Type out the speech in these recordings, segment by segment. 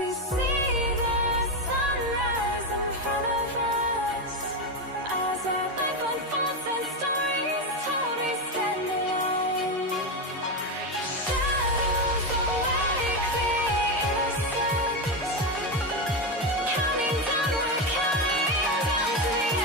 We see the sunrise in front of us as our life unfolds and stories told. We stand alone. Shadows awake the innocence, counting down, we're counting down to the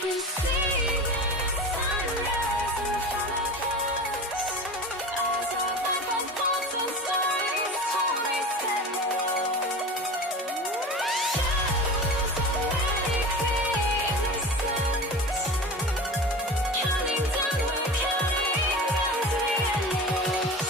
We see the sunrise in front of us as our life unfolds and stories told. We stand alone. Shadows awake the innocence, counting down, we're counting down to the endless.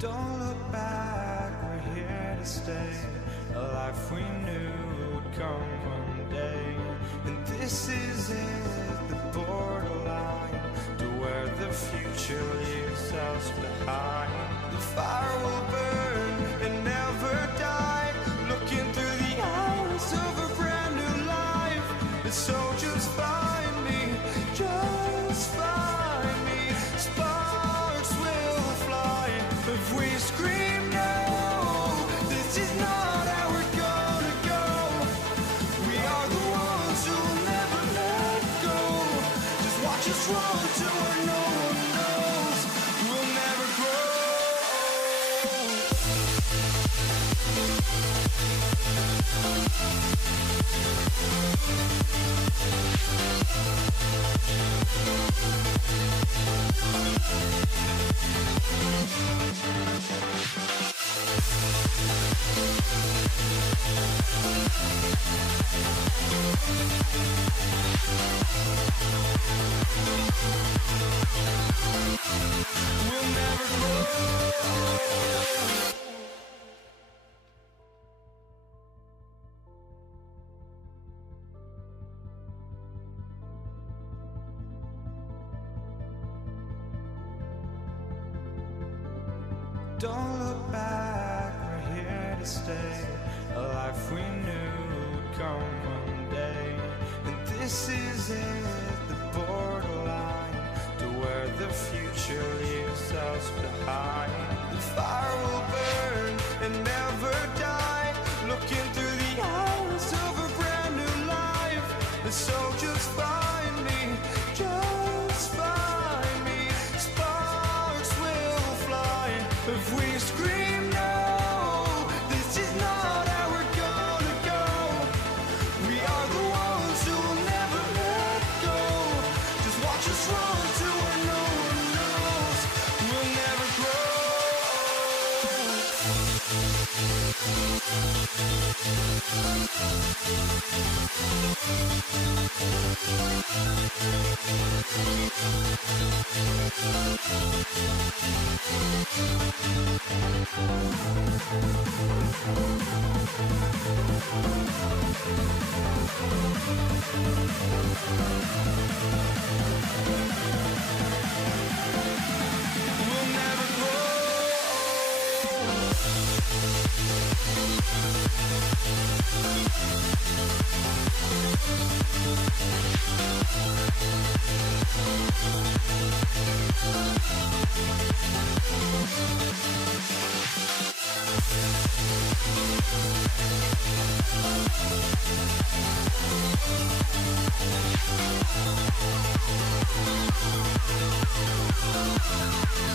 Don't look back, we're here to stay. A life we knew would come one day. And this is it, the borderline to where the future leaves us behind. The fire will burn and never die, looking through the eyes of a brand new life. And so just find me, just find me. Sparks will fly if we scream no. This is not how we're gonna go. We are the ones who'll never let go. Just watch us run to where no one knows. We'll never grow. We'll never grow. Don't look back, we're here to stay. A life we knew would come one day. And this is it, the borderline to where the future leaves us behind. The fire will burn and never die, looking through the eyes of a brand new life. And so just find me, just find me. Sparks will fly if we scream no. This is not how we're gonna go. We are the ones who will never let go. Just watch us run to where no one knows. We'll never grow. We'll never grow.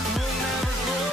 We'll never grow.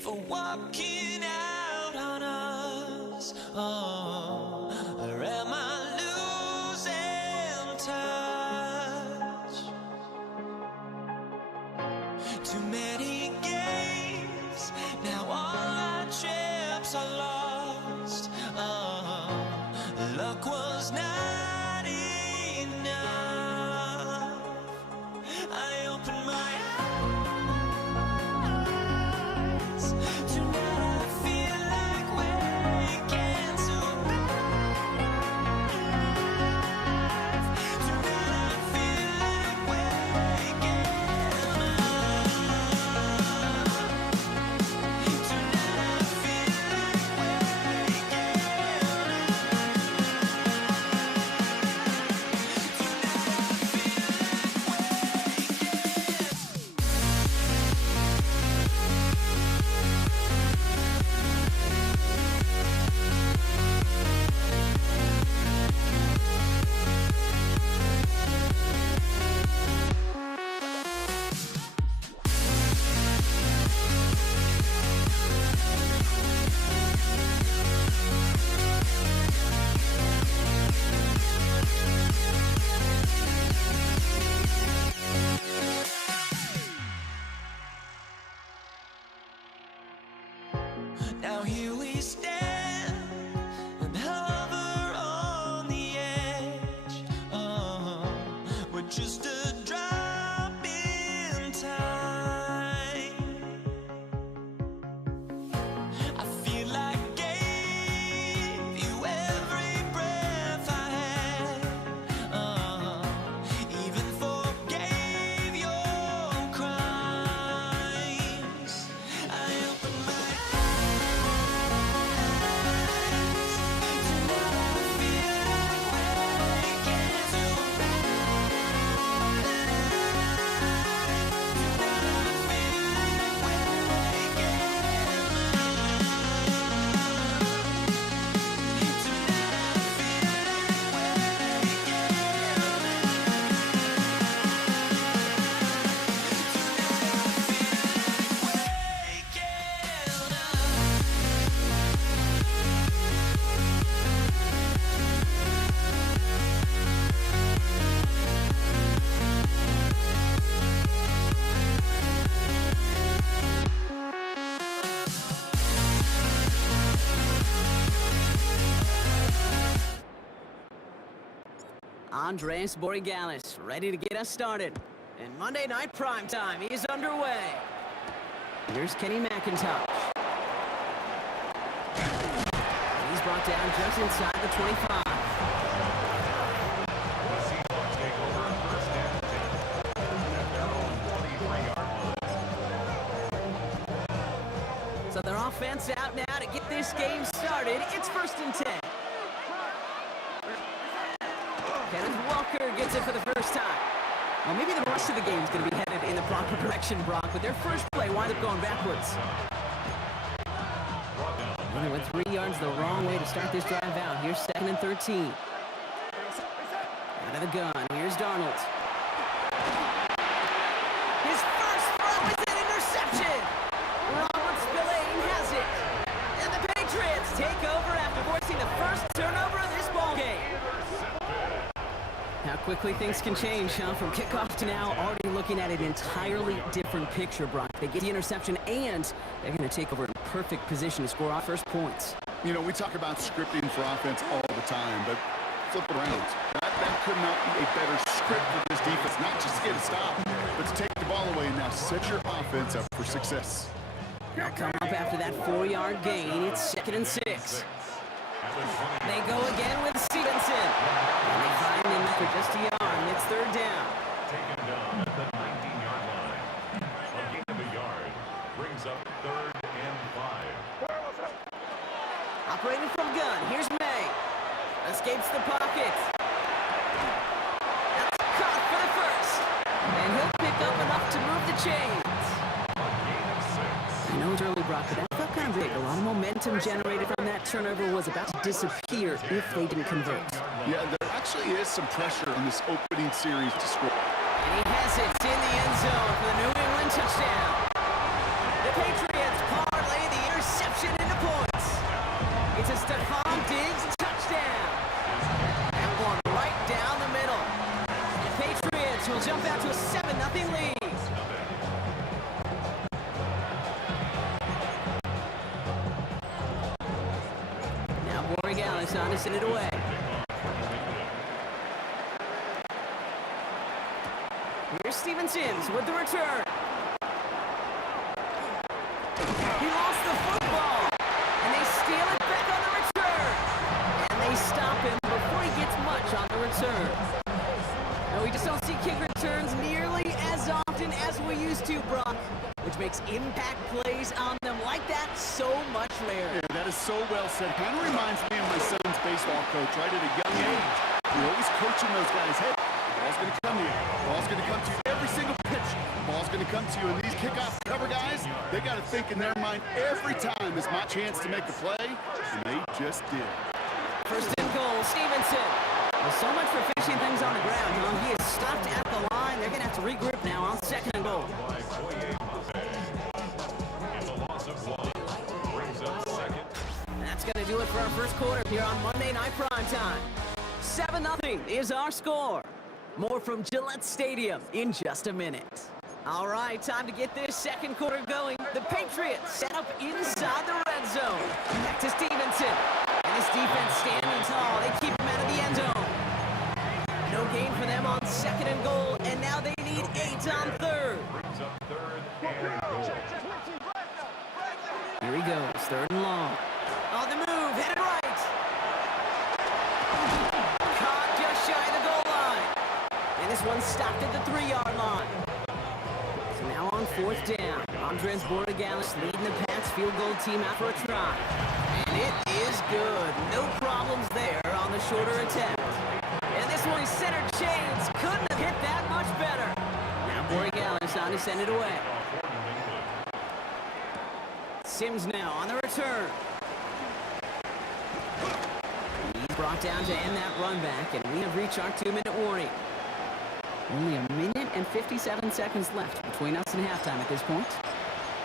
for walking out on us? Oh, or am I losing touch? Too many games, now all our chips are lost. Oh, luck was not enough. I opened my eyes. Tonight I feel like waking to life. Tonight I feel like waking up. Tonight I feel like waking Now here we stand and hover on the edge. Oh, we're just a drop in time. I feel like I gave you every breath I had. Even forgave your crimes. I opened my eyes. Andres Borregalis ready to get us started. And Monday Night Primetime is underway. Here's Kenny McIntosh. He's brought down just inside the 25. The Seahawks take over on first and 10 at their own 23-yard line. So their offense out now to get this game started. It's first and 10. Kenneth Walker gets it for the first time. Well, maybe the rest of the game is going to be headed in the proper direction, Brock, but their first play winds up going backwards. Well, they went 3 yards the wrong way to start this drive out. Here's 2nd and 13. Out of the gun, here's Darnold. His first throw is an interception. Robert Spillane has it. And the Patriots take over after forcing the first turnover of this ballgame. How quickly things can change, huh? From kickoff to now, already looking at an entirely different picture, Brock. They get the interception, and they're going to take over in perfect position to score our first points. You know, we talk about scripting for offense all the time, but flip it around. That could not be a better script for this defense, not just to get a stop, but to take the ball away and now set your offense up for success. Now come up after that 4-yard gain. It's 2nd and 6. They go again with Stevenson. And they find him for just a yard. It's 3rd down. Taken down at the 19-yard line. A gain of a yard brings up 3rd and 5. Operating from gun. Here's May. Escapes the pocket. That's caught for the first. And he'll pick up enough to move the chains. A gain of 6. I know it's early, Brock, but that felt kind of big. A lot of momentum generated from that turnover was about to disappear if they didn't convert. Yeah, there actually is some pressure in this opening series to score. And he has it in the end zone for the New England touchdown. The Patriots parlay the interception into points. It's a Stephon Diggs touchdown. That one right down the middle. The Patriots will jump out to a 7-0 lead. Now Borregalis on to send it away. Here's Stevenson with the return. He lost the football, and they steal it back on the return. And they stop him before he gets much on the return. No, we just don't see kick returns nearly as often as we used to, Brock, which makes impact plays on them like that so much rarer. Yeah, that is so well said. Kind of reminds me of my son's baseball coach, right at a young age. You're always coaching those guys. Hey, the ball's going to come to you. The ball's going to come to you every single pitch. The ball's going to come to you. And these kickoff cover guys, they got to think in their mind every time is my chance to make the play. And they just did. First and goal, Stevenson. Well, so much for finishing things on the ground, huh? He is stopped at the line. They're going to have to regroup now on 2nd and goal. By Koye Mafe. And the loss of 1 brings up 2nd. That's going to do it for our first quarter here on Monday Night Primetime. 7-0 is our score. More from Gillette Stadium in just a minute. All right, time to get this second quarter going. The Patriots set up inside the red zone. Back to Stevenson. And this defense standing tall. They keep him out of the end zone. No gain for them on 2nd and goal, and now they need 8 on 3rd. Brings up 3rd and goal. Here he goes, 3rd and long. On the move, headed right. Caught just shy of the goal line. And this one stopped at the 3-yard line. So now on 4th down, Andres Borregalis leading the Pats field goal team out for a try. And it is good. No problems there on the shorter attempt. And this one is center chains. Couldn't have hit that much better. Now Borregalis on to send it away. Sims now on the return. He's brought down to end that run back, and we have reached our 2-minute warning. Only 1 minute and 57 seconds left between us and halftime at this point.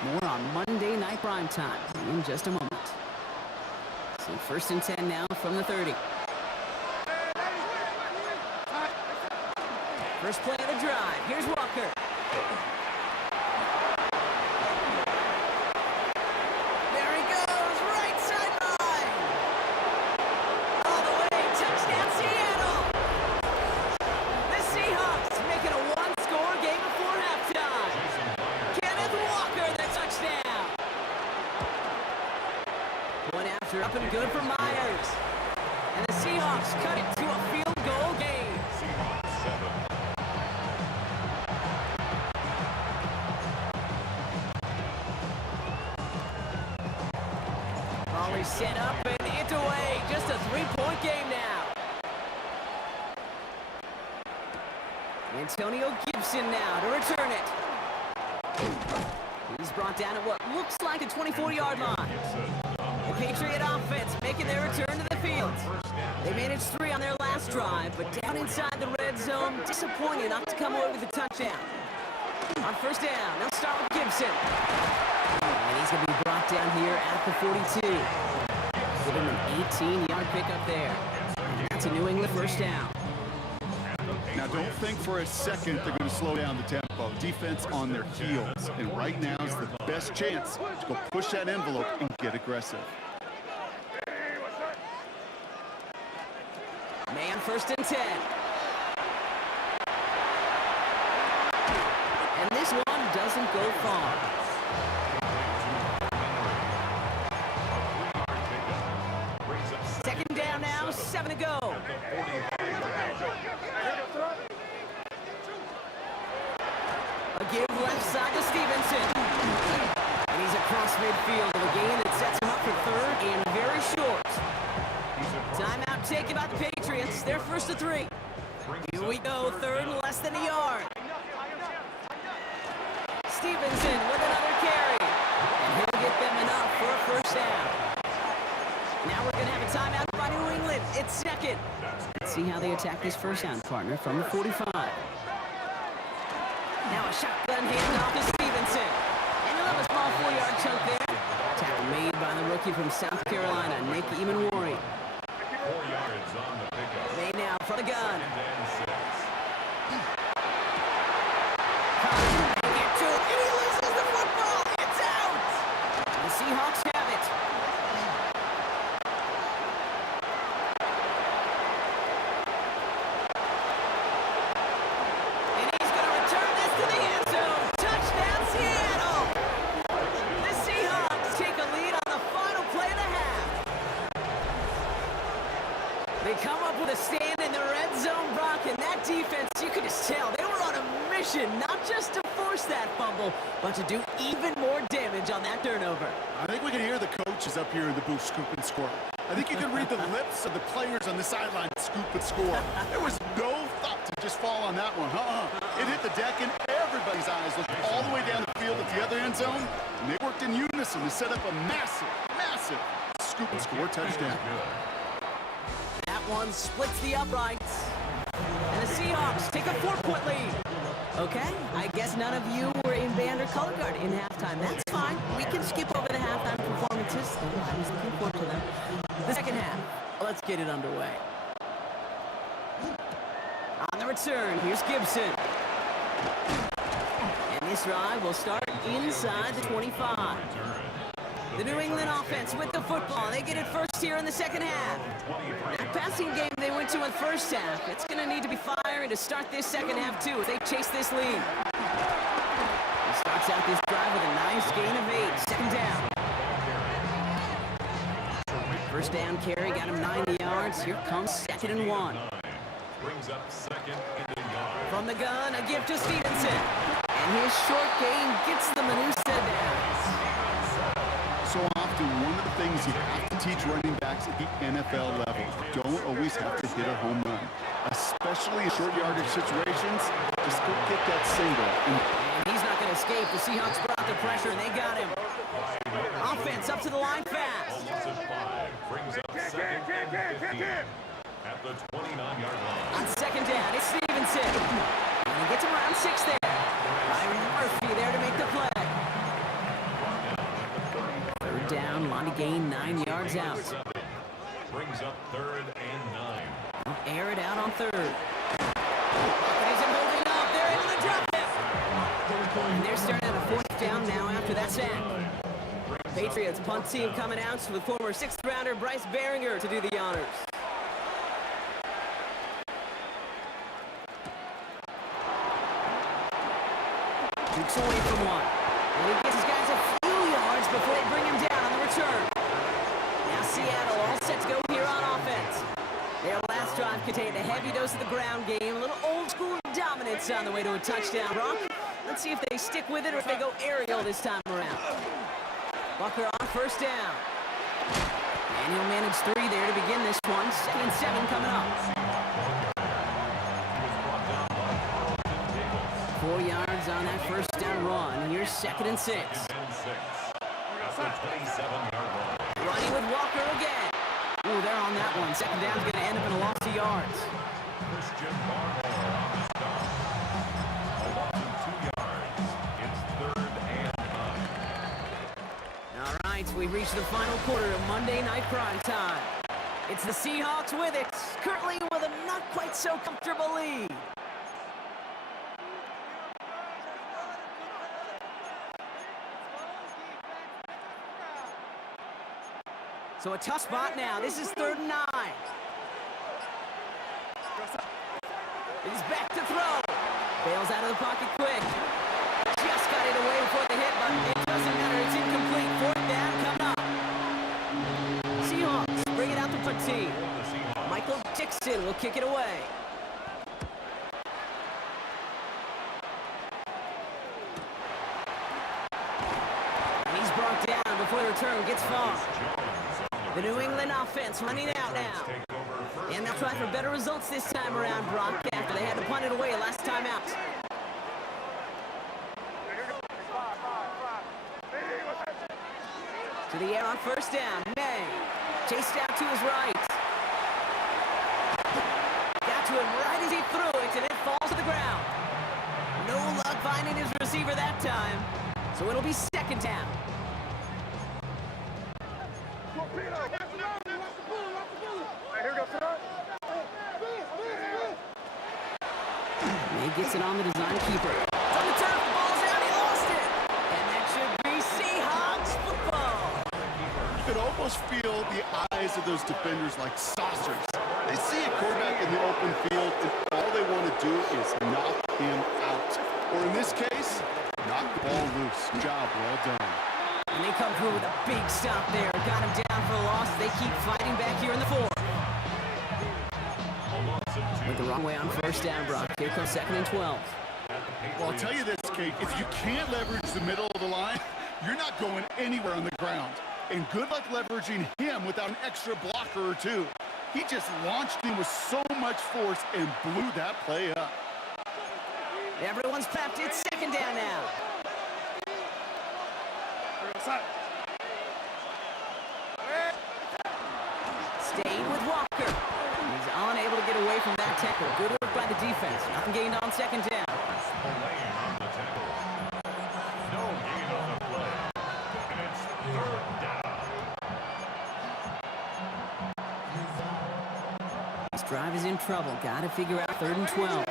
More on Monday Night Primetime in just a moment. So 1st and 10 now from the 30. First play of the drive. Here's Walker. There he goes, right sideline. All the way, touchdown Seattle. Up and good for Myers. And the Seahawks cut it to a field goal game. Seahawks 7. Volley set up and it's away. Just a 3-point game now. Antonio Gibson now to return it. He's brought down at what looks like a 24-yard line. The Patriot offense making their return to the field. They managed 3 on their last drive, but down inside the red zone, disappointed not to come away with a touchdown. On first down, they'll start with Gibson. And he's going to be brought down here at the 42. Give him an 18-yard pickup there. And that's a New England first down. Now, don't think for a second they're going to slow down the tempo. Defense on their heels. And right now is the best chance to go push that envelope and get aggressive. Man first and 10. And this one doesn't go far. Second down now, 7 to go. A give left side to Stevenson. And he's across midfield of a gain that sets him up for third and very short. Timeout taken by the Patriots. They're first to 3. Here we go, third and less than a yard. Stevenson with another carry. And he'll get them enough for a first down. Now we're going to have a timeout by New England. It's second. Let's see how they attack this first down, partner, from the 45. Now a shotgun handoff to Stevenson. And another small 4-yard chunk there. Tackle made by the rookie from South Carolina, Nick Emanwari. 4 yards on the pickup. Made now for the gun. And 6. Get to it, and he loses the football. It's out. The Seahawks have it. And he's going to return this to the end zone. Touchdown, Seattle. The Seahawks take a lead on the final play of the half. They come up with a stand in the red zone, Brock, and that defense, you could just tell, they were on a mission, not just to force that fumble, but to do even more damage on that turnover. I think we can hear the coaches up here in the booth scoop and score. I think you can read the lips of the players on the sideline scoop and score. There was no thought to just fall on that one. It hit the deck and everybody's eyes looked all the way down the field at the other end zone, and they worked in unison to set up a massive, massive scoop and score touchdown. That one splits the uprights. And the Seahawks take a 4-point lead. Okay, I guess none of you were in band or color guard in halftime. That's fine. We can skip over the halftime performances. I was looking forward to them. The second half, let's get it underway. On the return, here's Gibson. And this drive will start inside the 25. The New England offense with the football. They get it first here in the second half. That passing game they went to in the first half, it's going to need to be firing to start this second half, too, as they chase this lead. He starts out this drive with a nice gain of 8. Second down. First down carry, got him 90 yards. Here comes 2nd and 1. Brings up 2nd in the yard. From the gun, a gift to Stevenson. And his short gain gets the Manusa down. So often, one of the things you have to teach running backs at the NFL level, you don't always have to hit a home run, especially in short yardage situations. Just go get that single. And he's not going to escape. The Seahawks brought the pressure, and they got him. Offense up to the line fast. Loss of 5. Brings up 2nd and 15. At the 29-yard line. On second down, it's Stevenson. And he gets him around 6 there. Byron Murphy there to make the play. Third down, Lonnie gain 9 yards out. Brings up 3rd and 9. Air it out on 3rd. And isn't holding up. They're able to drop it. And they're starting at a 4th down now after that sack. Patriots punt team coming out with former 6th-rounder Bryce Baringer to do the honors. Dukes away from one. And he gets his guys a few yards before they bring him down on the return. Now Seattle of the ground game, a little old school dominance on the way to a touchdown, Brock. Let's see if they stick with it or if they go aerial this time around. Walker on first down. And he'll manage 3 there to begin this one. 2nd and 7 coming up. 4 yards on that first down run. Here's 2nd and 6. Running with Walker again. Ooh, they're on that one. 2nd down's going to end up in a loss of yards. Christian Barmore on the stop. A loss of 2 yards. It's 3rd and 9. All right, so we've reached the final quarter of Monday Night Prime Time. It's the Seahawks with it, currently with a not quite so comfortable lead. So a tough spot now. This is 3rd and 9. He's back to throw. Bails out of the pocket quick. Just got it away before the hit, but it doesn't matter. It's incomplete. 4th down coming up. Seahawks bring it out to punt team. Michael Dixon will kick it away. And he's brought down before the return gets far. The New England offense running out now. And they'll try for better results this time around, Brock, after they had to punt it away last time out. To the air on first down. May. Chased out to his right. Got to him right as he threw it, and it falls to the ground. No luck finding his receiver that time. So it'll be 2nd down. May gets it on the design keeper. It's on the turf, the ball's out, he lost it! And that should be Seahawks football! You could almost feel the eyes of those defenders like saucers. They see a quarterback in the open field, and all they want to do is knock him out. Or in this case, knock the ball loose. Job well done. And they come through with a big stop there. Got him down for a loss. They keep fighting back here in the 4th. Went the wrong way on first down, Brock. Here comes 2nd and 12. Well, I'll tell you this, Kate. If you can't leverage the middle of the line, you're not going anywhere on the ground. And good luck leveraging him without an extra blocker or two. He just launched in with so much force and blew that play up. Everyone's prepped. It's 2nd down now. Staying with Walker. He's unable to get away from that tackle. Good work by the defense. Nothing gained on 2nd down. No gain on the play. And it's 3rd down. This drive is in trouble. Got to figure out 3rd and 12.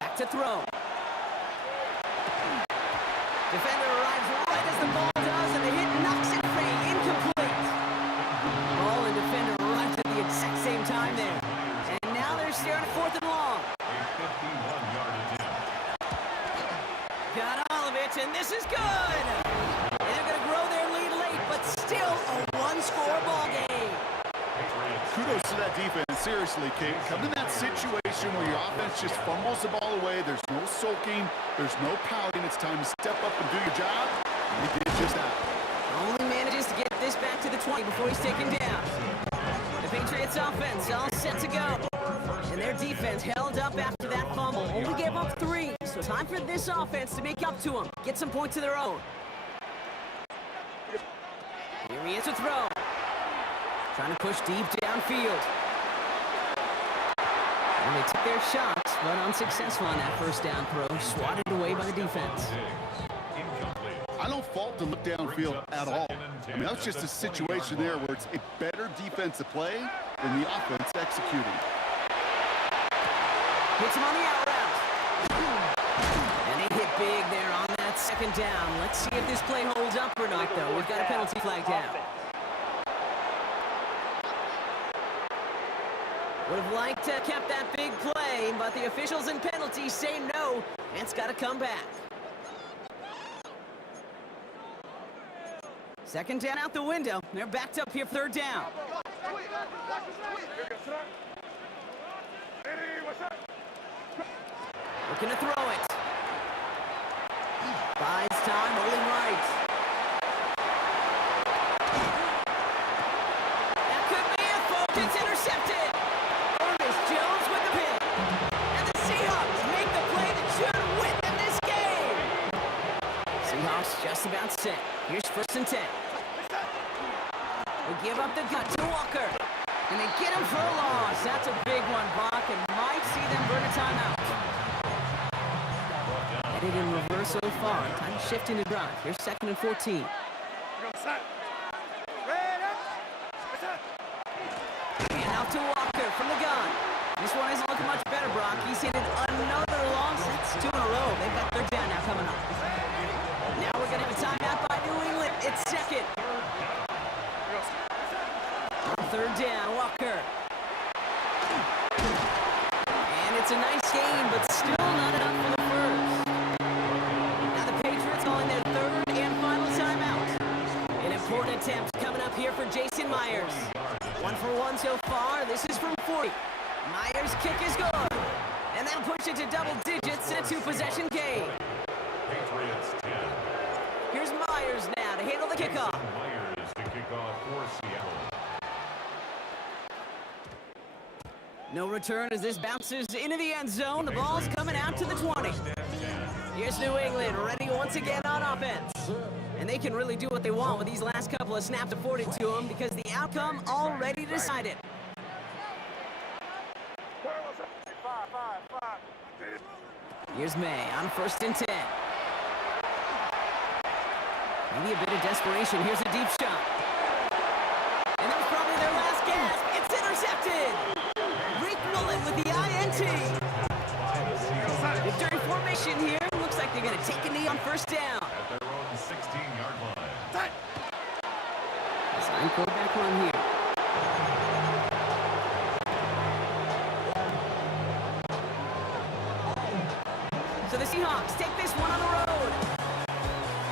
Back to throw. Defender arrives right as the ball does, and the hit knocks it free. Incomplete. Ball and defender arrived at the exact same time there. And now they're staring at 4th and long. A 51-yard attempt. Got all of it, and this is good. And they're going to grow their lead late, but still a one-score ball game. Kudos to that defense. Seriously, Kate. Come in that situation where your offense just fumbles the ball away. There's no sulking. There's no pouting. It's time to step up and do your job. And he did just that. Only manages to get this back to the 20 before he's taken down. The Patriots offense all set to go. And their defense held up after that fumble. Only gave up 3. So time for this offense to make up to them. Get some points of their own. Here he is to throw. Trying to push deep downfield. And they took their shots, but unsuccessful on that first down throw. Swatted away by the defense. I don't fault the look downfield at all. I mean, that's just a situation there where it's a better defensive play than the offense executing. Hits him on the out route. And they hit big there on that 2nd down. Let's see if this play holds up or not, though. We've got a penalty flag down. Would have liked to have kept that big play, but the officials and penalties say no, and it's got to come back. Second down out the window. They're backed up here, third down. Looking to throw it. Buys time, rolling right. That could be it, folks. It's intercepted. Ernest Jones with the pick. And the Seahawks make the play that should win them this game. Seahawks just about set. Here's 1st and 10. They give up the gun to Walker. And they get him for a loss. That's a big one, Brock, and might see them burn a timeout. Headed in reverse so far. Time to shift into drive. Here's 2nd and 14. And out to Walker from the gun. This one isn't looking much better, Brock. He's hit another loss. That's 2 in a row. They've got 3rd down now coming up. Now we're going to have a timeout by New England. It's 2nd. On 3rd down, Walker. And it's a nice game, but still not enough for the first. Now the Patriots calling their 3rd and final timeout. An important attempt coming up here for Jason Myers. 1 for 1 so far. This is from 40. Myers' kick is good. And that'll push it to double digits in a 2-possession game. Patriots 10. Here's Myers now to handle the kickoff. Myers to kick off for Seattle. No return as this bounces into the end zone. The ball's coming out to the 20. Here's New England ready once again on offense. And they can really do what they want with these last couple of snaps afforded to them because the outcome already decided. Here's May on 1st and 10. Maybe a bit of desperation. Here's a deep shot. And that was probably their last gasp. It's intercepted. Rick Mullen with the INT. Victory formation here. Looks like they're going to take a knee on 1st down. At their own 16-yard line. Sign quarterback run here. So the Seahawks take this one on the road.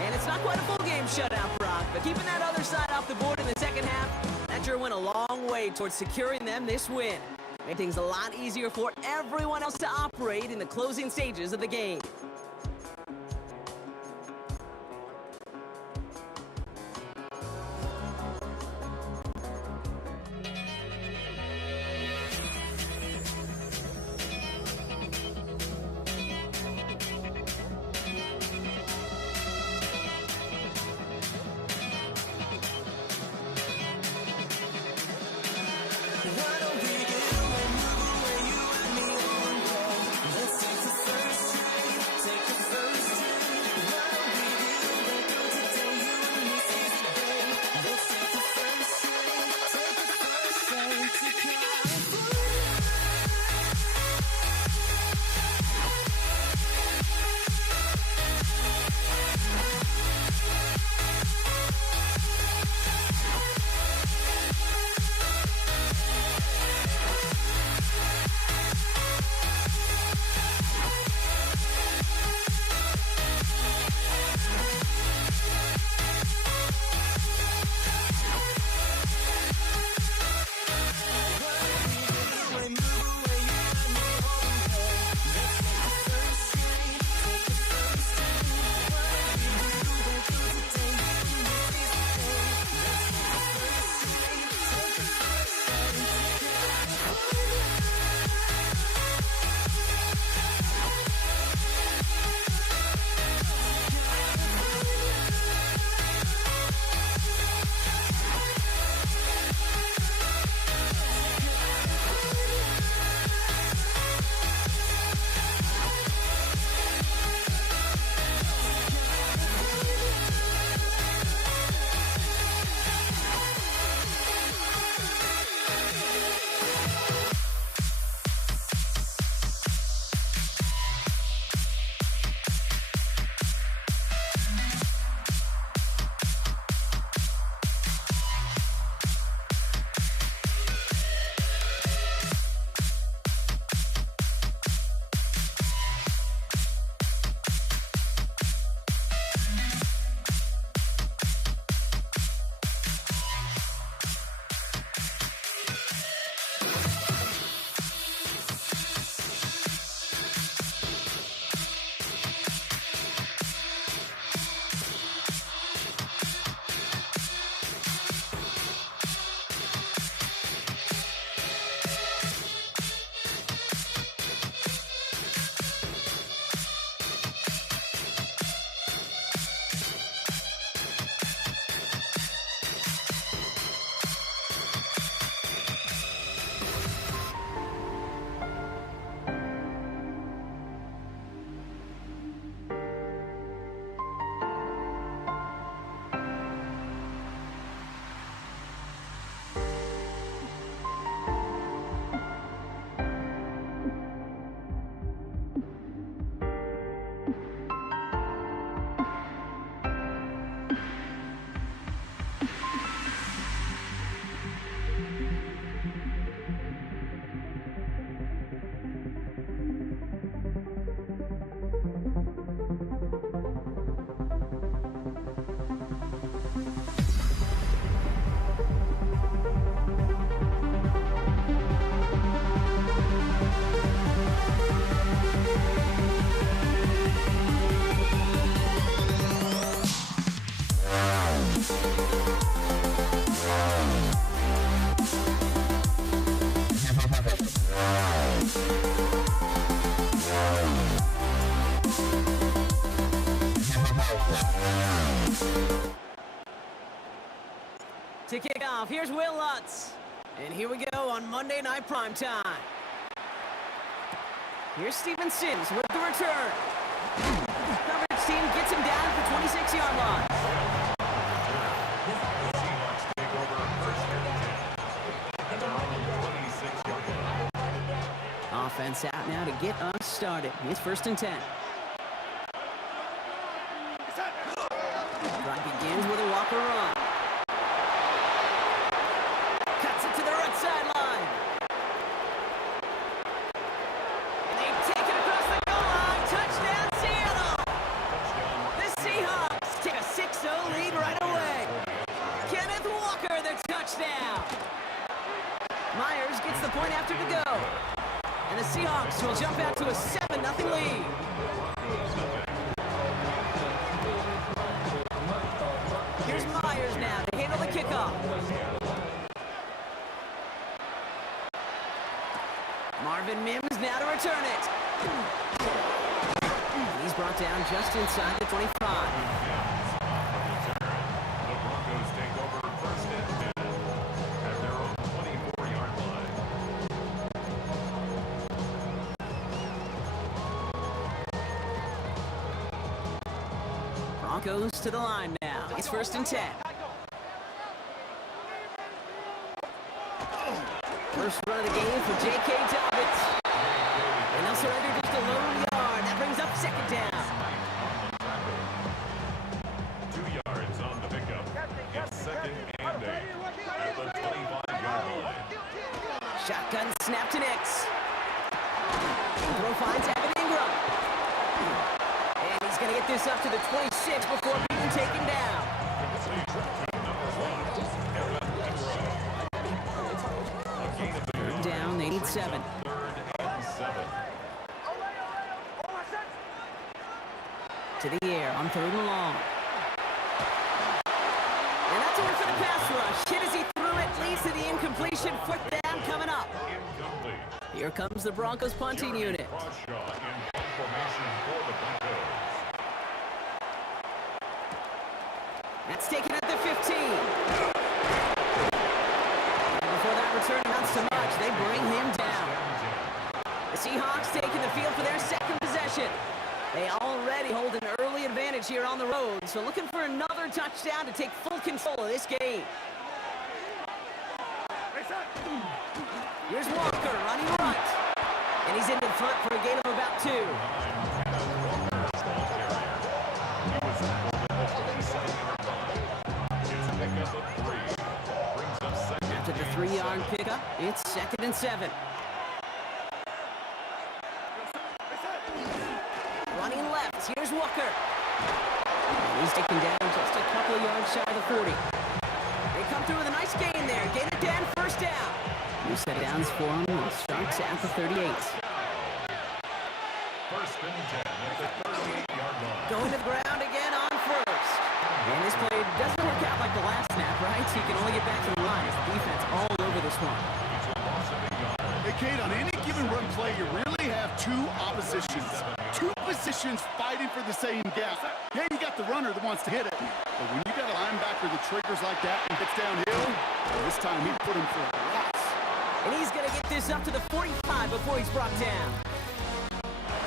And it's not quite a full game shutout, Brock, but keeping that other side off the board in the second half, that sure went a long way towards securing them this win. Made things a lot easier for everyone else to operate in the closing stages of the game. Let's take the first trip handoff. Here's Will Lutz. And here we go on Monday Night Primetime. Here's Steven Sims with the return. Coverage team gets him down at the 26-yard line. Seahawks take over first and 10 at their own 26-yard line. Offense out now to get us started. It's first and 10. Drive begins with a Walker run. Cuts it to the right sideline. And they take it across the goal line. Touchdown, Seattle! The Seahawks take a 6-0 lead right away. Kenneth Walker, the touchdown. Myers gets the point after to go. And the Seahawks will jump out to a 7-0 lead. Here's Myers now to handle the kickoff. Marvin Mims now to return it. He's brought down just inside the 25. The Broncos take over first and 10 at their own 24-yard line. Broncos to the line now. It's first and 10. First run of the game for J.K. Dobbins. And they'll surrender just a lone yard. That brings up second down. 2 yards on the pickup. It's second and 8 at the 25-yard line. Shotgun snap to Nix. Throw finds Evan Ingram. And he's going to get this up to the 26 before being taken down. Third down, they need 7. Third and 7. To the air on third and long. And that's over for the pass rush. Hit as he threw it, leads to the incompletion. Fourth down coming up. Incomplete. Here comes the Broncos punting unit. Crawshaw in punt formation for the Broncos. That's taken at the 15. And before that return amounts to much, they bring him down. The Seahawks taking the field for their second possession. They already hold an early advantage here on the road, so looking for another touchdown to take full control of this game. Here's Walker running right. And he's into front for a gain of about 2. After the 3-yard pickup, it's second and 7. Running left, here's Walker. And he's taken down just a couple of yards shy of the 40. They come through with a nice gain there. Gain it down, first down. New set downs for him. Starts at the 38. First and 10 at the 38-yard line. Going to the ground again on first. And this play doesn't work out like the last snap, right? He can only get back to the line. His defense all over this one. Hey, Kate, on any given run play, you really have two oppositions. Two positions fighting for the same gap. Yeah, you got the runner that wants to hit it. But when you got a linebacker that triggers like that and gets downhill, well, this time he put him for a loss. And he's going to get this up to the 45 before he's brought down.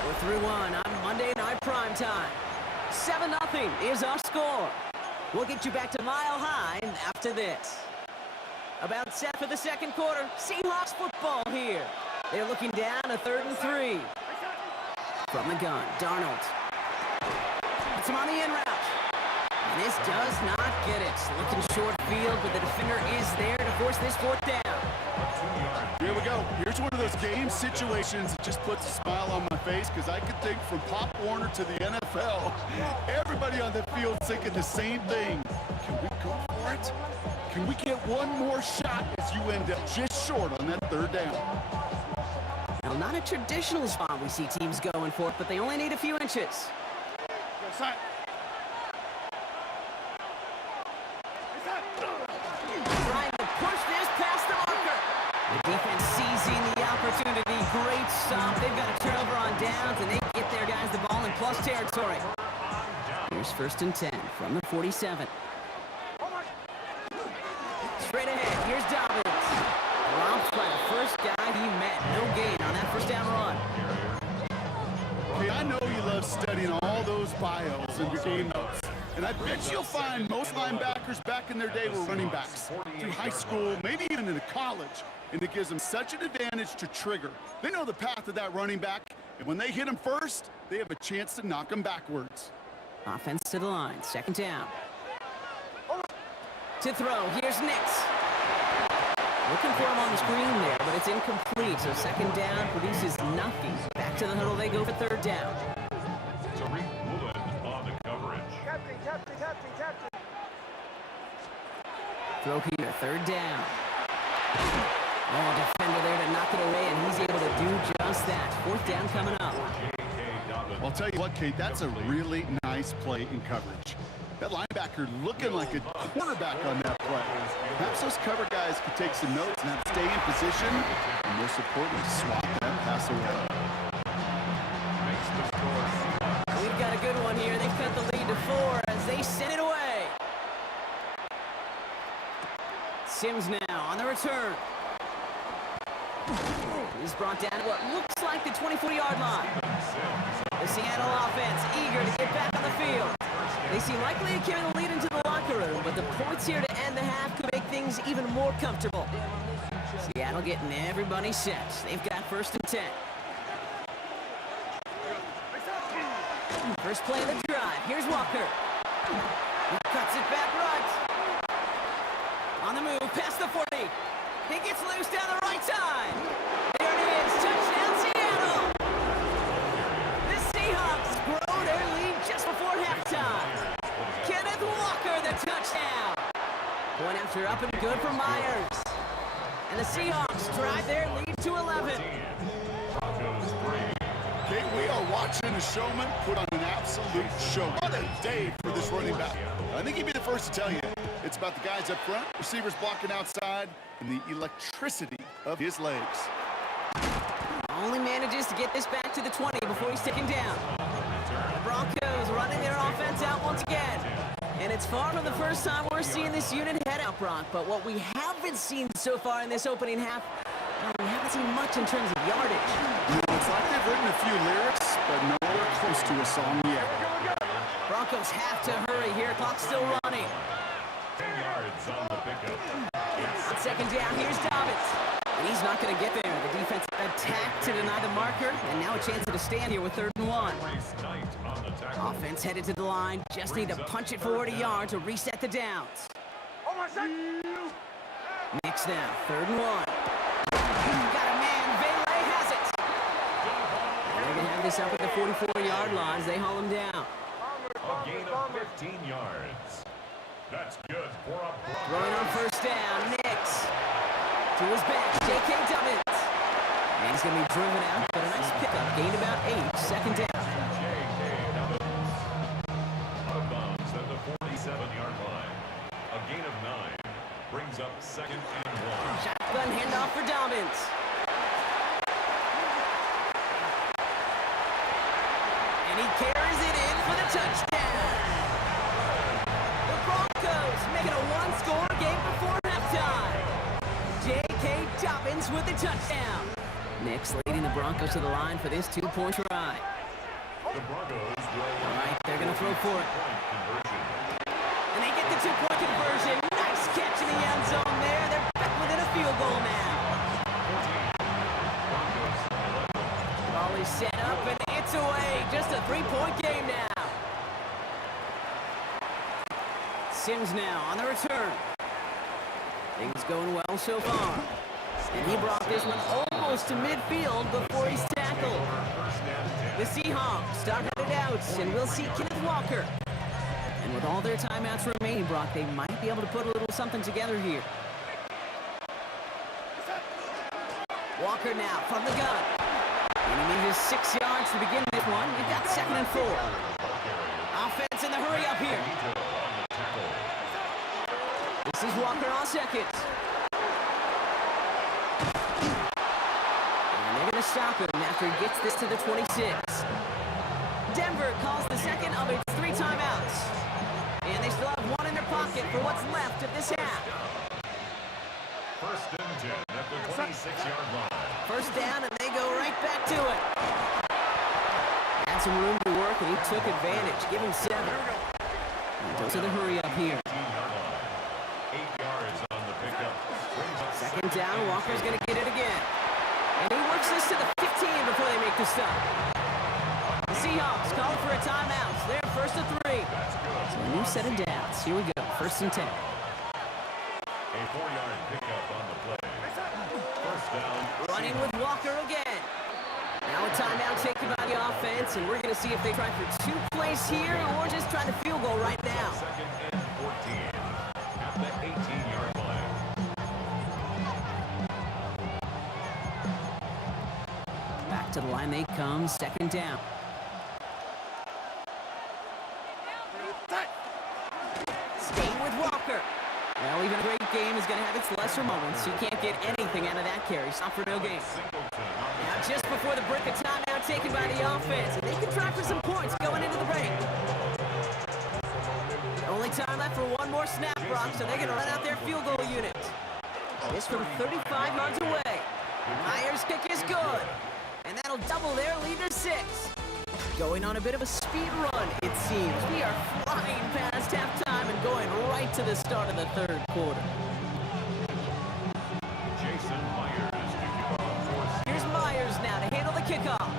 We're 3-1 on Monday Night Primetime. 7-0 is our score. We'll get you back to Mile High after this. About set for the second quarter. Seahawks football here. They're looking down a 3rd and 3. From the gun, Darnold. It's him on the in route. And this does not get it. Looking short field, but the defender is there to force this fourth down. Here we go. Here's one of those game situations that just puts a smile on my face because I could think from Pop Warner to the NFL. Everybody on the field thinking the same thing. Can we go for it? Can we get one more shot as you end up just short on that 3rd down? Now, not a traditional spot we see teams going for it, but they only need a few inches. Trying to push this past the marker. The defense seizing the opportunity. Great stop. They've got a turnover on downs, and they get their guys the ball in plus territory. Here's first and 10 from the 47. Straight ahead. Dobbins. Dropped by the first guy he met. No gain on that first down run. Okay, I know you love studying all those bios in your game notes. And I bet you'll find most linebackers back in their day were running backs. Through high school, maybe even into college. And it gives them such an advantage to trigger. They know the path of that running back. And when they hit him first, they have a chance to knock him backwards. Offense to the line. Second down. To throw. Here's Nix. Looking for him on the screen there, but it's incomplete. So second down produces nothing. Back to the huddle they go for third down. Tariq Woolen on the coverage. Throw here. Third down. Oh, defender there to knock it away, and he's able to do just that. Fourth down coming up. I'll tell you what, Kate, that's a really nice play in coverage. That linebacker looking like a quarterback on that play. Perhaps those cover guys could take some notes and have to stay in position, and most importantly, swat that pass away. We've got a good one here. They've cut the lead to 4 as they send it away. Sims now on the return. He's brought down to what looks like the 24-yard line. The Seattle offense eager to get back on the field. They seem likely to carry the lead into the locker room, but the points here to end the half could make things even more comfortable. Seattle getting everybody set. They've got first and 10. First play of the drive. Here's Walker. He cuts it back right. On the move, past the 40. He gets loose down the right side. There it is. Touchdown, Seattle. The Seahawks grow their lead just before halftime. Kenneth Walker, the touchdown. Point after up and good for Myers. And the Seahawks drive their lead to 11. Okay, we are watching a showman put on an absolute show. What a day for this running back. I think he'd be the first to tell you. It's about the guys up front, receivers blocking outside, and the electricity of his legs. Only manages to get this back to the 20 before he's taken down. The Broncos running their offense out once again. And it's far from the first time we're seeing this unit head out, Brock. But what we haven't seen so far in this opening half, we haven't seen much in terms of yardage. It's like they've written a few lyrics, but nowhere close to a song yet. Broncos have to hurry here. Clock's still running. 10 yards on the pickup. On second down, here's Dobbins. And he's not going to get there. The defense attacked to deny the marker, and now a chance to stand here with third and 1. Offense headed to the line. Just need to punch it forward a yard to reset the downs. Next now, third and 1. Got a man. Vele has it. And they're going to have this up at the 44-yard line as they haul him down. A gain of 15 yards. That's good for a Bronco. Throwing on first down, Nix. To his back, J.K. Dobbins. And he's going to be driven out, but a nice pickup. Gained about 8. Second down. J.K. Dobbins. Out of bounds at the 47-yard line. A gain of 9 brings up second and 1. Shotgun handoff for Dobbins. And he carries it in for the touchdown. The Broncos making a one-score game before halftime. J.K. Dobbins with the touchdown. Nix leading the Broncos to the line for this two-point try. The Broncos will All right, they're going to throw for it. conversion. And they get the two-point conversion. Nice catch in the end zone there. They're back within a field goal now. Ball is set up and it's away. Just a three-point game now. Sims now on the return. Things going well so far. And he brought this one almost to midfield before he's tackled. The Seahawks start headed out, and we'll see Kenneth Walker. And with all their timeouts remaining, Brock, they might be able to put a little something together here. Walker now from the gun. And he needs 6 yards to begin this one. You've got second and 4. Offense in the hurry up here. This is Walker on second. And they're going to stop him after he gets this to the 26. Denver calls the second of its 3 timeouts. And they still have 1 in their pocket for what's left of this half. First and 10 at the 26-yard line. First down, and they go right back to it. Had some room to work, and he took advantage. Give him 7. To the hurry up here. 18-yard line. 8 yards on the pickup. Brings up Second down, Walker's going to get it again. And he works this to the 15 before they make the stop. The Seahawks call for a timeout. They're first and 3. So a new set of downs. Here we go, first and 10. a 4-yard pickup on the play. First down. Running with Walker again. Now a timeout taken by the offense, and we're going to see if they try for 2 plays here or just try to field goal right now. Second and 14 at the 18-yard line. Back to the line they come, second down. Staying with Walker. Well, even a great game is going to have its lesser moments. You can't get anything out of that carry. Stop for no gain. Now just before the break, a timeout taken by the offense. And they can try for some points going into the break. Only time left for one more snap, Brock, so they're going to run out their field goal unit. This from 35 yards away. Myers' kick is good. And that'll double their lead to 6. Going on a bit of a speed run, it seems. We are flying past halftime and going right to the start of the third quarter. Jason Myers to kick off for Here's Myers now to handle the kickoff.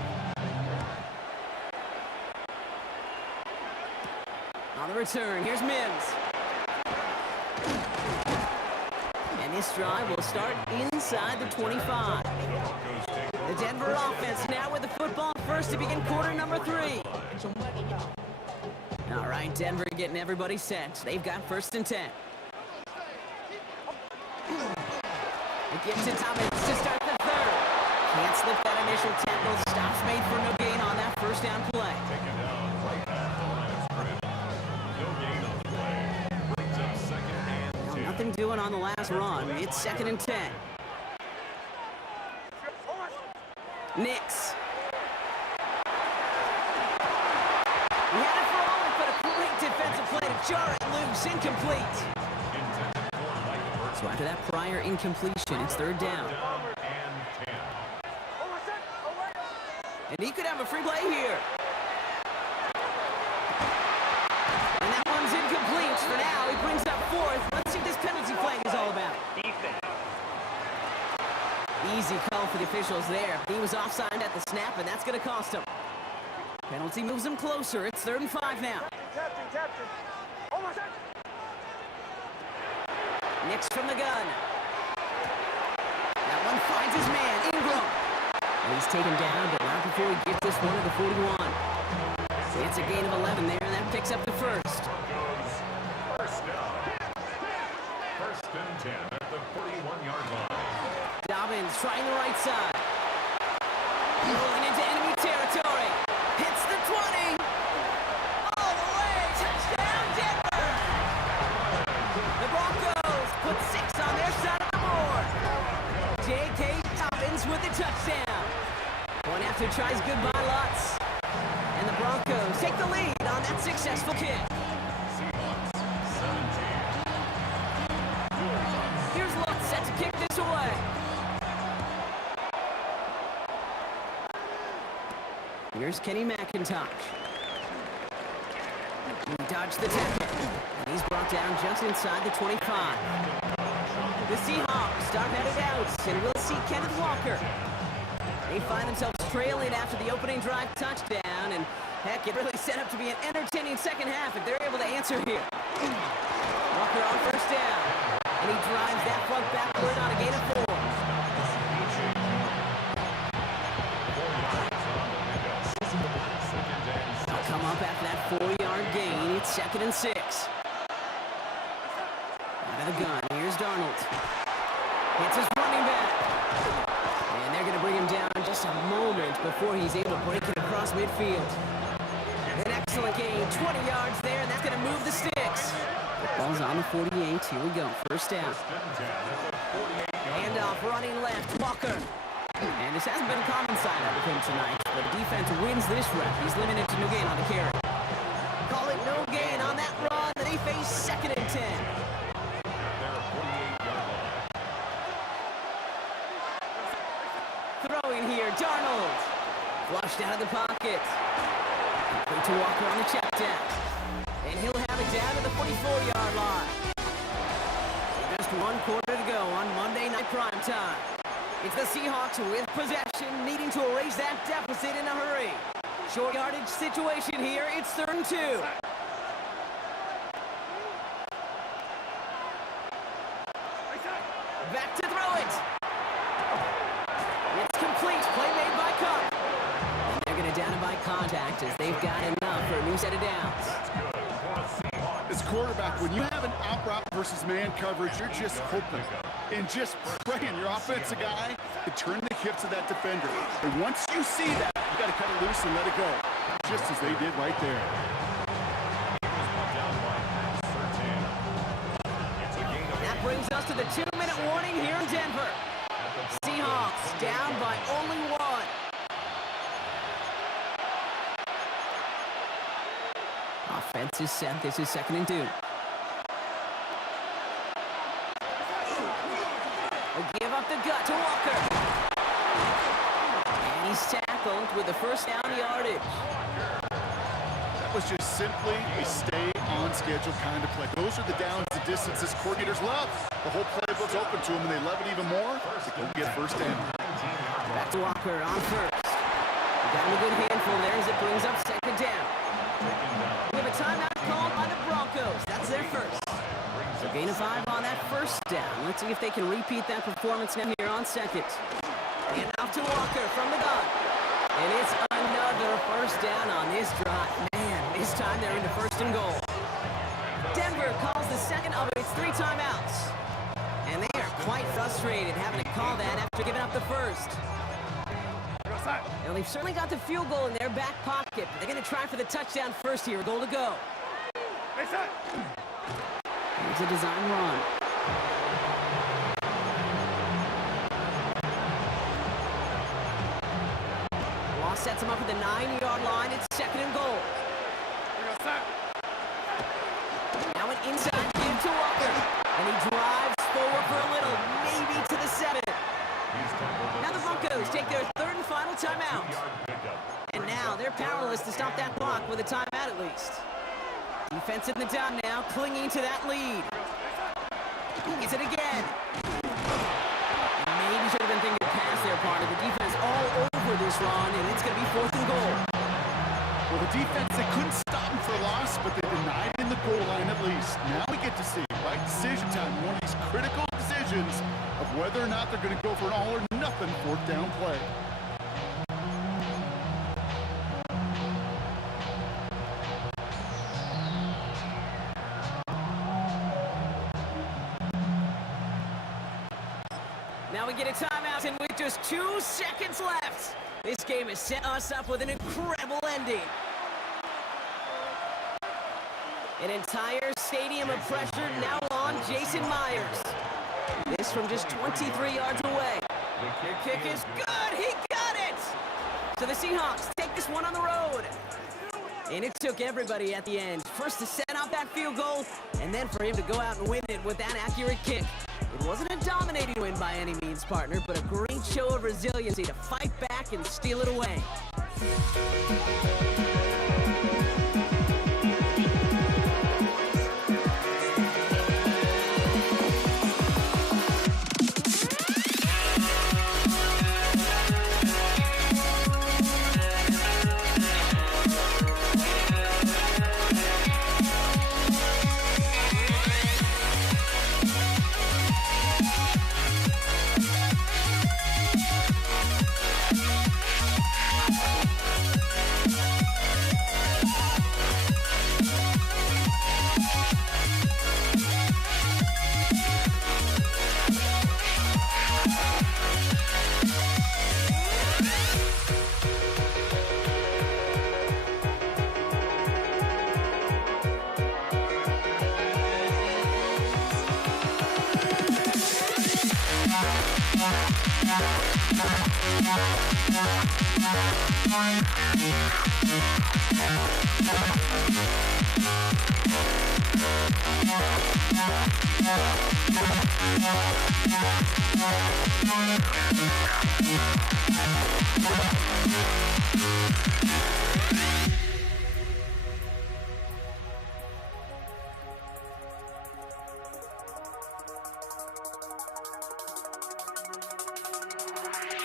On the return, here's Mims. And this drive will start inside the 25. The Denver offense now with the football first to begin quarter number 3. All right, Denver getting everybody set. They've got first and 10. The give to Thomas to start the third. Can't slip that initial tackle. Stops made for no gain on that first down play. taken down right at the line of scrimmage. No gain on the play. Brings up second and 10. Nothing doing on the last run. It's second and 10. Nix. He had it for a moment, but a great defensive play to jar it loose. Incomplete. Intended for Mike Burton. So after that prior incompletion, it's third down. Down and 10. And he could have a free play here. And that one's incomplete. For now, he brings up 4th. Let's see what this penalty flag is all about. Easy call for the officials there. He was offside at the snap, and that's going to cost him. Penalty moves him closer. It's 3rd and 5 now. Nix from the gun. That one finds his man, Ingram. And he's taken down, but not before he gets this one to the 41. So it's a gain of 11 there, and that picks up the first. First down. First and 10 at the 41-yard line. Dobbins trying the right side. Rolling into enemy territory. Hits the 20. All the way. Touchdown, Denver. The Broncos put 6 on their side of the board. J.K. Dobbins with the touchdown. One after tries goodbye lots. And the Broncos take the lead on that successful kick. Seahawks 17. Here's Lutz set to kick this away. Here's Kenny McIntosh. He dodged the tackle. And he's brought down just inside the 25. The Seahawks start headed out, and we'll see Kenneth Walker. They find themselves trailing after the opening drive touchdown, and heck, it really set up to be an entertaining second half if they're able to answer here. Walker on first down, and he drives that front backward on a gain of 4. They'll come up after that 4-yard gain. It's second and 6. Out of the gun, here's Darnold. Hits his running back. And they're going to bring him down just a moment before he's able to break it across midfield. An excellent gain, 20 yards there, and that's going to move the sticks. Ball's on the 48. Here we go, first down. Handoff running left, Walker. And this hasn't been a common side out of him tonight, but the defense wins this rep. He's limited to no gain on the carry. Call it no gain on that run, and they face second and 10. Darnold. Flushed out of the pocket. Complete to Walker on the check down. And he'll have it down to the 44-yard line. So just one quarter to go on Monday Night Prime Time. It's the Seahawks with possession, needing to erase that deficit in a hurry. Short yardage situation here. It's 3rd and 2. Back to throw it. It's complete. Play made by Cup. And they're going to down it by contact as they've got enough for a new set of downs. As quarterback, when you have an out route versus man coverage, you're just hoping and just praying your offensive guy to turn the hips of that defender. And once you see that, you got to cut it loose and let it go, just as they did right there. That brings us to the 2-minute warning here in Denver. Seahawks down by only 1. Offense is set. This is 2nd and 2. Will give up the gut to Walker. And he's tackled with the first down yardage. That was just simply a stay-on-schedule kind of play. Those are the downs, the distances coordinators love. The whole playbook's open to them, and they love it even more to go get first down. Back to Walker on first. Got him a good handful there as it brings up 2nd down. We have a timeout called by the Broncos. That's their first. So gain of 5 on that first down. Let's see if they can repeat that performance now here on 2nd. And off to Walker from the gun. And it's another first down on this drive. Man, this time they're into 1st and goal. Denver calls the second of its 3 timeouts. And they are quite frustrated having to call that after giving up the first. Well, they've certainly got the field goal in their back pocket, but they're going to try for the touchdown first here. Goal to go. Here's a design run. Law sets him up at the 9-yard line. It's 2nd and goal. Now an inside give to Walker. And he drives forward for a little, maybe to the 7. Now the Broncos take their 3rd and final timeout. And now they're powerless to stop that clock with a timeout at least. Defense in the down now, clinging to that lead. He gets it again. Maybe should have been thinking pass there, partner. The defense all over this run, and it's going to be 4th and goal. Well, the defense, they couldn't stop him for a loss, but they denied him the goal line at least. Now we get to see, right, decision time, one of these critical decisions of whether or not they're going to go for an all-or-nothing 4th down play. Now we get a timeout, and with just 2 seconds left, this game has set us up with an incredible ending. An entire stadium of pressure now on Jason Myers. This from just 23 yards away. Your kick is good. He got it. So the Seahawks take this one on the road. And it took everybody at the end. First to set up that field goal, and then for him to go out and win it with that accurate kick. It wasn't a dominating win by any means, partner, but a great show of resiliency to fight back and steal it away.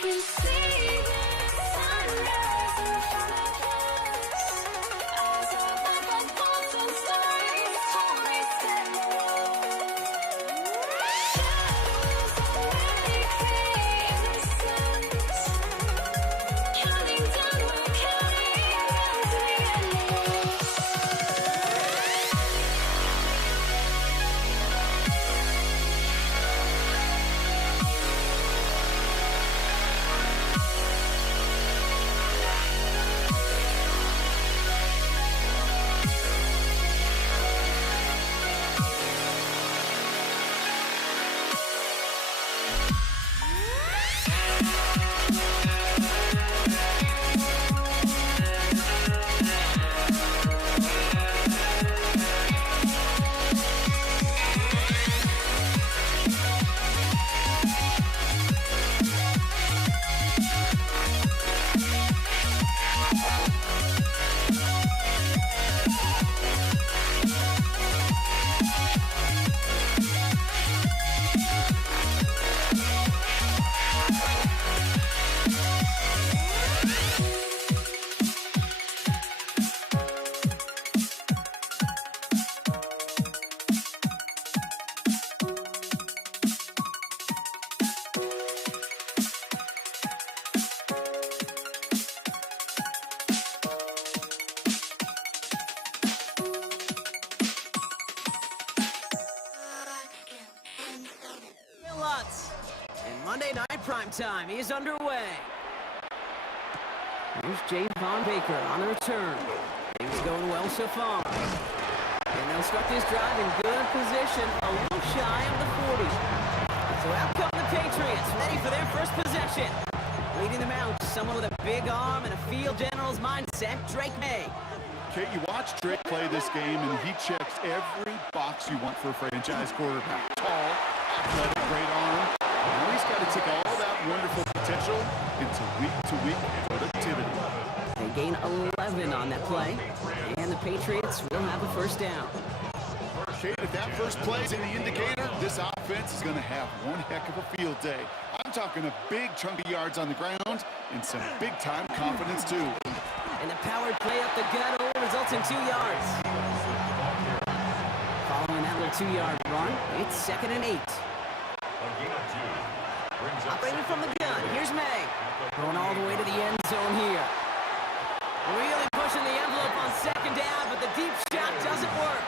We see the sunrise in front of us. Eyes open like bombs and stars, holy stand shadows already create the sense. Counting down, we're counting down to the endless. Lots. And Monday Night Primetime is underway. Here's Javon Baker on the return. Things going well so far. And they'll start this drive in good position, a little shy of the 40. So out come the Patriots, ready for their first possession. Leading them out, someone with a big arm and a field general's mindset, Drake May. Kate, you watch Drake play this game, and he checks every box you want for a franchise quarterback. Tall, athletic, great arm. Now he's got to take all that wonderful potential into week-to-week productivity. They gain 11 on that play, and the Patriots will have a first down. Kate, if that first play is any indicator, this offense is going to have one heck of a field day. I'm talking a big chunk of yards on the ground and some big-time confidence, too. And the powered play up the gut only results in 2 yards. Following that little 2-yard run, it's 2nd and 8. Operating from the gun, here's May. Going all the way to the end zone here. Really pushing the envelope on 2nd down, but the deep shot doesn't work.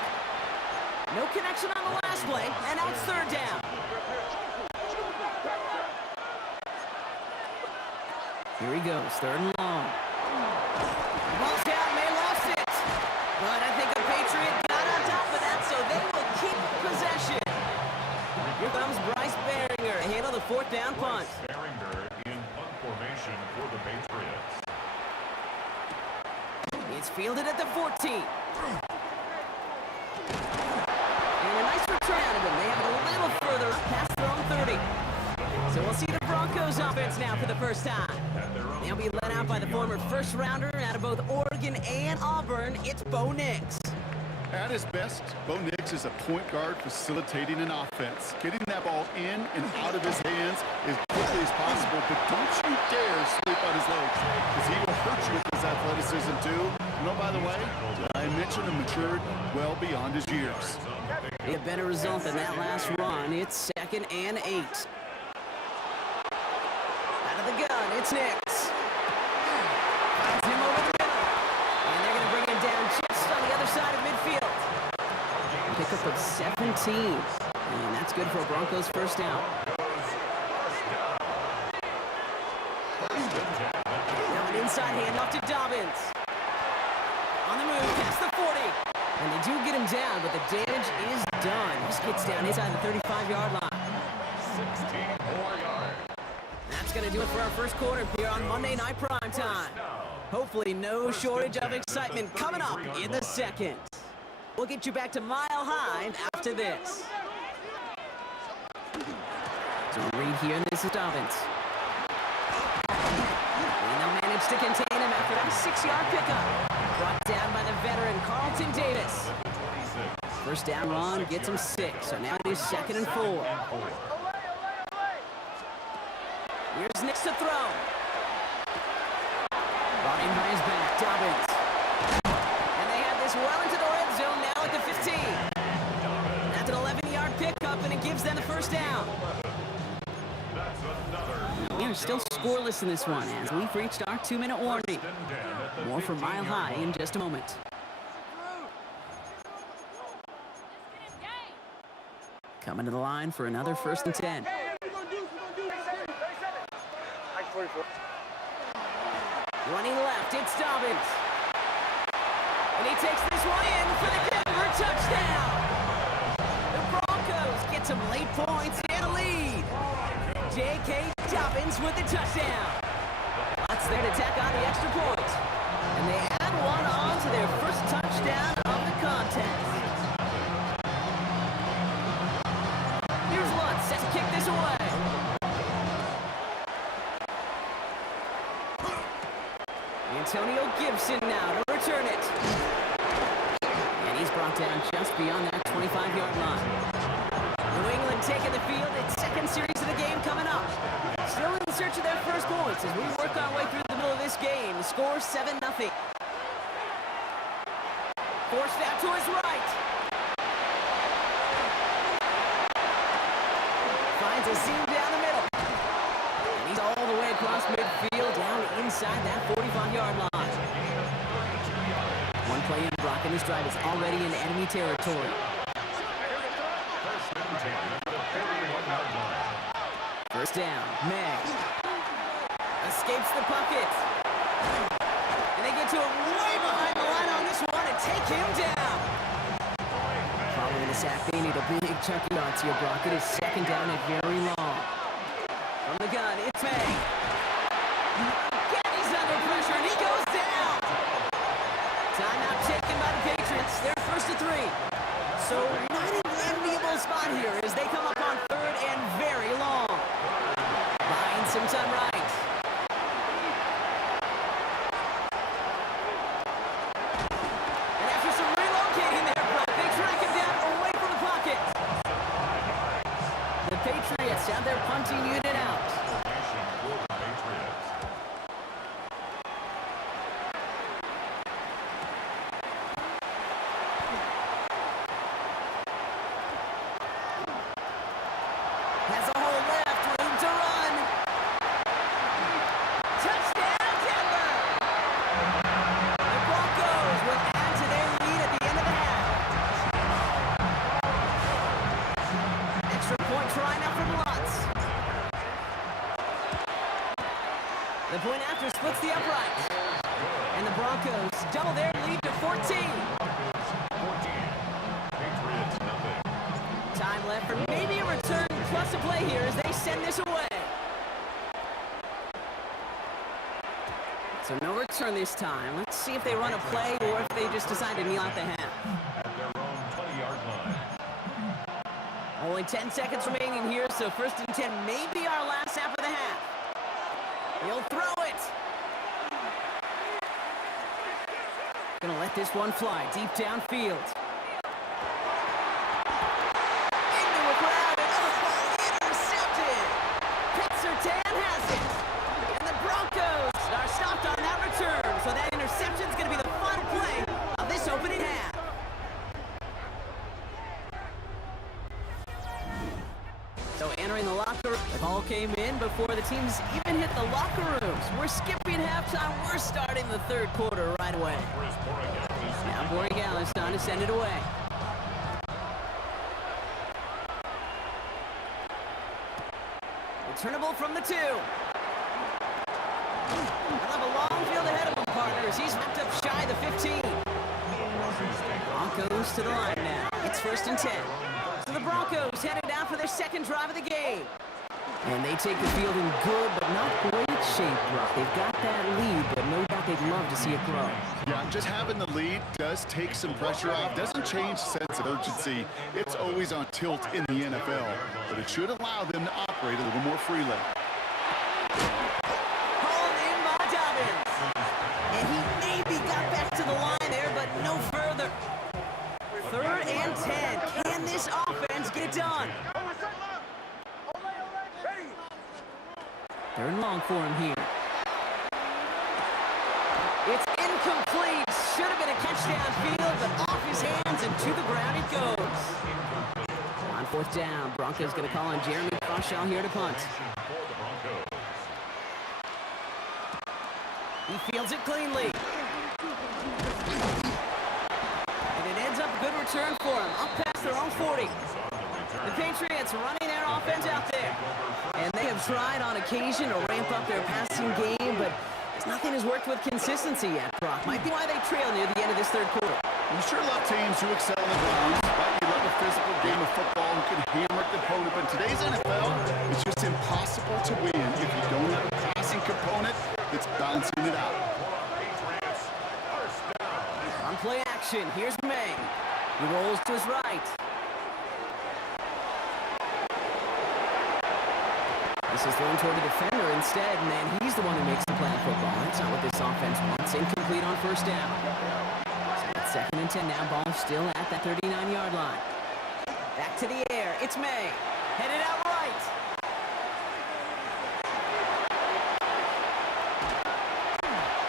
No connection on the last play, and now it's 3rd down. Here he goes, 3rd and long. Ball's down, May lost it. But I think the Patriot got on top of that, so they will keep possession. Here comes Bryce Baringer to handle the 4th down punt. Baringer in punt formation for the Patriots. It's fielded at the 14. And a nice return out of him. They have it a little further up past their own 30. So we'll see the Broncos offense now for the first time. They'll be led out by the former first-rounder out of both Oregon and Auburn. It's Bo Nix. At his best, Bo Nix is a point guard facilitating an offense, getting that ball in and out of his hands as quickly as possible, but don't you dare sleep on his legs, because he will hurt you with his athleticism too. You know, by the way, I mentioned a matured well beyond his years. A better result than that last run. It's 2nd and 8. Out of the gun, it's Nix. Finds him over the middle. And they're going to bring him down just on the other side of midfield. Pickup of 17. And that's good for a Broncos first down. Now an inside handoff to Dobbins. On the move, past the 40. And they do get him down, but the damage is done. This gets down inside the 35-yard line. 16 more yards. That's going to do it for our first quarter here on Monday Night Primetime. Hopefully no shortage of excitement coming up in the second. We'll get you back to Mile High after this. So Reed here, and this is Dobbins. And they'll manage to contain him after that 6-yard pickup. Brought down by the veteran Carlton Davis. First down run gets him 6, so now it is 2nd and 4. Here's Nix to throw. Brought in by his back, Dobbins. And they have this well into the red zone now at the 15. That's an 11-yard pickup, and it gives them the first down. We are still scoreless in this one as we've reached our 2-minute warning. More from Mile High in just a moment. Coming to the line for another 1st and 10. Running left, it's Dobbins. And he takes this one in for the Denver touchdown. The Broncos get some late points and a lead. J.K. Dobbins with the touchdown. Lots there to tack on the extra point. And they add one on to their first touchdown of the contest. Here's Lutz set to kick this away. Antonio Gibson now to return it. And he's brought down just beyond that 25-yard line. New England taking the field, its second series of the game coming up. Still in search of their first points as we work our way through the middle of this game. The score 7-0. Forced out to his right. Finds a seam down the middle. And he's all the way across midfield, down inside that 45-yard line. One play in, Brock, and his drive is already in enemy territory. First down, May. Escapes the pocket. And they get to him way behind the line on this one and take him down. Following the sack, they need a big chunky yards here, Brock. It is 2nd down and very long. From the gun, it's May. He's under pressure, and he goes down. Timeout taken by the Patriots. They're 1st and 3. So not an enviable spot here as they come up on 3rd and very long. Buying some time right. And after some relocating there, they track him down away from the pocket. The Patriots have their punting unit out. Has a hole left, room to run. Touchdown, Denver! The Broncos will add to their lead at the end of the half. Extra point try now from Lutz. The point after splits the upright. And the Broncos double their lead to 14. Time left for maybe a return plus a play here as they send this away. So no return this time. Let's see if they run a play or if they just decide to kneel out the half. At their own 20-yard line. Only 10 seconds remaining here, so 1st and 10 may be our last half of the half. He'll throw it. Gonna let this one fly deep downfield. Into a crowd, and intercepted. Sertan has it. And the Broncos are stopped on that return, so that interception's gonna be the final play of this opening half. So entering the locker room, the ball came in before the teams even hit the locker rooms. We're skipping halftime. We're starting the 3rd quarter right away. Now Borregales on to send it away. Returnable from the 2. He'll have a long field ahead of him, partners. He's knocked up shy of the 15. Broncos to the line now. It's 1st and 10. So the Broncos headed down for their 2nd drive of the game. And they take the field in good but not great shape, Brock. They've got that lead, but no doubt they'd love to see it grow. Yeah, just having the lead does take some pressure off, doesn't change the sense of urgency. It's always on tilt in the NFL, but it should allow them to operate a little more freely. Hauled in by Dobbins. And he maybe got back to the line there, but no further. 3rd and 10. Can this offense get it done? 3rd and long for him here. It's incomplete. Should have been a catch downfield, but off his hands and to the ground it goes. On 4th down, Broncos going to call on Jeremy Crawshaw here to punt. He fields it cleanly. And it ends up a good return for him. Up past their own 40. The Patriots running their offense out there. And they have tried on occasion to ramp up their passing game, but nothing has worked with consistency yet, Brock. Might be why they trail near the end of this 3rd quarter. You sure love teams who excel in the ground, but you love a physical game of football who can hammer the opponent. But in today's NFL, it's just impossible to win if you don't have a passing component that's balancing it out. On play action, here's May. He rolls to his right. This is thrown toward the defender instead, and then he's the one who makes the play on football. That's not what this offense wants. Incomplete on 1st down. So it's 2nd and 10 now. Ball still at that 39-yard line. Back to the air. It's May. Headed out right.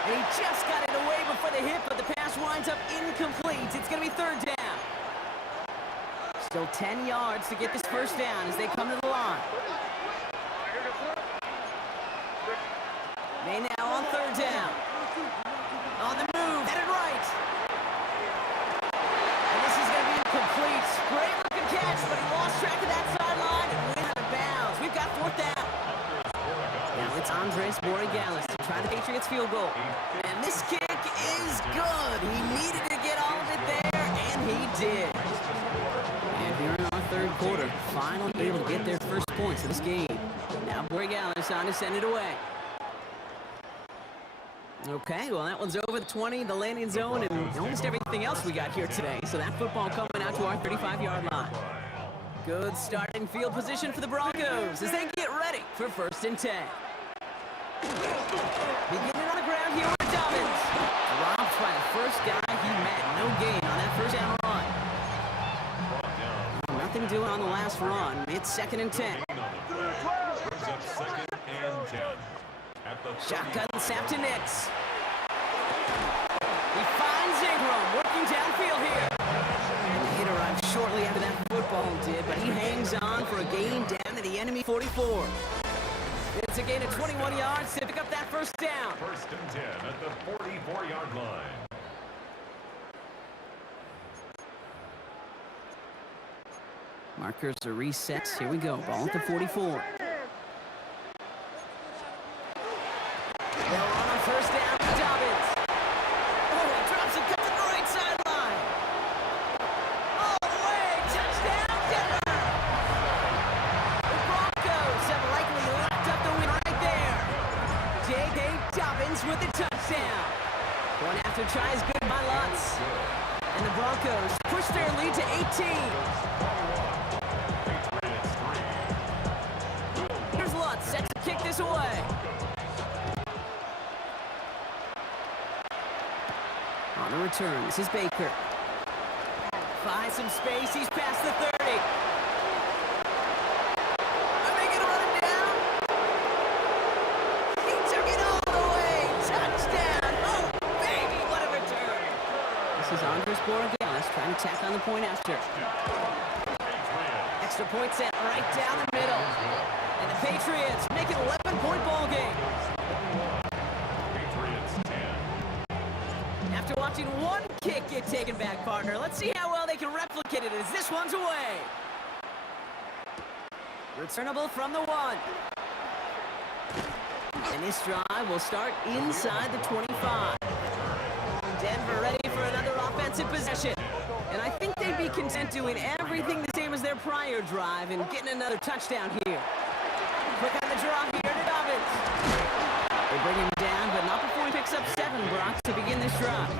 And he just got it away before the hit, but the pass winds up incomplete. It's going to be 3rd down. Still 10 yards to get this 1st down as they come to the line. May now on 3rd down. On the move, headed right. And this is going to be incomplete. Great looking catch, but he lost track of that sideline and went out of bounds. We've got 4th down. Now it's Andres Borregales to try the Patriots field goal. And this kick is good. He needed to get all of it there, and he did. And here in our 3rd quarter, finally able to get their first points of this game. Now Borregales on to send it away. Okay, well, that one's over the 20, the landing zone, and almost everything else we got here today. So that football coming out to our 35-yard line. Good starting field position for the Broncos as they get ready for 1st and 10. Beginning on the ground here with Dobbins. Dropped by the first guy he met. No gain on that 1st down run. Nothing doing on the last run. It's 2nd and 10. Shotgun snap to Nix. He finds Ingram working downfield here. The hit arrived shortly after that football did, but he hangs on for a gain down to the enemy 44. It's a gain of 21 yards to pick up that 1st down. 1st and 10 at the 44-yard line. Markers are reset. Here we go. Ball at the 44. They'll run on 1st down to Dobbins. Oh, he drops and cuts to the right sideline. All the way. Touchdown, Denver. The Broncos have likely locked up the win right there. J.K. Dobbins with the touchdown. Going after tries good by Lutz. And the Broncos push their lead to 18. Here's Lutz set to kick this away. On the return, this is Baker. Finds some space, he's past the 30. Are they gonna run him down? He took it all the way! Touchdown! Oh, baby, what a return! This is Andres Borregales trying to tack on the point after. Extra point set right down the middle. And the Patriots make it 11-point ball game. After watching one kick get taken back, partner, let's see how well they can replicate it as this one's away. Returnable from the 1. And this drive will start inside the 25. Denver ready for another offensive possession. And I think they'd be content doing everything the same as their prior drive and getting another touchdown here. Quick on the draw here to Dobbins. They bring him down, but not before he picks up 7, Brock, to begin this drive.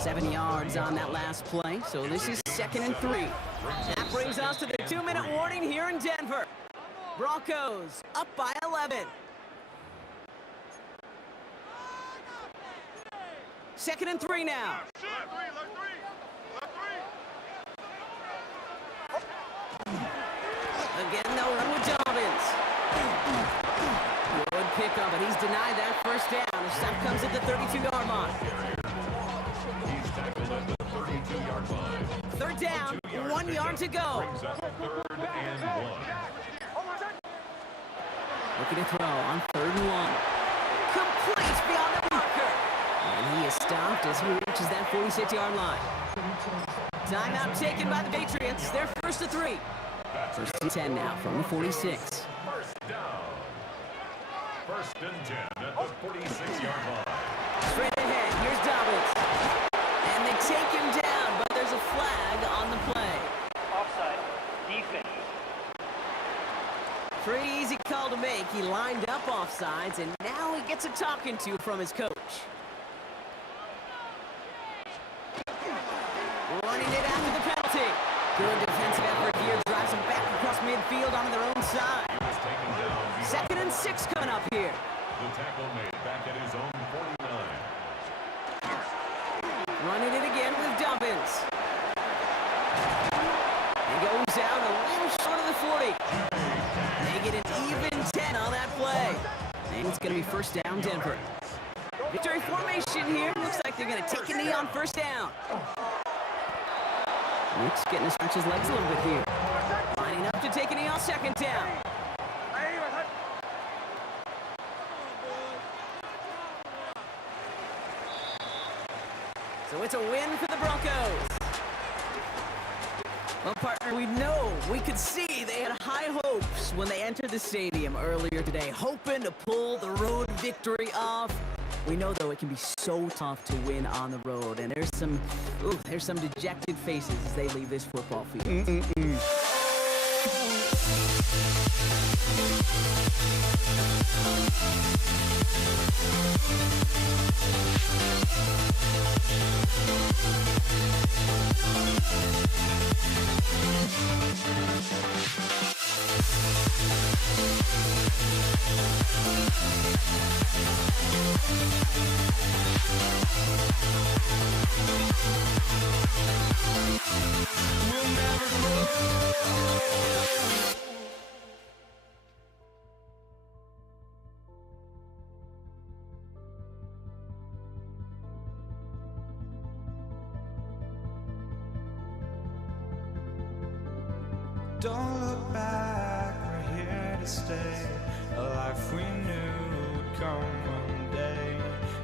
7 yards on that last play, so this is 2nd and 3. That brings us to the 2-minute warning here in Denver. Broncos up by 11. 2nd and 3 now. Again, they'll run with Dobbins. Good pickup, but he's denied that first down. The stop comes at the 32-yard line. He's tackled at the 32-yard line. 3rd down, 1 yard to go. Brings up 3rd and 1. Looking to throw on 3rd and 1. Complete beyond the marker. And he is stopped as he reaches that 46-yard line. Timeout taken by the Patriots. They're 1st to 3. 1st and 10 now from the 46. First down. 1st and 10 at the 46-yard line. Straight ahead, here's Dobbins. And they take him down, but there's a flag on the play. Offside. Defense. Pretty easy call to make. He lined up offsides, and now he gets a talking to from his coach. Running it after the penalty. Good defensive effort here. Drives him back across midfield onto their own side. He was taken down. 2nd and 6 coming up here. The tackle made back at his own 49. Running it again with Dobbins. He goes out a little short of the 40. They get an even 10 on that play. And it's going to be 1st down, Denver. Victory formation here. Looks like they're going to take a knee on 1st down. Nick's getting to stretch his legs a little bit here. Lining up to take a knee on 2nd down. So it's a win for the Broncos. Well, partner, we could see they had high hopes when they entered the stadium earlier today, hoping to pull the road victory off. We know, though, it can be so tough to win on the road, and there's some dejected faces as they leave this football field. We'll never grow. Don't look back, we're here to stay. A life we knew would come one day.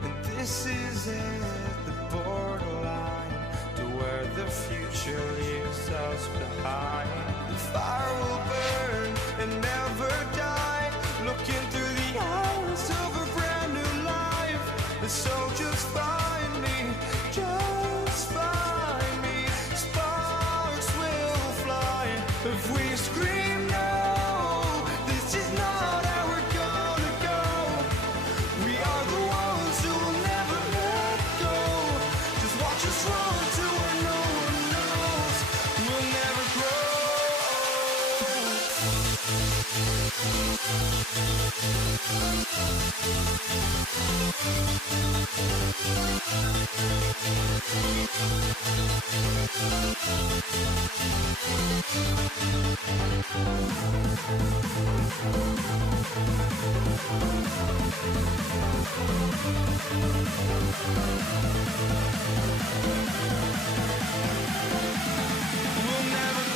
And this is it, the borderline to where the future leaves us behind. The fire will burn and never die. Looking through the eyes of a brand new life. And so just find me, just find me. Sparks will fly if we scream no. This is not how we're gonna go. We are the ones who will never let go. Just watch us run to where no one knows. We'll never grow. We'll never grow. We'll never grow.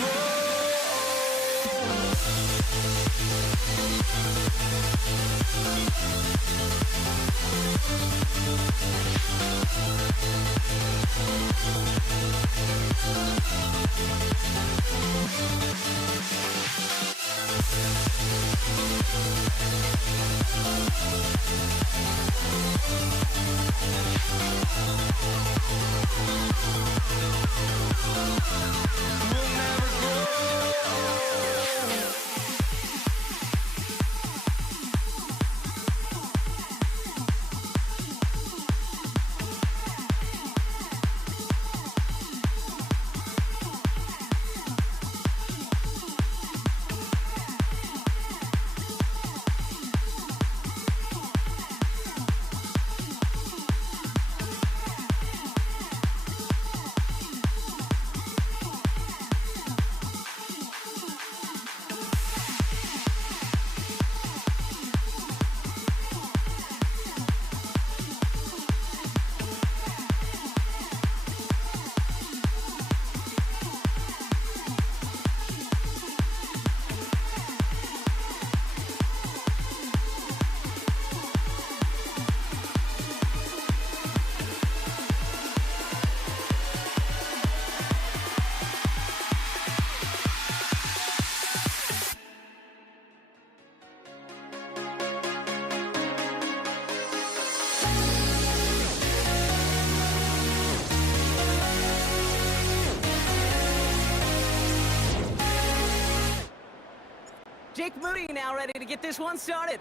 Jake Moody now ready to get this one started.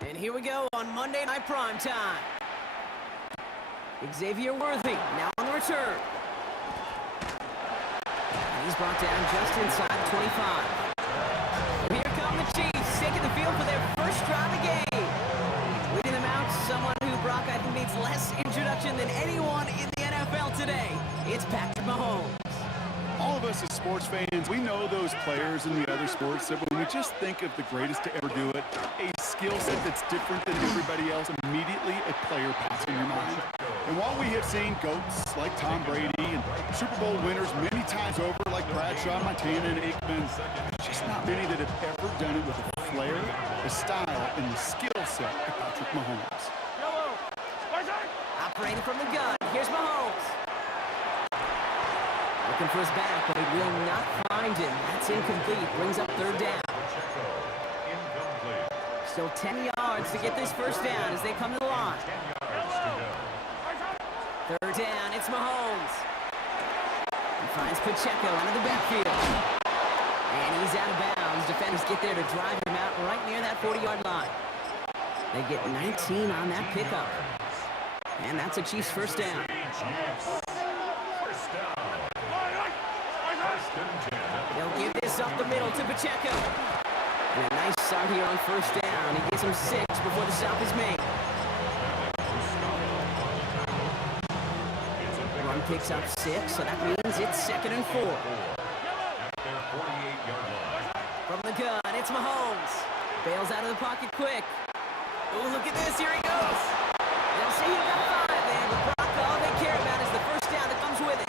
And here we go on Monday Night Primetime. Xavier Worthy now on the return. And he's brought down just inside 25. Here come the Chiefs, taking the field for their first drive of the game. Leading them out, someone who, Brock, I think needs less introduction than anyone in the NFL today. It's Patrick Mahomes. All of us as sports fans, we know those players in the other sports, that when we just think of the greatest to ever do it, a skill set that's different than everybody else, immediately a player pops in your mind. And while we have seen GOATs like Tom Brady and Super Bowl winners many times over like Bradshaw, Montana, and Aikman, there's just not many that have ever done it with the flair, the style, and the skill set of Patrick Mahomes. Operating from the gun, here's Mahomes. Looking for his back, but he will not find him. That's incomplete. Brings up third down. Still 10 yards to get this first down as they come to the line. Third down, it's Mahomes. He finds Pacheco out of the backfield. And he's out of bounds. Defenders get there to drive him out right near that 40-yard line. They get 19 on that pickup. And that's a Chiefs first down. They'll give this up the middle to Pacheco. And a nice start here on first down. He gets him 6 before the stop is made. Run picks up 6, so that means it's 2nd and 4. From the gun, it's Mahomes. Bails out of the pocket quick. Oh, look at this. Here he goes. They'll say he got 5 there, but Brock, all they care about is the first down that comes with it.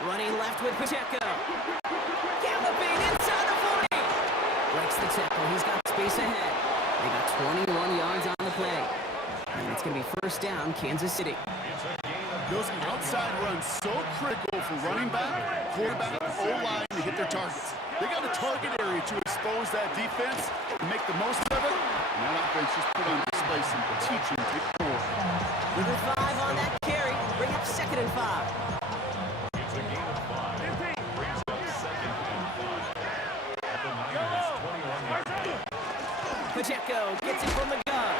Running left with Pacheco. Galloping inside the 40. Breaks the tackle. He's got space ahead. They got 21 yards on the play. And it's going to be first down, Kansas City. Those outside runs so critical for running back, quarterback, O-line to hit their targets. They got a target area to expose that defense and make the most of it. And that offense just put on display some teaching to ignore. Number 5 on that carry. Bring up 2nd and 5. Pacheco gets it from the gun.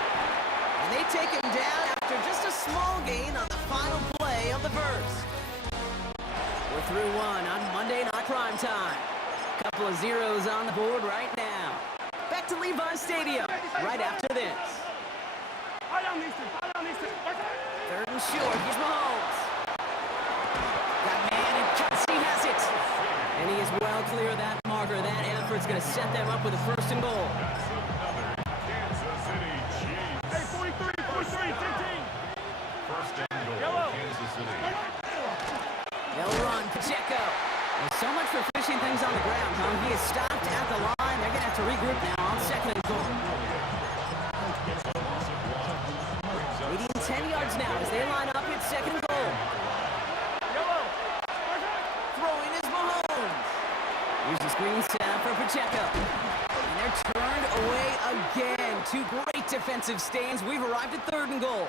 And they take him down after just a small gain on the final play of the first. We're through one on Monday Night Primetime. Couple of zeros on the board right now. Back to Levi Stadium right after this. 3rd and short, here's Mahomes. Got man and cuts, he has it. And he is well clear of that marker. That effort's going to set them up with a 1st and goal. They'll run, Pacheco. Well, so much for finishing things on the ground, huh? He is stopped at the line. They're going to have to regroup now on 2nd and goal. Leading 10 yards now as they line up at 2nd and goal. Throwing is Mahomes. Here's the screen set for Pacheco. And they're turned away again. 2 great defensive stands. We've arrived at 3rd and goal.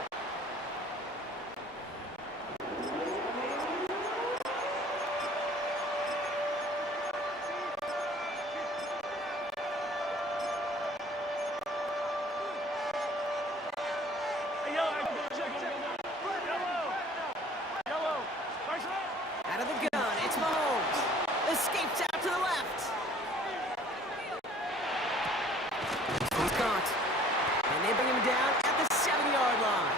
Out of the gun, it's Mahomes. Escapes out to the left. He's caught. And they bring him down at the 7-yard line.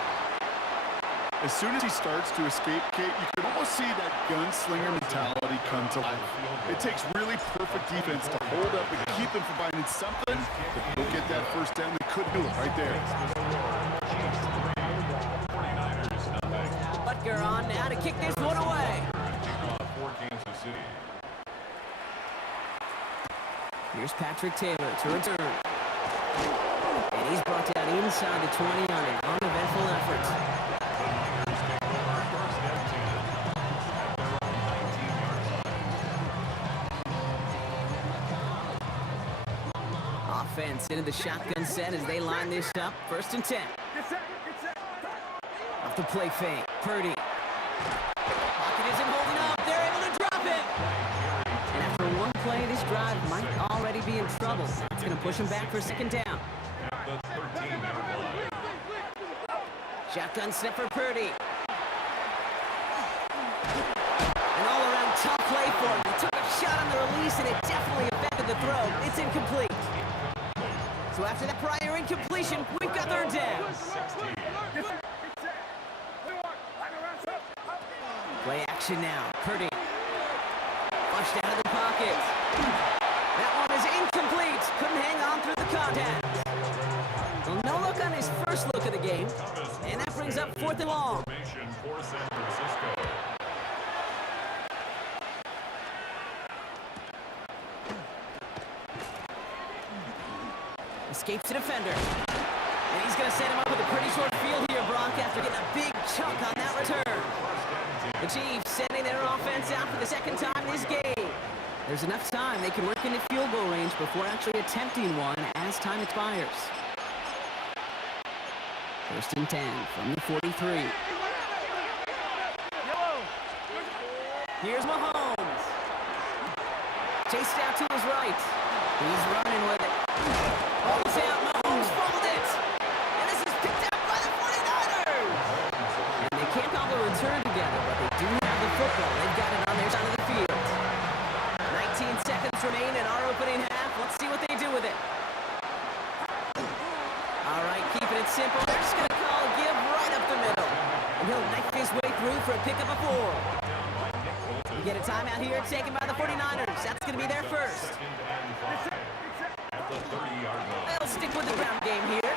As soon as he starts to escape, Kate, you can almost see that gunslinger mentality come to life. It takes really perfect defense to hold up and keep him from finding something. If they'll get that first down, they could do it right there. Butker on now to kick this one away. Here's Patrick Taylor to return. And he's brought down inside the 20 on an uneventful effort. Offense into the shotgun set as they line this up. 1st and 10. Off the play fake. Purdy. Pocket isn't holding up. They're able to drop it. And after one play, this drive might already be in trouble. It's going to push him back for second down. At the 13-yard line. Shotgun snap for Purdy. An all-around tough play for him. He took a shot on the release, and it definitely affected the throw. It's incomplete. So after that prior incompletion, we've got third down. Play action now. Purdy. Flushed out of the pocket. That one is incomplete. Couldn't hang on through the contact. Well, no look on his first look of the game. And that brings up 4th and long. Formation for San Francisco. Escapes the defender. And he's going to set him up with a pretty short field here, Brock, after getting a big chunk on that return. The Chiefs sending their offense out for the second time this game. There's enough time they can work into field goal range before actually attempting one as time expires. 1st and 10 from the 43. Here's Mahomes. Chased out to his right. He's running with it. Balls out. Mahomes fumbled it. And this is picked up by the 49ers. And they can't cobble a return together, but they do have the football. They've got it on their side of the field. 19 seconds remain in our opening half. Let's see what they do with it. All right, keeping it simple. They're just going to call a give right up the middle. And he'll knife his way through for a pickup of 4. We get a timeout here taken by the 49ers. That's going to be their first. Second and 5. At the 30-yard line. They'll stick with the ground game here.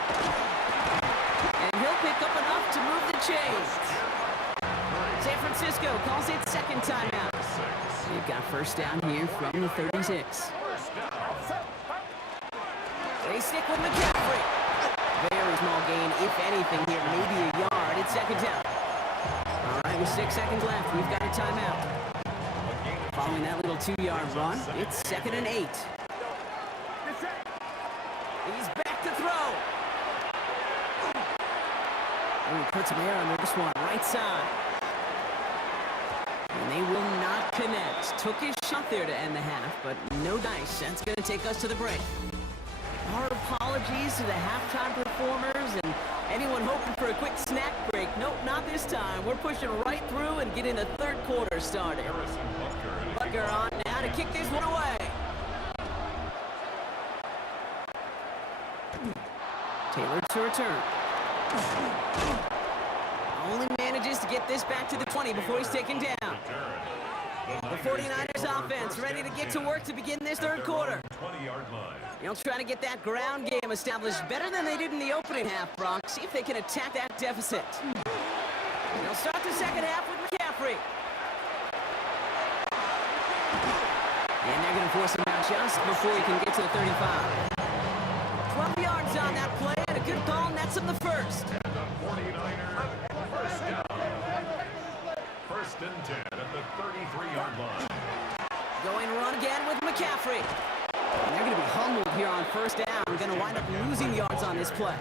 And he'll pick up enough to move the chains. San Francisco calls it second timeout. They've got first down here from the 36. They stick with McCaffrey. Very small gain, if anything here, maybe a yard. It's second down. All right, with 6 seconds left, we've got a timeout. Following that little 2-yard run, it's 2nd and 8. He's back to throw. And he puts some air on this one, right side. And they will not connect. Took his shot there to end the half, but no dice. That's going to take us to the break. Our apologies to the halftime performers and anyone hoping for a quick snack break. Nope, not this time. We're pushing right through and getting the third quarter started. Butker on now to kick this one away. Taylor to return. Only manages to get this back to the 20 before he's taken down. The 49ers offense ready to get to work to begin this third quarter. 20-yard line. They'll try to get that ground game established better than they did in the opening half, Brock. See if they can attack that deficit. They'll start the second half with McCaffrey. And they're going to force him out just before he can get to the 35. 12 yards on that play, and a good call nets him the first. And the 49ers first down. 1st and 10 at the 33-yard line. Going run again with McCaffrey. And they're going to be humbled here on first down. We're going to wind up losing yards on this play.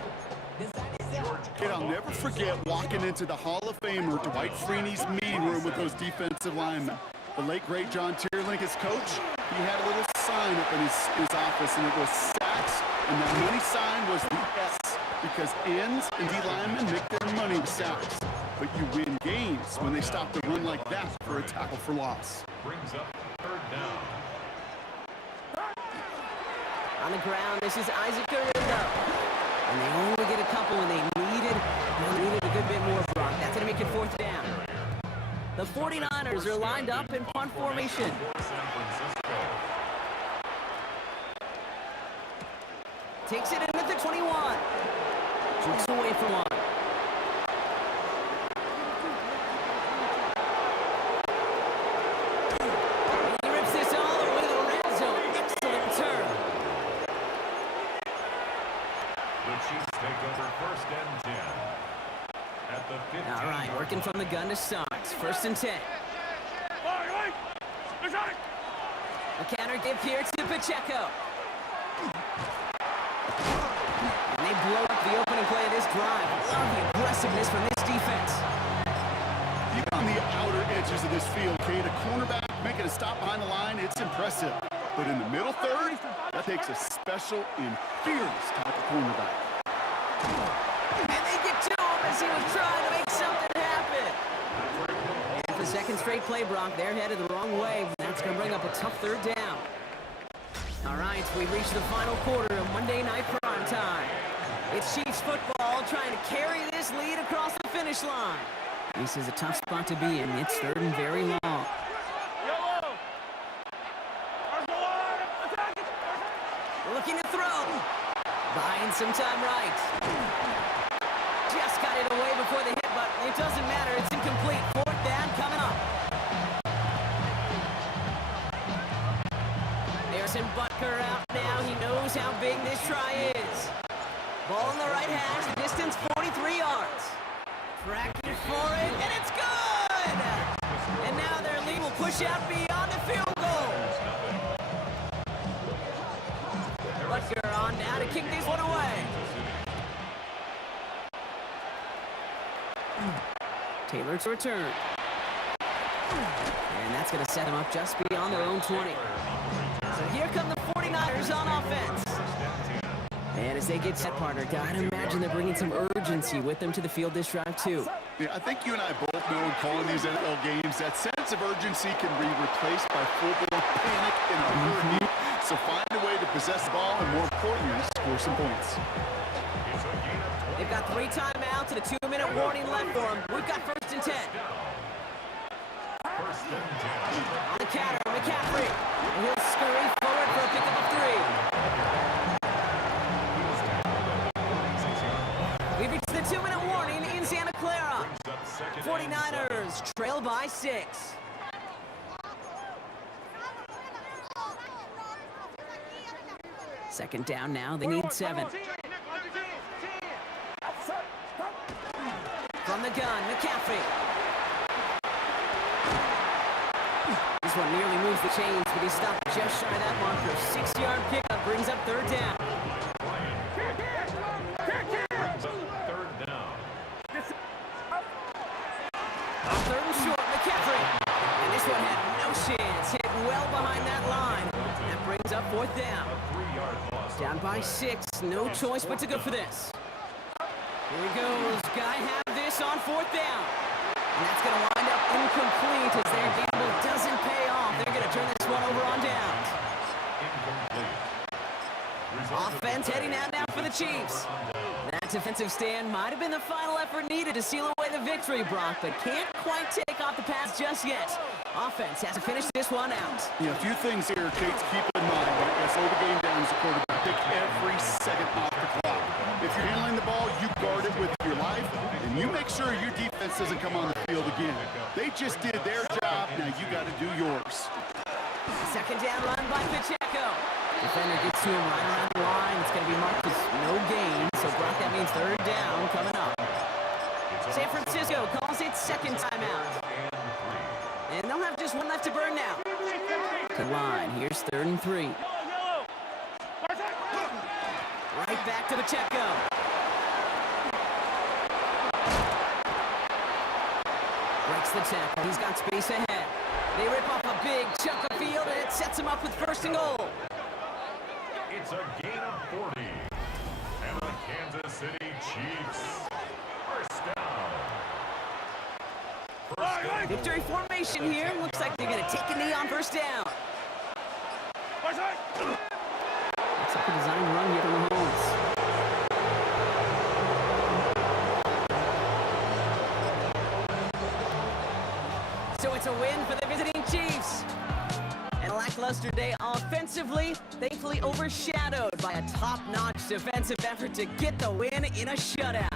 Kid, I'll never forget walking into the Hall of Famer Dwight Freeney's meeting room with those defensive linemen. The late, great John Tierlink, his coach, he had a little sign up in his office, and it was sacks, and that money sign was the S, because ends and D-linemen make their money with sacks. But you win games when they stop the run like that for a tackle for loss. Brings up 3rd down. On the ground, this is Isaac Guerrero. And they only get a couple, and they needed a good bit more, Brock. That's going to make it 4th down. The 49ers are lined up in punt formation. For San Francisco. Takes it in at the 21. Jukes away from one. He rips this all the way to the red zone. Excellent return. The Chiefs take over 1st and 10. At the 15. All right, working from the gun to start. 1st and 10. A counter give here to Pacheco. And they blow up the opening play of this drive. Love the aggressiveness from this defense. Even on the outer edges of this field, Kate, a cornerback making a stop behind the line, it's impressive. But in the middle third, that takes a special and fearless type of cornerback. And they get to him as he was trying to make something happen. And for the second straight play, Brock, they're headed the wrong way. That's going to bring up a tough third down. All right, we've reached the final quarter of Monday Night Prime Time. It's Chiefs football trying to carry this lead across the finish line. This is a tough spot to be in. It's third and very long. Looking to throw. Buying some time right. Just got it away before the hit, but it doesn't matter. It's incomplete. Fourth down coming up. Harrison Butker out now. He knows how big this try is. Ball in the right hash. The distance 43 yards. Tracking for it, and it's good! And now their lead will push out beyond the field goal. Butker on now to kick this one away. Taylor to return. And that's going to set them up just beyond their own 20. So here come the 49ers on offense. And as they get set, partner, gotta imagine they're bringing some urgency with them to the field this drive, too. Yeah, I think you and I both know in calling these NFL games that sense of urgency can be replaced by full-blown panic in a hurry. So find a way to possess the ball and, more importantly, score some points. They've got 3 timeouts and a 2-minute warning left for them. We've got first and 10. On the counter, McCaffrey. And he'll scurry forward for a pickup of 3. We've reached the 2-minute warning in Santa Clara. 49ers trail by 6. Second down now, they need 7. From the gun, McCaffrey. This one nearly moves the chains, but he stopped just shy of that marker. 6-yard pickup brings up third down. Third and short, McCaffrey. And this one had no chance. Hit well behind that line. That brings up fourth down. Down by 6. No choice but to go for this. Here he goes. Guy have this on fourth down. And that's going to wind up incomplete as their gamble doesn't pay off. They're going to turn this one over on downs. Offense heading out now for the Chiefs. That defensive stand might have been the final effort needed to seal away the victory, Brock, but can't quite take off the pass just yet. Offense has to finish this one out. Yeah, a few things here, Kate, to keep in mind. Right? Slow the game down as a quarterback. Pick every second off the clock. If you're handling the ball, you guard it with your life, and you make sure your defense doesn't come on the field again. They just did their job. Now you got to do yours. Second down run by Pacheco. Defender gets to him right around the line. It's going to be marked as no gain. So, Brock, that means third down coming up. San Francisco calls it second timeout. And they'll have just one left to burn now. To line. Here's third and 3. Right back to Pacheco. Breaks the tackle. He's got space ahead. They rip off a big chunk of field, and it sets him up with first and goal. It's a gain of 40. And the Kansas City Chiefs. First down. Victory formation here. Looks like they're going to take a knee on first down. Looks like a designed run here from Mahomes. So it's a win for the visiting Chiefs. And a lackluster day offensively, thankfully overshadowed by a top-notch defensive effort to get the win in a shutout.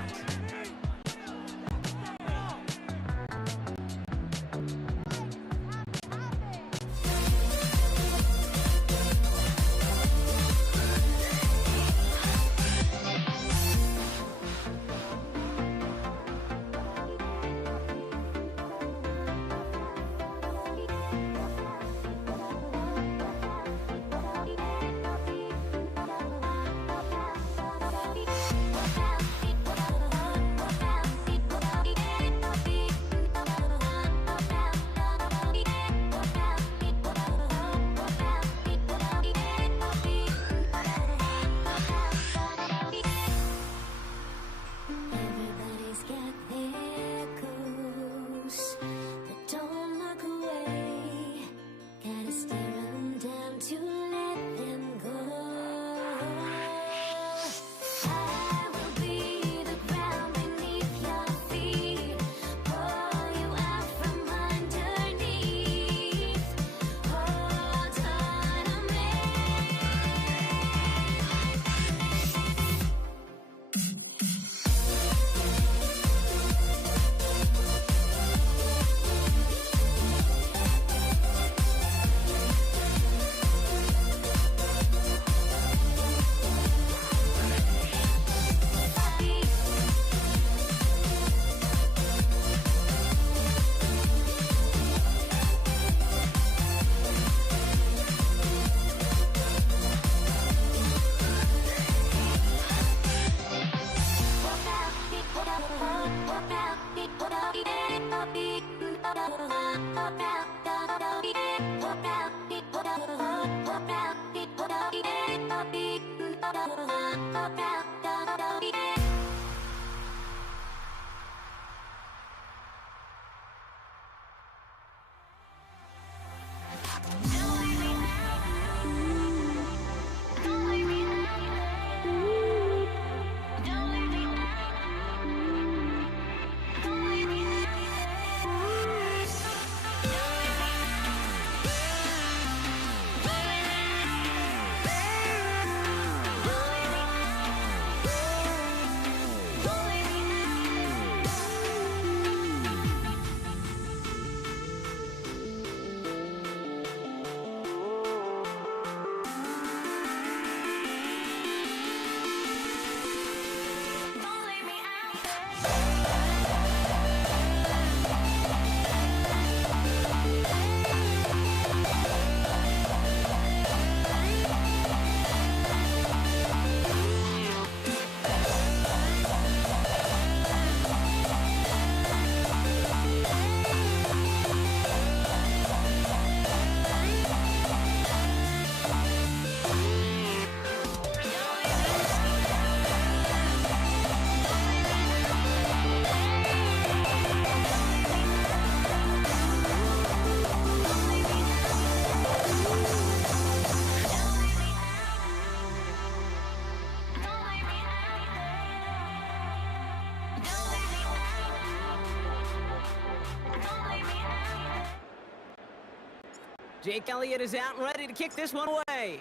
Jake Elliott is out and ready to kick this one away.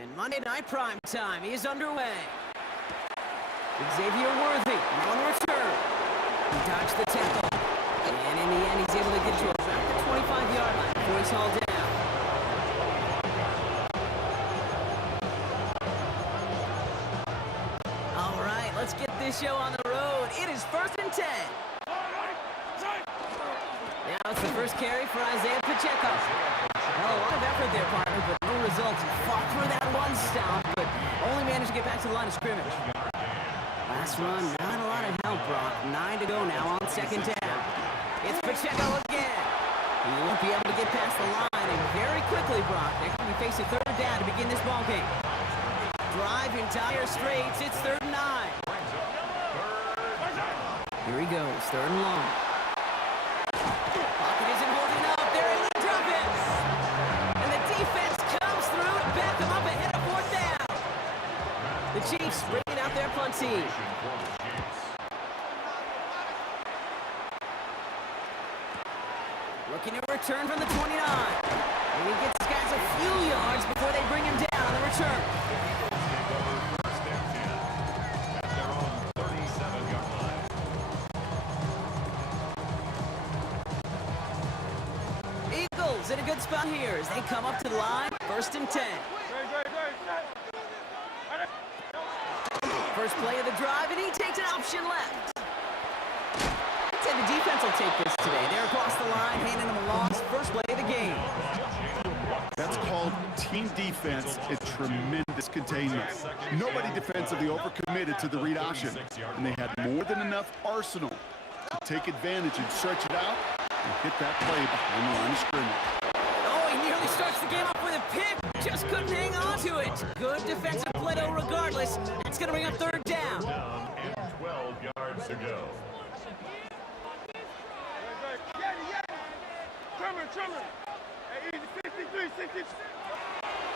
And Monday Night Prime Time is underway. Xavier Worthy on return. He dodged the tackle. And in the end, he's able to get to about the 25-yard line before he's hauled down. All right, let's get this show on the road. It is 1st and 10. Now it's the first carry for Isaiah Pacheco. Well, a lot of effort there, partner, but no results. He fought through that one stop, but only managed to get back to the line of scrimmage. Last run, not a lot of help, Brock. 9 to go now on 2nd down. It's Pacheco again. He won't be able to get past the line, and very quickly, Brock, they're going to be facing 3rd down to begin this ballgame. Drive in dire straits. It's 3rd and 9. Here he goes, 3rd and long. Pocket isn't holding up. They're able to drop it. And the defense comes through to back them up ahead of 4th down. The Chiefs bringing out their punt team. Looking to return from the 29. And he gets his guys a few yards before they bring him down on the return. Eagles in a good spot here as they come up to the line. 1st and 10. First play of the drive, and he takes an option left. I'd say the defense will take this today. They're across the line, handing them a loss. First play of the game. That's called team defense and tremendous containment. Nobody defensively overcommitted to the read option, and they had more than enough arsenal to take advantage and stretch it out and hit that play behind the line of scrimmage. Oh, he nearly starts the game off with a pick. Just couldn't hang on to it. Good defensive play, though, regardless. That's going to bring up 3rd down. And 12 yards to go.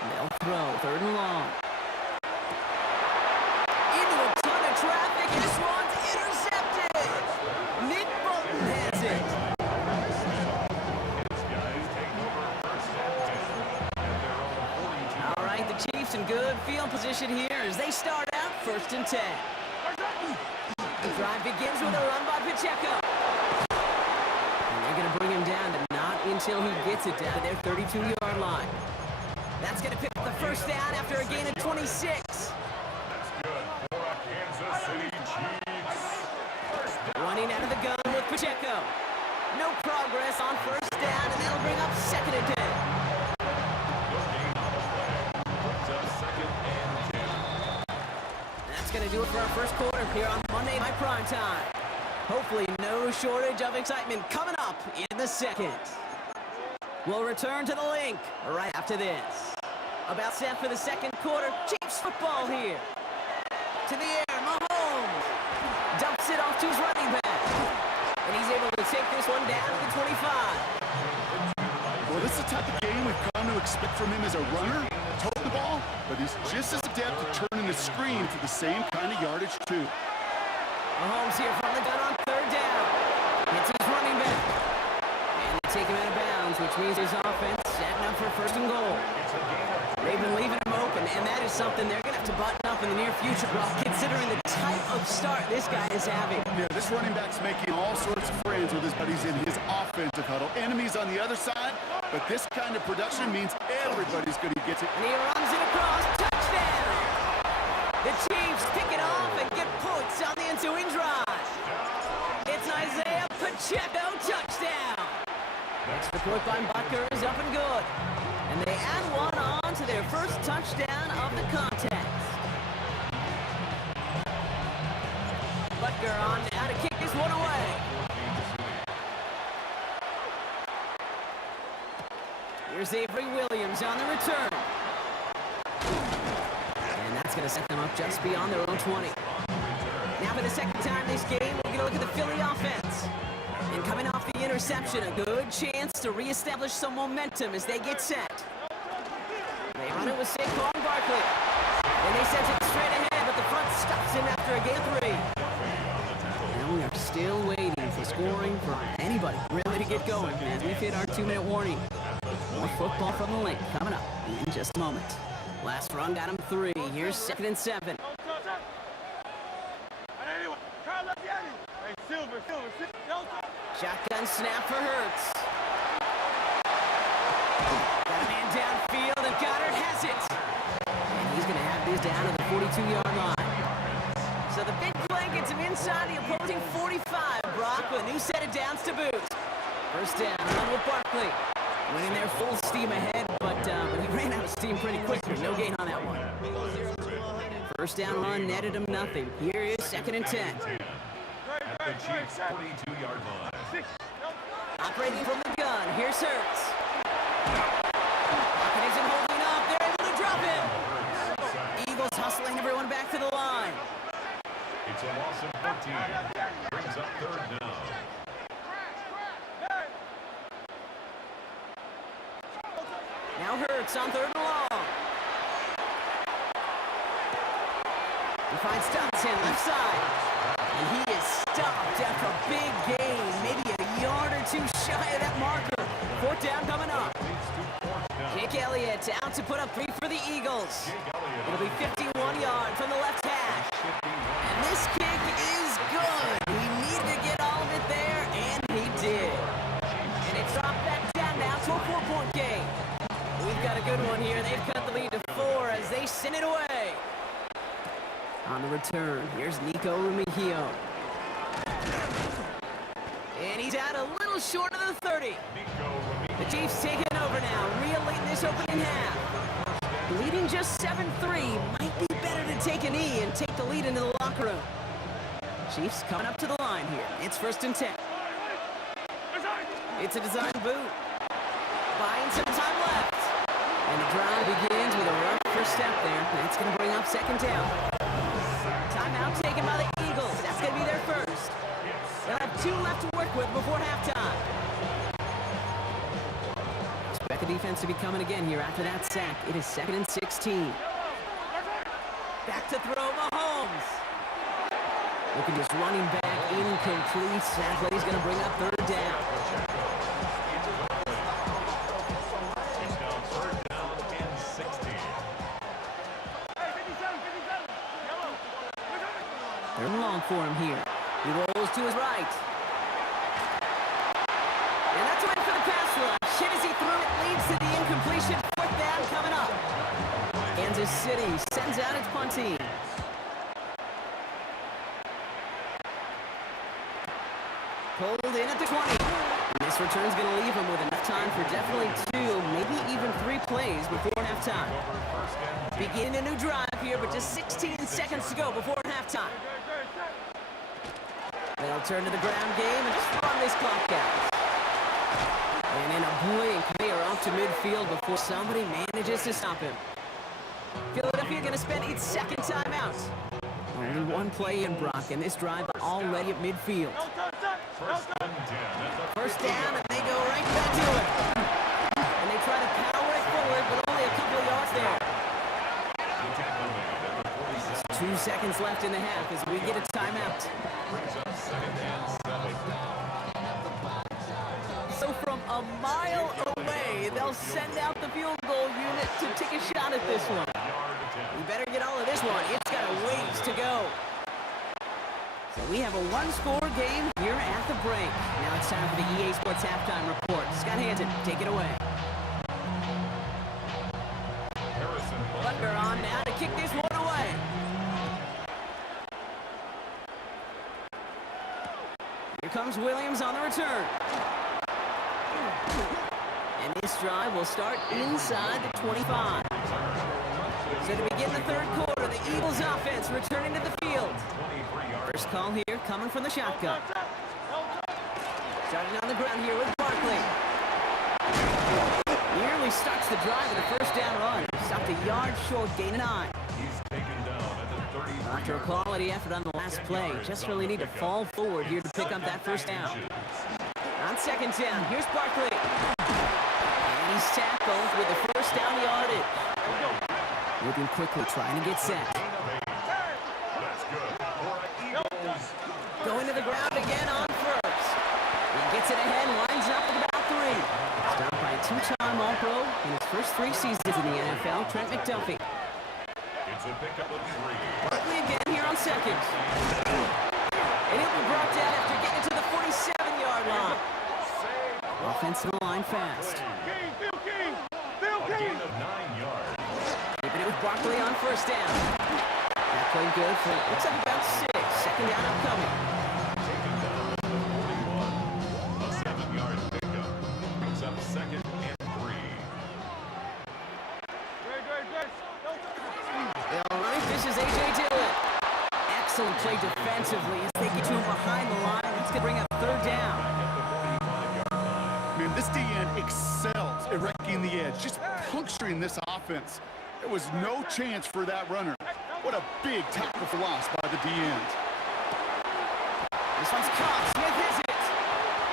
They'll throw, 3rd and long. Into a ton of traffic, and this one's intercepted. Nick Bolton has it. All right, the Chiefs in good field position here as they start out 1st and 10. The drive begins with a run by Pacheco. And they're going to bring him down to not until he gets it down to their 32-yard line. That's going to pick up the 1st down after a gain of 26. That's good for a Kansas City Chiefs. Running out of the gun with Pacheco. No progress on 1st down, and that'll bring up 2nd and 10. That's going to do it for our first quarter here on Monday Night Prime Time. Hopefully no shortage of excitement coming up in the second. We'll return to the link right after this. About set for the second quarter. Chiefs football here. To the air, Mahomes. Dumps it off to his running back. And he's able to take this one down to the 25. Well, this is the type of game we've come to expect from him as a runner, toting the ball, but he's just as adept at turning the screen for the same kind of yardage, too. Mahomes here from the gun on third down. Hits his running back. And they take him out of bounds, which means his offense setting up for first and goal. They've been leaving him open, and that is something they're going to have to button up in the near future, Brock, considering the type of start this guy is having. Yeah, this running back's making all sorts of friends with his buddies in his offensive huddle. Enemies on the other side, but this kind of production means everybody's going to get it. And he runs it across. Touchdown! The Chiefs pick it off and get points on the ensuing drive. It's Isaiah Pacheco, touchdown! Next report by Butker is up and good. And they add one on to their first touchdown of the contest. Butker on now to kick this one away. Here's Avery Williams on the return. And that's going to set them up just beyond their own 20. Now for the second time this game, we're going to look at the Philly offense. And coming off the interception, a good chance to reestablish some momentum as they get set. They run it with Saquon Barkley. And they send it straight ahead, but the front stops him after a gain of 3. And we are still waiting for scoring for anybody really to get going as we've hit our 2-minute warning. More football from the link coming up in just a moment. Last run got him 3. Here's 2nd and 7. Shotgun snap for Hurts. Got a man downfield, and Goddard has it. And he's going to have this down at the 42-yard line. So the big play gets him inside the opposing 45, Brock, with a new set of downs to boot. First down, run with Barkley. Winning there full steam ahead, but he ran out of steam pretty quickly. No gain on that one. First down run netted him nothing. Here is 2nd and 10. At the Chiefs' 42-yard line. Operating from the gun, here's Hurts. Pocket isn't holding up, they're able to drop him. Eagles hustling everyone back to the line. It's a loss of 14. Brings up 3rd down. Now Hurts on 3rd and long. He finds Dotson left side. And he is stopped after a big gain, maybe a yard or 2 shy of that marker. 4th down coming up. Jake Elliott out to put up 3 for the Eagles. It'll be 51 yards from the left hash. And this kick is good. He needed to get all of it there, and he did. And it's dropped back down now to a 4-point game. We've got a good one here. They've cut the lead to 4 as they send it away. On the return, here's Nico Rumigio. And he's out a little short of the 30. The Chiefs taking over now, real late in this opening half. Leading just 7-3, might be better to take a knee and take the lead into the locker room. Chiefs coming up to the line here. It's 1st and 10. It's a design boot. Buying some time left. And the drive begins with a rough first step there. That's going to bring up 2nd down. Timeout taken by the Eagles. That's going to be their first. They'll have 2 left to work with before halftime. Expect the defense to be coming again here after that sack. It is 2nd and 16. Back to throw, Mahomes. Look at this running back, incomplete. That play's going to bring up 3rd down. It's now 3rd down and 16. 3rd and long for him here. He rolls to his right. And that's a win for the pass rush. Shit as he threw it, leads to the incompletion. 4th down coming up. Kansas City sends out its punt team. Pulled in at the 20. And this return's going to leave him with enough time for definitely 2, maybe even 3 plays before halftime. Beginning a new drive here, but just 16 seconds to go before halftime. They'll turn to the ground game and just run this clock out. And in a blink, they are off to midfield before somebody manages to stop him. Philadelphia going to spend its second timeout. Only one play in, Brock, and this drive already at midfield. First down, and they go right back to it. And they try to power it forward, but only a couple of yards there. 2 seconds left in the half as we get a timeout. So from a mile away, they'll send out the field goal unit to take a shot at this one. We better get all of this one. It's got a ways to go. So we have a one-score game here at the break. Now it's time for the EA Sports Halftime Report. Scott Hansen, take it away. Butler on now to kick this one away. Here comes Williams on the return. And this drive will start inside the 25. So to begin the third quarter, the Eagles offense returning to the field. First call here coming from the shotgun. Starting on the ground here with Barkley. Nearly starts the drive with a first down run. Stopped a yard short, gain of 9. After a quality effort on the last play, just really need to fall forward here to pick up that first down. On second down, here's Barkley. And he's tackled with the first down yardage. Moving quickly, trying to get set. Going to the ground again on first. He gets it ahead, lines up at about 3. Stopped by a two-time All-Pro in his first 3 seasons in the NFL, Trent McDuffie. Barkley again here on second. And he'll be brought down after getting to the 47-yard line. Offensive line fast. Keeping it with Barkley on first down. That played good for, looks like about 6. Second down upcoming. A 7-yard pickup. Brings up second and 3. All right, this is A.J. Dillon. Excellent play defensively as they get to him behind the line. It's going to bring up third down. Man, this D-end excels at wrecking the edge, just puncturing this offense. There was no chance for that runner. What a big tackle for loss by the D-end. This one's caught. Smith hits it.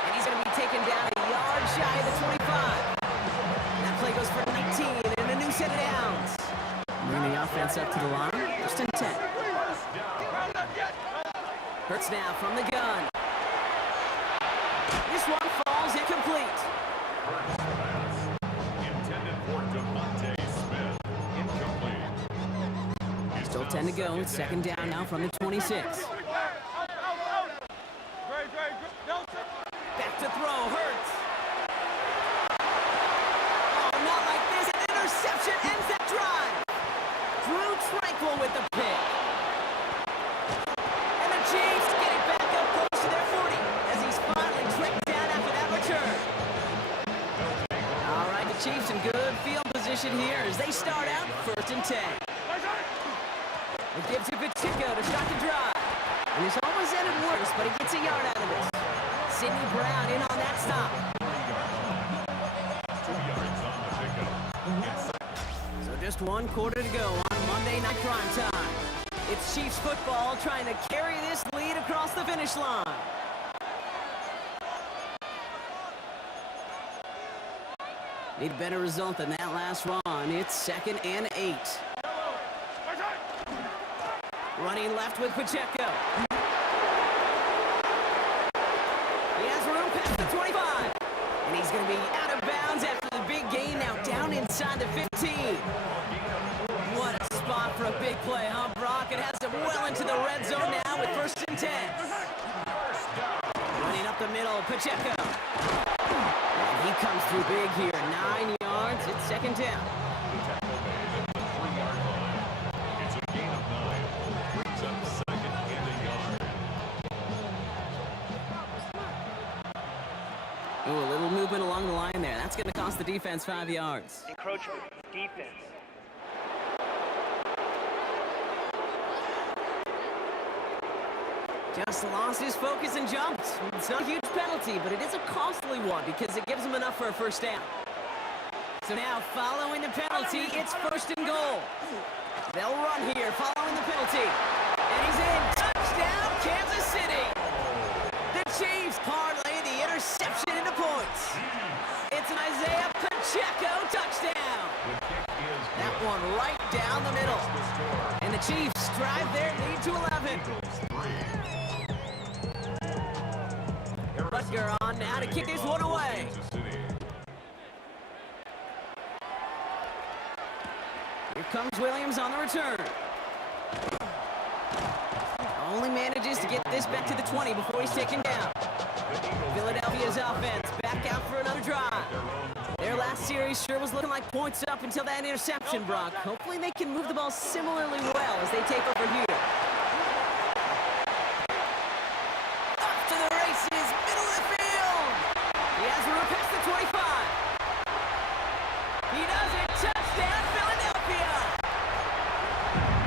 And he's going to be taken down a yard shy of the 25. That play goes for 19 and a new set of downs. Bring the offense up to the line. First and 10. Hurts now from the gun. This one falls incomplete. Intended for DeVonta Smith. Incomplete. Still 10 to go. It's second down now from the 26. Back to throw. Hurts. Oh, not like this. An interception ends that drive. Drew Tranquil with the pick. And the Chiefs get it back up close to their 40 as he's finally tracked down after that return. All right, the Chiefs in good field position here as they start out first and 10. It gives to Pacheco to start the drive. And it's almost ended worse, but he gets a yard out of this. Sidney Brown in on that stop. 2 yards on the pickup. So just 1 quarter to go on Monday Night Prime Time. It's Chiefs football trying to carry this lead across the finish line. Need a better result than that last run. It's second and 8. Running left with Pacheco. He has room past the 25. And he's going to be out of bounds after the big gain. Now down inside the 15. What a spot for a big play, huh, Brock? It has him well into the red zone now with first and 10. Running up the middle, Pacheco. And he comes through big here. 9 yards. It's second down. It's a gain of 9. Brings up second and a yard. Ooh, a little movement along the line there. That's going to cost the defense 5 yards. Encroachment. Defense. Just lost his focus and jumped. It's not a huge penalty, but it is a costly one because it gives him enough for a first down. So now, following the penalty, it's first and goal. They'll run here, following the penalty. And he's in. Touchdown, Kansas City. The Chiefs parlay the interception into points. It's an Isaiah Pacheco touchdown. That one right down the middle. And the Chiefs drive their lead to 11. Butker on now to kick this one away. Here comes Williams on the return. Only manages to get this back to the 20 before he's taken down. Philadelphia's offense back out for another drive. Their last series sure was looking like points up until that interception, Brock. Hopefully they can move the ball similarly well as they take over here. Up to the races, middle of the field. He has room past the 25. He does it. Touchdown, Philadelphia.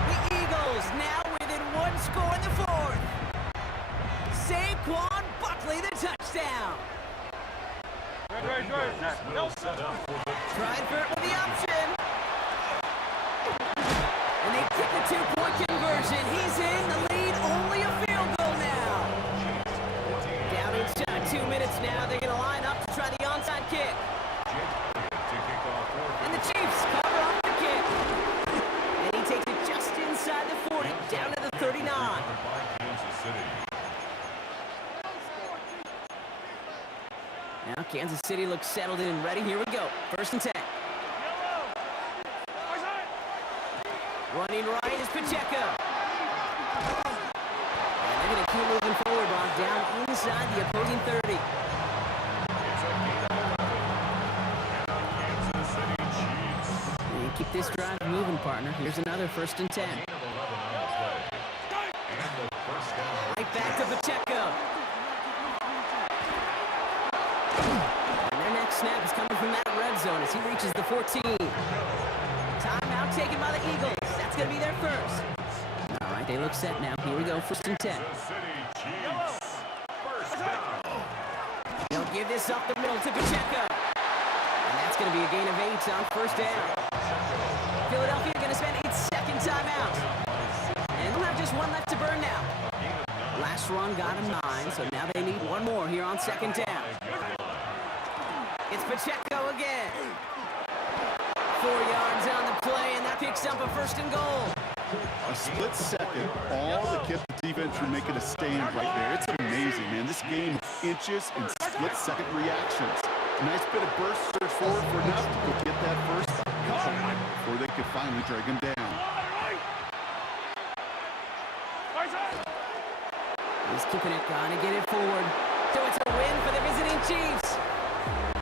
The Eagles now within one score in the fourth. Saquon Barkley, the touchdown. Bradford with the option. And they kick the two-point conversion. He's in the lead, only a field goal now. Down inside 2 minutes now. They're going to line up to try the onside kick. And the Chiefs cover up the kick. And he takes it just inside the 40, down to the 39. Now Kansas City looks settled in and ready. Here we go. First and 10. Running right is Pacheco. And they're going to keep moving forward, Brock, down inside the opposing 30. You keep this drive moving, partner. Here's another first and 10. Right back to Pacheco. And their next snap is coming from that red zone as he reaches the 14. Timeout taken by the Eagles. That's going to be their first. All right, they look set now. Here we go, first and 10. They'll give this up the middle to Pacheco. And that's going to be a gain of 8 on first down. Philadelphia going to spend its second timeout. And they'll have just one left to burn now. Last run got him 9, so now they need one more here on second down. It's Pacheco again. 4 yards on the play, and that picks up a first and goal. A split second, all to keep the defense from making a stand right there. It's amazing, man. This game inches and split-second reactions. Nice bit of burst surge forward for enough to get that first before they could finally drag him down. He's keeping it, trying to get it forward. So it's a win for the visiting Chiefs.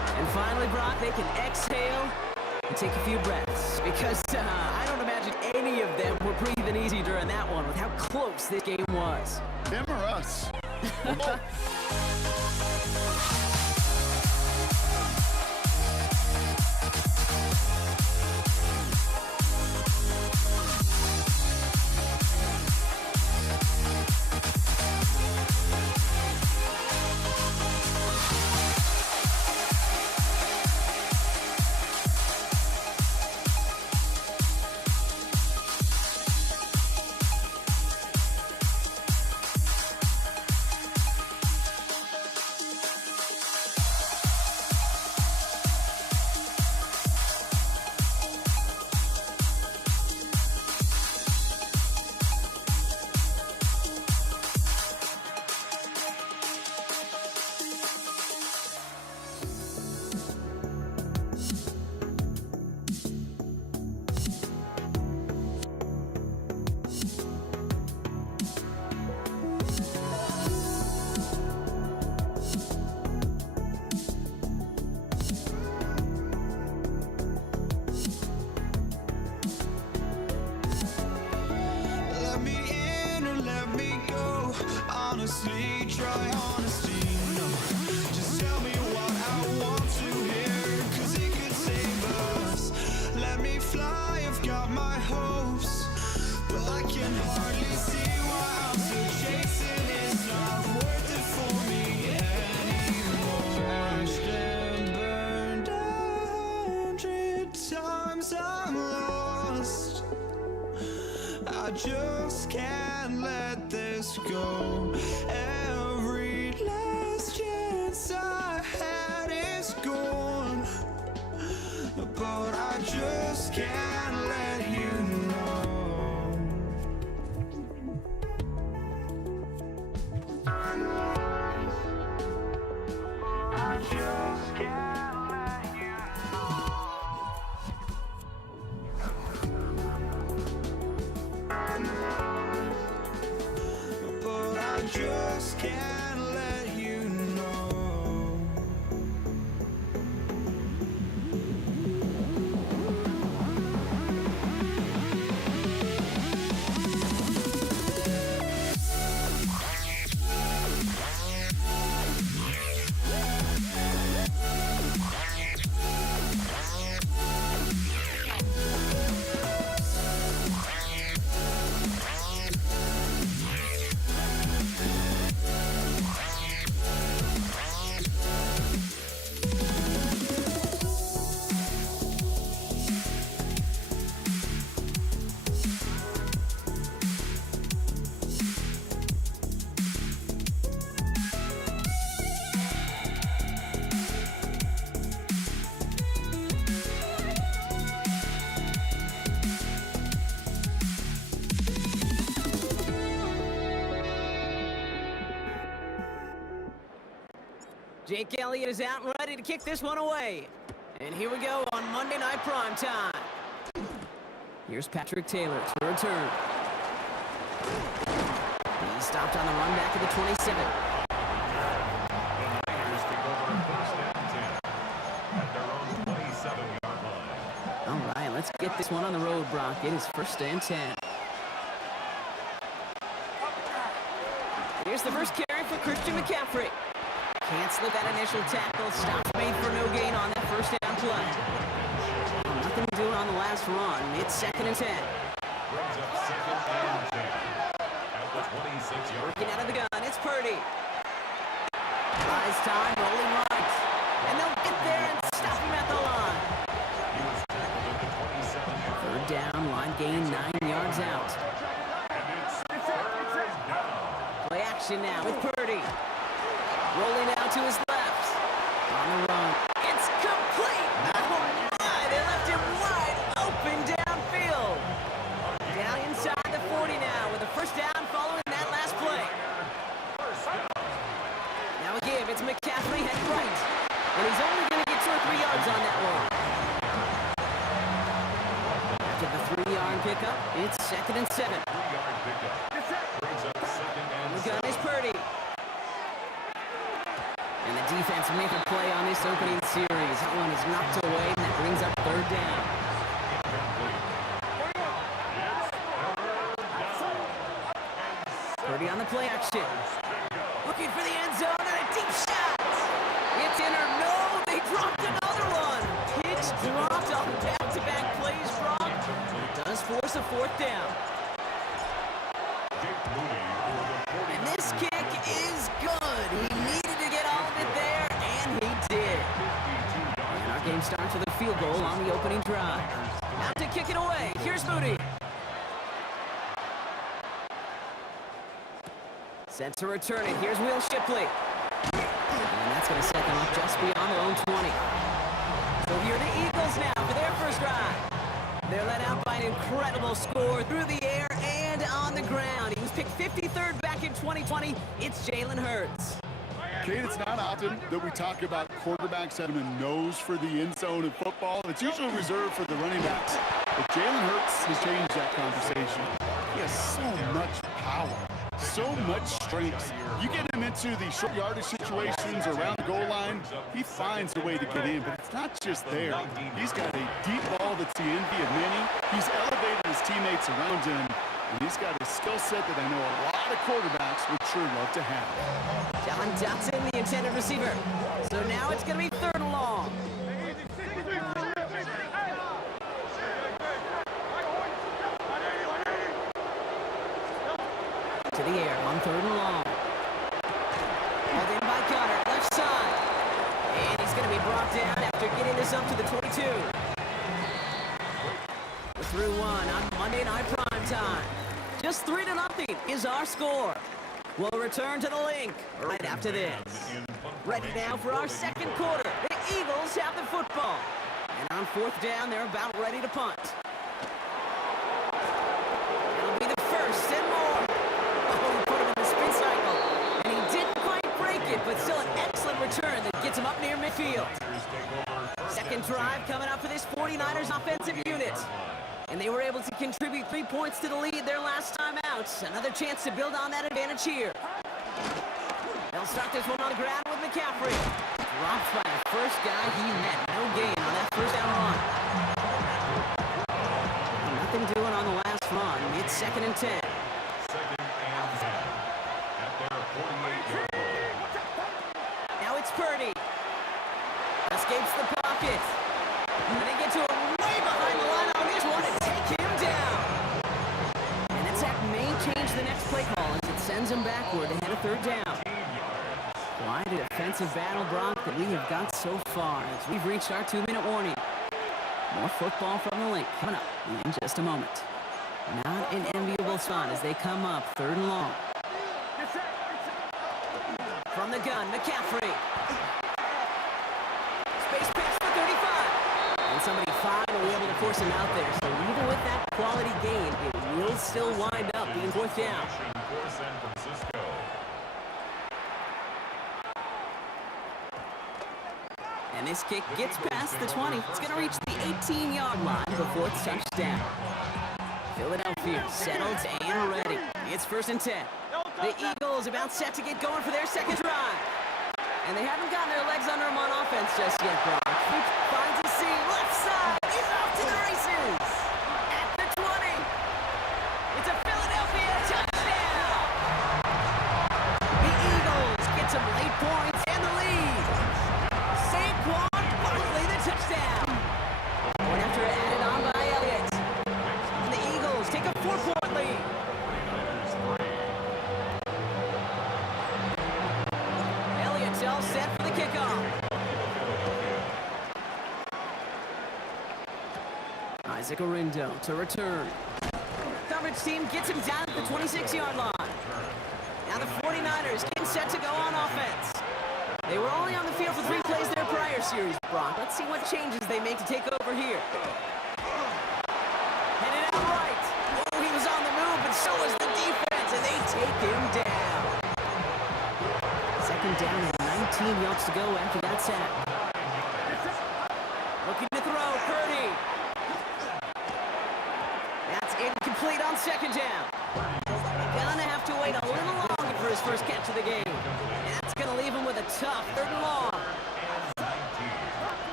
And finally, Brock, they can exhale and take a few breaths. Because I don't imagine any of them were breathing easy during that one with how close this game was. Them or us? honestly, try honesty, no. Just tell me what I want to hear, 'cause it could save us. Let me fly, I've got my hopes, but I can hardly see why I'm still chasing. It's not worth it for me anymore. Crashed and burned down dreams. I just can't let this go. Every last chance I had is gone, but I just can't let you know. I just can't let you know. But I just can't let you know. Jake Elliott is out and ready to kick this one away. And here we go on Monday Night Primetime. Here's Patrick Taylor to return. He stopped on the run back at the 27. The Niners take over first and 10 at their own 27-yard line. All right, let's get this one on the road, Brock. It is first and 10. Here's the first carry for Christian McCaffrey. Can't slip that initial tackle. Stops made for no gain on that first down play. Nothing doing on the last run. It's second and 10. Brings up second and 10 at the 26-yard Working line. out of the gun. It's Purdy. Buys time, rolling right. And they'll get there and stop him at the line. He was tackled at the 27-yard line. Third down, line gain 9 yards out. And it's third down. Play action now with Purdy. Rolling out to his left. On the run. It's complete. Oh my, they left him wide open downfield. Down inside the 40 now with a first down following that last play. Now a give. It's McCaffrey head right. And he's only going to get 2 or 3 yards on that one. After the 3-yard pickup, it's second and 7. 3-yard pickup. Brings up second and The gun is Purdy. And the defense made a play on this opening series. That one is knocked away, and that brings up third down. Purdy on the play action. Looking for the end zone, and a deep shot. It's in or no, they dropped another one. Pitch dropped on back-to-back plays, Brock. It does force a fourth down. And this kick is good. He needed to get all of it there, and he did. And our game starts with a field goal on the opening drive. Out to kick it away. Here's Moody. Set to return it. Here's Will Shipley. And that's going to set them up just beyond their own 20. So here are the Eagles now for their first drive. They're led out by an incredible score through the air and on the ground. He was picked 53rd back in 2020. It's Jalen Hurts. Kate, it's not often that we talk about quarterbacks having a nose for the end zone in football. It's usually reserved for the running backs. But Jalen Hurts has changed that conversation. He has so much power, so much strength. You get him into the short yardage situations around the goal line, he finds a way to get in, but it's not just there. He's got a deep ball that's the envy of many. He's elevated his teammates around him, and he's got a skill set that I know a lot of quarterbacks would sure love to have. John Dotson, the intended receiver. So now it's going to be third and long. To the air on third and long. Called in by Goddard, left side. And he's going to be brought down after getting this up to the 22. We're through one on Monday Night Primetime. Just 3-0 is our score. We'll return to the link right after this. Ready now for our second quarter. The Eagles have the football. And on fourth down, they're about ready to punt. It'll be the first and more. Oh, he put him in the spin cycle. And he didn't quite break it, but still an excellent return that gets him up near midfield. Second drive coming up for this 49ers offensive unit. And they were able to contribute 3 points to the lead their last time out. Another chance to build on that advantage here. They'll start this one on the ground with McCaffrey. Drops by the first guy he met. No gain on that first down run. Nothing doing on the last run. It's 2nd and 10. Second and 10 at their 48-yard line. Now it's Purdy. Escapes the pocket. And they get to him way behind the line on this one and take him down. And that sack may change the next play call as it sends him backward ahead of 3rd down. Quite a defensive battle, Brock, that we have got so far as we've reached our 2-minute warning. More football from the link coming up in just a moment. Not an enviable spot as they come up 3rd and long. From the gun, McCaffrey. Space pass for 35. And somebody finally able to force him out there. So even with that quality gain, it will still wind up being 4th down. For San Francisco. And this kick gets past the 20. It's going to reach the 18-yard line before it's touchdown. Philadelphia settled and ready. It's 1st and 10. The Eagles about set to get going for their second drive. And they haven't gotten their legs under them on offense just yet, Brock. Finds a seam, left side. He's off to the races. At the 20. It's a Philadelphia touchdown. The Eagles get some late points and the lead. Saquon Barkley, the touchdown. Point after added on by Elliott. And the Eagles take a 4-point lead. Elliott's all set for the kickoff. Isaac Orindo to return. Coverage team gets him down at the 26-yard line. Now the 49ers getting set to go on offense. They were only on the field for 3 plays their prior series, Brock. Let's see what changes they make to take over here. Headed out right. Oh, he was on the move, but so was the defense, and they take him down. 2nd down and 19 yards to go after that sack. Looking to throw, Purdy. That's incomplete on 2nd down. Gonna have to wait a little longer for his first catch of the game. And that's gonna leave him with a tough 3rd and long.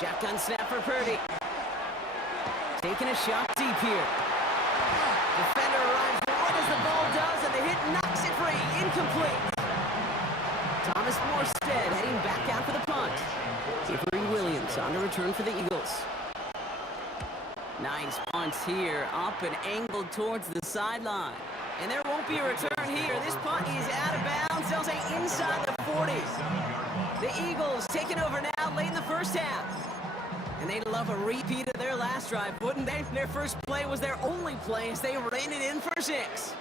Shotgun snap for Purdy. Taking a shot deep here. Defender arrives right as the ball does, and the hit knocks it free. Incomplete. Thomas Morstead heading back out for the punt. Avery Williams on to return for the Eagles. Nice punt here, up and angled towards the sideline. And there won't be a return here. This punt is out of bounds. They'll say inside the 40. The Eagles taking over now late in the first half. And they'd love a repeat of their last drive, wouldn't they? Their first play was their only play as they ran it in for 6.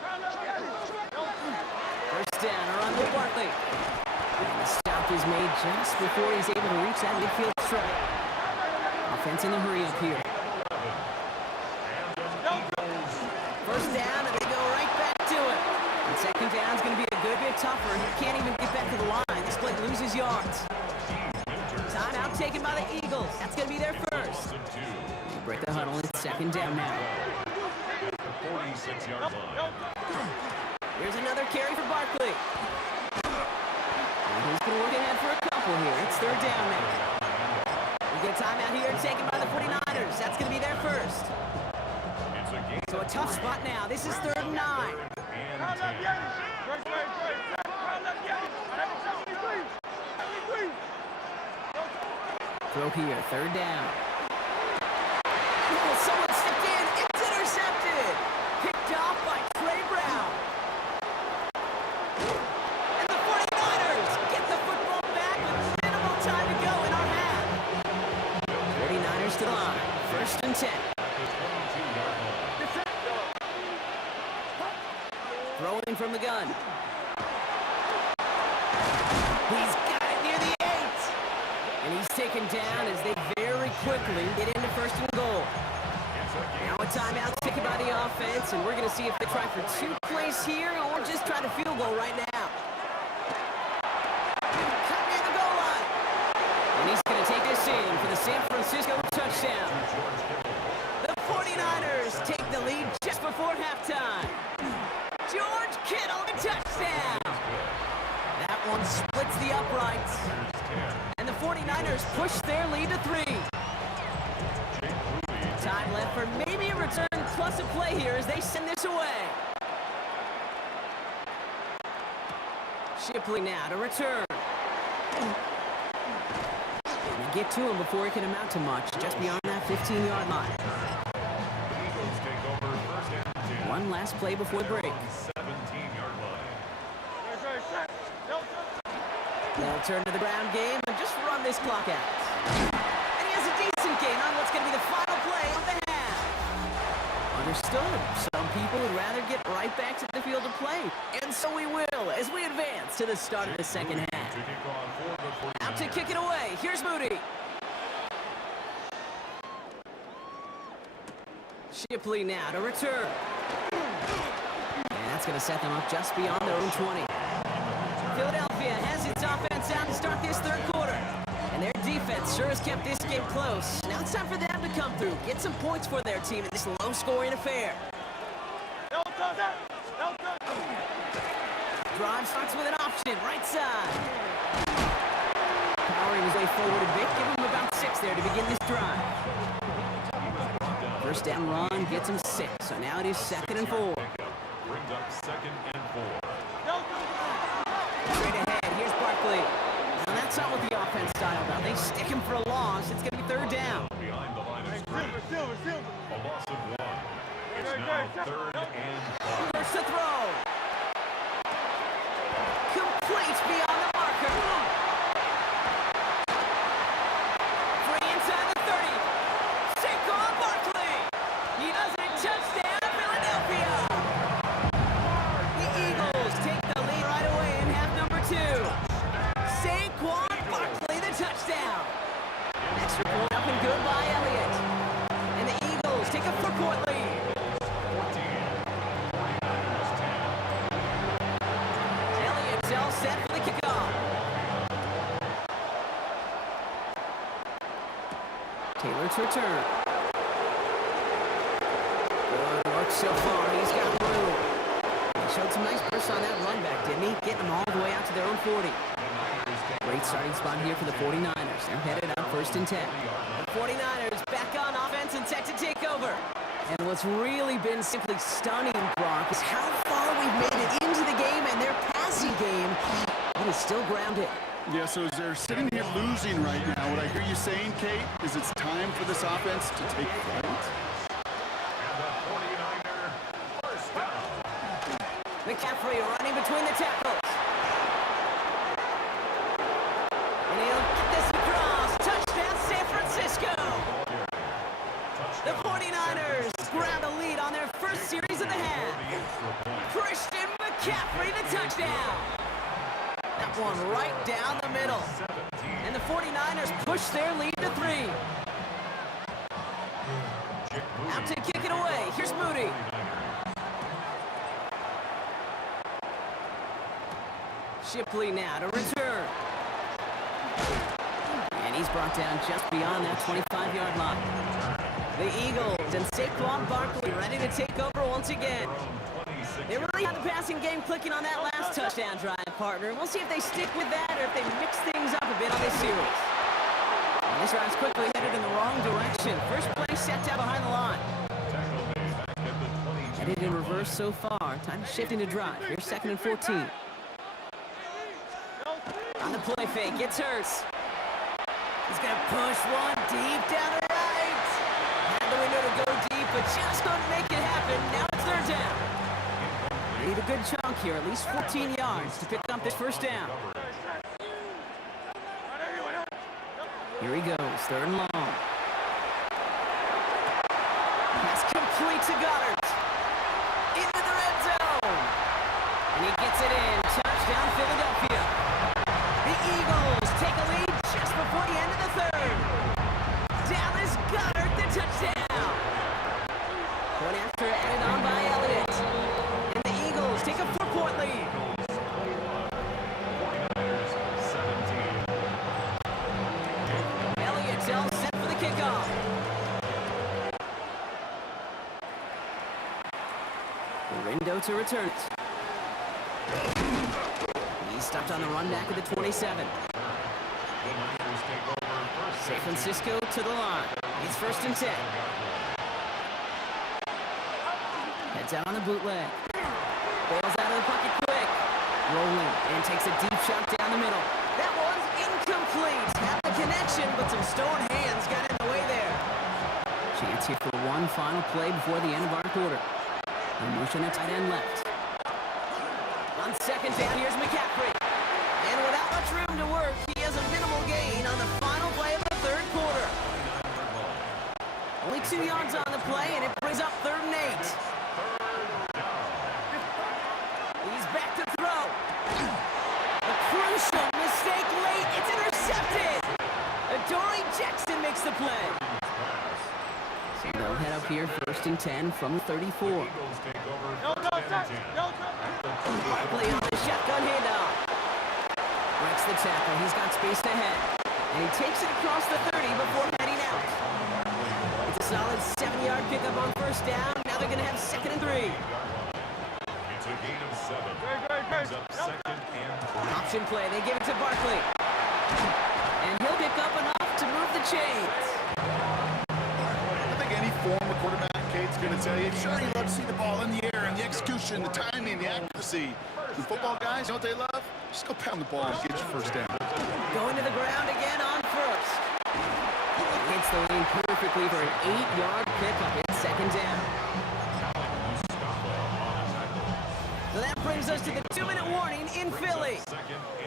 First down, around with Barkley. And the stop is made just before he's able to reach that midfield strike. Offense in the hurry up here. First down, and they go right back to it. And 2nd down is going to be a good bit tougher. He can't even get back to the line. This play loses yards. Timeout taken by the Eagles. That's going to be their first. They break the huddle. It's 2nd down now. 46-yard line. Here's another carry for Barkley. And he's going to work ahead for a couple here. It's 3rd down now. We get a timeout here taken by the 49ers. That's going to be their first. So a tough spot now. This is 3rd and 9. Throw here, 3rd down. Oh, someone stepped in. It's intercepted. Picked off by Trey Brown. And the 49ers get the football back with minimal time to go in our half. 49ers to the line. 1st and 10. Throwing from the gun. He's got it near the 8. And he's taken down as they very quickly get into first and goal. Now a timeout taken by the offense, and we're going to see if they try for 2 plays here or just try the field goal right now. Cut near the goal line. And he's going to take this in for the San Francisco touchdown. The 49ers take the lead just before halftime. George Kittle, a touchdown. That one splits the uprights. And the 49ers push their lead to 3. Time left for maybe a return plus a play here as they send this away. Shipley now to return. And get to him before he can amount to much, just beyond that 15-yard line. Eagles take over first and 10. One last play before the break. 17-yard line. They'll turn to the ground game and just run this clock out. And he has a decent gain on what's going to be the final play of the half. Understood. Some people would rather get right back to the field of play. And so we will as we advance to the start of the second half. To kick off for the 49ers. Out to kick it away. Here's Moody. Shipley now to return. And that's going to set them up just beyond their own 20. Philadelphia has its offense out to start this third quarter. And their defense sure has kept this game close. Now it's time for them to come through, get some points for their team in this low-scoring affair. Drive starts with an option, right side. Powering his way forward a bit, give him about 6 there to begin this drive. First down run gets him 6, so now it is 2nd and 4. Brings up 2nd and 4. Straight ahead, here's Barkley. Now that's not what the offense style about. They stick him for a loss. It's going to be 3rd down. Behind the line of scrimmage. A loss of 1. It's now 3rd and 5. First to throw. Complete beyond the marker. Free inside the 30. Saquon Barkley. He does it. Touchdown, Philadelphia. The Eagles take the lead right away in half number 2. Saquon Barkley, the touchdown. Extra point up and good by Elliott. And the Eagles take a 4-point lead. 14. 49ers 10. Elliott's all set for the kickoff. Taylor to return. Good work so far. He's got room. He showed some nice bursts on that run back, didn't he? Getting them all the way out to their own 40. Great starting spot here for the 49ers. They're headed up 1st and 10. The 49ers back on offense and set to take over. And what's really been simply stunning, Brock, is how far we've made it into the game, and their passing game is still grounded. Yeah, so as they're sitting here losing right now, what I hear you saying, Kate, is it's time for this offense to take flight. And the 49er first down. McCaffrey running between the tackles. And he'll get this across. Touchdown, San Francisco. The 49ers grab a lead on their first series of the half. Christian McCaffrey to touchdown. That one right down the middle. And the 49ers push their lead to 3. Out to kick it away. Here's Moody. Shipley now to return. And he's brought down just beyond that 25-yard line. The Eagles and Saquon Barkley ready to take over once again. They really had the passing game clicking on that last touchdown drive, partner. We'll see if they stick with that or if they mix things up a bit on this series. And this drive's quickly headed in the wrong direction. First play set down behind the line. Headed in reverse so far. Time to shift into drive. Here's 2nd and 14. On the play fake, gets Hurts. He's going to push one deep down the right. Had the window to go deep, but just couldn't make it happen. Now it's 3rd down. Need a good chunk here, at least 14 yards to pick up this first down. Here he goes, 3rd and long. Pass complete to Goddard. Into the red zone. Garindo to return it. He stopped on the run back at the 27. San Francisco to the line. It's 1st and 10. Heads out on the bootleg. Bails out of the pocket quick. Rolling and takes a deep shot down the middle. That one's incomplete. Had the connection, but some stone hands got in the way there. Chance here for one final play before the end of our quarter. In motion at tight end left. On 2nd down, here's McCaffrey. And without much room to work, he has a minimal gain on the final play of the 3rd quarter. Only 2 yards on the play, and it brings up 3rd and 8. He's back to throw. A crucial mistake late. It's intercepted. Adoree Jackson makes the play. So they'll head up here 1st and 10 from the 34. Barkley on the shotgun handoff. Breaks the tackle. He's got space ahead. And he takes it across the 30 before heading out. It's a solid 7-yard pickup on 1st down. Now they're going to have 2nd and 3. It's a gain of 7. Brings up 2nd and 3. Option play. They give it to Barkley. And he'll pick up enough to move the chains. I think any former quarterback, Kate's going to tell you, sure, you love to see the ball in the air and the execution, the timing, the accuracy. The football guys, you know what they love? Just go pound the ball and get your 1st down. Going to the ground again on 1st. Hits the lane perfectly for an 8-yard pickup. It's 2nd down. So that brings us to the 2-minute warning in Philly.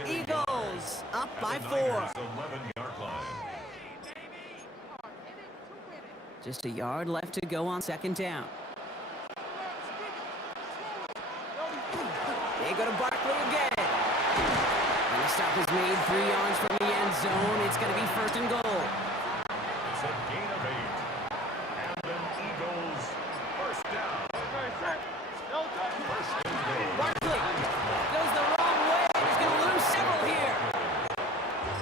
Eagles up by 4. 11-yard line. Just a yard left to go on 2nd down. They go to Barkley again. And the stop is made 3 yards from the end zone. It's going to be 1st and goal. It's a gain of 8. And then Eagles 1st down. Barkley goes the wrong way. He's going to lose several here.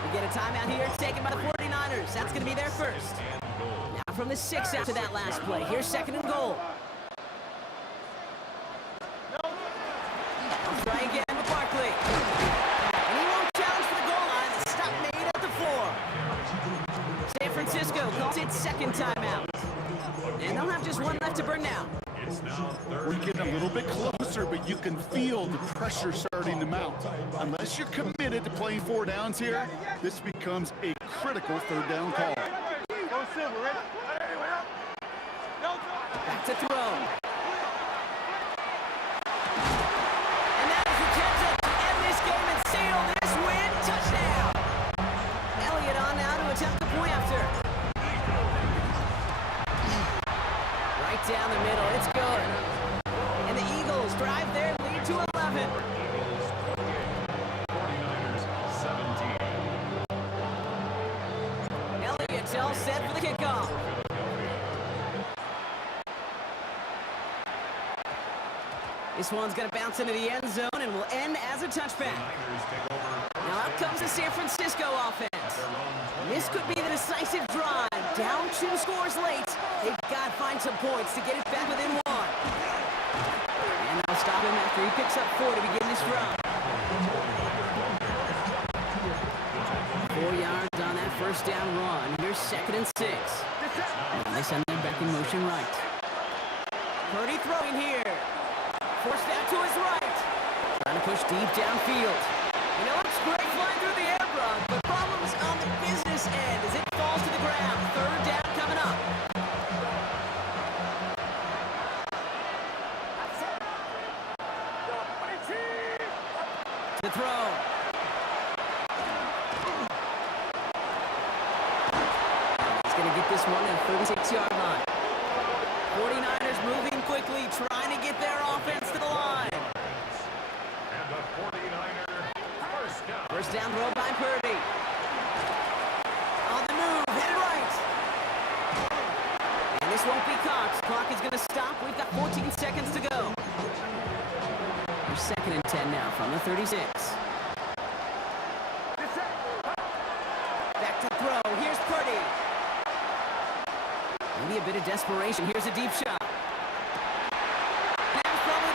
We get a timeout here. It's taken by the 49ers. That's going to be their 1st. Now from the 6 after that last play. Here's 2nd and goal. Try again with Barkley. And he won't challenge for the goal line. The stop made at the 4. San Francisco calls its 2nd timeout. And they'll have just one left to burn now. We're getting a little bit closer, but you can feel the pressure starting to mount. Unless you're committed to playing 4 downs here, this becomes a critical 3rd down call. Back to throw. And that is the attempt to end this game and seal this win. Touchdown. Elliott on now to attempt the point after. Right down the middle. It's good. And the Eagles drive their lead to 11. 49ers 17. Elliott's all set for the kickoff. This one's going to bounce into the end zone and will end as a touchback. Now out comes the San Francisco offense. This could be the decisive drive. Down 2 scores late. They've got to find some points to get it back within 1. And they'll stop him after he picks up 4 to begin this drive. 4 yards on that 1st down run. Here's 2nd and 6. And they send them back in motion right. Purdy throwing here. Forced out to his right. Trying to push deep downfield. And it looks great flying through the air, run, but problems on the business end as it falls to the ground. 3rd down coming up. To throw. He's going to get this one at the 36-yard line. 49ers moving quickly, trying to get their offense to the line. And the 49er 1st down. 1st down throw by Purdy. On the move, headed right. And this won't be caught. Clock is going to stop. We've got 14 seconds to go. We're 2nd and 10 now from the 36. Back to throw. Here's Purdy. Maybe a bit of desperation. Here's a deep shot. That's probably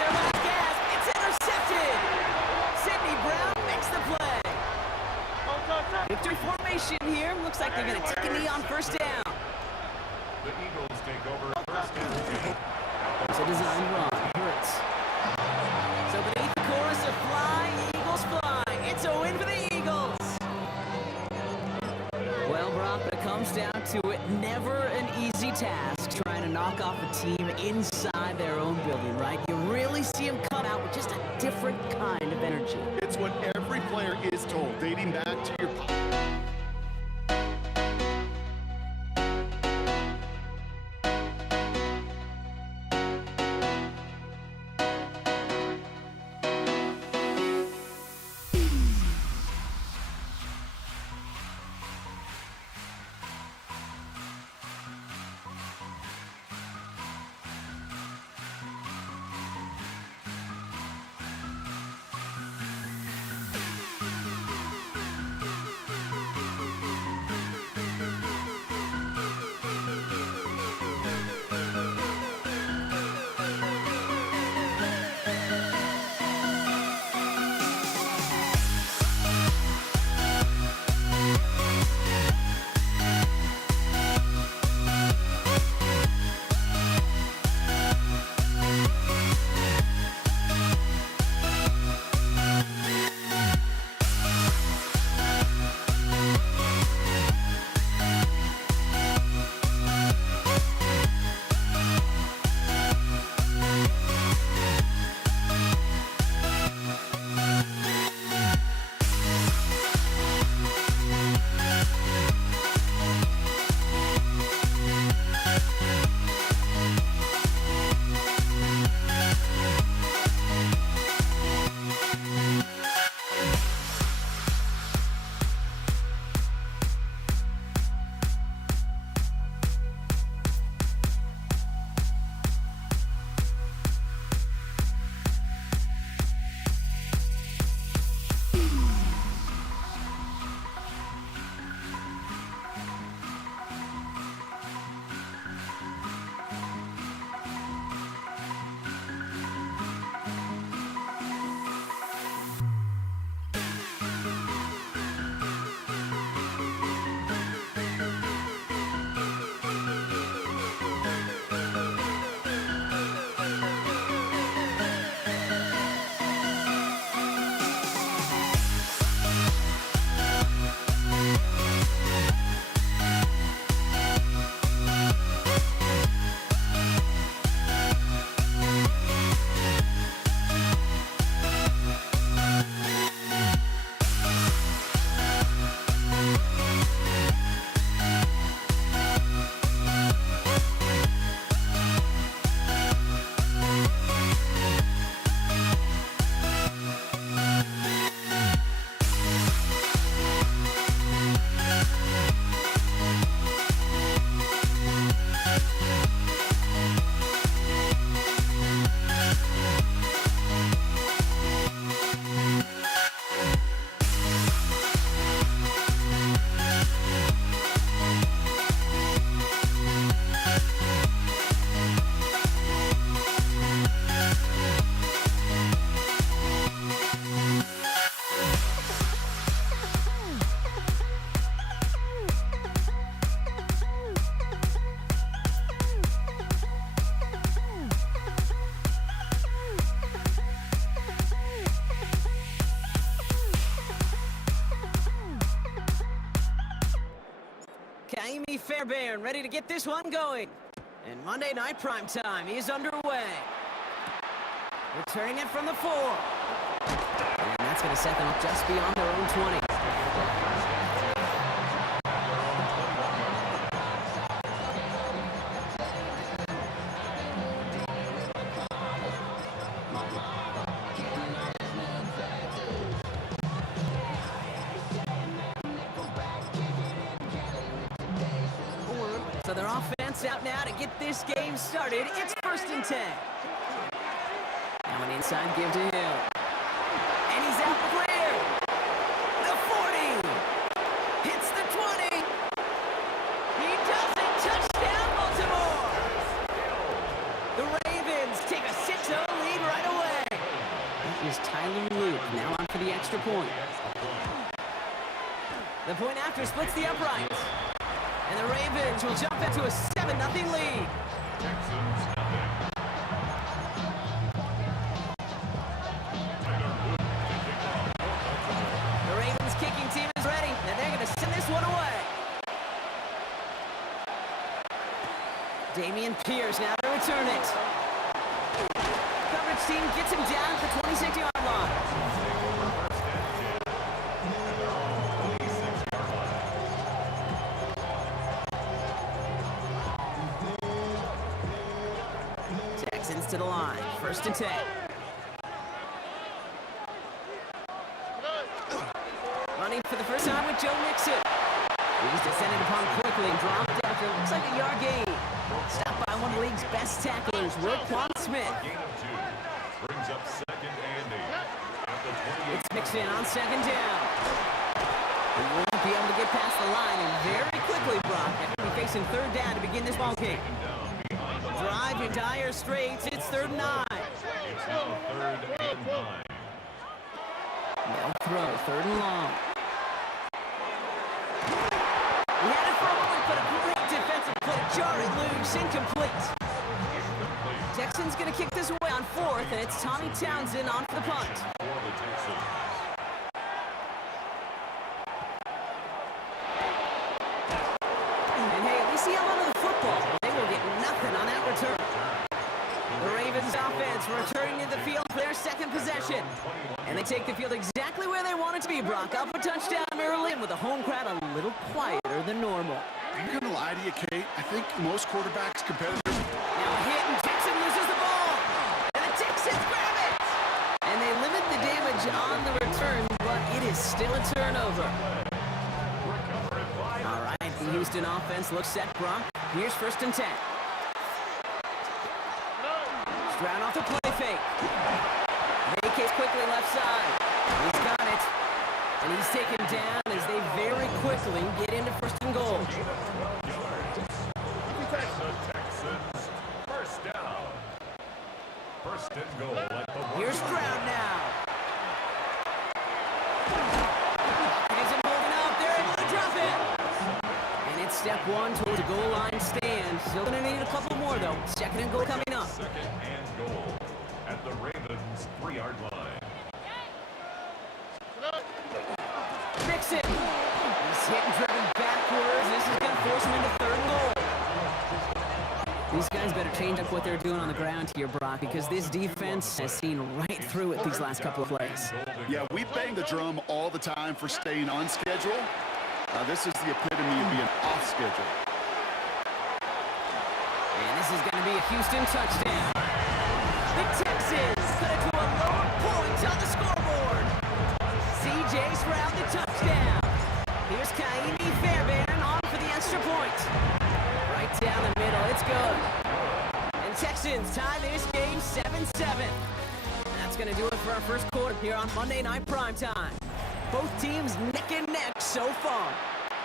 first down. The Eagles take over first and 10. It's a design run. Hurts. So beneath the chorus of Fly, Eagles Fly, it's a win for the Eagles. Well, Brock, when it comes down to it, never an easy task trying to knock off a team inside their own building, right? You really see them come out with just a different kind of energy. It's what every player is told, dating back to your pop. Kaimi Fairbairn ready to get this one going. And Monday Night Primetime is underway. Returning it from the 4. And that's going to set them up just beyond their own 20. So their offense out now to get this game started. It's 1st and 10. Now an inside give to Hill. And he's out clear. The 40. Hits the 20. He does it. Touchdown, Baltimore. The Ravens take a 6-0 lead right away. That is Tyler Luke now on for the extra point. The point after splits the uprights. And the Ravens will jump into a 7-0 lead. Texans nothing. Tyler Boone to kick off for Baltimore. The Ravens kicking team is ready, and they're going to send this one away. Damian Pierce now to return it. Coverage team gets him down at the 26-yard line. Take over first and 10 at their own 26-yard line. Texans to the line, 1st and 10. Running for the first time with Joe Mixon. He was descended upon quickly and dropped after looks like a yard gain. Stopped by one of the league's best tacklers, Roquan Smith. Gain of 2 brings up second and 8 at the 28. It's Mixon on 2nd down. He won't be able to get past the line, and very quickly, Brock, after be facing 3rd down to begin this ballgame. Down behind the line. Drive in dire straits. It's 3rd and 9. It's now 3rd and 9. No throw, 3rd and long. He had it for a moment, but a great defensive play. Jar it loose, incomplete. Texans going to kick this away on 4th, and it's Tommy Townsend on for the punt. For the Texans. And hey, at least he held onto the football. They will get nothing on that return. The Ravens offense returning to the field for their 2nd possession. And they take the field exactly where they want it to be, Brock. Up a touchdown early, and with the home crowd a little quieter than normal. I'm going to lie to you, Kate. I think most quarterbacks, competitors, Now a hit, and Jackson loses the ball. And the Texans grab it. And they limit the damage on the return, but it is still a turnover. All right, the Houston offense looks set, Brock. Here's 1st and 10. Stroud off the play fake. Vacates quickly left side. He's got it. And he's taken down as they very quickly get into 1st and goal. The Texans, first down. 1st and goal at the 1. Here's Stroud now. Isn't holding up. They're able to drop it. And it's step 1 towards the goal line stand. Still going to need a couple more, though. 2nd and goal coming up. 2nd and goal at the Ravens 3-yard line. Mixon. He's hit and driven backwards. This is going to force him into 3rd and goal. These guys better change up what they're doing on the ground here, Brock, because this defense has seen right through it these last couple of plays. yeah, we bang the drum all the time for staying on schedule. This is the epitome of being off schedule. And this is going to be a Houston touchdown. The Texans put it to a lower point on the scoreboard. C.J. Stroud the touchdown. Here's Kaimi Fairbairn on for the extra point. Right down the middle, it's good. And Texans tie this game 7-7. That's going to do it for our 1st quarter here on Monday Night Primetime. Both teams neck and neck so far.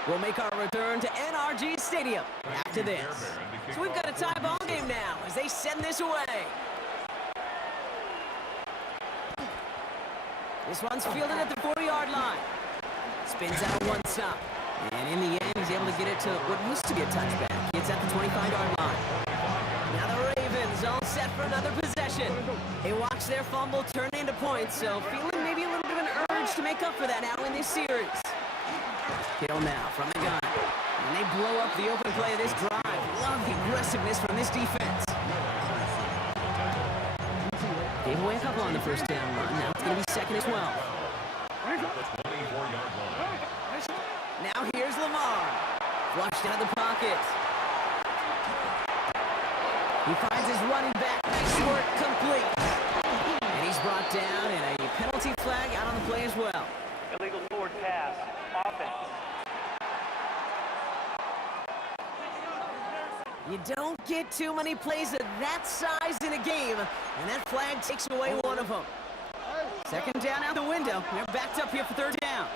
We'll make our return to NRG Stadium after this. So we've got a tie ball game now as they send this away. This one's fielded at the 40-yard line. Spins out one stop. And in the end, he's able to get it to what used to be a touchback. It's at the 25-yard line. Now the Ravens all set for another possession. They watch their fumble turn into points, so feeling maybe a little bit of an urge to make up for that now in this series. Hill now from the gun. And they blow up the open play of this drive. Love the aggressiveness from this defense. Gave away a couple on the 1st down run. Now it's going to be 2nd as well. At the 24-yard line. Now here's Lamar. Flushed out of the pocket. He finds his running back. Nice work, complete. And he's brought down, and a penalty flag out on the play as well. Illegal forward pass. Offense. You don't get too many plays of that size in a game, and that flag takes away one of them. 2nd down out the window. They're backed up here for 3rd down.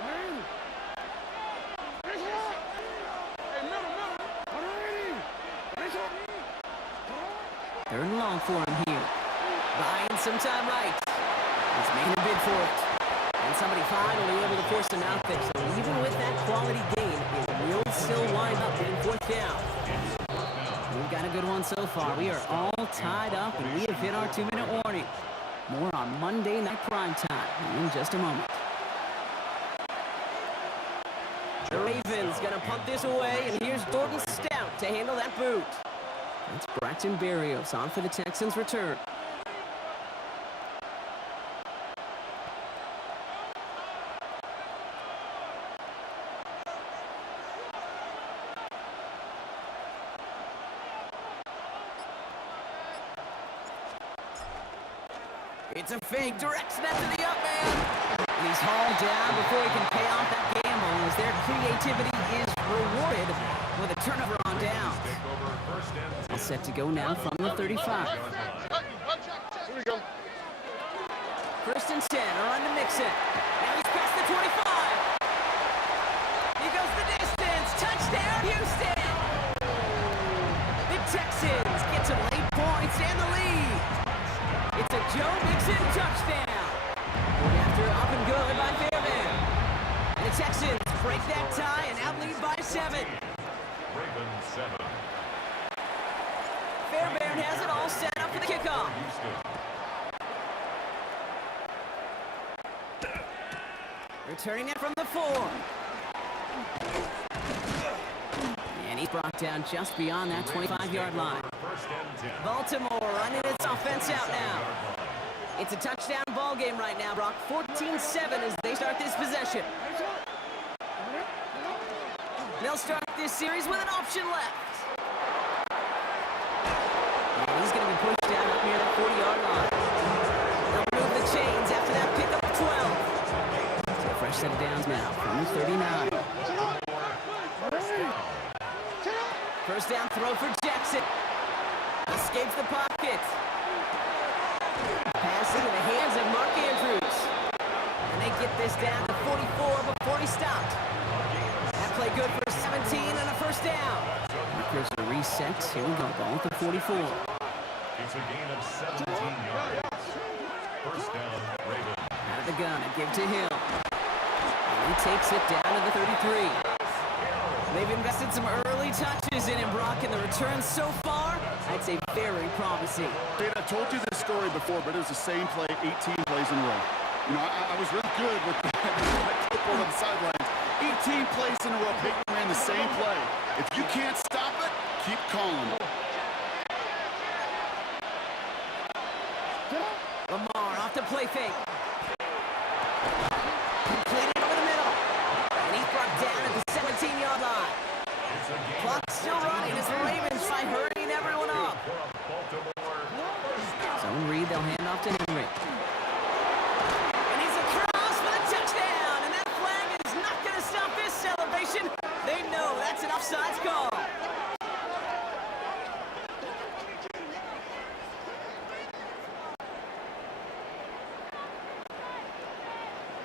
3rd and long for him here. Buying some time right. He's making a bid for it. And somebody finally able to force him out there. So even with that quality gain, it We'll still wind up in 4th down. We've got a good one so far. We are all tied up, and we have hit our 2-minute warning. More on Monday Night Primetime in just a moment. The Ravens going to punt this away, and here's Jordan Stout to handle that boot. That's Braxton Berrios on for the Texans' return. It's a fake, direct snap to the up man. And he's hauled down before he can pay off that gamble as their creativity is rewarded with a turnover on down. All set to go now from the 35. Here we go. First and 10, a run to Mixon. Now he's past the 25. He goes the distance. Touchdown, Houston. The Texans get some late points and the lead. It's a Joe Mixon touchdown. Going after up and good by Fairbairn. And the Texans break that tie and out lead by 7. Ravens 7. Fairbairn has it all set up for the kickoff. Returning it from the 4. And he's brought down just beyond that 25-yard line. Baltimore running its offense out now. It's a touchdown ball game right now, Brock. 14-7 as they start this possession. They'll start this series with an option left. And he's going to be pushed down up near the 40-yard line. They'll move the chains after that pickup of 12. So a fresh set of downs now from the 39. First down throw for Jackson. Escapes the pocket. Pass into the hands of Mark Andrews. And they get this down to 44 before he stopped. That play good for 17 and a first down. Here's the reset. Here we go. Ball at the 44. It's a gain of 17 yards. First down, Ravens. Out of the gun. A give to Hill. And he takes it down to the 33. They've invested some early touches in him, Brock, and the returns so far, I'd say very promising. Dave, I told you this story before, but it was the same play 18 plays in a row. You know, I was really good with that clipboard on the sidelines. 18 plays in a row, Peyton ran the same play. If you can't stop it, keep calling. Lamar off the play fake. Completed over the middle. And he's brought down at the 17-yard line. Clock still running as the Ravens try hurrying everyone up. Zone read, they'll hand off to Henry. And he's across for the touchdown. And that flag is not going to stop this celebration. They know that's an offsides call.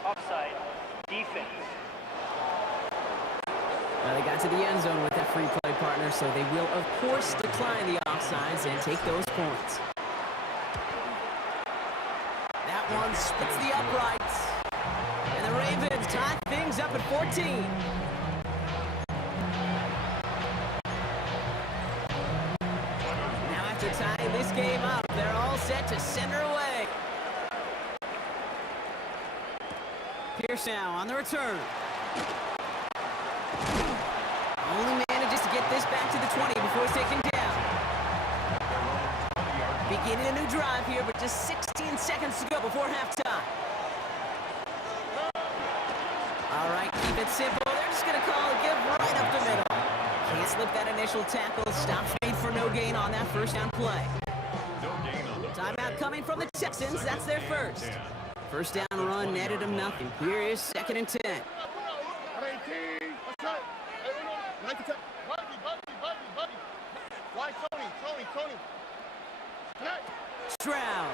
Offside. Defense. Now they got to the end zone with that free play partner, so they will, of course, decline the offsides and take those points. That one splits the uprights. And the Ravens tie things up at 14. Now after tying this game up, they're all set to center away. Pierce now on the return. Only manages to get this back to the 20 before he's taken down. Beginning a new drive here, but just 16 seconds to go before halftime. All right, keep it simple. They're just going to call a give right up the middle. Can't slip that initial tackle. Stops made for no gain on that first down play. Timeout coming from the Texans. That's their first. First down run netted them nothing. Here is 2nd and 10. Why, Tony? Stroud.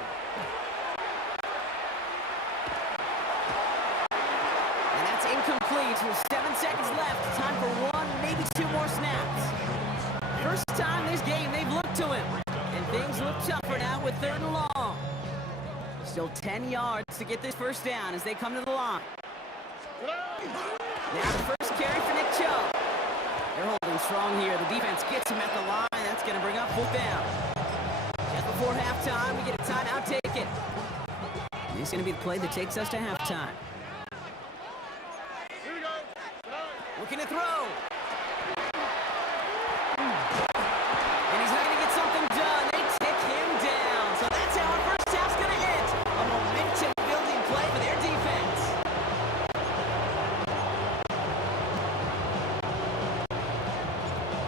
And that's incomplete with 7 seconds left. Time for 1, maybe 2 more snaps. First time this game they've looked to him. And things look tougher now with 3rd and long. Still 10 yards to get this first down as they come to the line. Now the first carry for Nick Chubb. They're holding strong here. The defense gets him at the line. That's going to bring up 4th down. Just before halftime, we get a timeout taken. This is going to be the play that takes us to halftime. Looking to throw. And he's not going to get something done. They take him down. So that's how our first half's going to end. A momentum-building play for their defense.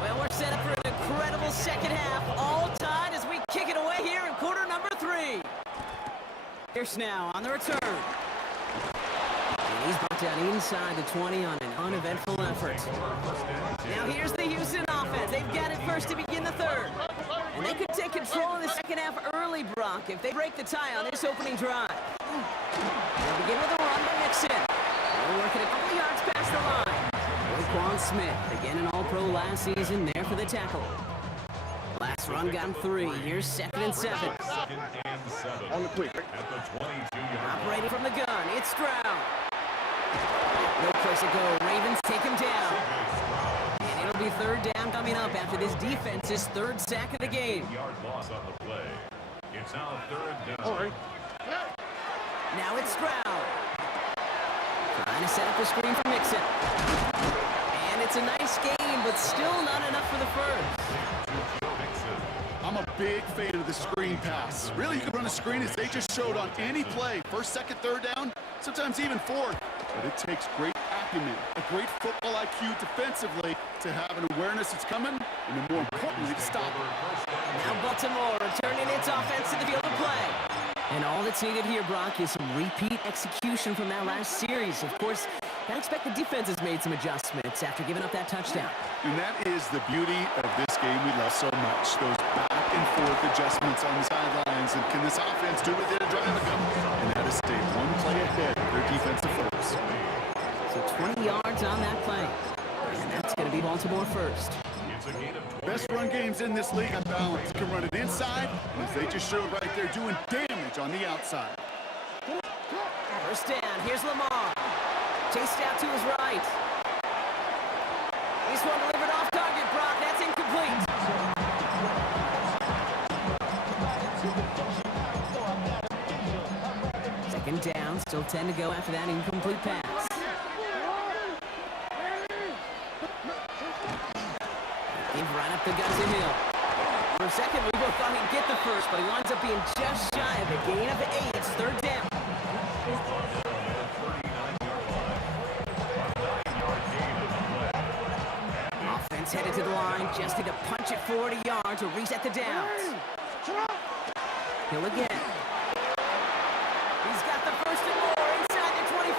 Well, we're set up for an incredible second half. All tied as we kick it away here in quarter number 3. Pierce now on the return. And he's brought down inside the 20 on an uneventful effort. Now here's the Houston offense. They've got it first to begin the 3rd. And they could take control of the second half early, Brock, if they break the tie on this opening drive. They'll begin with a run by Mixon. They're working a couple yards past the line. Roquan Smith, again an All-Pro last season, there for the tackle. Last run got him 3. Here's 2nd and 7. 2nd and 7. On the quick. At the 22-yard Operating from the gun, it's Stroud. No place to go. Ravens take him down. And it'll be 3rd down coming up after this defense's 3rd sack of the game. 8-yard loss on the play. It's now 3rd down. Now it's Stroud. Trying to set up the screen for Mixon. And it's a nice game, but still not enough for the first. I'm a big fan of the screen pass. Really, you can run a screen as they just showed on any play. 1st, 2nd, 3rd down, sometimes even 4th. But it takes great acumen, a great football IQ defensively to have an awareness it's coming, and then more importantly, to stop it. Now Baltimore returning its offense to the field of play. And all that's needed here, Brock, is some repeat execution from that last series. Of course, I expect the defense has made some adjustments after giving up that touchdown. And that is the beauty of this game we love so much. Those back and forth adjustments on the sidelines. And can this offense do what they did driving the gun? And that is stay one play ahead of their defensive foes. So 20 yards on that play. And that's going to be Baltimore first. It's a gain of 20. Best run games in this league on balance. Can run it inside, as they just showed right there, doing damage on the outside. First down, here's Lamar. Chased out to his right. This one delivered off target, Brock. That's incomplete. Second down, still 10 to go after that incomplete pass. He's right up the gut to Hill. For a second, we both thought he'd get the first, but he winds up being just shy of a gain of 8. It's 3rd down. Offense headed to the line, just need to punch it 40 yards to reset the downs. Hill again. He's got the first and more inside the 25.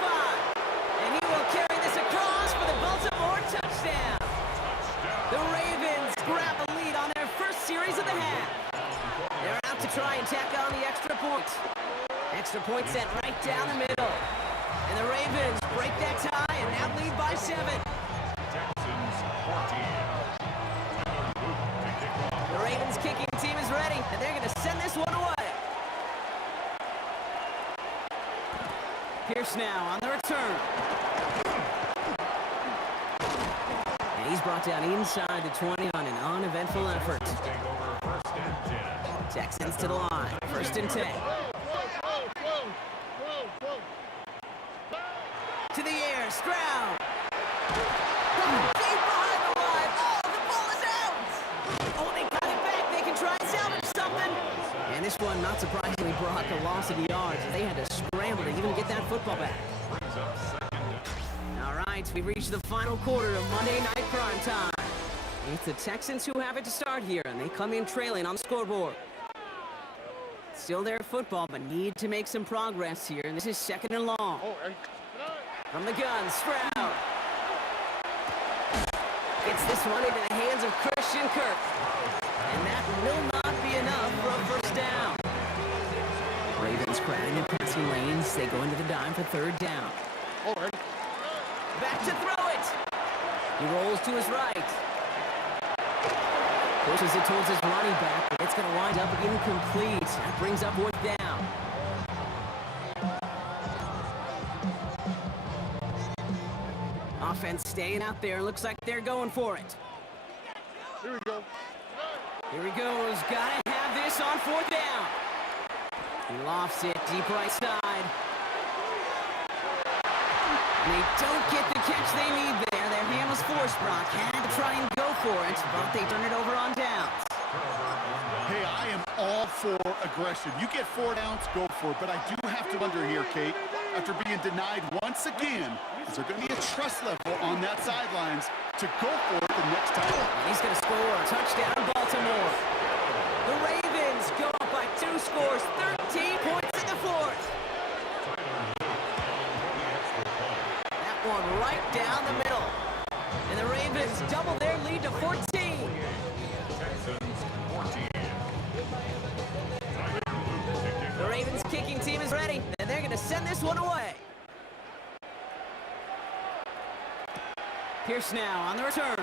And he will carry this across for the Baltimore touchdown. The Ravens grab the lead on their first series of the half. They're out to try and tack on the extra point. Extra point sent right down the middle. And the Ravens break that tie and now lead by 7. Texans 14. To kick off. The Ravens kicking team is ready, and they're going to send this one away. Pierce now on the return. And he's brought down inside the 20 on an uneventful effort. Take over 1st and 10. Texans to the line. 1st and 10. To the air, Stroud. Deep behind the line. Oh, the ball is out. Oh, they got it back. They can try and salvage something. And this one, not surprisingly, Brock, a loss of the yards. They had to scramble to even get that football back. Brings up 2nd down. All right, we've reached the final quarter of Monday Night Prime Time. It's the Texans who have it to start here, and they come in trailing on the scoreboard. Still their football, but need to make some progress here, and this is 2nd and long. From the gun, Stroud. Gets this one into the hands of Christian Kirk. And that will not be enough for a 1st down. Ravens crowding the passing lanes. They go into the dime for 3rd down. Back to throw it. He rolls to his right. Pushes it towards his running back, but it's going to wind up incomplete. That brings up 4th down. offense staying out there. Looks like they're going for it. Here we go. Here he goes. Gotta have this on fourth down. He lofts it deep right side. And they don't get the catch they need there. Their hand was forced, Brock. Had to try and go for it, but they turn it over on downs. Hey, I am all for aggression. You get 4 downs, go for it. But I do have to wonder here, Kate, after being denied once again, is there going to be a trust level on that sidelines to go for it the next time? He's going to score a touchdown, Baltimore. The Ravens go up by 2 scores, 13 points in the fourth. That one right down the middle. And the Ravens double their lead to 14. Texans 14. The Ravens kicking team is ready, and they're going to send this one away. Pierce now on the return.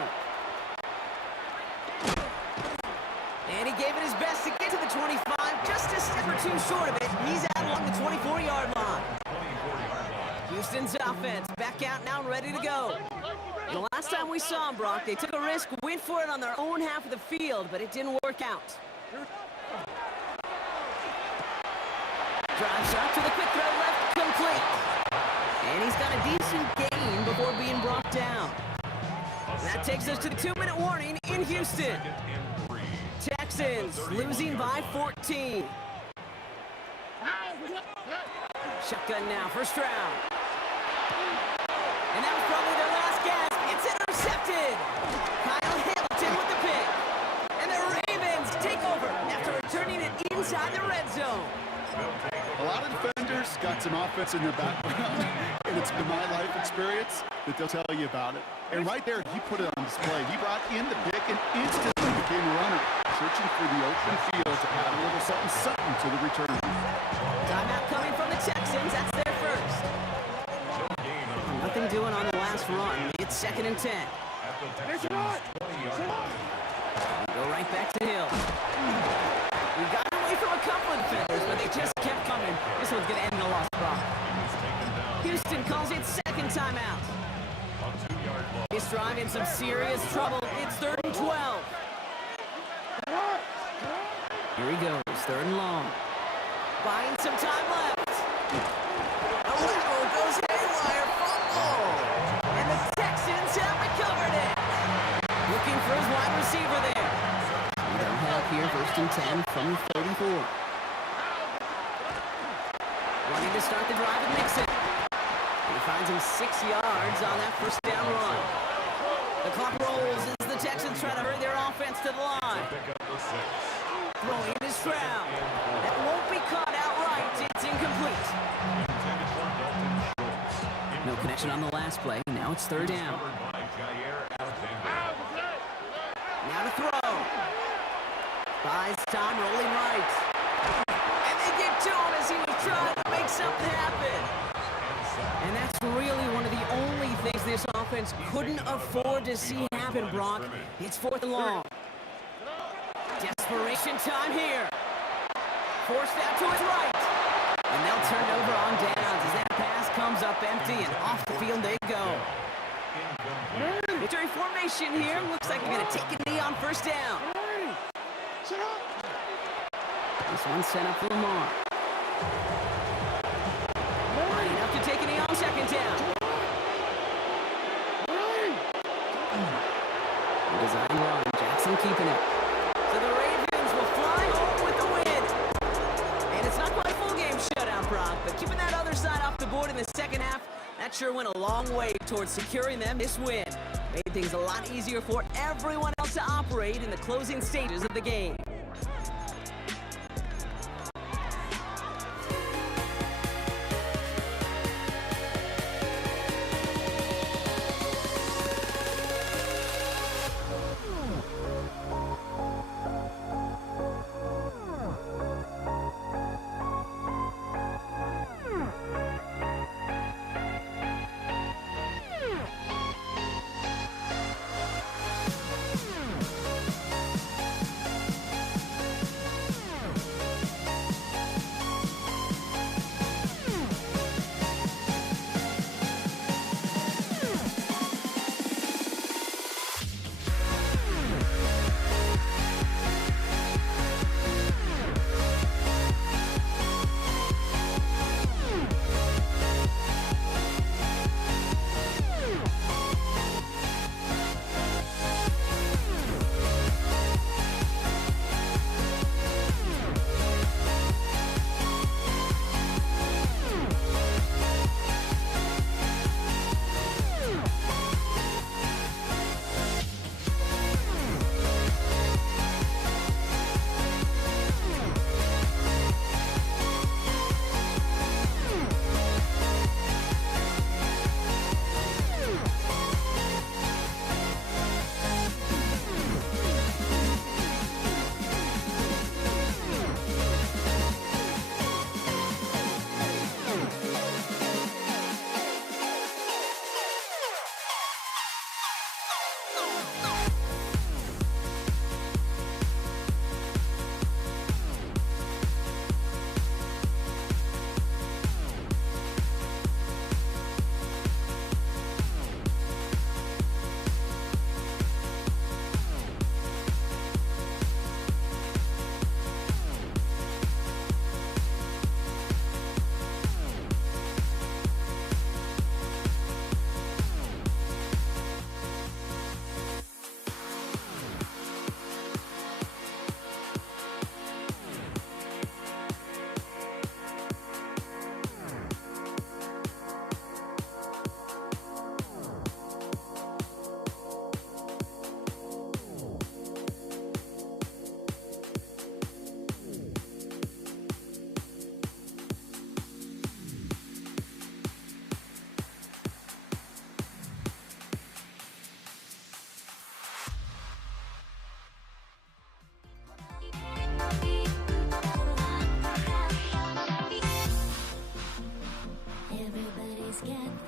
And he gave it his best to get to the 25, just a step or 2 short of it. He's out along the 24-yard line. 24-yard line. Houston's offense back out now, ready to go. The last time we saw them, Brock, they took a risk, went for it on their own half of the field, but it didn't work out. Drive shot to the quick throw left, complete. And he's got a decent gain before being brought down. That takes us to the 2-minute warning in Houston. Texans losing by 14. Shotgun now, first round. And that was probably their last gasp. It's intercepted. Kyle Hamilton with the pick. And the Ravens take over after returning it inside the red zone. A lot of defenders got some offense in their background, and it's been my life experience that they'll tell you about it. And right there, he put it on display. He brought in the pick and instantly became a runner, searching for the open field to add a little something to the return. Timeout coming from the Texans. That's their first. Nothing doing on the last run. It's 2nd and 10. Go right back to Hill. We got away from a couple of defenders, but they just kept coming. This one's going to end in a loss, Brock. Houston calls it second timeout. This drive in some serious trouble. It's 3rd and 12. Here he goes, 3rd and long. Buying some time left. Arroyo goes haywire, fumble. And the Texans have recovered it. Looking for his wide receiver there. No help here, 1st and 10 from the 34. Running to start the drive and Mixon. And he finds him 6 yards on that first down run. The clock rolls as the Texans try to hurry their offense to the line. Throwing to Stroud. That won't be caught outright. It's incomplete. No connection on the last play. Now it's 3rd down. Now to throw. Buys time, rolling right. And they get to him as he was trying to make something happen. And that's really one of the only things this offense couldn't afford to see happen, Brock. It's 4th and long. Desperation time here. Forced out to his right. And they'll turn it over on downs as that pass comes up empty and off the field they go. Victory formation here. Looks like they're going to take a knee on 1st down. This one set up for Lamar. Line enough to take a knee on 2nd down. Design run. Jackson keeping it. So the Ravens will fly home with the win. And it's not quite a full game shutout, Brock, but keeping that other side off the board in the second half, that sure went a long way towards securing them this win. Made things a lot easier for everyone else to operate in the closing stages of the game.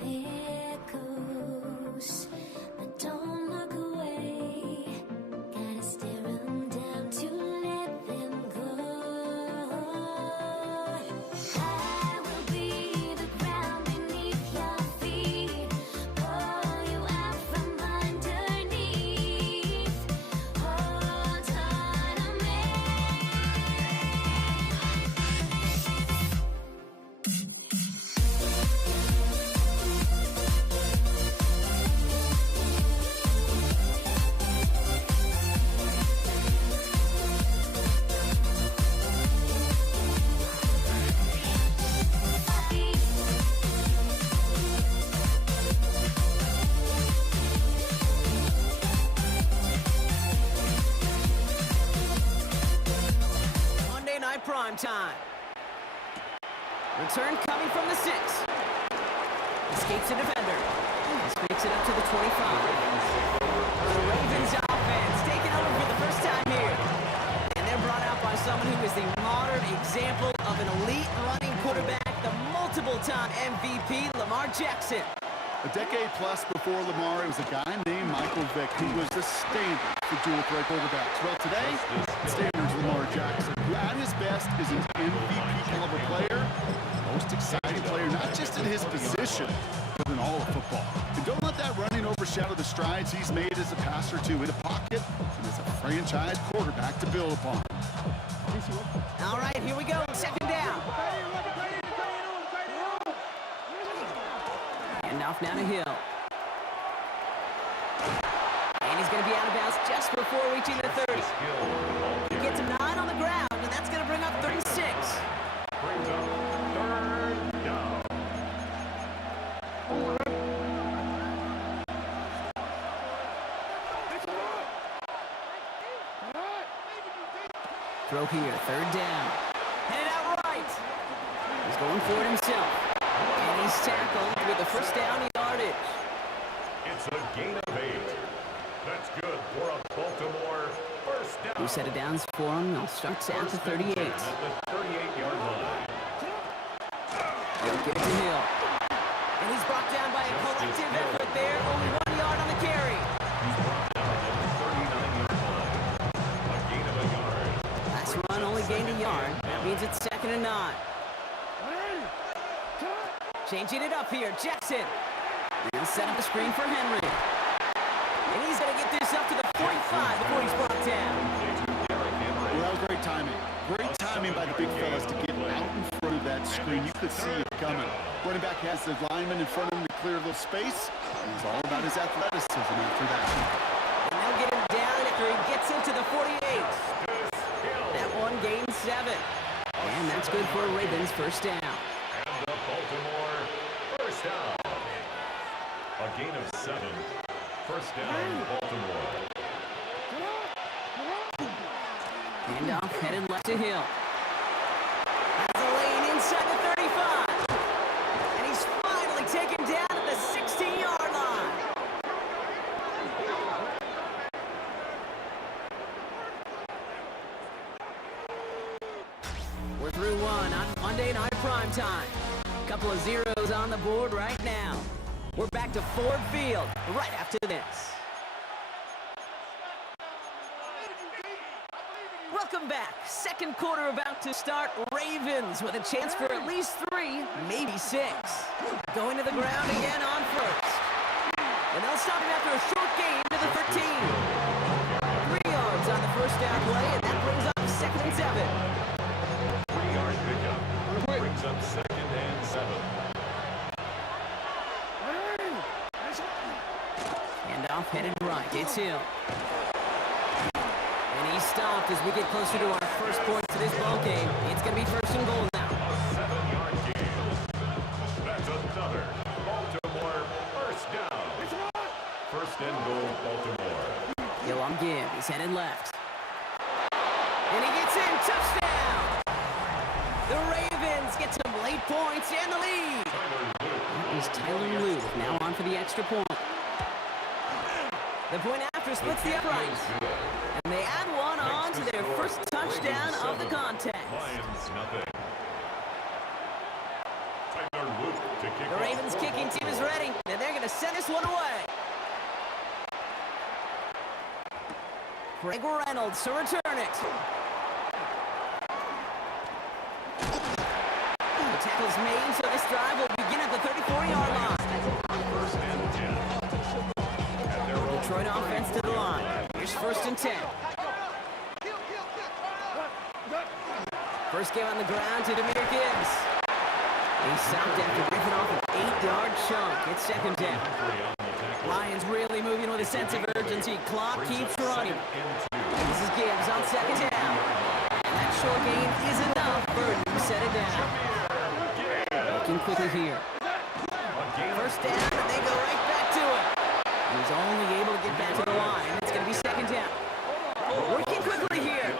There it goes, but don't look away. Gotta stare 'em down to let them go. I will be the ground beneath your feet, pull you out from underneath. Hold on to me. Monday Night Prime Time. Return coming from the 6. Escapes a defender. Speaks it up to the 25. The Ravens offense taking over for the first time here. And they're brought out by someone who is the modern example of an elite running quarterback, the multiple-time MVP, Lamar Jackson. A decade plus before Lamar, it was a guy named Michael Vick who was the standard for dual threat quarterbacks. Well, today, the standard is Lamar Jackson, who at his best is an MVP caliber player, most exciting player, not just in his position, but in all of football. And don't let that running overshadow the strides he's made as a passer, too, in the pocket and as a franchise quarterback to build upon. All right, here we go. Second down. And off now to Hill. And he's going to be out of bounds just before reaching the 30. He gets a 9 on the ground, and that's going to bring up 36. Brings up third down. Throw here, third down. Headed out right. He's going for it himself. And he's tackled with the first down yardage. It's a gain of 8. That's good for a Baltimore first down. New set of downs for him. They'll start at the 38. At the 38-yard line. They'll get to Hill. And he's brought down by a collective effort there. Only 1 yard on the carry. He's brought down at the 39-yard line. A gain of a yard. Last run only gained a yard. That means it's 2nd and 9. Changing it up here, Jackson. He'll set up the screen for Henry. And he's going to get this up to the 45 before he's brought down. Well, that was great timing. Great timing by the big fellas to get out in front of that screen. You could see it coming. Running back has the lineman in front of him to clear a little space. It's all about his athleticism after that. And they'll get him down after he gets into the 48. That one gains 7. And that's good for a Ravens first down. And the Baltimore first down. A gain of 7. First down, Baltimore. Handoff headed left to Hill. Has the lane inside the 35. And he's finally taken down at the 16-yard line. We're through one on Monday Night Prime Time. Couple of zeros on the board right now. We're back to Ford Field right after this. Welcome back. Second quarter about to start. Ravens with a chance for at least 3, maybe 6. Going to the ground again on first. And they'll stop him after a short gain to the 13. 3 yards on the first down play, and that brings up 2nd and 7. 3-yard pickup. Brings up 2nd and 7. Handoff headed right. It's Hill. And he's stopped as we get closer to our first point to this ball game. It's going to be 1st and goal now. A 7-yard gain. That's another Baltimore first down. 1st and goal, Baltimore. Hill on give. He's headed left. And he gets in. Touchdown! The Ravens get some late points and the lead. That is Tyler Lute now on for the extra point. The point after splits the uprights. And they add one on to their first touchdown of the contest. Lions nothing. Tyler Luke kick The off Ravens for kicking team is ready, and they're going to send this one away. Greg Reynolds to return it. The tackle's made, so this drive will begin at the 34-yard line. first and 10. At their own Detroit offense to the line. Here's 1st and 10. First game on the ground to Demir Gibbs. He's stopped after ripping off an 8-yard chunk. It's 2nd down. Lions really moving with a sense of urgency. Clock keeps running. This is Gibbs on 2nd down. And that short gain is enough. Burton set it down. Looking quickly here. 1st down, and they go right back to it. He's only able to get back to the line. It's going to be 2nd down. Working quickly here.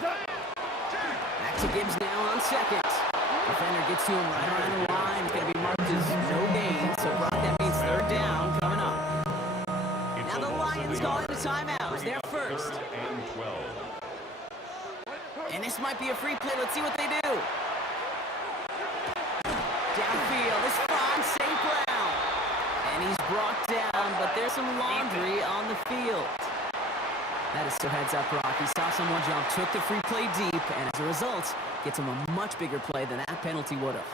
Back to Gibbs now on 2nd. Defender gets to him right around the line. It's going to be marked as no gain. So Brock, that means 3rd down coming up. Now the Lions calling the timeouts. They're first. and 12. And this might be a free play. Let's see what they do. Downfield is Fon St. Brown. And he's brought down, but there's some laundry on the field. That is so heads up, Brock. He saw someone jump, took the free play deep, and as a result, gets him a much bigger play than that penalty would have.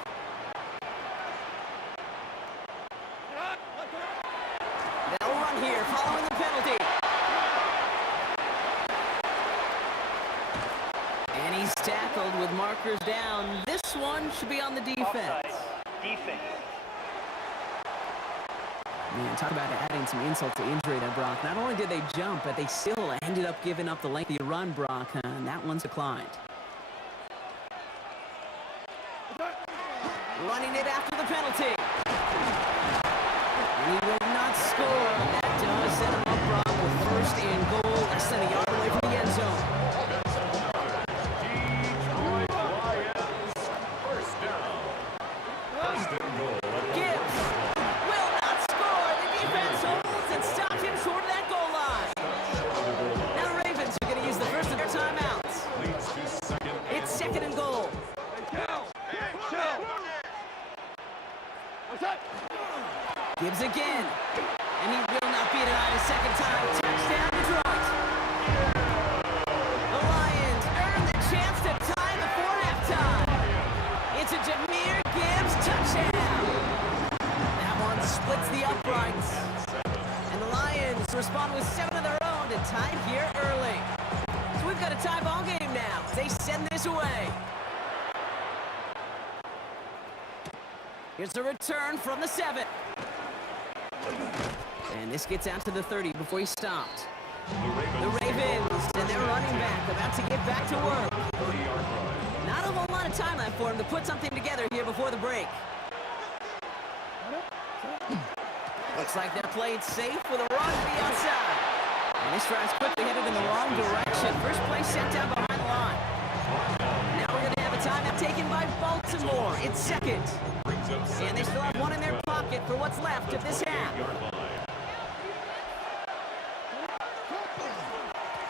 They'll run here following the penalty. And he's tackled with markers down. This one should be on the defense. Offside. Defense. Man, talk about adding some insult to injury there, Brock. Not only did they jump, but they still ended up giving up the lengthy run, Brock, and that one's declined. Running it after the penalty. And he will not score. That does set him up, Brock, with 1st and goal, less than a yard away from the end zone. Detroit Lions, first down. 1st and goal. Gibbs will not score. The defense holds and stops him short of that goal line. Now the Ravens are going to use the first of their timeouts. Leads to 2nd and It's 2nd and goal. Gibbs again. And he will not be denied a 2nd time. Touchdown, Detroit. The Lions earn the chance to tie before halftime. It's a Jahmyr Gibbs touchdown. That one splits the uprights. And the Lions respond with 7 of their own to tie it here early. So we've got a tie ball game now. They send this away. Here's the return from the 7. And this gets out to the 30 before he stopped. The Ravens and their running back about to get back to work. 30-yard run. Not a whole lot of time left for him to put something together here before the break. Looks like they're played safe with a run to the outside. And this drive's quickly headed in the wrong direction. First play set down behind the line. Now we're going to have a timeout taken by Baltimore. It's 2nd. Brings up And they still have one in their pocket for what's left of this half. 8-yard line.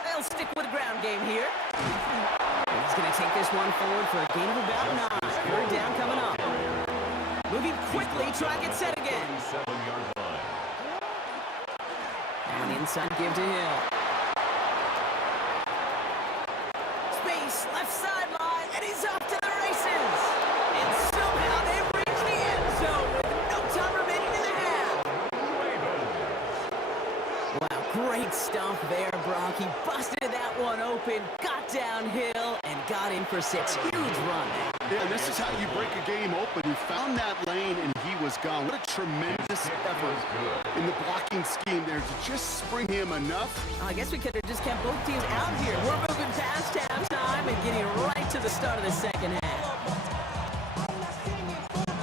They'll stick with the ground game here. And he's going to take this one forward for a gain of about 9. 3rd down coming up. Moving quickly, try and get set again. 7-yard line. And inside give to Hill. Space, left sideline, and he's off to the races. And somehow they've reached the end zone with no time remaining in the half. Wow, great stuff there, Brock. He busted that one open, got downhill, and got in for 6. Huge run there. Yeah, and this is how you break a game open. He found that lane, and he was gone. What a tremendous effort in the blocking scheme there to just spring him enough. I guess we could have just kept both teams out here. We're moving past halftime and getting right to the start of the 2nd half.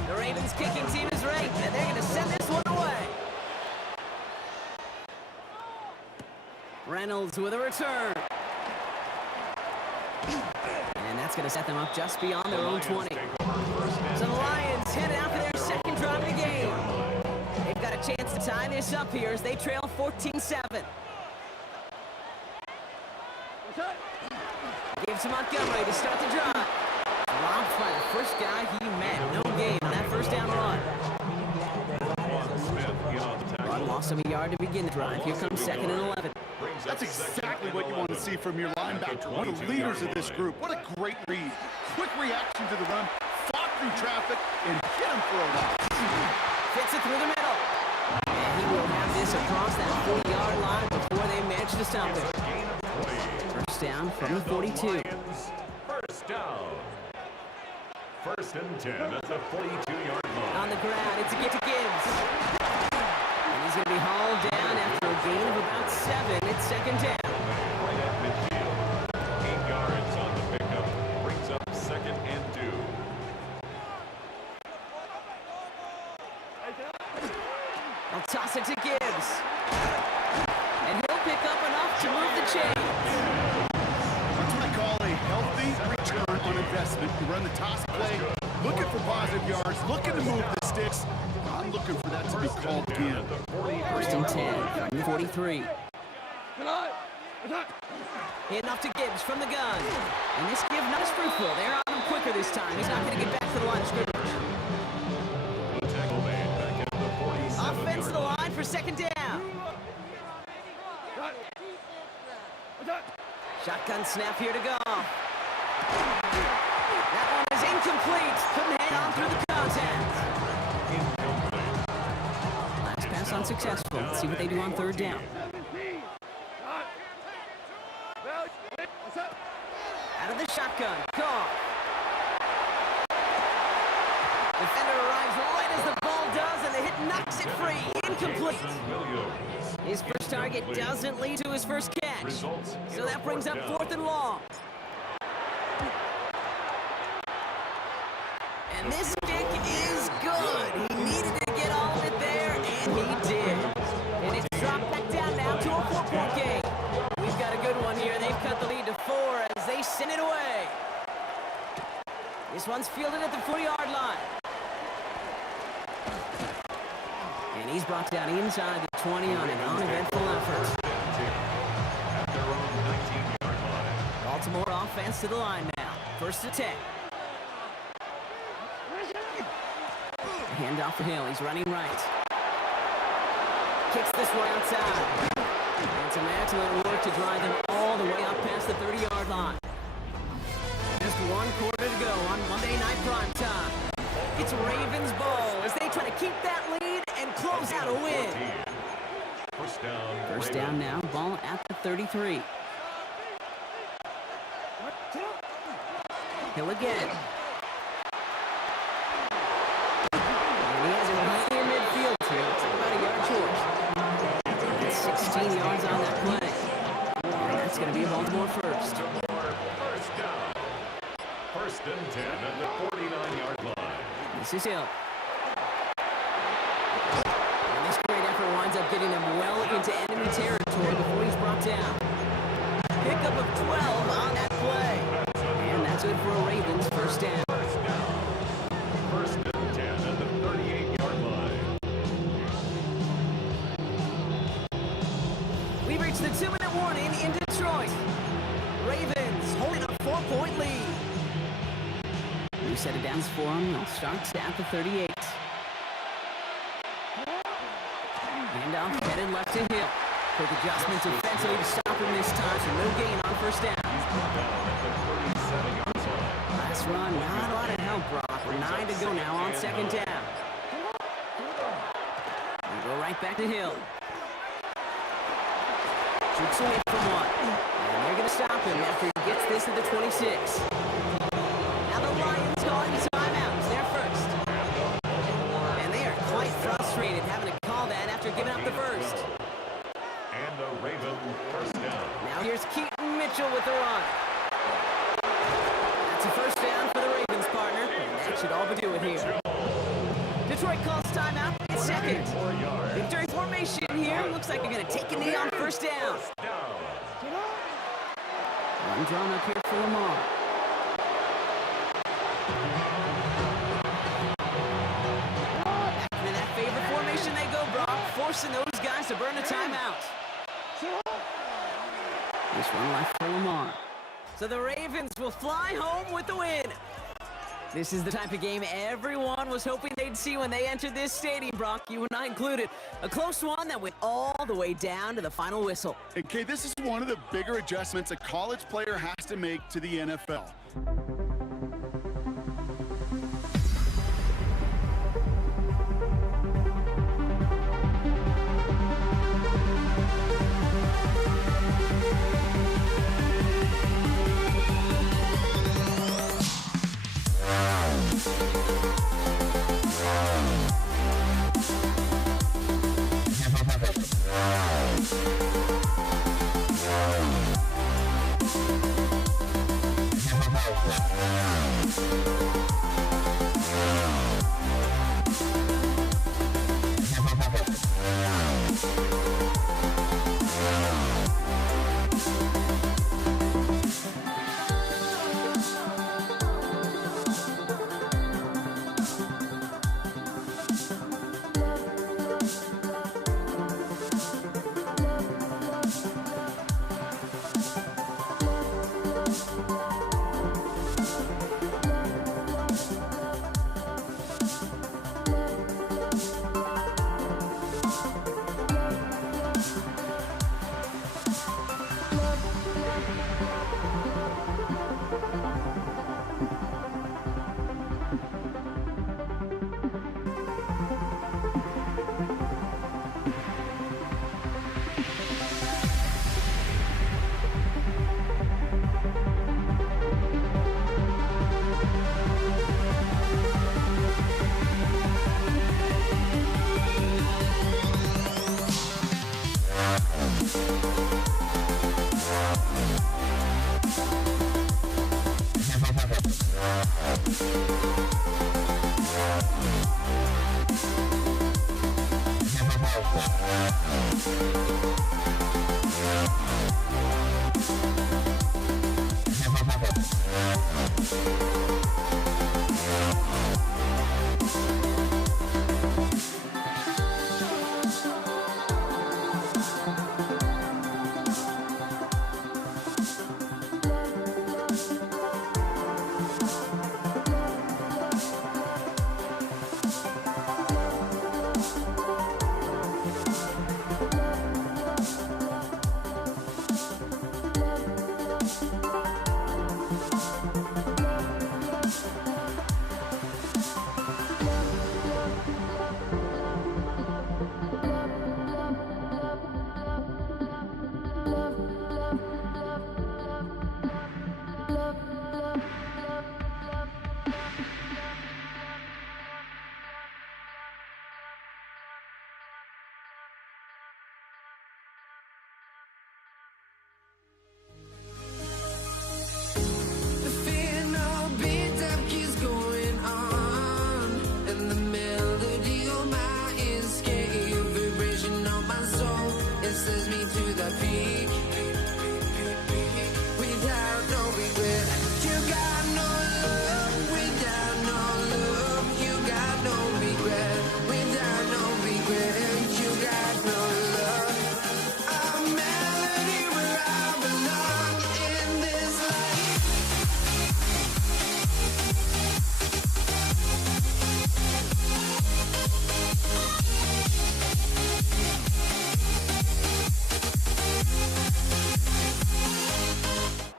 The Ravens kicking team is ready, and they're going to send this one away. Reynolds with a return. And that's going to set them up just beyond their own 20. So the Lions head out for their 2nd drive of the game. They've got a chance to tie this up here as they trail 14-7. Gives to Montgomery to start the drive. Robbed by the first guy he met. No gain on that 1st down run. lost him a yard to begin the drive. Here comes 2nd and 11. That's exactly what you want to see from your linebacker. One of the leaders of this group. What a great read. Quick reaction to the run, fought through traffic, and hit him for a loss. Fits it through the middle. And he will have this across that 40-yard line before they manage to stop it. First down from the 42. First down. 1st and 10 at the 42-yard line. On the ground, it's a get to Gibbs. And he's going to be hauled down after a gain of about 7. It's 2nd down. Right at midfield. 8 yards on the pickup. Brings up 2nd and 2. I'll toss it to Gibbs. And he'll pick up enough to move the chains. That's what I call a healthy return on investment. You run the toss play, looking for positive yards, looking to move the sticks. I'm looking for that to be called again. 1st and 10 from the 43. Hand off to Gibbs from the gun. And this give not as fruitful. They're on him quicker this time. He's not going to get back to the line of scrimmage. The tackle made back at the 47-yard Offense to the line for 2nd down. Shotgun snap here to go. That one is incomplete. Couldn't hang on through the contact. Last pass unsuccessful. Let's see what they do on 3rd down. Out of the shotgun. Goff. Defender arrives right as the ball does, and the hit knocks it free. Incomplete. His first target doesn't lead to his first catch. So that brings up 4th and long. And this kick is good. He needed to get all of it there, and he did. And it's dropped back down now to a 4-point game. We've got a good one here. They've cut the lead to 4 as they send it away. This one's fielded at the 40-yard line. And he's brought down inside the 20 on an uneventful effort. At their own 19-yard line. Baltimore offense to the line now. 1st and 10. Hand off for Hill. He's running right. Kicks this one outside. And it's a man-to-man work to drive them all the way up past the 30-yard line. Just 1 quarter to go on Monday Night Prime Time. It's Ravens ball as they try to keep that lead and close out a win. First down now, ball at the 33. Hill again. And he has it right near midfield here. It's about a yard short. It's 16 yards on that play. And that's going to be a Baltimore first. First down. 1st and 10 at the 49-yard line. This is Hill. And this great effort winds up getting them well into enemy territory before he's brought down. Pickup of 12 on that play. And that's it for a Ravens first down. 1st and 10 at the 38-yard line. We've reached the 2-minute warning in Detroit. Ravens holding a 4-point lead. We set it down for them. They'll start at the 38. Handoff headed left to Hill. Quick adjustment defensively to stop him this time, so no gain on first down. Last run, not a lot of help, Brock. 9 to go now on 2nd down. We go right back to Hill. Shoots away from 1. And they're going to stop him after he gets this at the 26. Now the Lions calling timeouts. They're first. And they are quite frustrated having to call that after giving up the first. And a Raven first down. Now here's Keaton Mitchell with the run. That's a first down for the Ravens, partner. And that should all but do it here. Detroit calls timeout. It's 2nd. Victory formation here. Looks like they're going to take a knee on first down. Run drawn up here for Lamar. Back into that favorite formation they go, Brock, forcing those guys to burn a timeout. This one left for Lamar. So the Ravens will fly home with the win. This is the type of game everyone was hoping they'd see when they entered this stadium, Brock, you and I included. A close one that went all the way down to the final whistle. And Kay, this is one of the bigger adjustments a college player has to make to the NFL. The fear no beat-up keeps going on, and the melody on my escape, vibration on my soul, it sends me to the peak. Without no regret, you got no love. Without no love, you got no regret. Without no regret, you got no love. A melody where I belong in this life.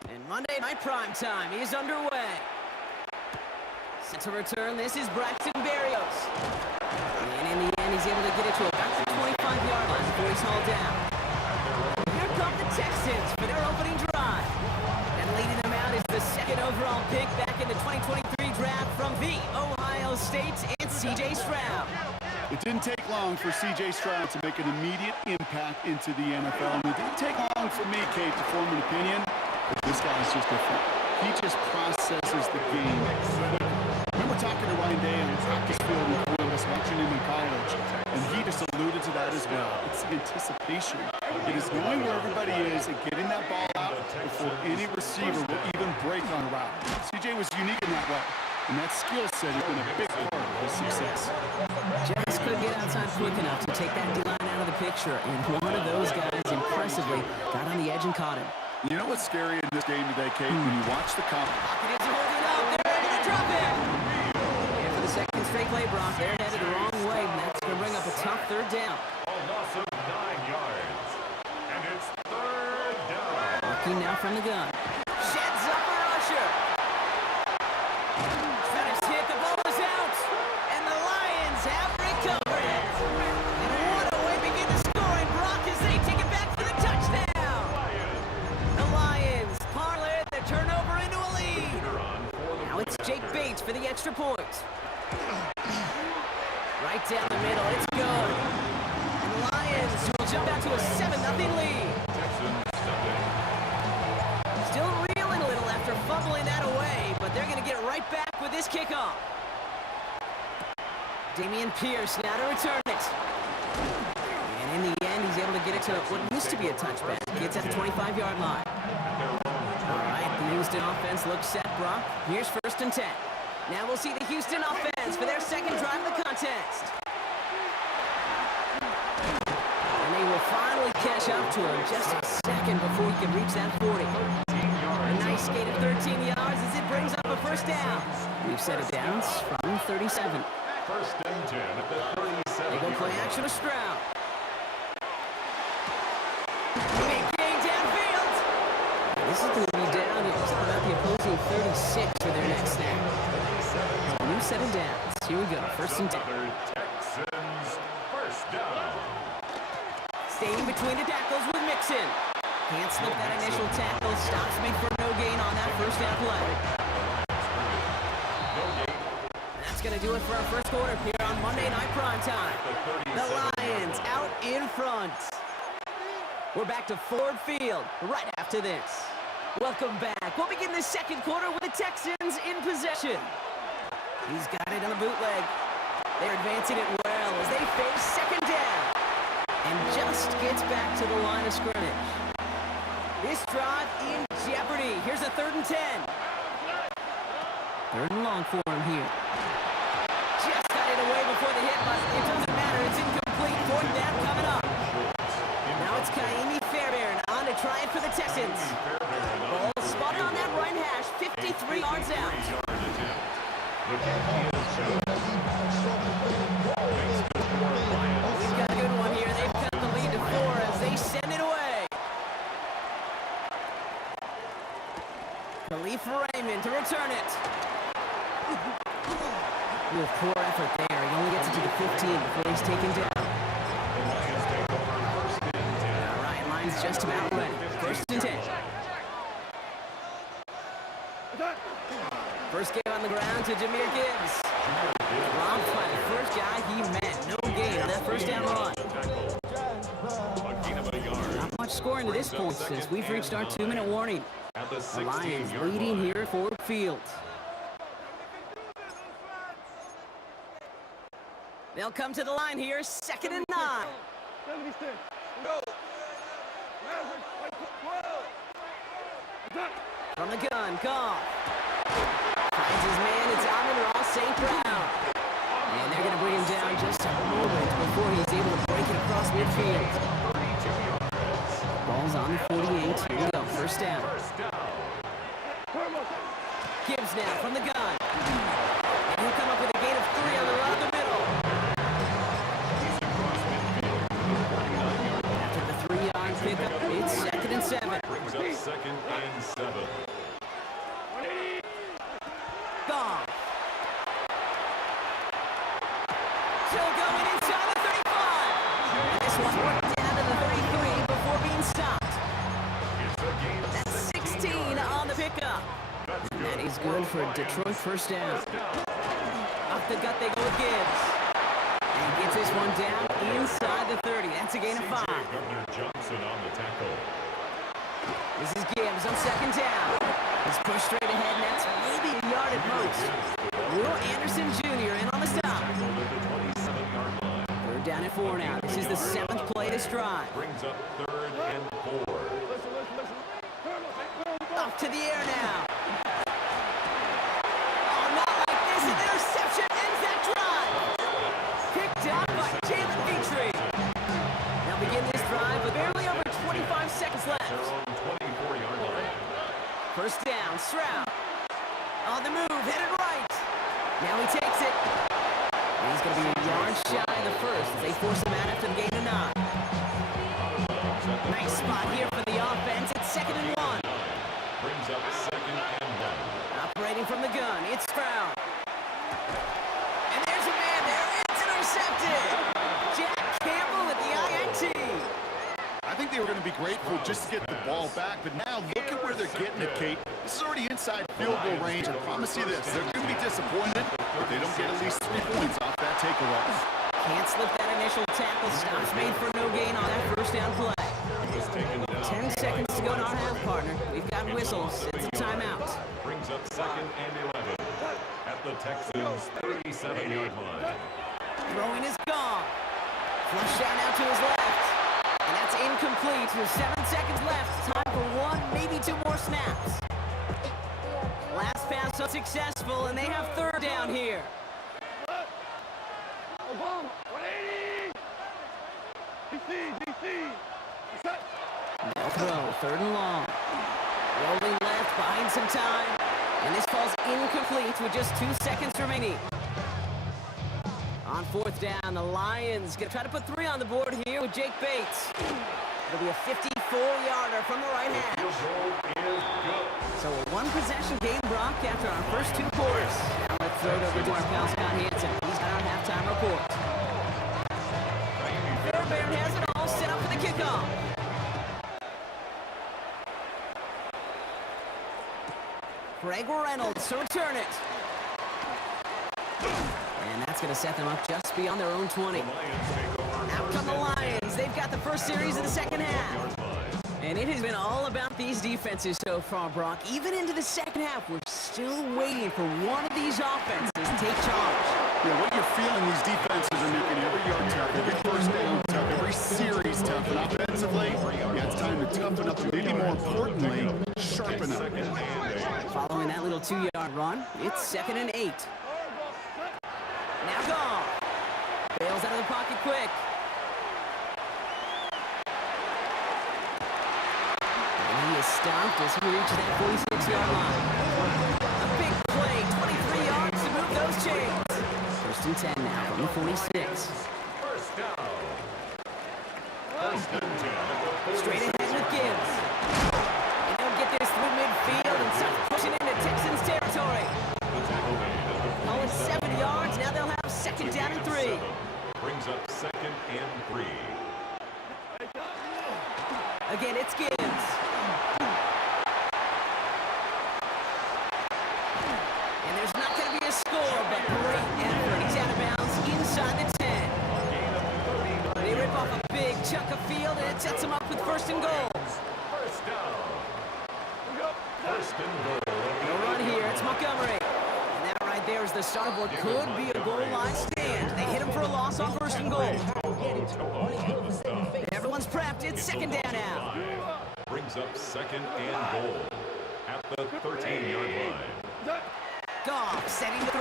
And Monday Night Prime Time is underway. Set to return, this is Braxton Berrios. And in the end, he's able to get it to about the 25-yard line before he's hauled down. Here come the Texans for their opening drive. And leading them out is the second overall pick back in the 2023 draft from the Ohio State. It's C.J. Stroud. It didn't take long for C.J. Stroud to make an immediate impact into the NFL. And it didn't take long for me, Kate, to form an opinion. But this guy's just different. He just processes the game. I remember talking to Ryan Day on the practice field in Columbus, watching him in college, and he just alluded to that as well. It's the anticipation. It is knowing where everybody is and getting that ball out before any receiver will even break on a route. C.J. was unique in that way, and that skill set has been a big part of his success. Just couldn't get outside quick enough to take that D-line out of the picture, and one of those guys impressively got on the edge and caught him. You know what's scary in this game today, Kate? When you watch the Pocket is holding up. They're ready to drop it. straight play, Brock. They're headed the wrong way, and that's going to bring up a tough third down. A loss of 9 yards. And it's third down. Looking now from the gun. Sheds up for Usher. Travis hit, the ball is out. And the Lions have recovered it. And what a way to begin the scoring, Brock, as they take it back for the touchdown. The Lions parlay the turnover into a lead. Now it's Jake Bates for the extra point. Right down the middle, it's good. And the Lions will jump out to a 7-0 lead. Still reeling a little after fumbling that away, but they're going to get right back with this kickoff. Damian Pierce now to return it. And in the end, he's able to get it to what used to be a touchback. Gets at the 25-yard line. All right, the Houston offense looks set, Brock. Here's 1st and 10. Now we'll see the Houston offense for their second drive of the contest. And they will finally catch up to him just a second before he can reach that 40. A nice skate of 13 yards as it brings up a first down. We've set it down from 37. 1st and 10 at the 37. They go play action with Stroud. Big gain downfield. This is going to be down at about the opposing 36 for their next snap. So new set of downs. Here we go. 1st and 10. Texans first down. Staying between the tackles with Mixon. Can't slip that initial tackle. Stops me for no gain on that first down play. That's going to do it for our first quarter here on Monday Night Primetime. The Lions out in front. We're back to Ford Field right after this. Welcome back. We'll begin the second quarter with the Texans in possession. He's got it on the bootleg. They're advancing it well as they face second down. And just gets back to the line of scrimmage. This drive in jeopardy. Here's a 3rd and 10. 3rd and long for him here. Just got it away before the hit, but it doesn't matter. It's incomplete. 4th down coming up. Now it's Kaimi Fairbairn on to try it for the Texans. Ball spotted on that right hash, 53 yards out. We've got a good one here. They've cut the lead to 4 as they send it away. Khalif Raymond to return it. Ooh, poor effort there. He only gets it to the 15 before he's taken down. All right, line's just about ready. 1st and 10. First game on the ground to Jahmyr Gibbs. Robbed by the first guy he met. No gain on that first down run. Not much scoring to this point since we've reached our 2-minute warning. The Lions leading here at Ford Field. They'll come to the line here, 2nd and 9. From the gun, Goff. Finds his man, it's Amon-Ra St. Brown. And they're going to bring him down just a moment before he's able to break it across midfield. Ball's on the 48. Here we go, 1st down. Gibbs now from the gun. And he'll come up with a gain of 3 on the run up the middle. After the 3-yard pickup, it's 2nd and 7. Brings up 2nd and 7. Goff. Still going inside the 35. And this one worked down to the 33 before being stopped. That's 16 on the pickup. That is good for Detroit 1st down. Off the gut they go with Gibbs. And he gets this one down inside the 30. That's a gain of 5. Johnson on the tackle. This is Gibbs on 2nd down. He's pushed straight ahead, and that's maybe a yard at most. Will Anderson Jr. in on the stop. 3rd down at 4 now. This is the 7th play of this drive. Brings up 3rd and 4. Off to the air now. Oh, not like this. An interception ends that drive. Picked up by Jalen Petrie. Now begin this drive with barely over 25 seconds left. They're on 24-yard line. 1st down, Stroud. On the move, headed right. Now he takes it. is going to be a yard shy of the first as they force him out after the gain of 9. Nice spot here for the offense. It's 2nd and 1. Brings up 2nd and 1. Operating from the gun, it's Stroud. And there's a man there. It's intercepted. Jack Campbell with the INT. I think they were going to be grateful just to get the ball back, but now look at where they're getting it, Kate. This is already inside field goal range, and I promise you this, they're going to be disappointed if they don't get at least 3 points off that takeaway. Can't slip that initial tackle. Stops made for no gain on that first down play. 10 seconds to go in our half, partner. We've got whistles. It's a timeout. Brings up 2nd and 11 at the Texans' 37-yard line. Throwing is gone. Flush down out to his left. And that's incomplete. With 7 seconds left. Time for 1, maybe 2 more snaps. Last pass unsuccessful, and they have 3rd down here. No throw, 3rd and long. Rolling left, buying some time. And this falls incomplete with just 2 seconds remaining. On 4th down, the Lions going to try to put 3 on the board here with Jake Bates. It'll be a 54-yarder from the right hash. So a 1-possession game, Brock, after our first 2 quarters. Now let's throw it over to our pal Scott Hansen. He's got our halftime report. Fairbairn has it all set up for the kickoff. Greg Reynolds to return it. And that's going to set them up just beyond their own 20. Out come the Lions. They've got the first series of the second half. And it has been all about these defenses so far, Brock. Even into the second half, we're still waiting for one of these offenses to take charge. Yeah, what you're feeling, these defenses are making every yard tough, every first down tough, every series tough. And offensively, yeah, it's time to toughen up, and maybe more importantly, sharpen up. Following that little 2-yard run, it's 2nd and 8. Now gone. Bails out of the pocket quick. And he is stopped as he reaches that 46-yard line. A big play, 23 yards to move those chains. 1st and 10 now from the 46. First down. 1st and 10. Straight ahead with Gibbs. And they'll get this through midfield and start pushing into Texans territory. Oh, it's 7 yards. Now they'll have 2nd down and 3. Brings up 2nd and 3. Again, it's Gibbs. And there's not going to be a score, but great effort. He's out of bounds inside the 10. They rip off a big chunk of field, and it sets them up with 1st and goal. First down. 1st and goal. No run here. It's Montgomery. And that right there is the start of what could be a goal line stand. They hit him for a loss on 1st and goal. Everyone's prepped. It's 2nd down now. Brings up 2nd and goal at the 13-yard line. Goff setting the throw.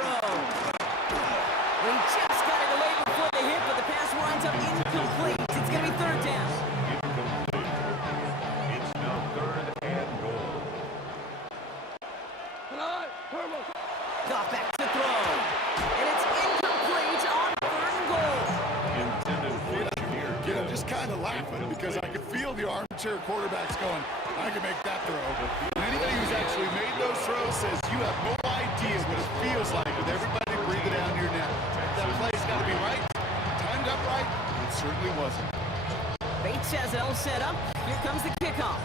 He just got it away before the hit, but the pass winds up incomplete. It's going to be 3rd down. Incomplete. It's now 3rd and goal. Goff back to throw. And it's incomplete on 3rd and goal. Intended for Jameer You know, just kind of laughing because I could feel the armchair quarterbacks going, I can make that throw. And anybody who's actually made those throws says you have no idea what it feels like with everybody breathing down your neck. That play's got to be right, timed up right. It certainly wasn't. Bates has it all set up. Here comes the kickoff.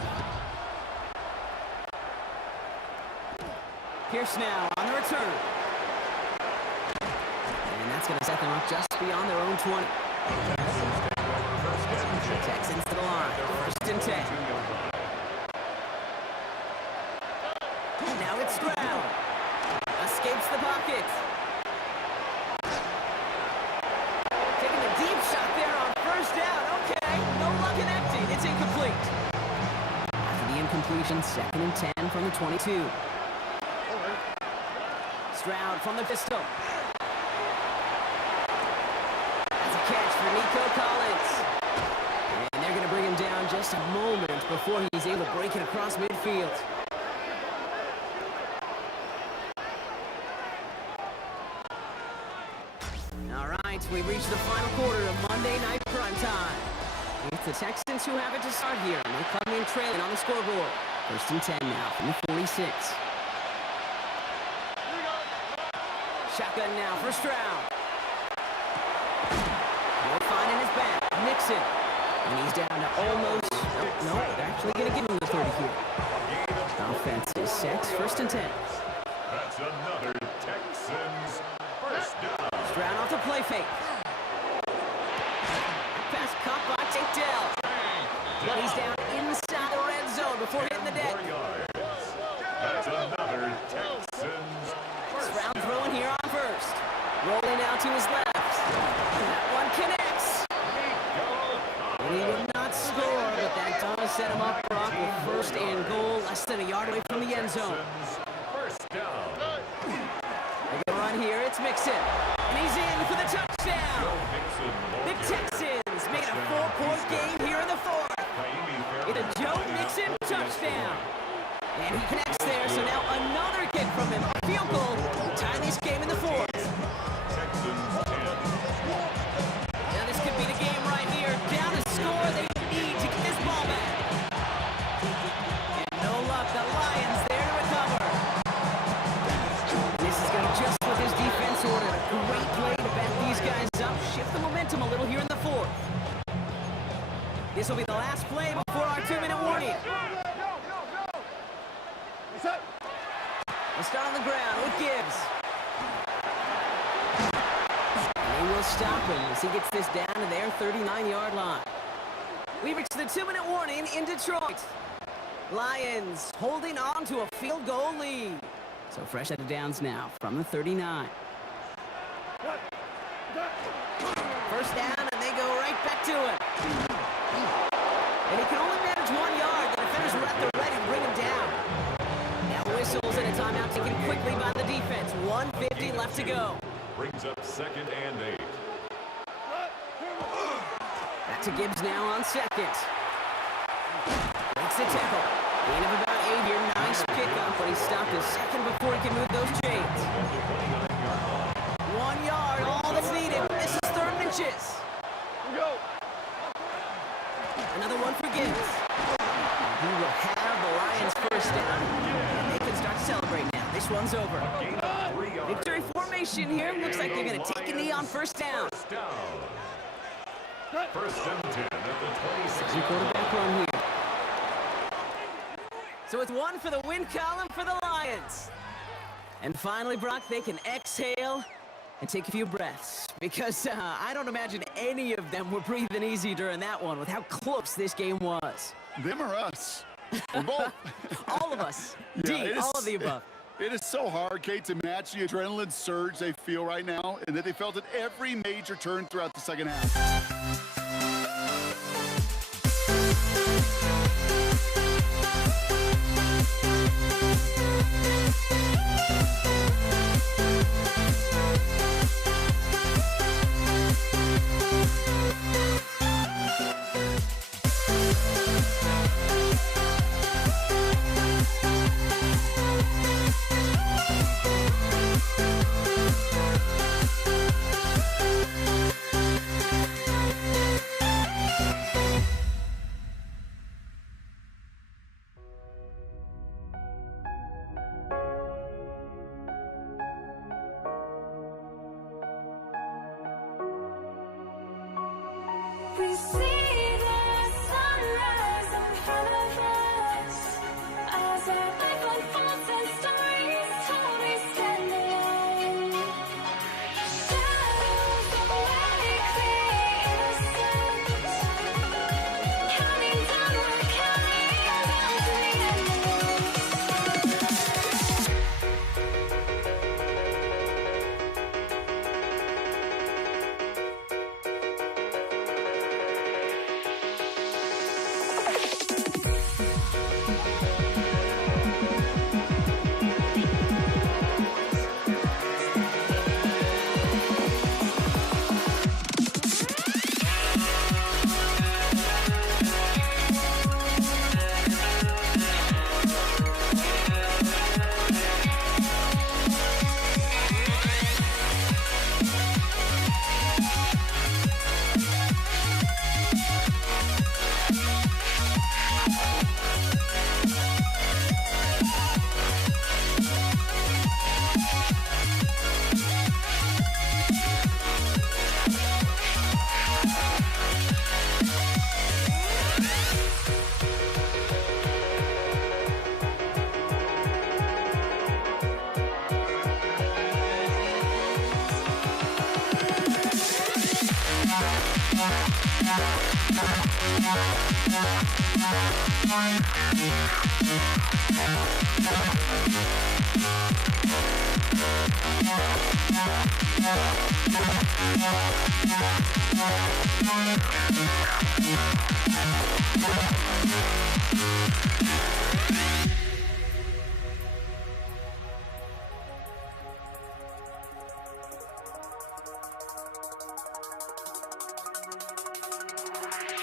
Pierce now on the return. And that's going to set them up just beyond their own 20. Texans to the line. 1st and 10. Now it's Stroud. Escapes the pocket. Taking a deep shot there on 1st down. Okay, no luck connecting. It's incomplete. After the incompletion, 2nd and 10 from the 22. Stroud from the pistol. That's a catch for Nico Collins. And they're going to bring him down just a moment before he's able to break it across midfield. All right, we reach the final quarter of Monday Night Primetime. It's the Texans who have it to start here, and they come in trailing on the scoreboard. 1st and 10 now from the 46. Shotgun now, first round. More fine in his back, Mixon. And he's down to almost, no, they're actually going to give him the 30 here. Offense is set, 1st and 10. That's another Texans first down. Stroud off the play fake. Pass caught by Tank Dell. But he's down inside the red zone before hitting the deck. 4 yards. That's another Texans first Stroud down. throwing here on first. Rolling out to his left. That one connects. And he will not score, but that does set him up, Brock, with 1st and goal, less than a yard away from the end zone. Texans first down. They go run here, it's Mixon. And he's in for the touchdown. Mixon, The Texans make it a 4-point game here in the 4th. It's a Joe Mixon touchdown. And he connects there, so now another kick from him. A field goal to tie this game in the 4th. Texans 10. Now this could be the game right here. Down to score, they need to get this ball back. And no luck, the Lions there to recover. This is going to just what this defense ordered. A great play to back these guys up, shift the momentum a little here in the 4th. This will be the last play before our 2-minute warning. We'll start on the ground with Gibbs. And they will stop him as he gets this down to their 39-yard line. We reach the 2-minute warning in Detroit. Lions holding on to a field goal lead. So fresh out of downs now from the 39. First down, and they go right back to it. And he can only manage 1 yard. The defenders were at the ready to bring him down. Now whistles and a timeout taken quickly by the defense. 1:50 left to go. Brings up 2nd and 8. Back to Gibbs now on 2nd. Makes the tackle. Gain of about 8 here. Nice pickup, but he stopped a second before he can move those chains. 1 yard, all that's needed. This is 3rd and inches. Another one for Gibbs. He will have the Lions first down. And they can start to celebrate now. This one's over. Victory formation here. Looks like they're going to take a knee on first down. First down. 1st and 10 at the 26. Second quarterback run here. So it's one for the win column for the Lions. And finally, Brock, they can exhale and take a few breaths. Because I don't imagine any of them were breathing easy during that one with how close this game was. Them or us? Or both. All of us. Yeah, D, all of the above. It is so hard, Kate, to match the adrenaline surge they feel right now, and that they felt at every major turn throughout the second half. We see the sunrise in front of us as our life unfolds and stories told we stand alone. Shadows awake the innocence, counting down, we're counting down to the end.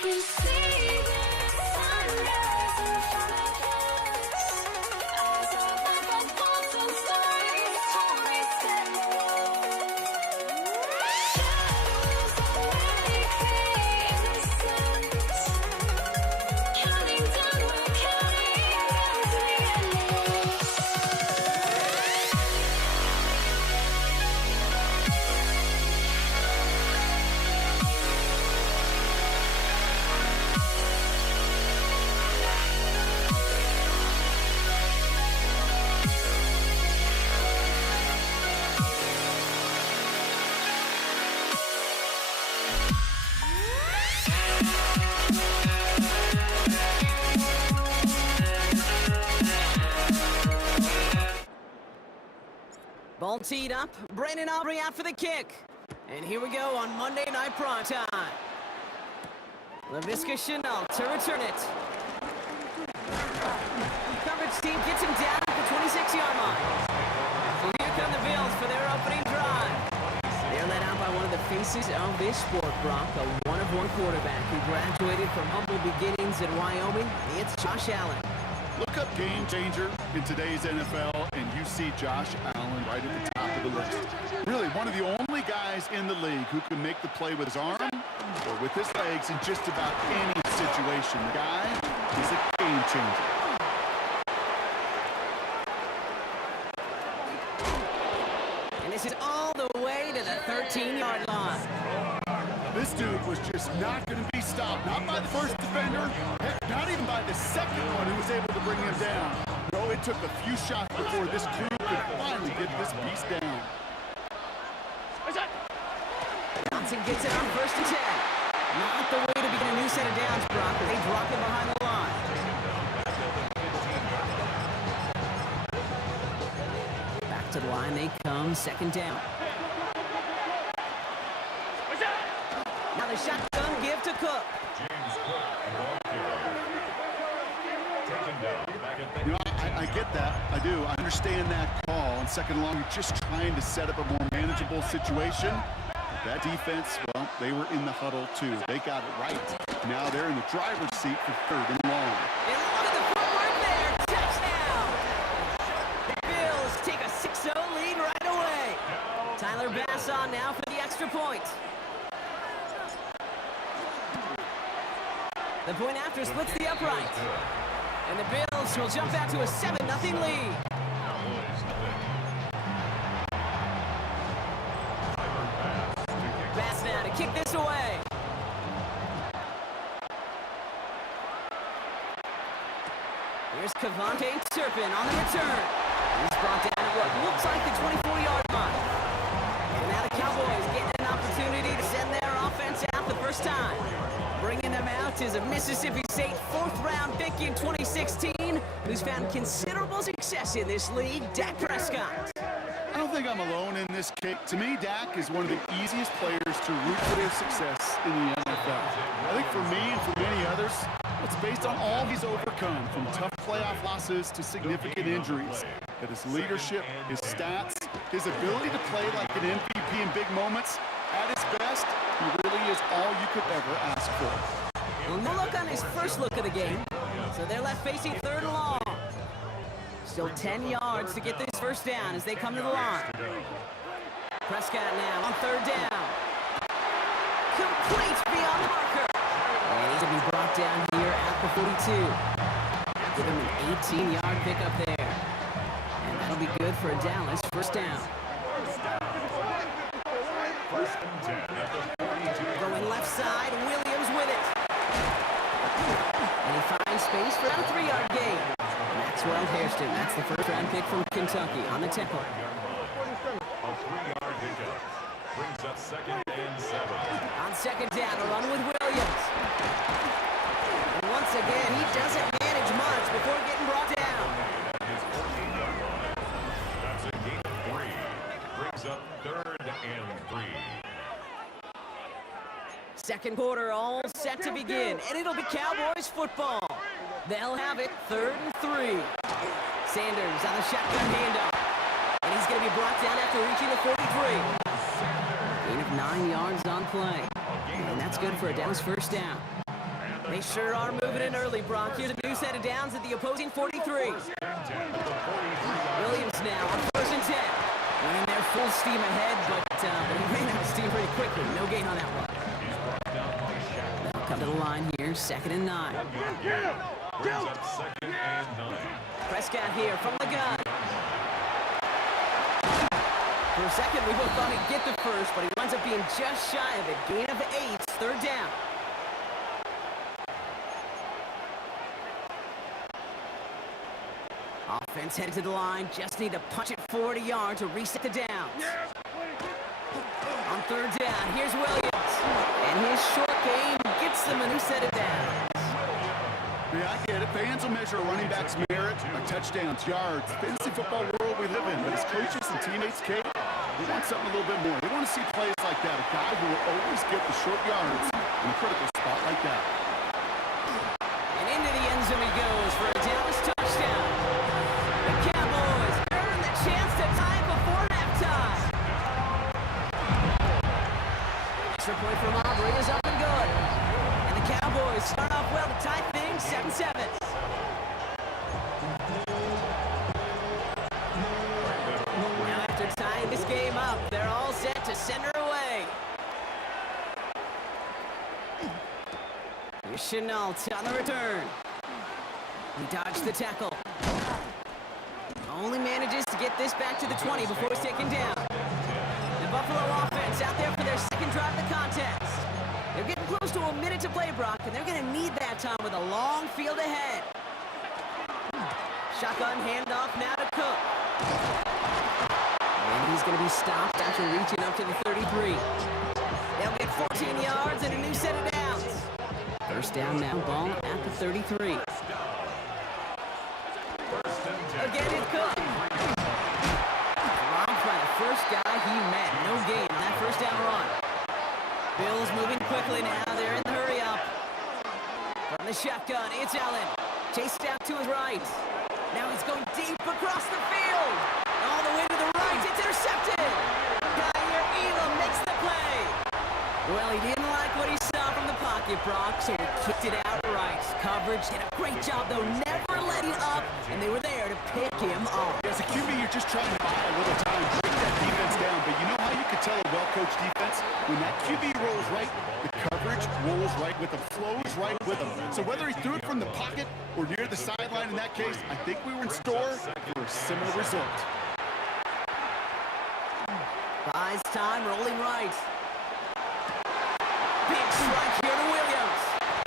You see the sunrise in front of us. Eyes are black like bombs and stars, holy sky. Shadows already create the suns. Counting down, we're counting down to the endless. Ball teed up. Brandon Aubrey out for the kick. And here we go on Monday Night Primetime. LaVisca Chenault to return it. Coverage team gets him down at the 26-yard line. So here come the Bills for their opening drive. They're led out by one of the faces of this sport, Brock, a one-of-one quarterback who graduated from humble beginnings in Wyoming. It's Josh Allen. Look up game changer in today's NFL, and you see Josh Allen right at the top of the list. Really, one of the only guys in the league who can make the play with his arm or with his legs in just about any situation. The guy is a game changer. And this is all the way to the 13-yard line. This dude was just not going to be stopped. Not by the first defender, heck, not even by the second one who was able to bring him down. No, it took a few shots before this crew could finally get this beast down. Johnson gets it on 1st and 10. Not the way to begin a new set of downs, Brock, as they drop him behind the line. Back to the line they come, 2nd down. Now the shotgun give to Cook. James Cook, ball carrier. Taken down, back at the You know, I get that. I do. I understand that call. On 2nd and long, you're just trying to set up a more manageable situation. That defense, well, they were in the huddle too. They got it right. Now they're in the driver's seat for 3rd and long. And look at the footwork there. Touchdown. The Bills take a 6-0 lead right away. Tyler Bass on now for the extra point. The point after splits the upright. And the Bills will jump out to a 7-0 lead. Bass now to kick this away. Here's Cavante Turpin on the return. He's brought down at what looks like the 24-yard line. And now the Cowboys getting an opportunity to send their offense out the first time. Bringing them out is a Mississippi State 4th-round pick in 2016 who's found considerable success in this league, Dak Prescott. I don't think I'm alone in this case. To me, Dak is one of the easiest players to root for their success in the NFL. I think for me and for many others, it's based on all he's overcome, from tough playoff losses to significant injuries. That his leadership, his stats, his ability to play like an MVP in big moments, at his best, he really is all you could ever ask for. Well, no look on his first look of the game. So they're left facing 3rd and long. Still 10 yards to get this first down as they come to the line. Prescott now on 3rd down. Complete beyond the marker. And he's going to be brought down here at the 42. Give him an 18-yard pickup there. And that'll be good for a Dallas first down. Going left side, Williams with it. And he finds space for a 3-yard gain. Maxwell Hairston, that's the 1st-round pick from Kentucky on the tackle. A 3-yard pickup brings up 2nd and 7. On second down, a run with Williams. And once again, he doesn't manage much before getting brought down. His 14-yard line. That's a gain of 3. Brings up 3rd and 3. Second quarter all set to begin, and it'll be Cowboys football. They'll have it 3rd and 3. Sanders on the shotgun handoff. And he's going to be brought down after reaching the 43. Gain of 9 yards on play. And that's good for a Dallas first down. They sure are moving in early, Brock. Here's a new set of downs at the opposing 43. Williams now on 1st and 10. Running their full steam ahead, but he ran out of steam pretty quickly. No gain on that one. They'll come to the line here, 2nd and 9. Brings up 2nd and 9. Prescott here from the gun. For a second, we both thought he'd get the first, but he winds up being just shy of it. Gain of 8, 3rd down. Offense headed to the line. Just need to punch it 40 yards to reset the downs. On 3rd down, here's Williams. And his short game gets them a new set of downs. Yeah, I get it. Fans will measure a running back's merit by touchdowns, yards. Fantasy football world we live in. But as coaches and teammates, Kate, we want something a little bit more. We want to see plays like that. A guy who will always get the short yards in a critical spot like that. And into the end zone he goes for a Dallas touchdown. The Cowboys earn the chance to tie it before halftime. Extra point from Aubrey is up and good. And the Cowboys start off well to tie things 7-7. Now after tying this game up, they're all set to send her away. Here's Chenault on the return. He dodged the tackle. Only manages to get this back to the 20 before he's taken down. The Buffalo offense out there for their second drive of the contest. They're getting close to a minute to play, Brock, and they're going to need that time with a long field ahead. Shotgun handoff now to Cook. And he's going to be stopped after reaching up to the 33. They'll get 14 yards and a new set of downs. First down now, ball at the 33. Again, it's Cook. Robbed by the first guy he met. No gain on that first down run. Bills moving quickly now. They're in the hurry up. From the shotgun, it's Allen. Chased out to his right. Now he's going deep across the field. All the way to the right. It's intercepted. Kaiir Elam makes the play. Well, he didn't like what he saw from the pocket, Brock, so he kicked it out right. Coverage did a great job, though, never letting up, and they were there to pick him off. As a QB, you're just trying to buy a little time, break that defense down. But you know how you can tell a well-coached defense? When that QB rolls right, the coverage rolls right with him, flows right with him. So whether he threw it from the pocket or near the sideline in that case, I think we were in store for a similar result. Buys time, rolling right. Big strike here to Williams.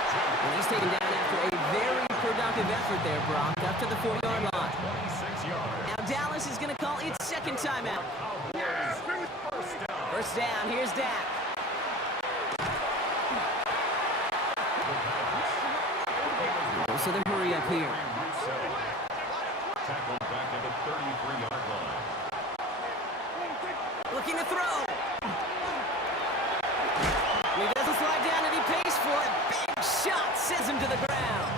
And he's taken down after a very productive effort there, Brock, up to the 40-yard line. Now Dallas is going to call its second timeout. First down, here's Dak. So the hurry up here. Tackled back at the 33-yard line. Looking to throw. He doesn't slide down and he pays for it. Big shot sends him to the ground.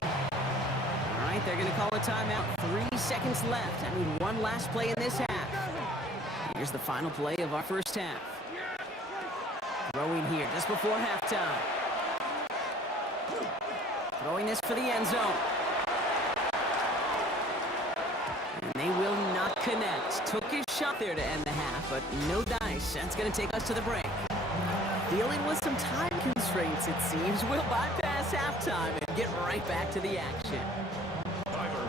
All right, they're going to call a timeout. 3 seconds left. I need one last play in this half. Here's the final play of our first half. Throwing here just before halftime. Throwing this for the end zone. And they will not connect. Took his shot there to end the half, but no dice. That's going to take us to the break. Dealing with some time constraints, it seems. We'll bypass halftime and get right back to the action.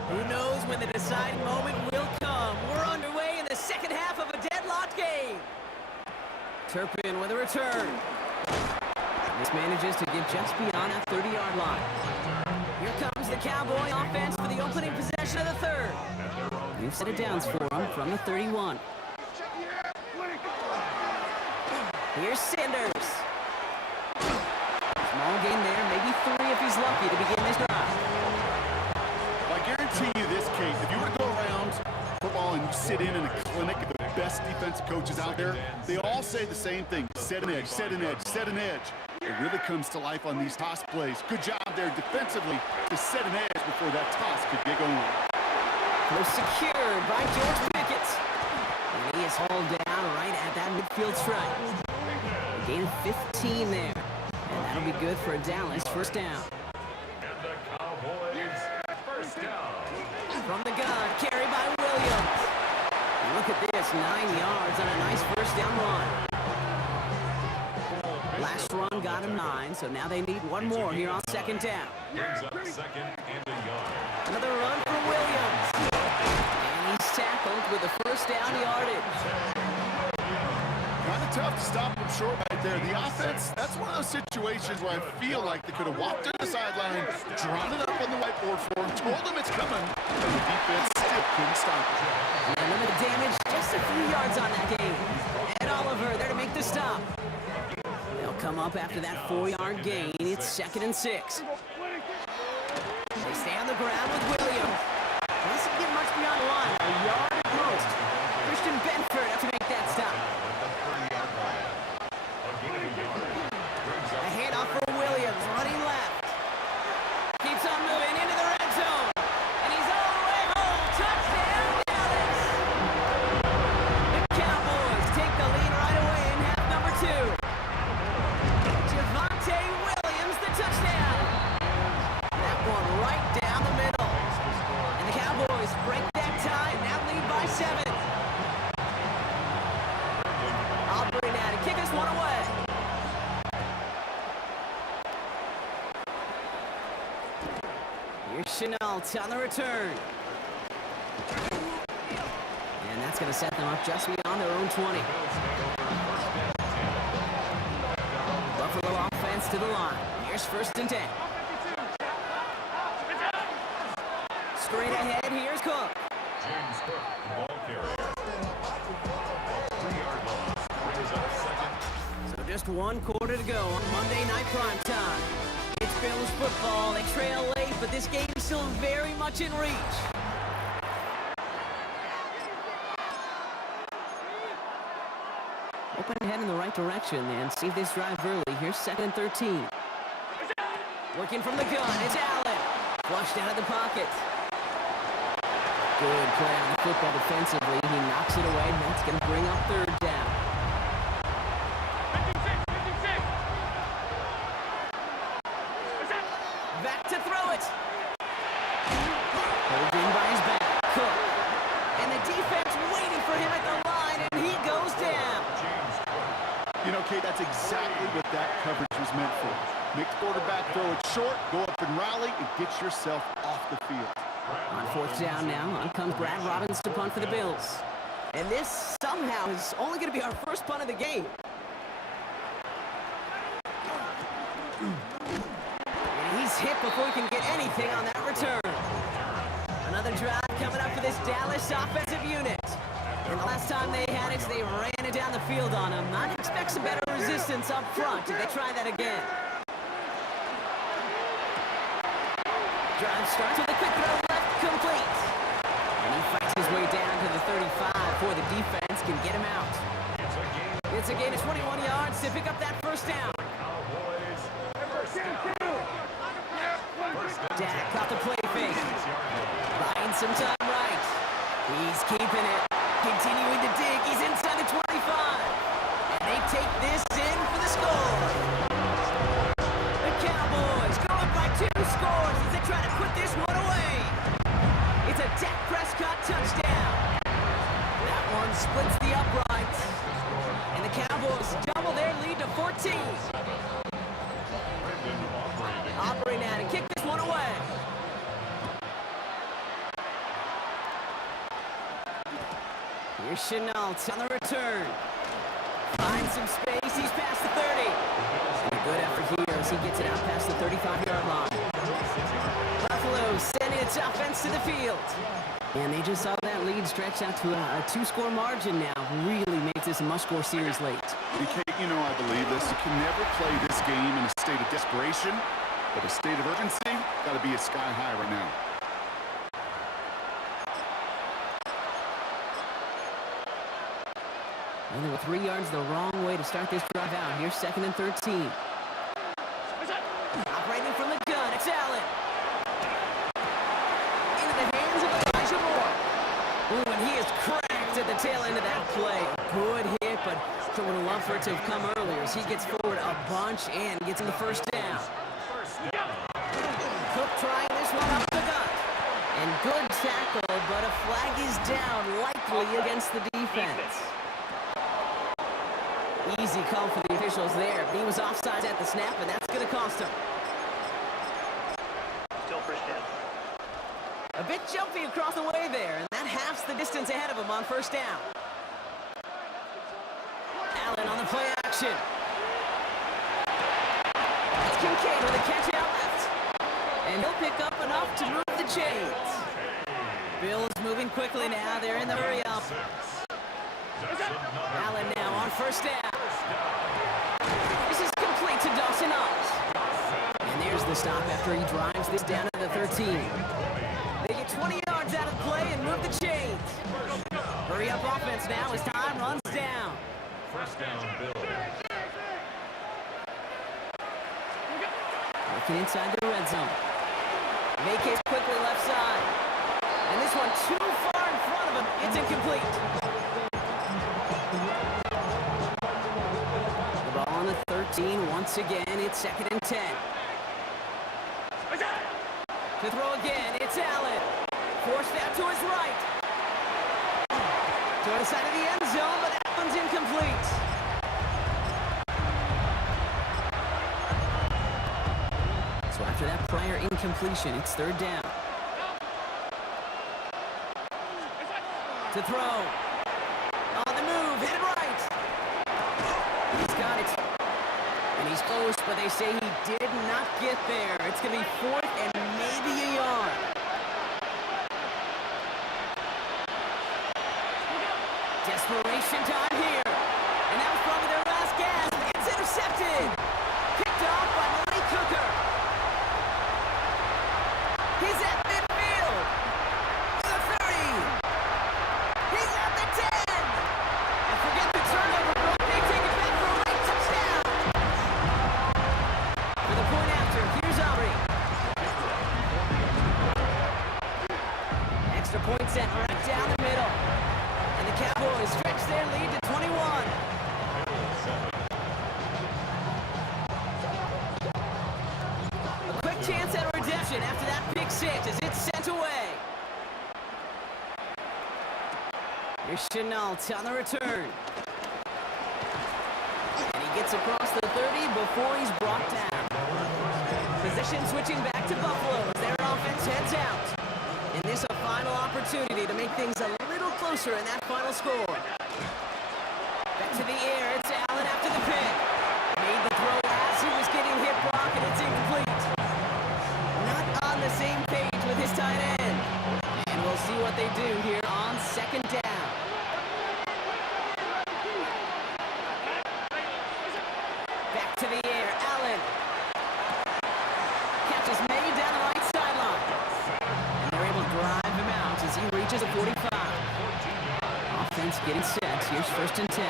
Who knows when the deciding moment will come? We're underway in the second half of a deadlocked game. Turpin with a return. This manages to get just beyond that 30-yard line. Here comes the Cowboy offense for the opening possession of the third. New set of downs for him from the 31. Here's Sanders. he's lucky to begin this drive. I guarantee you this, Kate, if you were to go around football and you sit in a clinic of the best defensive coaches out there, they all say the same thing: set an edge, set an edge, set an edge. It really comes to life on these toss plays. Good job there defensively to set an edge before that toss could get going. Was secured by George Pickett. And he is hauled down right at that midfield stripe. A gain of 15 there. And that'll be good for a Dallas first down. And the Cowboys first down. From the gun, carry by Williams. And look at this, 9 yards on a nice first down run. Last run got him 9, so now they need one more here on second down. Brings up second and a yard. Another run for Williams. And he's tackled with a first down yardage. Kind of tough to stop him short right there. The offense, that's one of those situations where I feel like they could have walked to the sideline, drawn it up on the whiteboard for him, told him it's coming, and the defense still couldn't stop it. And limited damage, just a few yards on that game. Ed Oliver there to make the stop. They'll come up after that 4-yard gain. It's 2nd and 6. They stay on the ground with Williams. Doesn't get much beyond the line, a yard at most. Christian Benford have to make that stop. A handoff for Williams, running left. Keeps on moving into the red zone. And he's all the way home. Touchdown, Dallas! The Cowboys take the lead right away in half number 2. Javonte Williams, the touchdown. That one right down the middle. And the Cowboys break that tie, now lead by 7. Aubrey now to kick this one away. Here's Chenault on the return. And that's going to set them up just beyond their own 20. Buffalo offense to the line. Here's 1st and 10. Straight ahead, here's Cook. James Cook, ball carrier. 3-yard loss. Brings up second. So just 1 quarter to go on Monday Night Primetime. It's Bills football. They trail late, but this game is still very much in reach. Open head in the right direction and see this drive early. Here's 2nd and 13. Working from the gun, it's Allen. Flushed out of the pocket. Good play on the football defensively. He knocks it away, and that's going to bring up 3rd down. Back to throw it. Holding by his back. Cook. And the defense waiting for him at the line, and he goes down. You know, Kate, that's exactly what that coverage was meant for. Make the quarterback throw it short, go up and rally, and get yourself off the field. On 4th down now, on comes Brad Robbins to punt for the Bills. And this somehow is only going to be our first punt of the game. And he's hit before he can get anything on that return. Another drive coming up for this Dallas offensive unit. And the last time they had it, they ran it down the field on him. I'd expect some better resistance up front if they try that again. Drive starts with a quick throw left, complete. And he fights his way down to the 35 before the defense can get him out. It's a gain of 21 yards to pick up that first down. Dak got the play fake. Buying some time right. He's keeping it. Continuing to dig. He's inside the 25. And they take this in for the score. The Cowboys go up by 2 scores as they try to put this one away. It's a Dak Prescott touchdown. That one splits the uprights. And the Cowboys double their lead to 14. Aubrey now to kick this one away. Here's Chenault on the return. Finds some space. He's past the 30. And a good effort here as he gets it out past the 35-yard line. Buffalo sending its offense to the field. And they just saw that lead stretch out to a 2-score margin now. Really makes this a must-score series late. And Kate, you know I believe this. You can never play this game in a state of desperation. but the state of urgency got to be at sky high right now. And they were 3 yards the wrong way to start this drive out. Here's 2nd and 13. Operating from the gun, it's Allen. Into the hands of Elijah Moore. Ooh, and he is cracked at the tail end of that play. Good hit, but I would have loved for it to have come earlier as he gets forward a bunch and gets in the first down. Cook trying this one up the gut. And good tackle, but a flag is down, likely against the defense. Easy call for the officials there. He was offside at the snap, and that's going to cost him. Still first down. A bit jumpy across the way there, and that halves the distance ahead of him on first down. Allen on the play action. It's Kincaid with a catch out left. And he'll pick up enough to move the chains. Bills moving quickly now. They're in the hurry up. Allen now on first down. This is complete to Dawson Knox. And there's the stop after he drives this down to the 13. They get 20 yards out of play and move the chains. Hurry up offense now as time runs down. First down, Bill. Looking inside the red zone. Vacates quickly left side. And this one too far in front of him. It's incomplete. The ball on the 13 once again. It's 2nd and 10. To throw again, it's Allen. Forced out to his right. Toward the side of the end zone, but that one's incomplete. So after that prior incompletion, it's 3rd down. To throw. On the move, hit it right. He's got it. And he's close, but they say he did not get there. It's going to be 4th and maybe a yard. Desperation time here. And that was probably their last gasp. It's intercepted. Picked off by Malik Hooker. He's at midfield. The 30. He's at the 10. And forget the turnover, bro. They take it back for a late touchdown. For the point after, here's Aubrey. Extra point set right down the middle. And the Cowboys stretch their lead to 21. A quick chance at a redemption after that pick six as it's sent away. Here's Chenault on the return. And he gets across the 30 before he's brought down. Possession switching back to Buffalo as their offense heads out. And this a final opportunity to make things a little closer in that final score. Back to the air, it's Allen after the pick. Made the throw as he was getting hit, Brock, and it's incomplete. Not on the same page with his tight end. And we'll see what they do here on 2nd down. Back to the air, Allen. Catch is made down the right sideline. And they're able to drive him out as he reaches the 45. Offense getting set. Here's 1st and 10.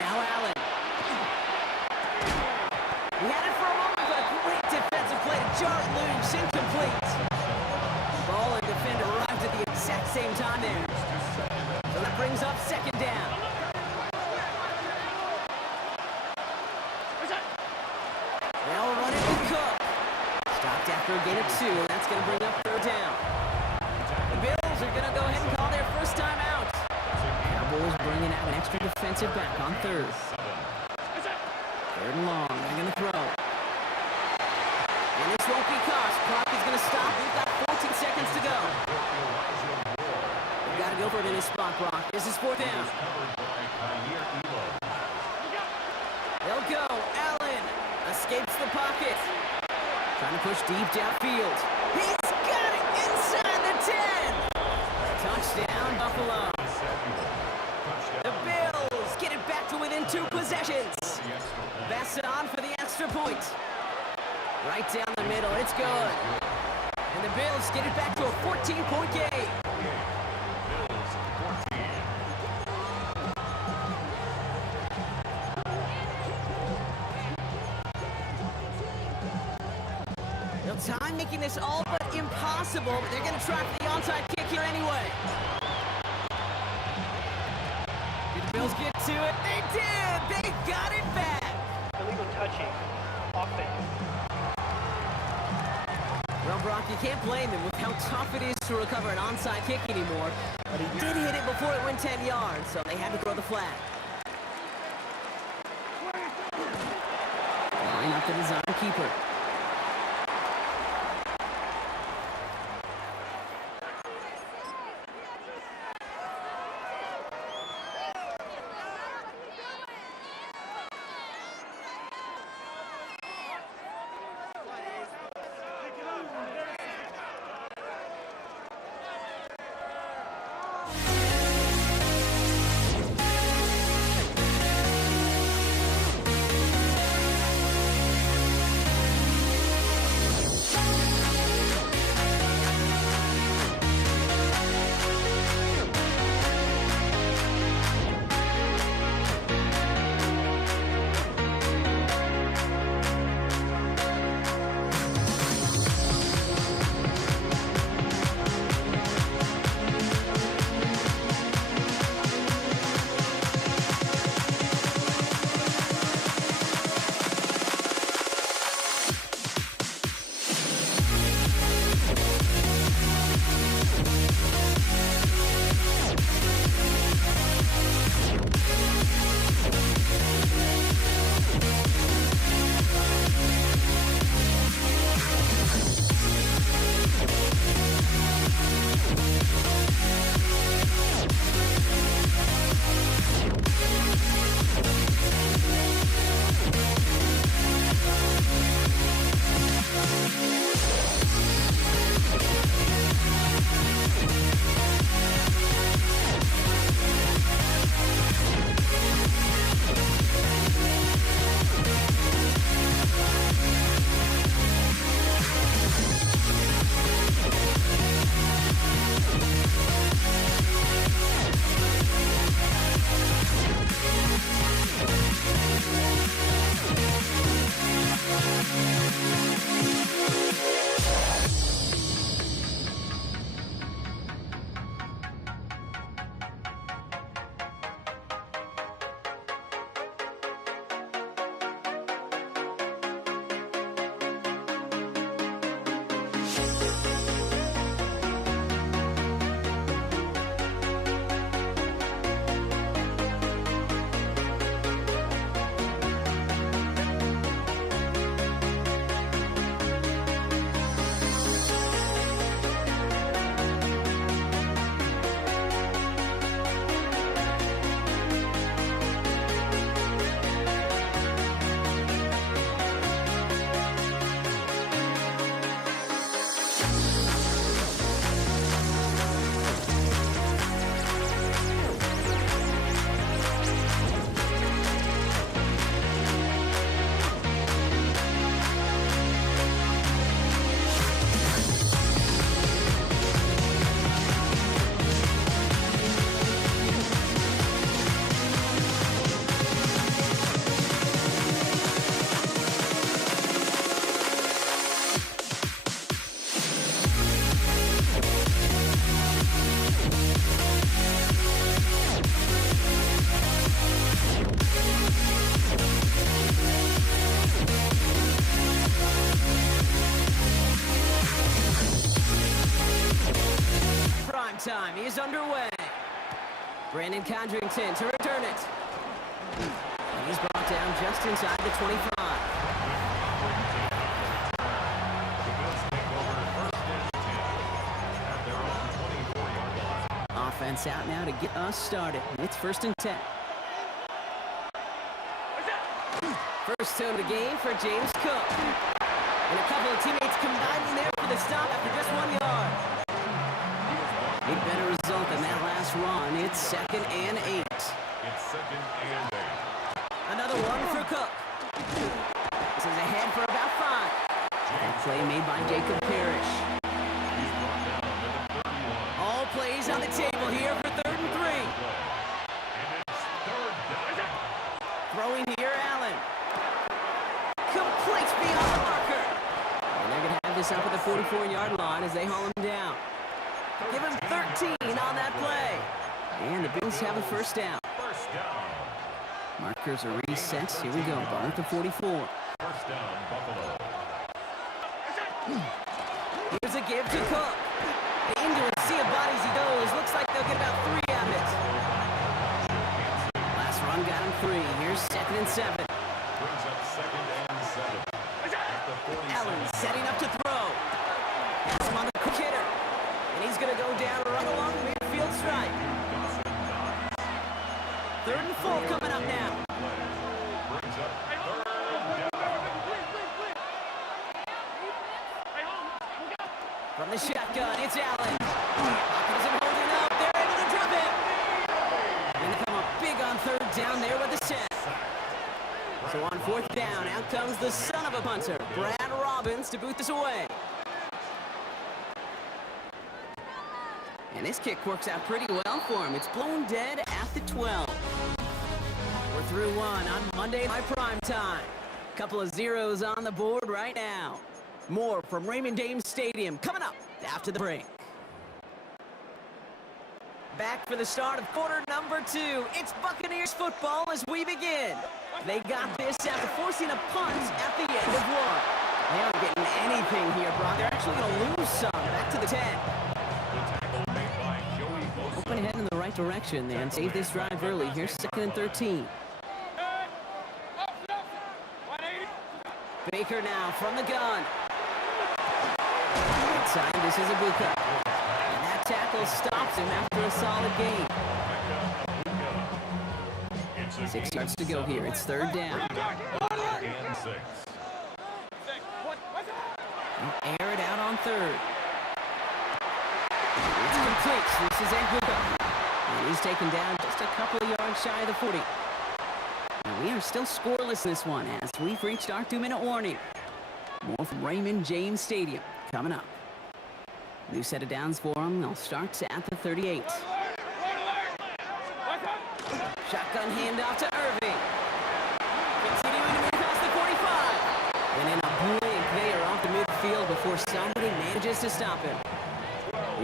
Now Allen. He had it for a moment, but a great defensive play to jar it loose. Incomplete. Ball and defender arrived at the exact same time there. So that brings up 2nd down. They'll run it with Cook. Stopped after a gain of 2, and that's going to bring up 3rd down. The Bills are going to go ahead and call their first time out. Cowboys bringing out an extra defensive back on 3rd. 3rd and long. They're going to throw. And this won't be cost. Clock is going to stop. We've got 14 seconds to go. We've got to go for it in this spot, Brock. This is 4th down. They'll go. Allen escapes the pocket. Trying to push deep downfield. He's got it inside the 10. Touchdown, Buffalo. The Bills get it back to within 2 possessions. Basson for the extra point. Right down the middle, it's good. And the Bills get it back to a 14-point game. Bills 14. Well, time making this all but impossible, but they're going to try for the onside kick here anyway. Did the Bills get to it? They did! They got it back! Illegal touching. Offense. Well, Brock, you can't blame him with how tough it is to recover an onside kick anymore. But he did hit it before it went 10 yards, so they had to throw the flag. Line up the design keeper. Time is underway. Brandon Condrington to return it. And he's brought down just inside the 25. The Bills take over first and 10 at their own 24-yard line. Offense out now to get us started. It's first and 10. First toe of the game for James Cook. And a couple of teammates combining there for the stop after just 1 yard. A better result than that last run. It's 2nd and 8. It's 2nd and 8. Another one for Cook. is ahead for about 5. That play made by Jacob Parrish. He's brought down at the 31. All plays on the table here for 3rd and 3. And it's 3rd down. Throwing here, Allen. Completes beyond the marker. And they're going to have this up at the 44-yard line as they haul him down. Give him 13 on that play. And the Bills have a first down. First down. Markers are reset. Here we go. Ball at the 44. First down, Buffalo. Here's a give to Cook. Into a sea of bodies he goes. Looks like they'll get about 3 out of it. Last run got him 3. Here's 2nd and 7. Brings up 2nd and 7. At the 47. Allen setting up to throw. Pass him on the quick hitter. And he's going to go down and run along the midfield stripe. 3rd and 4 coming up now. Brings up 3rd down. From the shotgun, it's Allen. Hawkins isn't holding up. They're able to drop it. And they come up big on 3rd down there with the set. So on 4th down, out comes the son of a punter, Brad Robbins, to boot this away. And this kick works out pretty well for him. It's blown dead at the 12. We're through 1 on Monday Night Prime Time. Couple of zeros on the board right now. More from Raymond James Stadium coming up after the break. Back for the start of quarter number 2. It's Buccaneers football as we begin. They got this after forcing a punt at the end of 1. They aren't getting anything here, Brock. They're actually going to lose some. Back to the 10. Open ahead in the right direction and save this drive early. Here's 2nd and 13. Baker now from the gun. Inside, this is Ibuka. And that tackle stops him after a solid gain. 6 yards to go here. It's 3rd down. And 6. Air it out on 3rd. It's complete. This is Ibuka. And he's taken down just a couple of yards shy of the 40. And we are still scoreless this one as we've reached our 2-minute warning. More from Raymond James Stadium coming up. New set of downs for them. They'll start at the 38. Shotgun handoff to Irving. Continuing to move past the 45. And in a blink, they are off the midfield before somebody manages to stop him.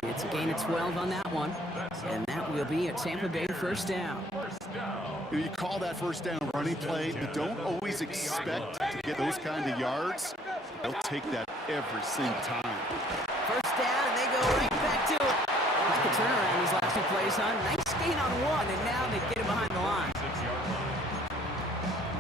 It's a gain of 12 on that one. And that will be a Tampa Bay first down. You call that first down running play, but don't always expect to get those kind of yards. They'll take that every single time. First down, and they go right back to it. Like a turnaround these last 2 plays, huh? Nice gain on 1, and now they get it behind the line.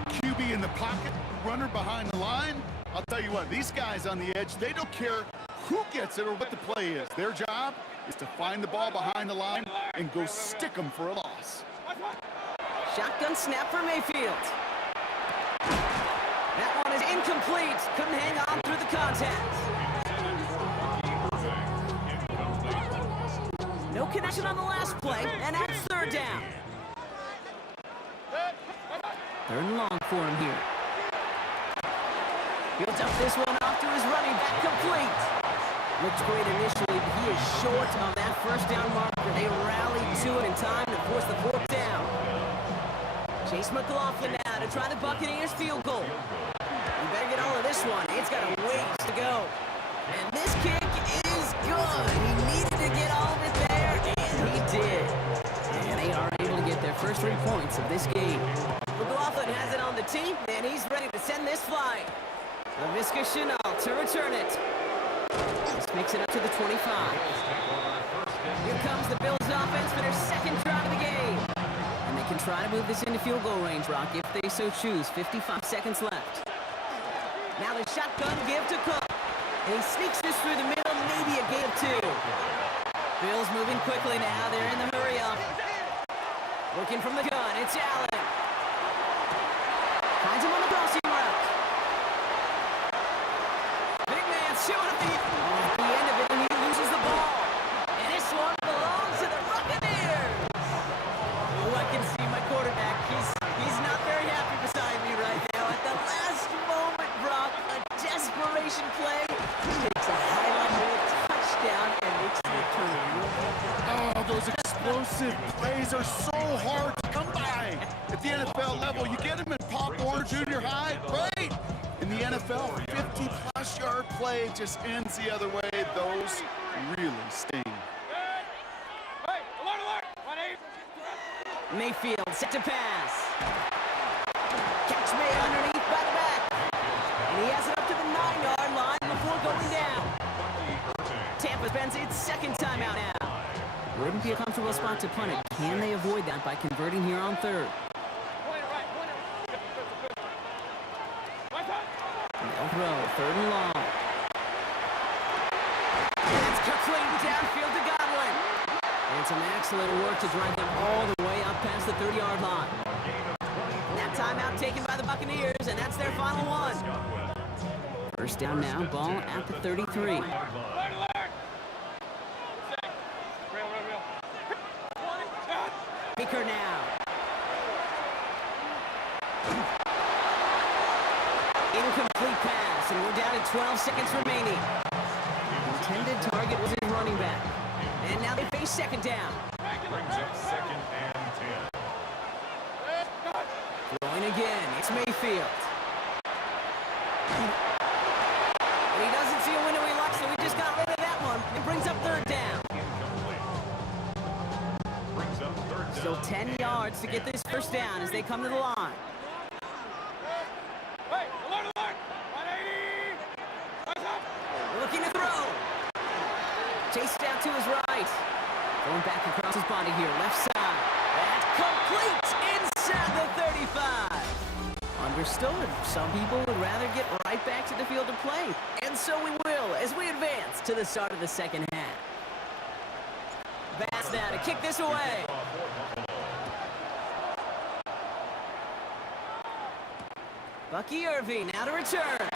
QB in the pocket, runner behind the line. I'll tell you what, these guys on the edge, they don't care who gets it or what the play is. Their job is to find the ball behind the line and go stick them for a loss. Shotgun snap for Mayfield. That one is incomplete. Couldn't hang on through the contact. No connection on the last play, and that's 3rd down. 3rd and long for him here. He'll dump this one off to his running back, complete. Looked great initially, but he is short on that first down marker. They rallied to it in time to force the 4th down. Chase McLaughlin now to try the Buccaneers field goal. You better get all of this one. It's got a ways to go. And this kick is good. He needed to get all of it there, and he did. And they are able to get their first 3 points of this game. McLaughlin has it on the team, and he's ready to send this flying. Laviska Shenault to return it. This makes it up to the 25. Here comes the Bills offense for their 2nd drive of the game. And they can try to move this into field goal range, Rock, if they so choose. 55 seconds left. Now the shotgun give to Cook. And he sneaks this through the middle, maybe a gain of 2. Bills moving quickly now. They're in the hurry up. Looking from the gun, it's Allen. Finds him on the crossing route. Big man showing up at the end of it, and he loses the ball. And this one belongs to the Buccaneers. Oh, I can see my quarterback. He's not very happy beside me right now. At the last moment, Brock, explosive plays are so hard to come by. At the NFL level, you get them in Pop Warner Junior High, great. In the NFL, 50-plus yard play just ends the other way. Those really sting. Mayfield set to pass. Catch made underneath by the back. And he has it up to the 9-yard line before going down. Tampa spends its second timeout now. Wouldn't be a comfortable spot to punt it. Can they avoid that by converting here on third? They'll throw, third and long. It's complete downfield to Godwin. And some excellent work to drive them all the way up past the 30-yard line. That timeout taken by the Buccaneers, and that's their final one. First down now, ball at the 33. Baker now. Incomplete pass, and we're down to 12 seconds remaining. Intended target was his running back. And now they face second down. Brings up second and 10. Throwing again, it's Mayfield. And he doesn't see a window he likes, so he just got rid of that one. It brings up third down. Brings up third down. Still 10 yards to get this first down as they come to the line. Looking to throw. Chased out to his right. Going back across his body here, left side. That's complete inside the 35. Understood. Some people would rather get right back to the field to play. And so we will as we advance to the start of the second half. Bass now to kick this away. Bucky Irving now to return.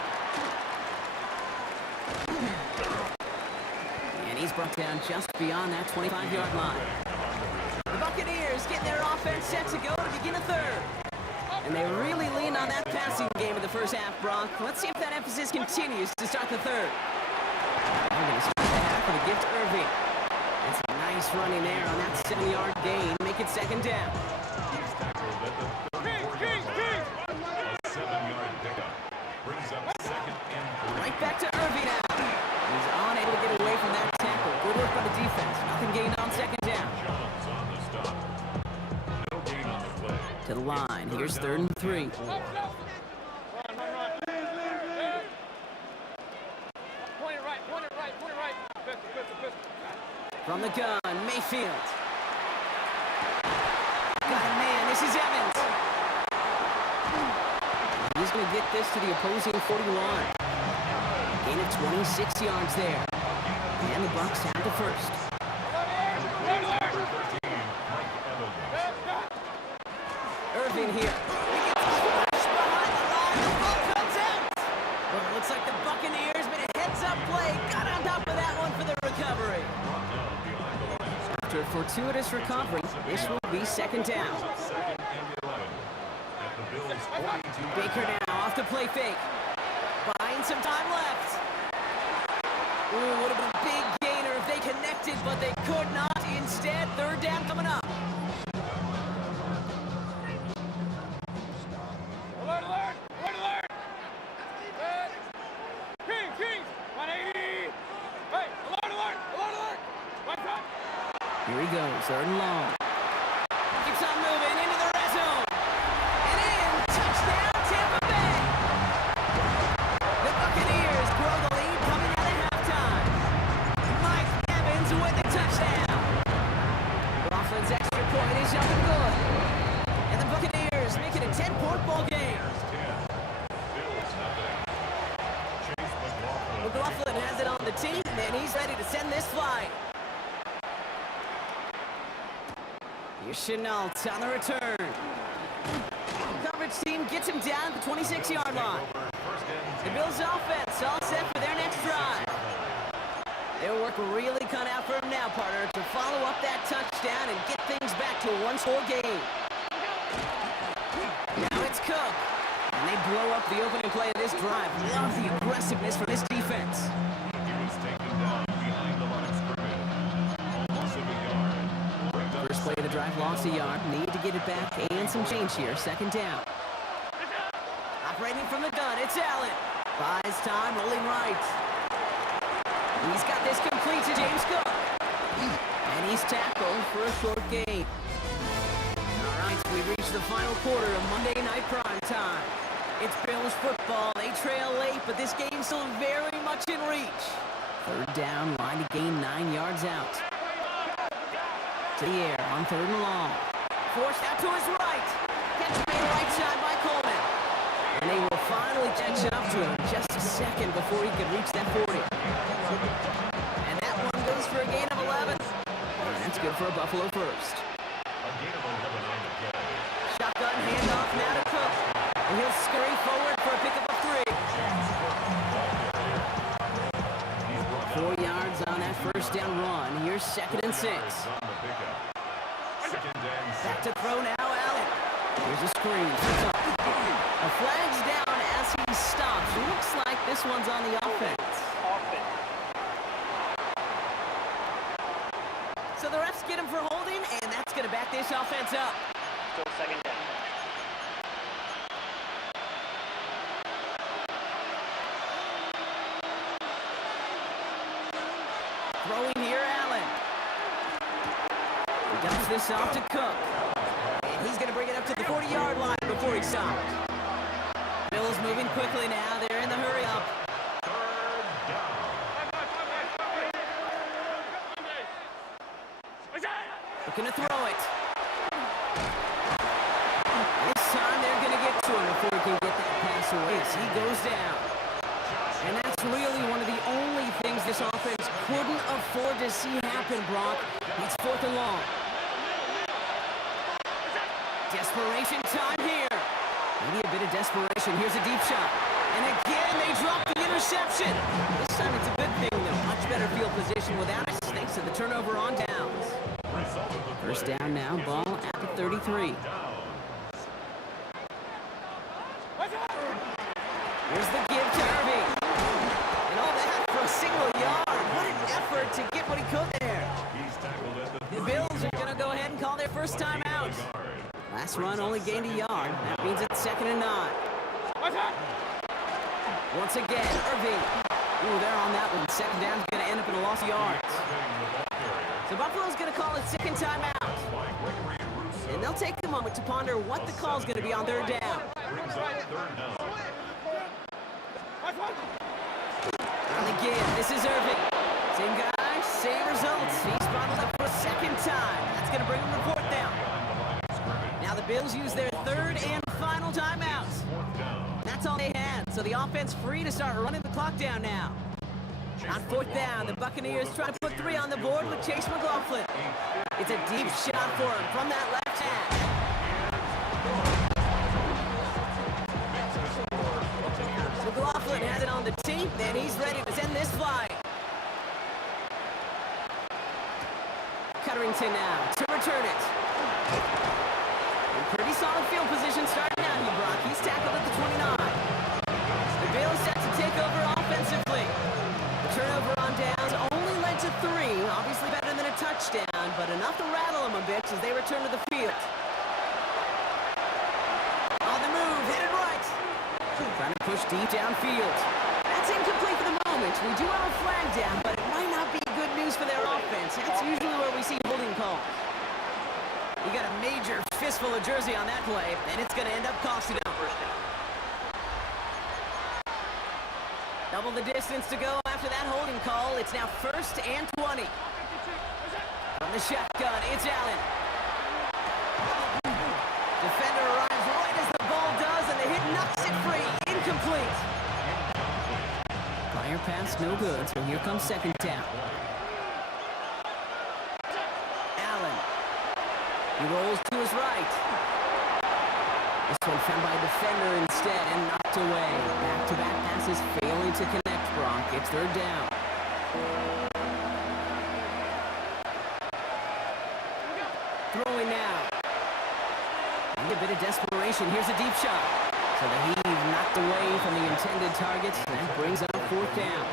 And he's brought down just beyond that 25-yard line. The Buccaneers getting their offense set to go to begin a third. And they really leaned on that passing game in the first half, Brock. Let's see if that emphasis continues to start the third. I'm going to start the half with a gift to Irving. It's a nice running there on that 7-yard gain. Make it second down. He's tackled at the 34-yard line. A 7-yard pickup. Brings up second and 3. Right back to Irving now. He's unable to get away from that tackle. Good work by the defense. Nothing gained on second down. Jones on the stop. No gain on the play. To the line. Here's third and 3. From the gun, Mayfield. Got a man. This is Evans. He's going to get this to the opposing 41. Gain of 26 yards there. And the Bucs have the first. Irving here. He gets crushed behind the line. The ball comes out. Well, it looks like the Buccaneers made a heads-up play. Got on top of that one for the recovery. After a fortuitous recovery, this will be second down. Second and 11. At the Bills' 42. Baker now off the play fake. Buying some time left. Ooh, would have been a big gainer if they connected, but they could not. Instead, third down coming up. Here he goes, third and long. Keeps on moving into the red zone. And in, touchdown, Tampa Bay. The Buccaneers grow the lead coming out of halftime. Mike Evans with the touchdown. Coughlin's extra point is up and good. And the Buccaneers make it a 10-point ball game. Bills nothing. Chase McLaughlin. McLaughlin has it on the team, and he's ready to send this flight. Here's Chenault on the return. Coverage team gets him down at the 26-yard line. The Bills offense all set for their next drive. Their work really cut out for him now, partner, to follow up that touchdown and get things back to a one-score game. Now it's Cook. And they blow up the opening play of this drive. Love the aggressiveness from this defense. He was taken down behind the line of scrimmage. Almost a yard. First play of drive lost a yard. Need to get it back and some change here. Second down. Operating from the gun, it's Allen. Buys time, rolling right. He's got this complete to James Cook. And he's tackled for a short gain. All right, we reached the final quarter of Monday Night Prime Time. It's Bills football. They trail late, but this game's still very much in reach. Third down, line to gain 9 yards out. To the air on third and long. Forced out to his right. Catch made right side by Coleman. And they will finally catch up to him just a second before he could reach that 40. And that one goes for a gain of 11. And that's good for a Buffalo first. A gain of 11 on the play. Shotgun handoff now to Cook. And he'll scurry forward for a pickup of 3. 4 yards on that first down run. Here's second and 6. Back to throw now, Allen. Here's a screen. A flag's down as he stops. Looks like this one's on the offense. So the refs get him for holding, and that's going to back this offense up. Still second down. Throwing here, Allen. He dumps this off to Cook. And he's going to bring it up to the 40-yard line before he stops. Bills moving quickly now. They're in the hurry-up. Looking to throw it. This time they're going to get to him before he can get that pass away. So he goes down. And that's really one of the only things this offense couldn't afford to see happen, Brock. It's fourth and long. Desperation time here. Maybe a bit of desperation. Here's a deep shot. And again, they drop the interception. This time it's a good thing, though. Much better field position without us, thanks to the turnover on downs. First down now, ball at the 33. Here's the give to Irving. And all that for a single yard. What an effort to get what he could there. The Bills are going to go ahead and call their first time out. Last run only gained a yard. That means it's 2nd and 9. Once again, Irving. Ooh, they're on that one. Second down is going to end up in a loss of yards. So Buffalo's going to call it second timeout. And they'll take a moment to ponder what the call is going to be on third down. On the give, this is Irving. Same guy, same results. He's bottled up for a second time. That's going to bring him to fourth down. Now the Bills use their third and final timeout. That's all they had. So the offense free to start running the clock down now. On fourth down, the Buccaneers try to put 3 on the board with Chase McLaughlin. It's a deep shot for him from that left hand. McLaughlin has it on the tee, and he's ready to send this fly. Cutterington now to return it. Pretty solid field position starting out here, Brock. He's tackled at the 29. The Bills set to take over offensively. The turnover on downs only led to 3. Obviously better than a touchdown, but enough to rattle them a bit as they return to the field. On the move, hit it right. Trying to push deep downfield. That's incomplete for the moment. We do have a flag down, but it might not be good news for their offense. That's usually where we see holding calls. You got a major fistful of jersey on that play, and it's going to end up costing them. Double the distance to go after that holding call. It's now 1st and 20. From the shotgun, it's Allen. Defender arrives right as the ball does, and the hit knocks it free. Incomplete. Prior pass, no good, so here comes second down. He rolls to his right. This one found by a defender instead and knocked away. Back-to-back passes failing to connect, Brock. It's third down. Throwing now. And a bit of desperation. Here's a deep shot. So the heave knocked away from the intended target. That brings up fourth down.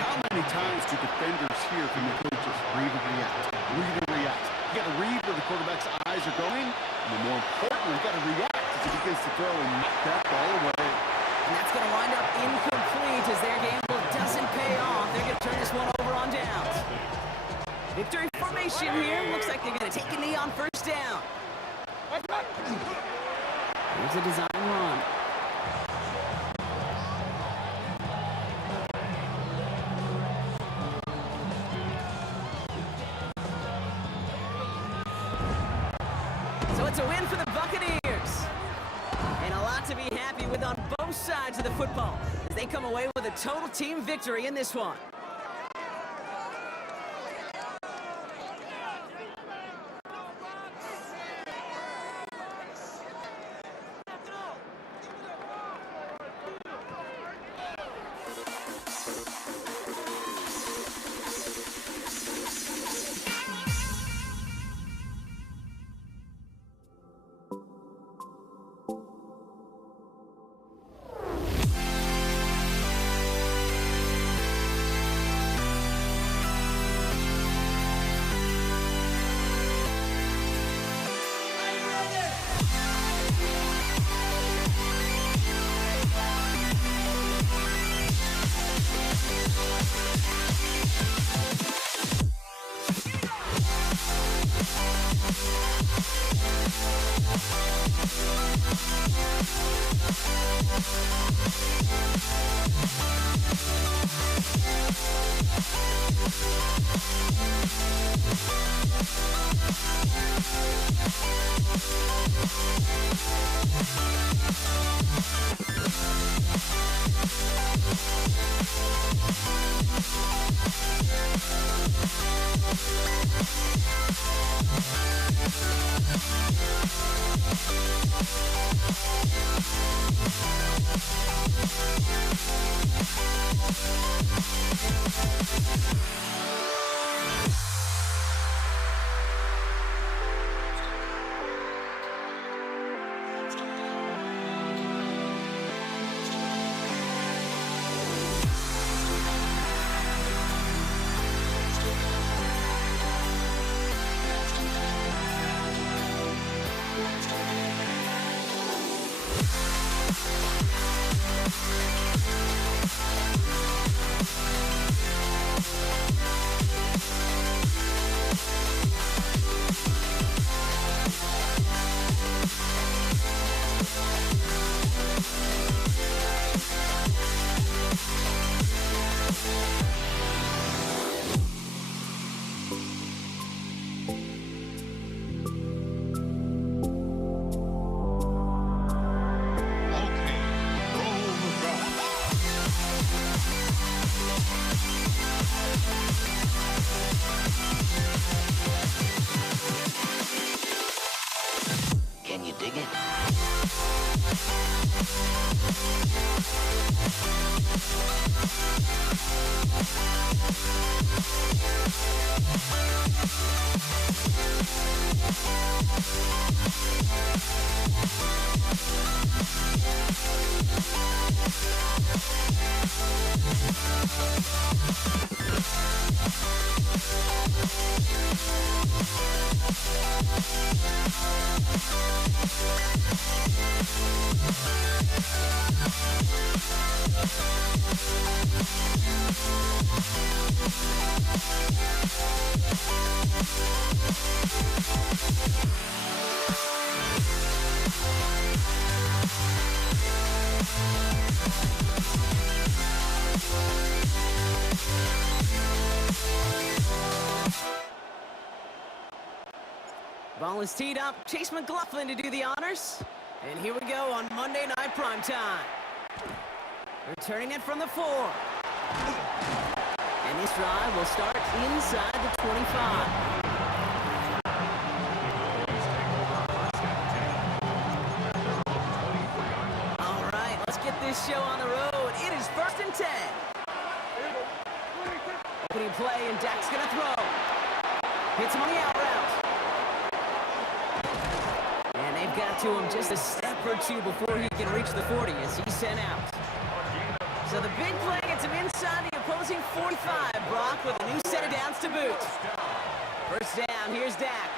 How many times do defenders hear from the coaches, read and react, read and react? You got to read where the quarterback's eyes are going, and then more importantly, you got to react as he begins to throw and knock that ball away. And that's going to wind up incomplete as their gamble doesn't pay off. They're going to turn this one over on downs. Victory formation here. Looks like they're going to take a knee on first down. Here's a design run. So it's a win for the Buccaneers. And a lot to be happy with on both sides of the football as they come away with a total team victory in this one. Can you dig it? Ball is teed up. Chase McLaughlin to do the honors. And here we go on Monday Night Primetime. Returning it from the 4. And this drive will start inside the 25. All right, let's get this show on the road. It is 1st and 10. Opening play, and Dak's going to throw. Hits him on the out route. And they've got to him just a step or two before he can reach the 40 as he's sent out. So the big play gets him inside the opposing 45, Brock, with a new set of downs to boot. First down, here's Dak.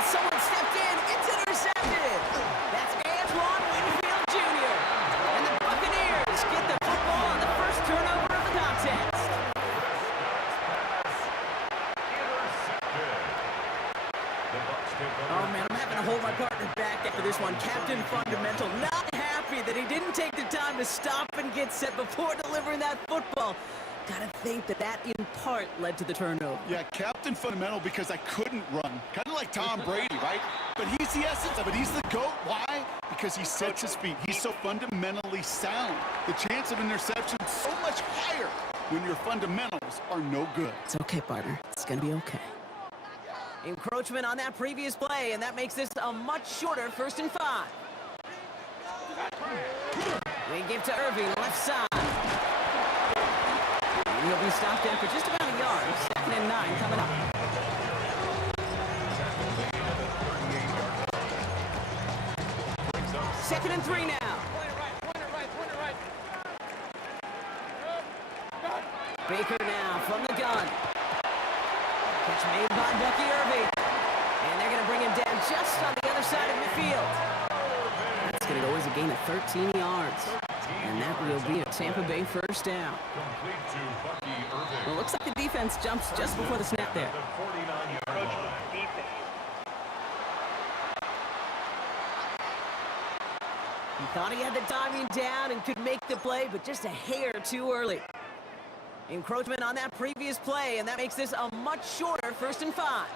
Oh, someone stepped in. It's intercepted. That's Antoine Winfield Jr. And the Buccaneers get the football on the first turnover of the contest. Oh, man, I'm having to hold my partner back after this one. Captain Fundamental not happy that he didn't take the time to stop and get set before delivering that football. Gotta think that in part led to the turnover. Yeah, Captain Fundamental because I couldn't run. Kind of like Tom Brady, right? But he's the essence of it. He's the GOAT. Why? Because he sets his feet. He's so fundamentally sound. The chance of interception is so much higher when your fundamentals are no good. It's okay, partner. It's gonna be okay. Encroachment on that previous play, and that makes this a much shorter 1st and 5. We give to Irving, left side. And he'll be stopped in for just about a yard. 2nd and 9 coming up. Second and 3 now. Baker now from the gun. Catch made by Bucky Irving. And they're going to bring him down just on the other side of midfield. That's going to go as a gain of 13 yards. And that will be a Tampa Bay 1st down. Well, it looks like the defense jumps just before the snap there. He thought he had the timing down and could make the play, but just a hair too early. Encroachment on that previous play, and that makes this a much shorter 1st and 5.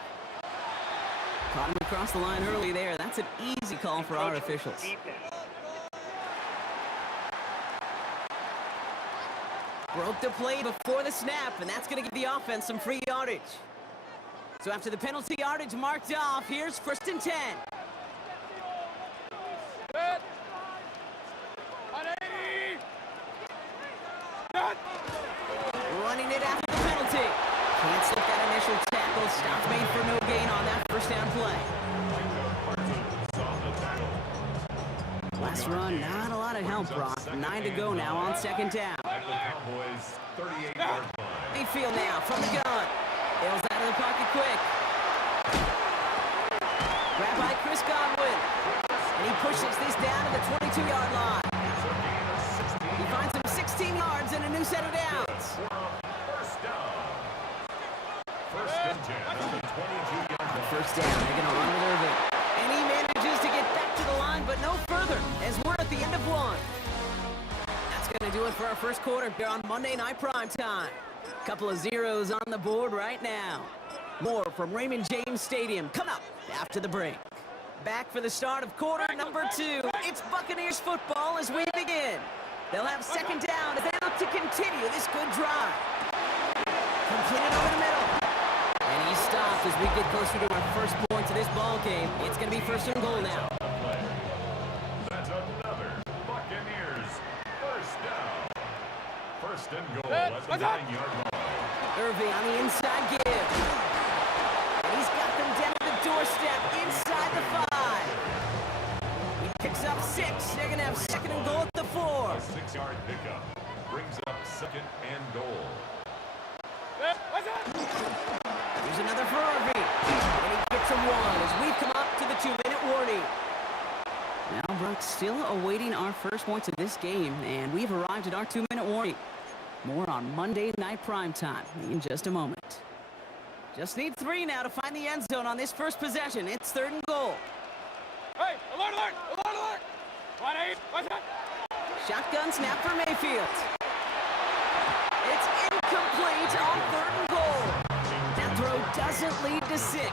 Caught him across the line early there. That's an easy call for our officials. Broke the play before the snap, and that's going to give the offense some free yardage. So after the penalty yardage marked off, here's 1st and 10. Running it after the penalty. Can't slip that initial tackle. Stop made for no gain on that 1st down play. Last run, not a lot of help, Brock. 9 to go now on 2nd down. Mayfield now from the gun. Bails out of the pocket quick. Grabbed by Chris Godwin. And he pushes this down to the 22-yard line. He finds him 16 yards and a new set of downs. First down, they're going to run with Irving. And he manages to get back to the line, but no further, as we're at the end of 1. That's going to do it for our 1st quarter here on Monday Night Primetime. Couple of zeros on the board right now. More from Raymond James Stadium coming up after the break. Back for the start of quarter number 2. It's Buccaneers football as we begin. They'll have 2nd down as they look to continue this good drive. Completed over the middle. And he stopped as we get closer to our first point of this ball game. It's going to be 1st and goal now. That's another Buccaneers 1st down. 1st and goal at the 9-yard line. Irving on the inside give. And he's got them down to the doorstep inside the 5. He picks up 6. They're going to have 2nd and goal at the 4. A 6-yard pickup brings up 2nd and goal. Here's another for Irving. And he gets a 1 as we come up to the 2-minute warning. Now, Brock, still awaiting our first points of this game, and we've arrived at our 2-minute warning. More on Monday Night Primetime in just a moment. Just need 3 now to find the end zone on this first possession. It's 3rd and goal. Hey, alert, alert, alert, alert! 1-8, what's that? Shotgun snap for Mayfield. It's incomplete on 3rd and goal. That throw doesn't lead to 6.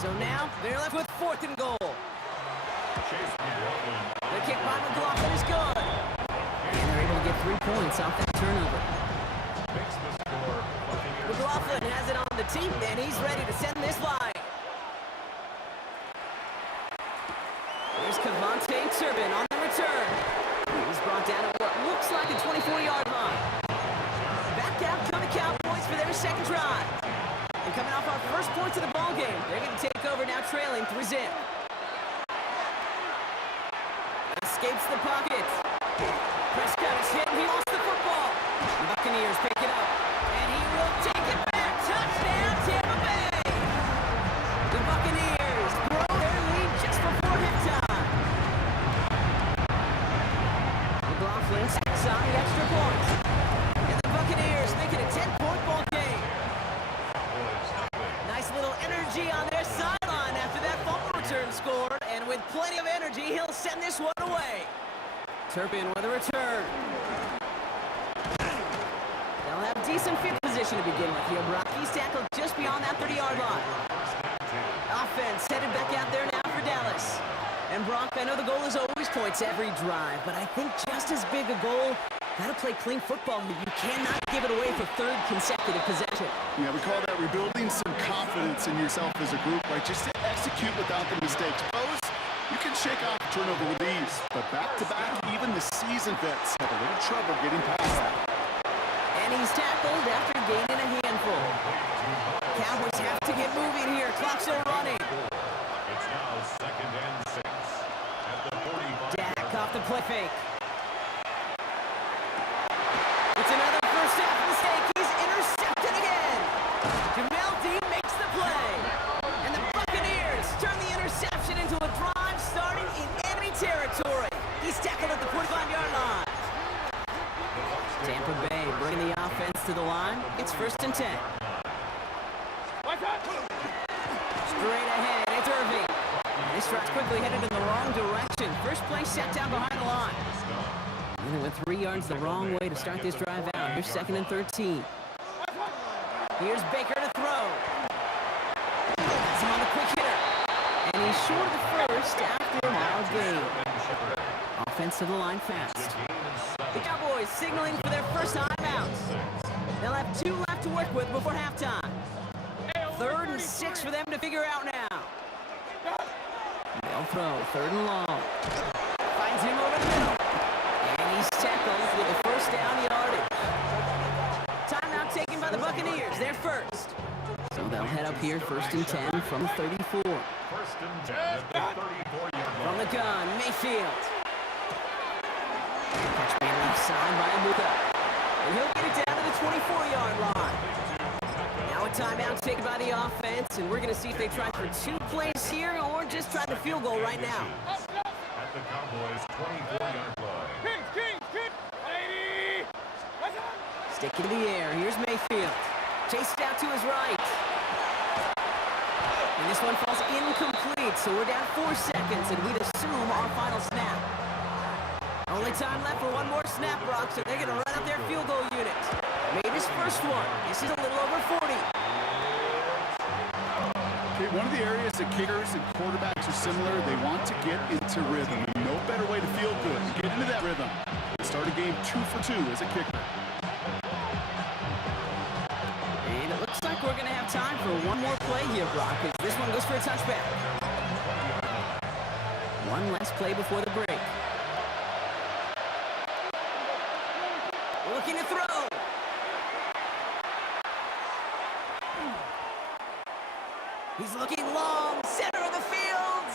So now they're left with 4th and goal. The kick by McLaughlin is good. And they're able to get 3 points off that turnover. McLaughlin has it on the team, and he's ready to send this line. There's Cavante Turbin on the return. He's brought down at what looks like a 24-yard line. Back out come the Cowboys for their 2nd drive. And coming off our first points of the ball game, they're going to take over now trailing 3-zip. Escapes the pocket. Prescott is hit and he lost the football. The Buccaneers pick it up. And he will take it back. Touchdown, Tampa Bay! The Buccaneers scored, and with plenty of energy, he'll send this one away. Turpin with a return. They'll have decent field position to begin with here, Brock. He's tackled just beyond that 30-yard line. Offense headed back out there now for Dallas. And Brock, I know the goal is always points every drive, but I think just as big a goal, gotta play clean football. You cannot give it away for third consecutive possession. Yeah, we call that rebuilding some confidence in yourself as a group, right? Just to execute without the mistakes. Pose, you can shake off a turnover with ease, but back-to-back, even the seasoned vets have a little trouble getting past that. And he's tackled after gaining a handful. Cowboys have to get moving here. Clock's still running. It's now 2nd and 6 at the 45. Dak off the play fake. It's another first half mistake. He's intercepted again. Jamel Dean makes the play. And the Buccaneers turn the interception into a drive starting in enemy territory. He's tackled at the 45-yard line. Tampa Bay bringing the offense to the line. It's 1st and 10. Straight ahead, it's Irving. This route quickly headed in the wrong direction. First play set down behind the line. And they went 3 yards the wrong way to start this drive out. Here's 2nd and 13. Here's Baker to throw. That's him on the quick hitter. And he's short of the first after a wild game. Offense to the line fast. The Cowboys signaling for their first timeout. They'll have 2 left to work with before halftime. 3rd and 6 for them to figure out now. They'll throw 3rd and long. Finds him over the middle. And he's tackled with the first down yardage. Timeout taken by the Buccaneers. They're first. So they'll head up here 1st and 10 from 34. 1st and 10 at the 34-yard line. From the gun, Mayfield. Catch me left side by Amuka. And he'll get it down to the 24-yard line. Now a timeout taken by the offense, and we're going to see if they try for 2 plays here or just try the field goal right now. At the Cowboys' 24-yard line. Stick it in the air. Here's Mayfield. Chased out to his right. And this one falls incomplete, so we're down 4 seconds, and we'd assume our final snap. Only time left for one more snap, Brock, so they're going to run out their field goal unit. Made his first one. This is a little over 40. Okay, one of the areas that kickers and quarterbacks are similar, they want to get into rhythm. And no better way to feel good, to get into that rhythm. Start a game 2 for 2 as a kicker. And it looks like we're going to have time for one more play here, Brock, as this one goes for a touchback. One last play before the break. Looking to throw. He's looking long, center of the field.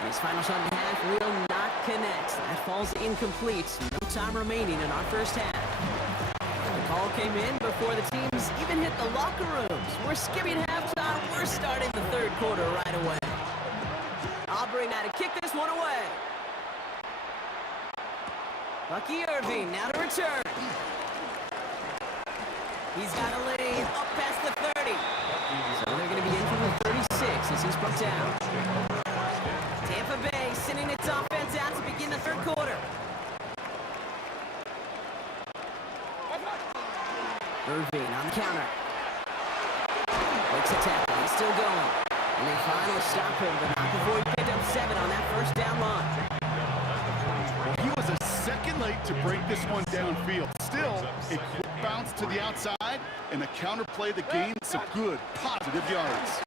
And his final shot in half will not connect. That falls incomplete. No time remaining in our first half. The call came in before the teams even hit the locker rooms. We're skipping halftime. We're starting the 3rd quarter right away. Aubrey now to kick this one away. Bucky Irving now to return. He's got a lane up past the 30. So they're going to be in from the 36 as he's bumped out. Tampa Bay sending its offense out to begin the 3rd quarter. Irving on the counter. Makes a tackle. He's still going. And they finally stop him, but not before he picked up 7 on that first down line. He was a second late to break this one downfield. Still, a quick bounce to the outside and a counter play that gained some good, positive yards.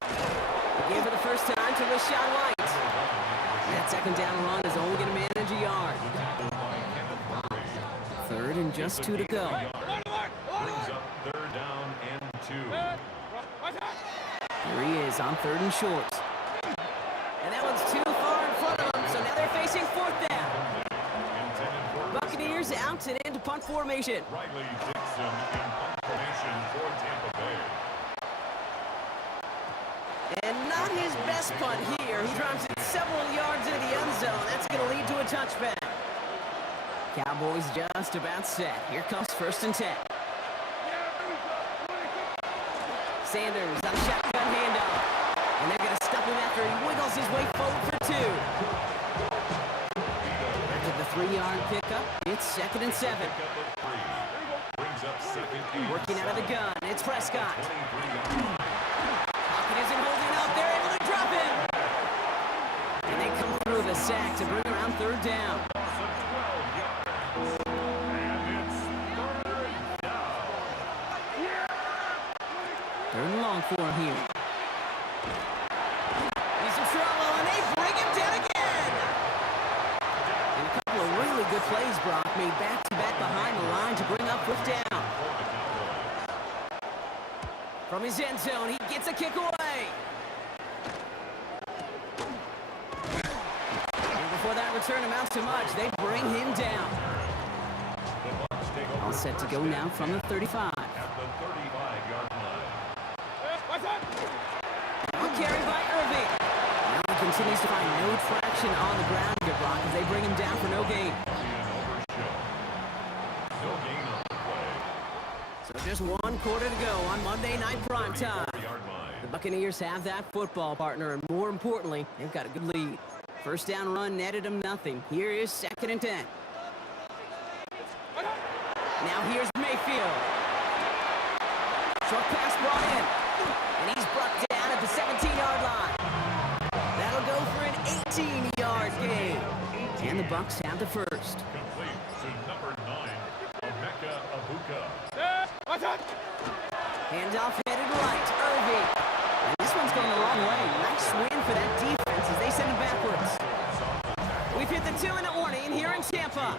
Again for the first time to Rashad White. That 2nd down run is only going to manage a yard. 3rd and just 2 to go. Brings up 3rd down and 2. Here he is on 3rd and short. And that one's too far in front of him, so now they're facing 4th down. Buccaneers out and into punt formation. Riley Dixon in punt formation for Tampa Bay. And not his best punt here. He drops it several yards into the end zone. That's going to lead to a touchback. Cowboys just about set. Here comes 1st and 10. Sanders on shotgun handoff. And they're going to stop him after he way forward for 2. After the 3-yard pickup, it's 2nd and 7. Pick up at 3. Brings up 2nd and Working out of the 7. gun, it's Prescott. 23-yard Pocket isn't holding up. They're able to drop him. And they come through the sack to bring around 3rd down. loss of 12 yards. And it's 3rd down. 3rd and long for him here. He's in trouble, and they bring him down again. And a couple of really good plays, Brock, made back-to-back behind the line to bring up 4th down. For the Cowboys. From his end zone, he gets a kick away. And before that return amounts to much, they bring him down. The Bucs take over All set to go now from the 35. at the 35-yard line. One carry by Irving. Now he continues to find no traction on the ground here, Brock, as they bring him down for no gain. Being overshown. No gain on the play. So just 1 quarter to go on Monday Night Primetime. 34-yard line. The Buccaneers have that football partner, and more importantly, they've got a good lead. 1st down run netted them nothing. Here is 2nd and 10. Now here's Mayfield. Short pass brought in. And he's brought down at the 17-yard line. That'll go for an 18-yard gain. And the Bucs have the first. Complete to number 9, Emeka Abuka. Handoff headed right. Irving. And this one's going the wrong way. Nice win for that defense as they send it backwards. We've hit the 2-minute warning here in Tampa.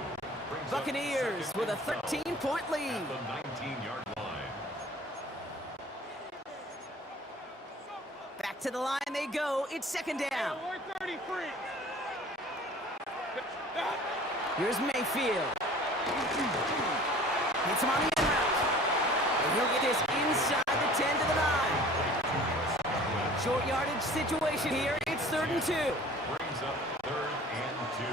Buccaneers with a 13-point lead. The 19-yard line. Back to the line they go. It's 2nd down. Here's Mayfield. Hits him on the end route. And he'll get this inside the 10 to the 9. Short yardage situation here. It's 3rd and 2. Brings up 3rd and 2.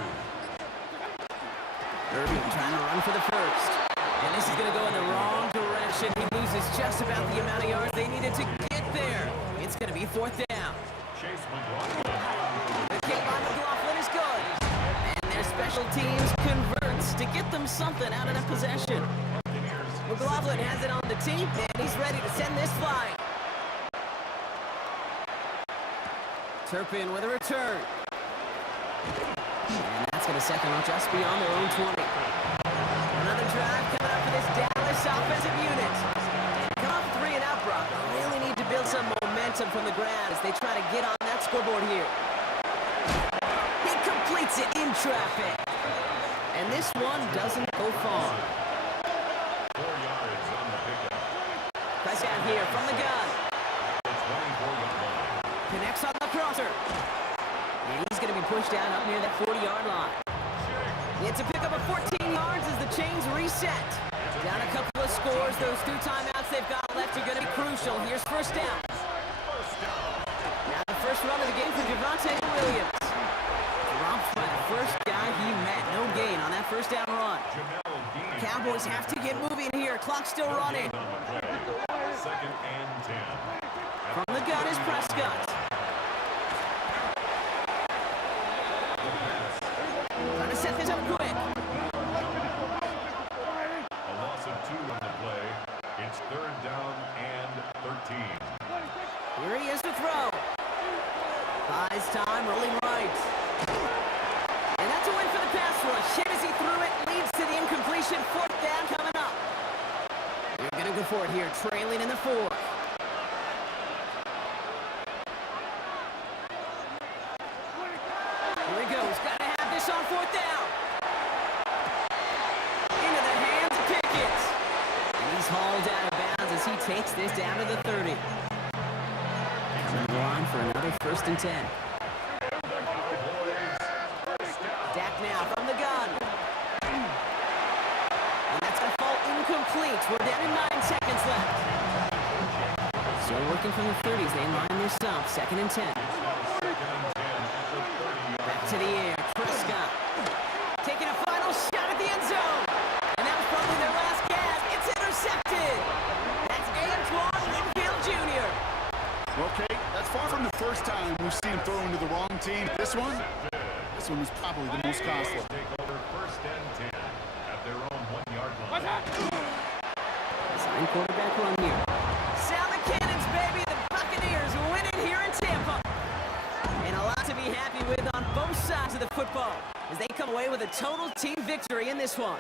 Irving trying to run for the first. And this is going to go in the wrong direction. He loses just about the amount of yards they needed to get there. It's going to be 4th down. Chase McLaughlin. The kick by McLaughlin is good. And their special teams converts to get them something out of that possession. McLaughlin has it on the tee, and he's ready to send this flying. Turpin with a return. And that's going to set them up just beyond their own 20. Another drive coming up for this Dallas offensive unit. Come off 3 and out, Brock. They really need to build some momentum from the ground as they try to get on that scoreboard here. He completes it in traffic. And this one doesn't go far. 4 yards on the pickup. Prescott here from the gun. The 24-yard line. Connects on the crosser. And he's going to be pushed down up near that 40-yard line. It's a pickup of 14 yards as the chains reset. Down a couple of scores. Those 2 timeouts they've got left are going to be crucial. Here's 1st down. Now the first run of the game for Javonte Williams. Dropped by the first guy he met. No gain on that 1st down run. Jamel Dean. Cowboys have to get moving here. Clock still running. On the play. 2nd and 10. From the gun is Prescott. Trying to set this up quick. A loss of 2 on the play. It's 3rd down and 13. Here he is to throw. Buys time, rolling right. And that's a win for the pass rush. Hit as he threw it, leads to the incompletion. 4th down coming up. They're going to go for it here, trailing in the 4th. Here he goes. Got to have this on 4th down. Into the hands of Pickett. And he's hauled out of bounds as he takes this down to the 30. Coming to the line for another 1st and 10. Dak now from the gun. And that's going to fall incomplete. We're down to 9 seconds left. Still working from the 30s. They line this up. 2nd and 10. Back to the air. Prescott taking a final shot at the end zone. And that was probably their last gasp. It's intercepted. That's Antoine Winfield Jr. Okay, that's far from the first time we've seen him throwing to the wrong team. This one was probably the most costly. Take over 1st and 10 at their own 1-yard line. Sign quarterback run here. Sound the cannons, baby. The Buccaneers win it here in Tampa. And a lot to be happy with on both sides of the football as they come away with a total team victory in this one.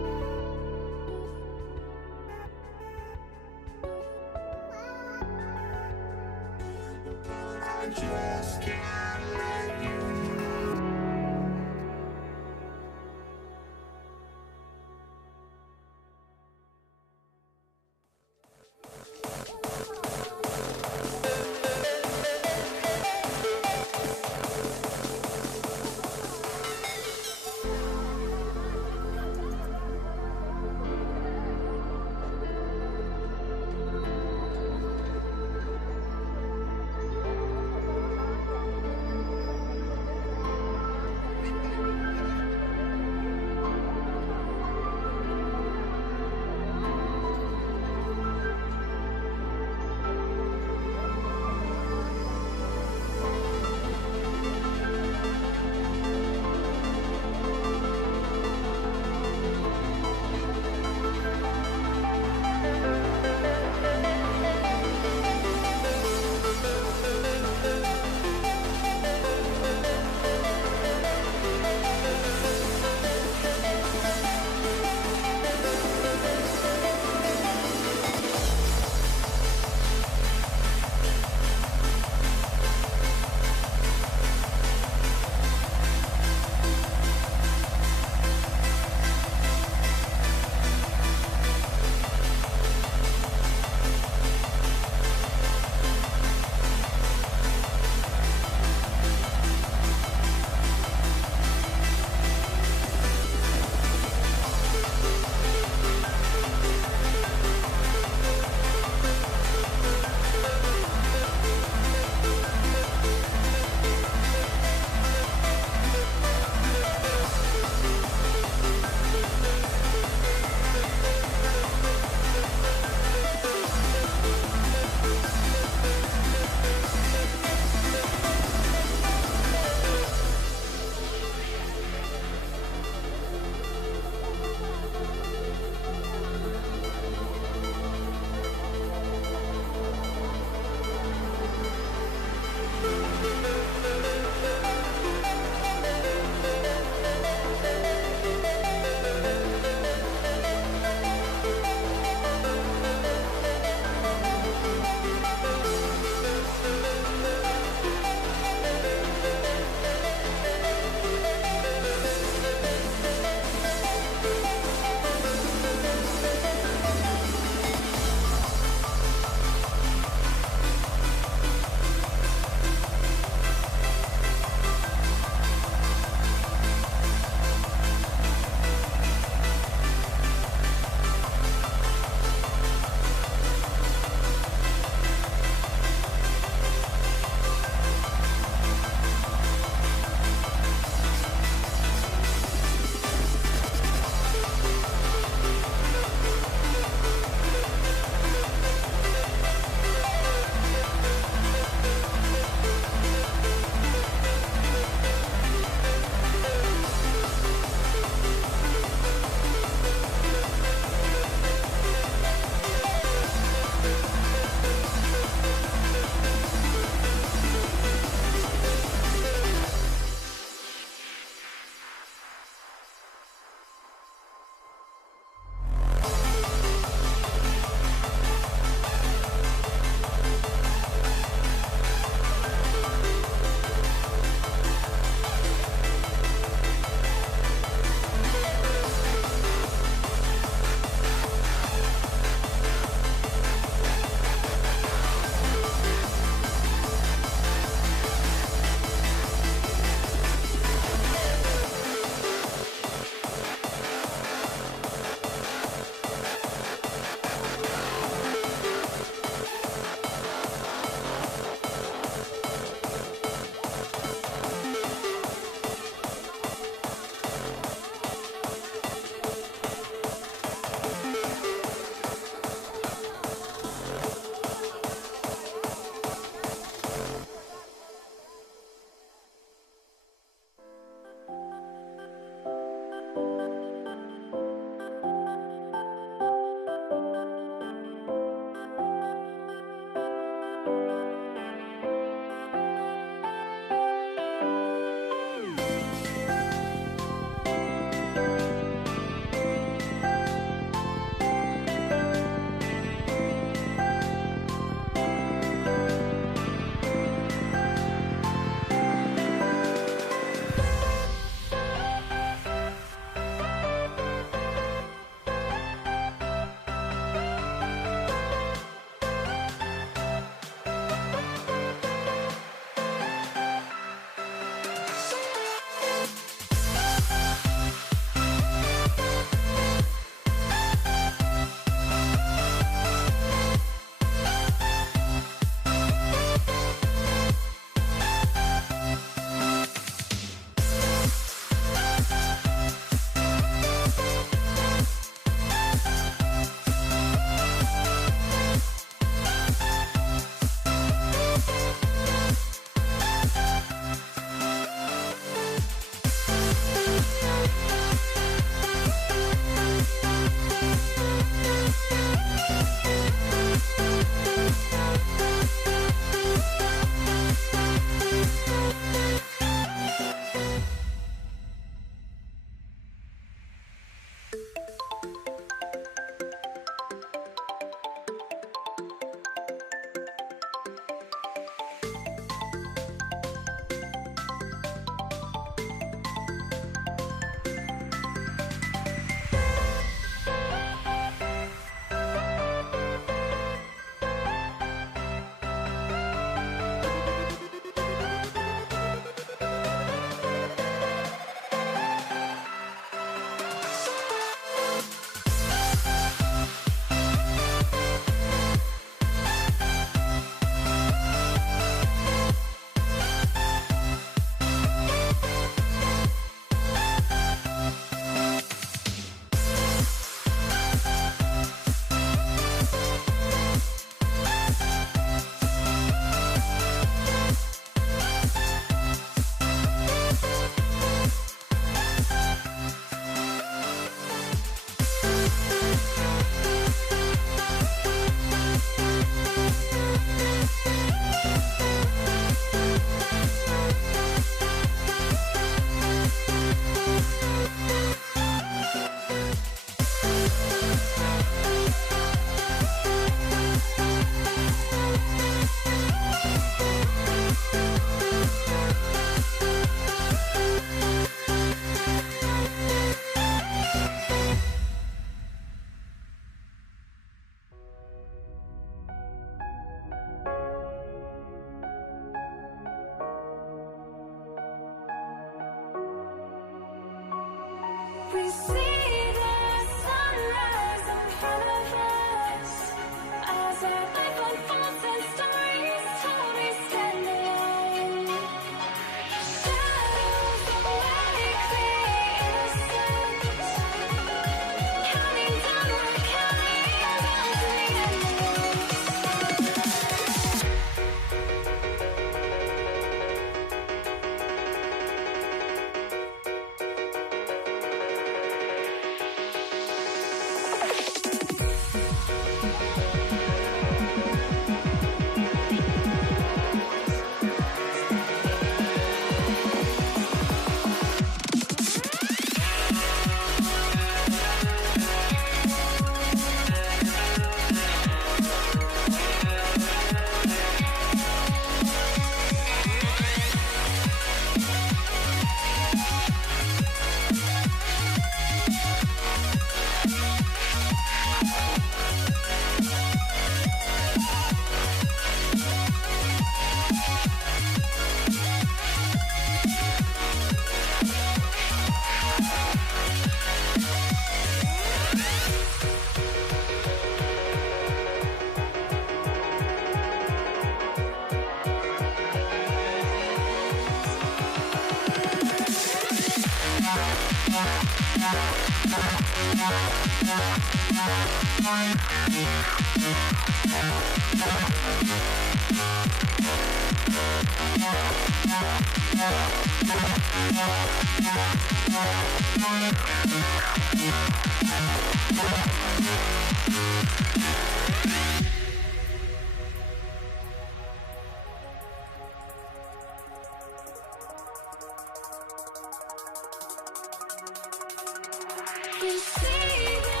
We see the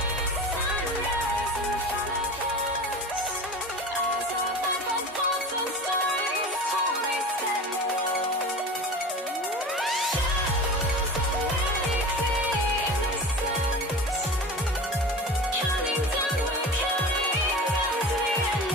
sunrise in front of us. Eyes are like thoughts and stories already set low. Shadows already fade the sense. Counting down, we're counting as we end.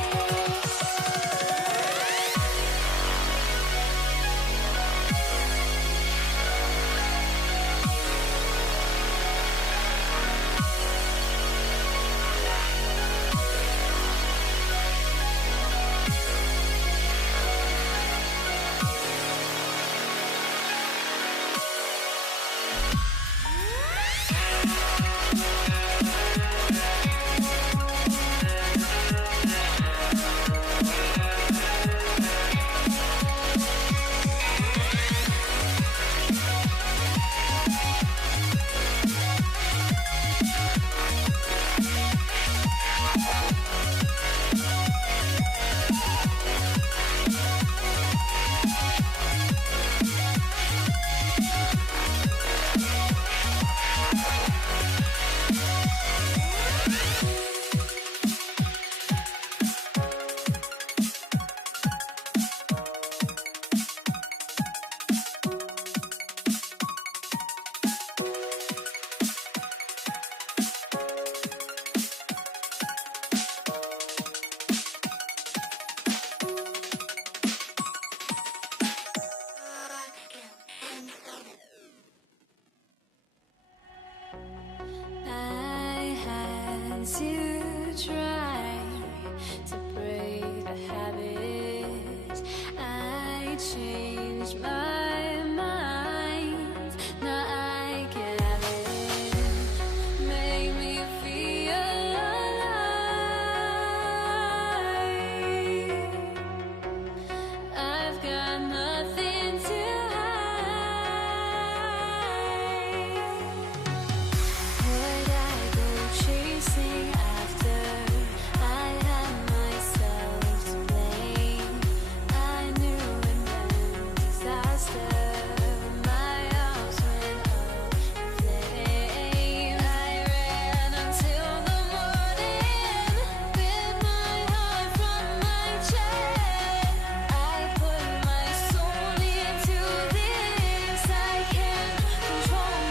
I had to try to break the habit. I changed my mind. Now I can have it. Make me feel alive. I've got nothing to hide. Would I go chasing after? I had myself to blame. I knew it meant disaster. My arms went up in flames. I ran until the morning with my heart from my chest. I put my soul into this. I can't control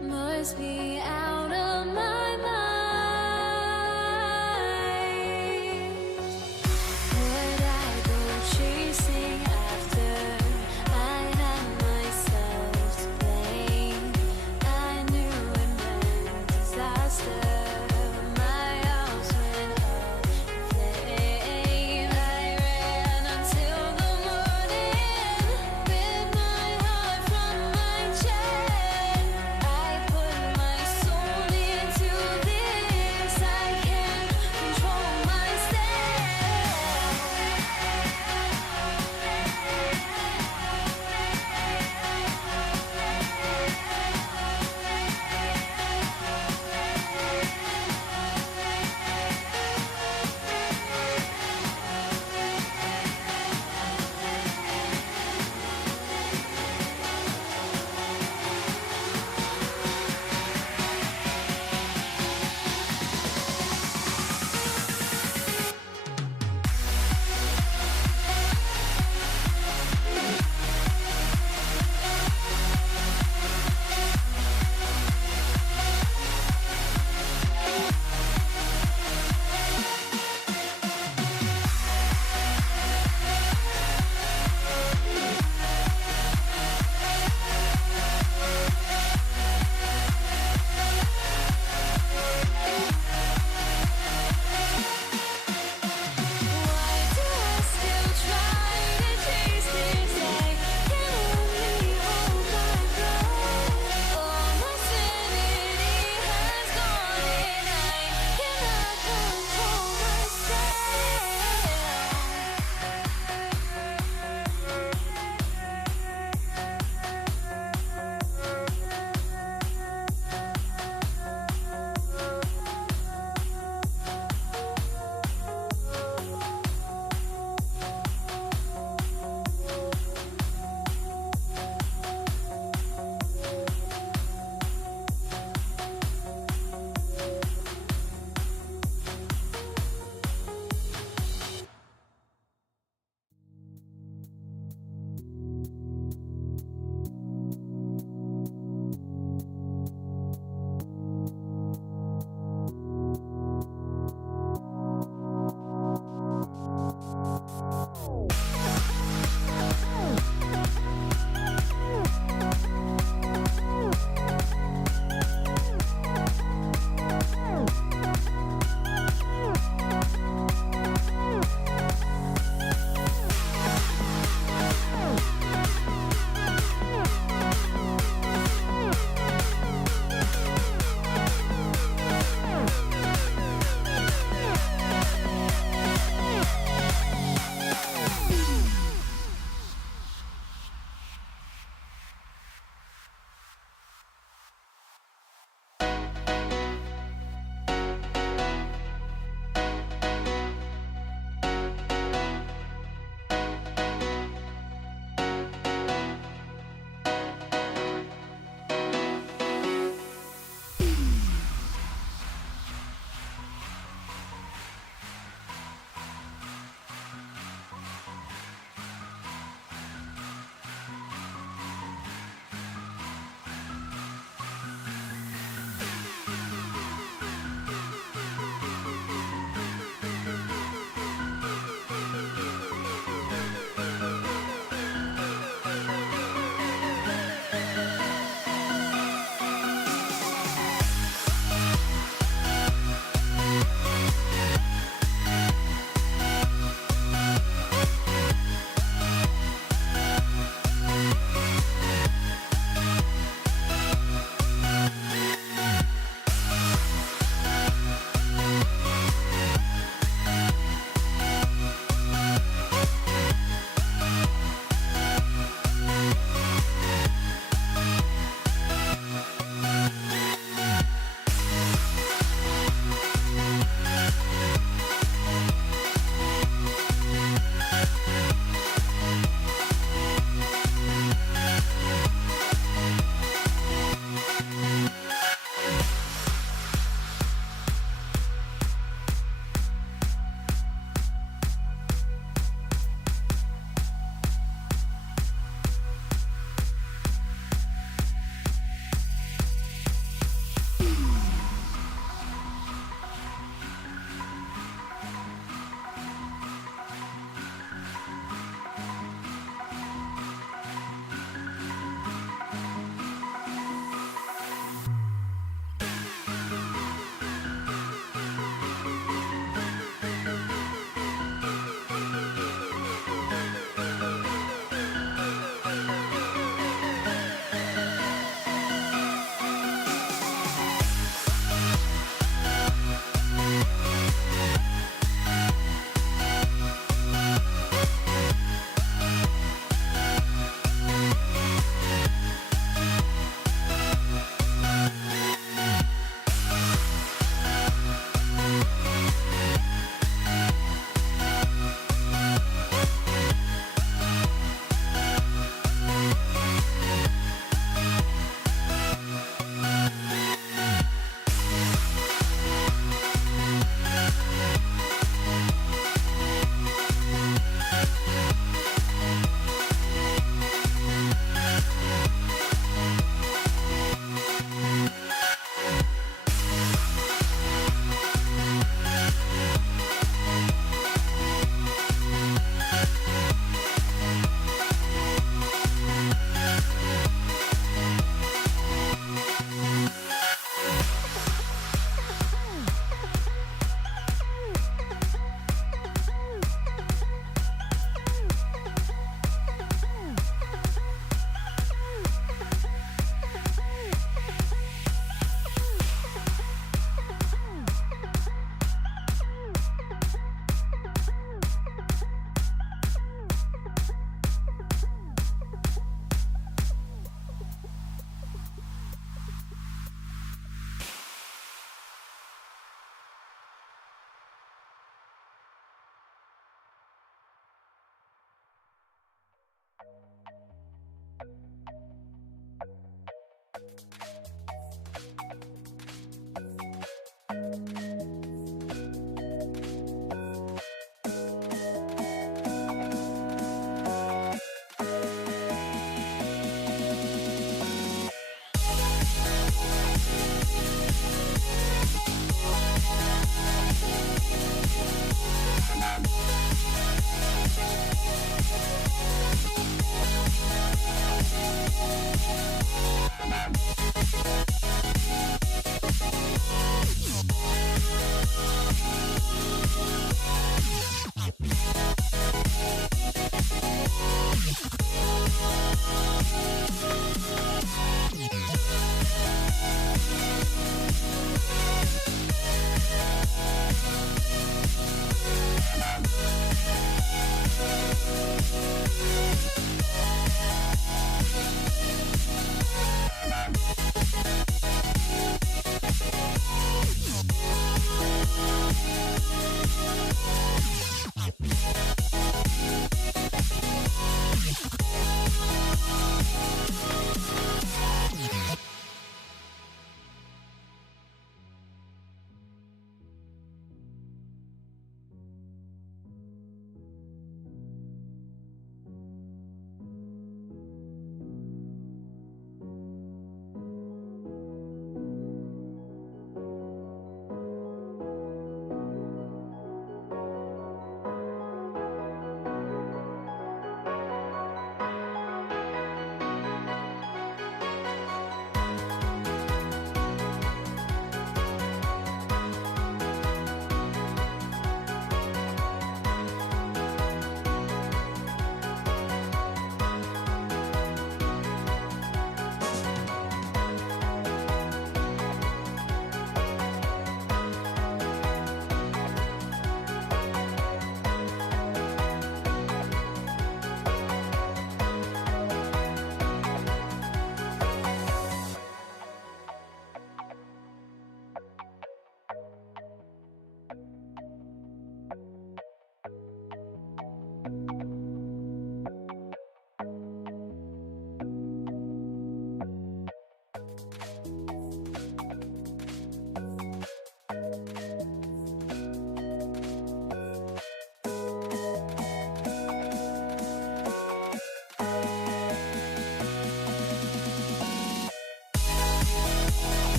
must be out of my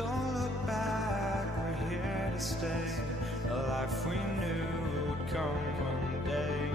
Don't look back, we're here to stay. A life we knew would come one day.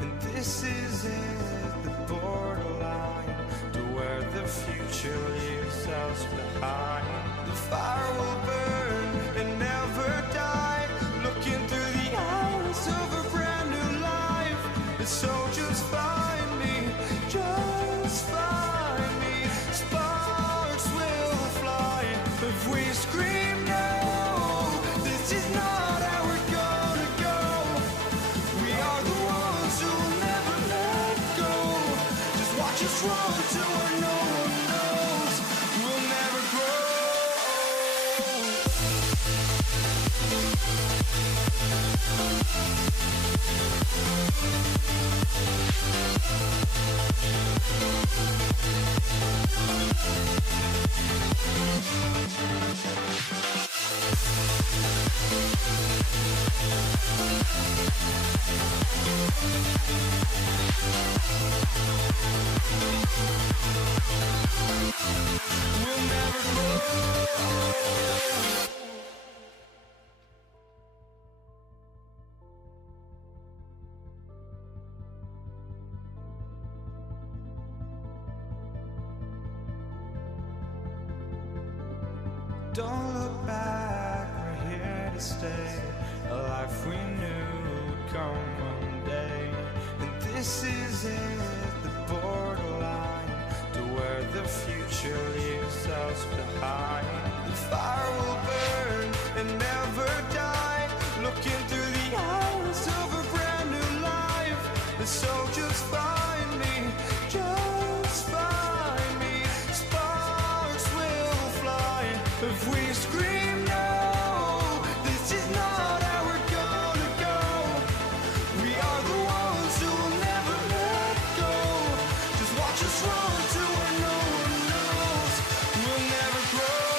And this is it, the borderline to where the future leaves us behind. The fire will burn and never die, looking through the eyes of a brand new life. And so just find me, just find me. Sparks will fly if we scream no. This is not how we're gonna go. We are the ones who'll never let go. Just watch us run to where no one knows. We'll never grow. We'll never grow. Don't look back, we're here to stay. A life we knew would come one day. And this is it, the borderline to where the future leaves us behind. The fire will burn and never die, looking through the eyes of a brand new life. And so just find me, just find me. Sparks will fly if we scream no. This is not how we're gonna go. We are the ones who will never let go. Just watch us run to where no one knows. We'll never grow.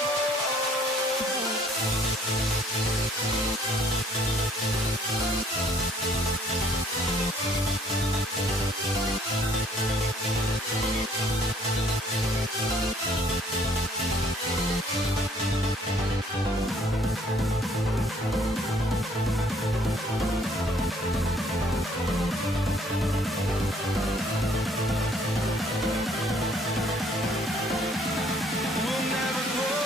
We'll never grow.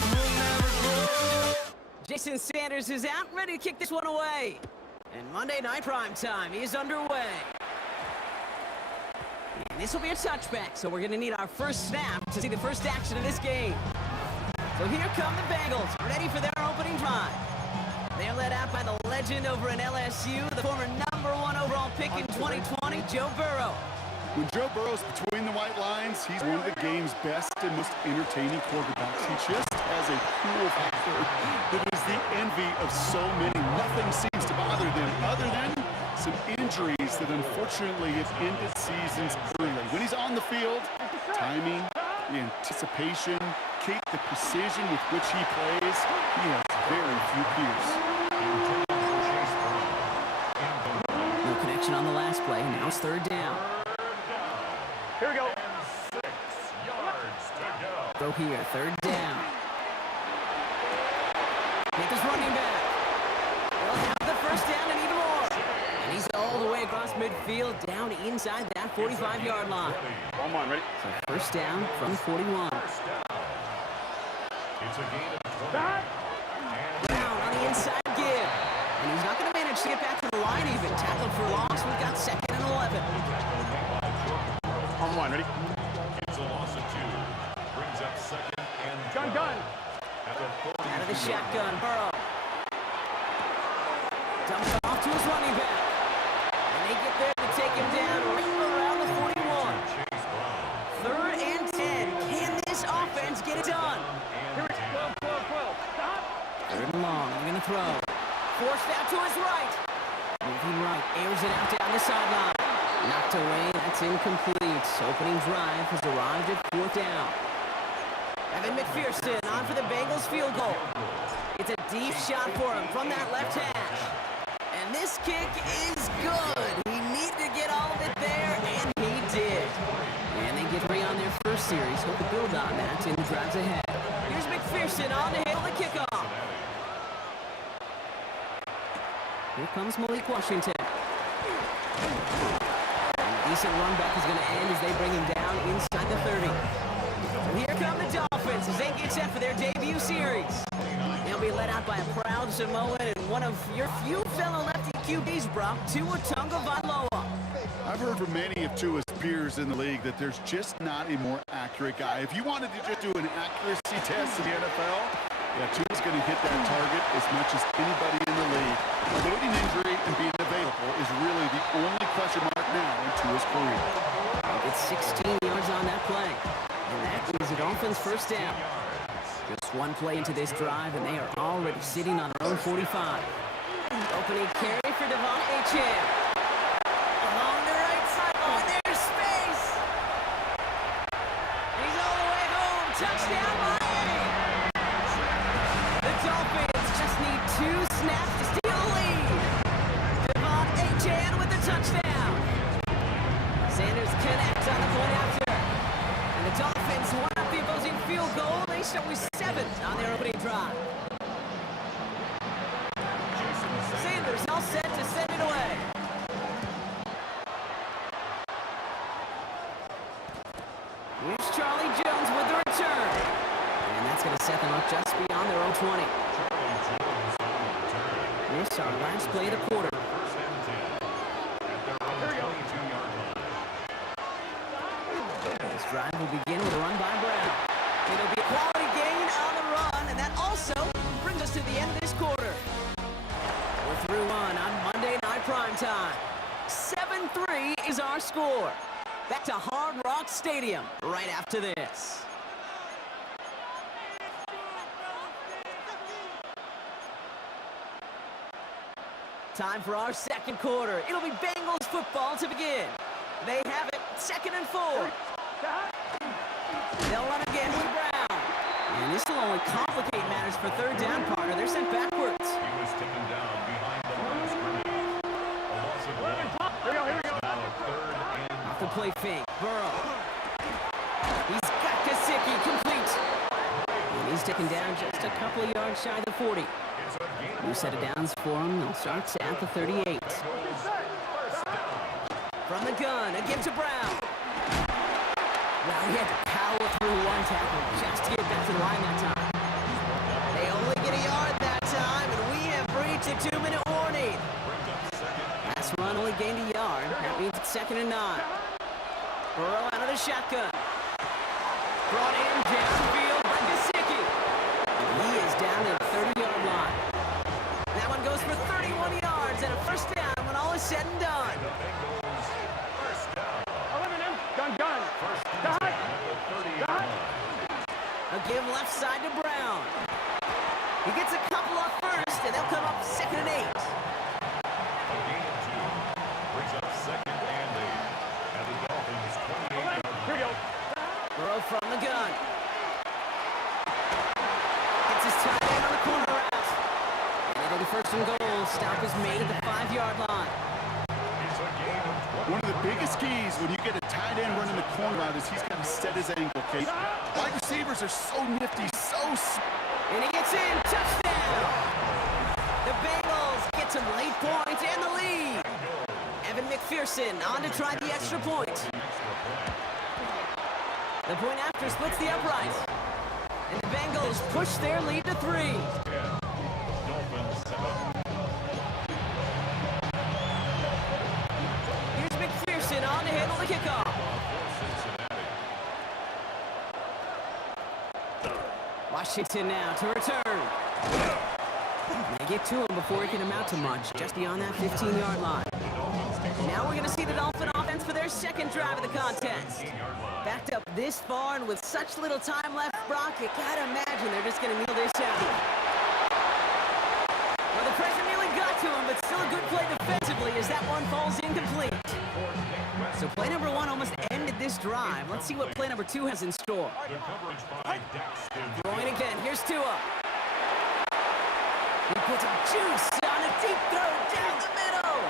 We'll never grow. Jason Sanders is out, ready to kick this one away. And Monday Night Primetime is underway. And this will be a touchback, so we're going to need our first snap to see the first action of this game. So here come the Bengals, ready for their opening drive. They're led out by the legend over in LSU, the former #1 overall pick in 2020, Joe Burrow. When Joe Burrow's between the white lines, he's one of the game's best and most entertaining quarterbacks. He just has a cool factor that is the envy of so many. Nothing seems to bother them other than some injuries that unfortunately have ended seasons early. When he's on the field, timing, the anticipation, the precision with which he plays, he has very few peers. No connection on the last play. Now it's third down. Here we go. 6 yards to go. Go here, third down. Panthers running back. They'll have the first down and even more. And he's all the way across midfield, down inside that 45-yard line. Come on, ready? So first down from 41. It's a gain of 20. Down on the inside give. And he's not going to manage to get back to the line even. Tackled for loss. We've got 2nd and 11. On one, ready? It's a loss of 2. Brings up 2nd and Gun, gun. at the 40. Out of the shotgun, Burrow. Dumps off to his running back. And they get there to take him down right around the 41. Chase Brown. 3rd and 10. Can this offense get it done? Here we go. 12, 12, 12. Stop. 3rd and fires it out down the sideline. Knocked away, that's incomplete. Opening drive has arrived at 4th down. Evan McPherson on for the Bengals field goal. It's a deep shot for him from that left hash. And this kick is good. He needed to get all of it there, and he did. And they get 3 on their first series. Hope to build on that in the drives ahead. Here's McPherson on to handle the kickoff. Here comes Malik Washington. And a decent run back is going to end as they bring him down inside the 30. And here come the Dolphins as they get set for their debut series. They'll be led out by a proud Samoan and one of your few fellow lefty QBs, Brock, Tua Tagovailoa. I've heard from many of Tua's peers in the league that there's just not a more accurate guy. If you wanted to just do an accuracy test in the NFL, yeah, Tua's going to hit that target as much as anybody in the league. Avoiding injury and being available is really the only question mark now in Tua's career. It's 16 yards on that play. And that is the Dolphins' first down. Just one play into this drive, and they are already sitting on their own 45. Opening carry for Devon Achane. Along the right side, oh, there's space. He's all the way home. Touchdown, Miami. The Dolphins just need 2 snaps to steal the lead. Devon Achane with the touchdown. Sanders connects on the point after. And the Dolphins won up the opposing field goal. They show with 7 on their opening drive. Sanders all set to send it away. Here's Charlie Jones with the return. And that's going to set them up just beyond their own 20. This our last play of the quarter. This drive will begin with a run by Brown. It'll be a quality gain on the run, and that also brings us to the end of this quarter. We're through one on Monday Night Primetime. 7-3 is our score. Back to Hard Rock Stadium right after this. Time for our second quarter. It'll be Bengals football to begin. They have it, 2nd and 4. They'll run again with Brown. And this will only complicate matters for 3rd down, partner. They're sent backwards. He was taken down behind the line of scrimmage. A loss of 1. Here we go. Now 3rd and Off the play fake. Burrow. He's got Gesicki complete. And he's taken down just a couple of yards shy of the 40. New set of downs for him. They'll start at the 38. From the gun, again to Brown. Well, he had to power through one tackle just to get back to the line that time. They only get a yard that time, and we have reached a 2-minute warning. Pass run only gained a yard. That means it's 2nd and 9. Burrow out of the shotgun. Brought in downfield by Gesicki. He is down at the 30-yard line. That one goes for 31 yards and a first down when all is said and done. Gun. A give left side to Brown. He gets a couple off first, and they'll come up 2nd and 8. a gain of 2. Brings up 2nd and 8. And the Dolphins 28 yards. Here we go. Burrow from the gun. Gets his tight end on the corner route. And it'll be 1st and goal. Stop is made at the 5-yard line. It's a gain of 20. One of the biggest keys when you get a tight end running the corner route is he's got to set his ankle, Kate. Wide receivers are so nifty, And he gets in. Touchdown! The Bengals get some late points and the lead. Evan McPherson on to try the extra point. The point after splits the upright. And the Bengals push their lead to 3. Dolphins 7. Here's McPherson on to handle the kickoff. Washington now to return. They get to him before he can amount to much, just beyond that 15-yard line. Now we're going to see the Dolphin offense for their 2nd drive of the contest. Backed up this far and with such little time left, Brock, you gotta imagine they're just going to kneel this out. Well, the pressure nearly got to him, but still a good play defensively as that one falls this drive. Let's see what play number 2 has in store. The coverage by Daxton. Throwing again. Here's Tua. He puts a juice on a deep throw down the middle.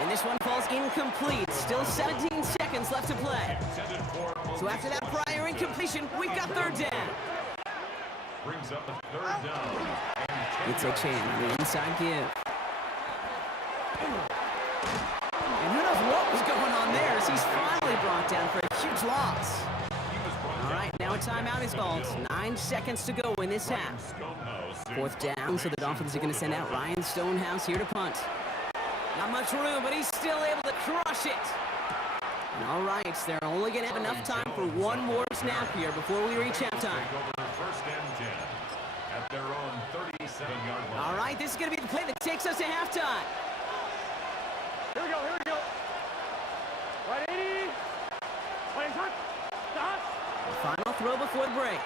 And this one falls incomplete. Still 17 seconds left to play. Intended for So after that prior incompletion, we've got third down. brings up a third down. And It's a Chan on the inside give. And who knows what was going on there as he's finally brought down for a huge loss. All right, now a timeout is called. 9 seconds to go in this half. Stonehouse in Fourth down, so the Dolphins are going to send out Ryan Stonehouse here to punt. Not much room, but he's still able to crush it. And all right, they're only going to have enough time for one more snap here before we reach halftime. take over first and 10 at their own 37-yard line. All right, this is going to be the play that takes us to halftime. Here we go, here we go. 180. 20 touch. Stop. Final throw before the break.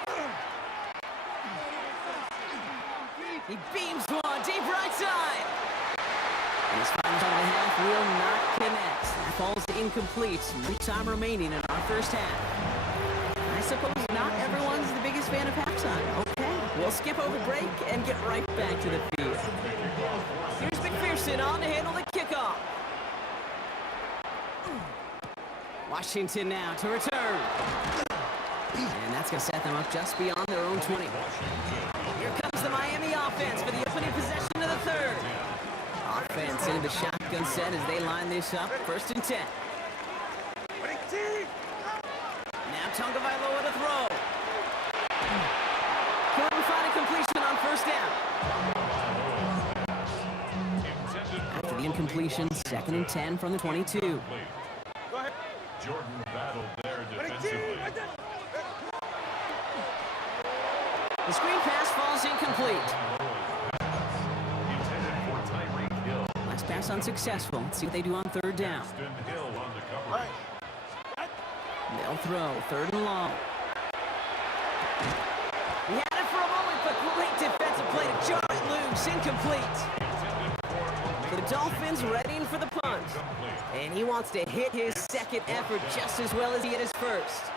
He beams one deep right side. And his final shot of the half will not connect. That falls to incomplete. No time remaining in our first half. I suppose not everyone's the biggest fan of halftime. Okay, we'll skip over break and get right back to the field. Here's McPherson on to handle the kickoff. Washington now to return. And that's going to set them up just beyond their own 20. Here comes the Miami offense for the opening possession of the third. Offense into the shotgun set as they line this up. First and 10. Now Tagovailoa to throw. Couldn't find a completion on first down. After the incompletion, second and 10 from the 22. Jordan battled there defensively. The screen pass falls incomplete. Intended for Tyreek Hill. Last pass unsuccessful. Let's see what they do on third down. Daxton Hill on the coverage. They'll throw. Third and long. He had it for a moment, but great defensive play to jar it loose. Incomplete. So the Dolphins readying for the punt. And he wants to hit his second effort just as well as he hit his first.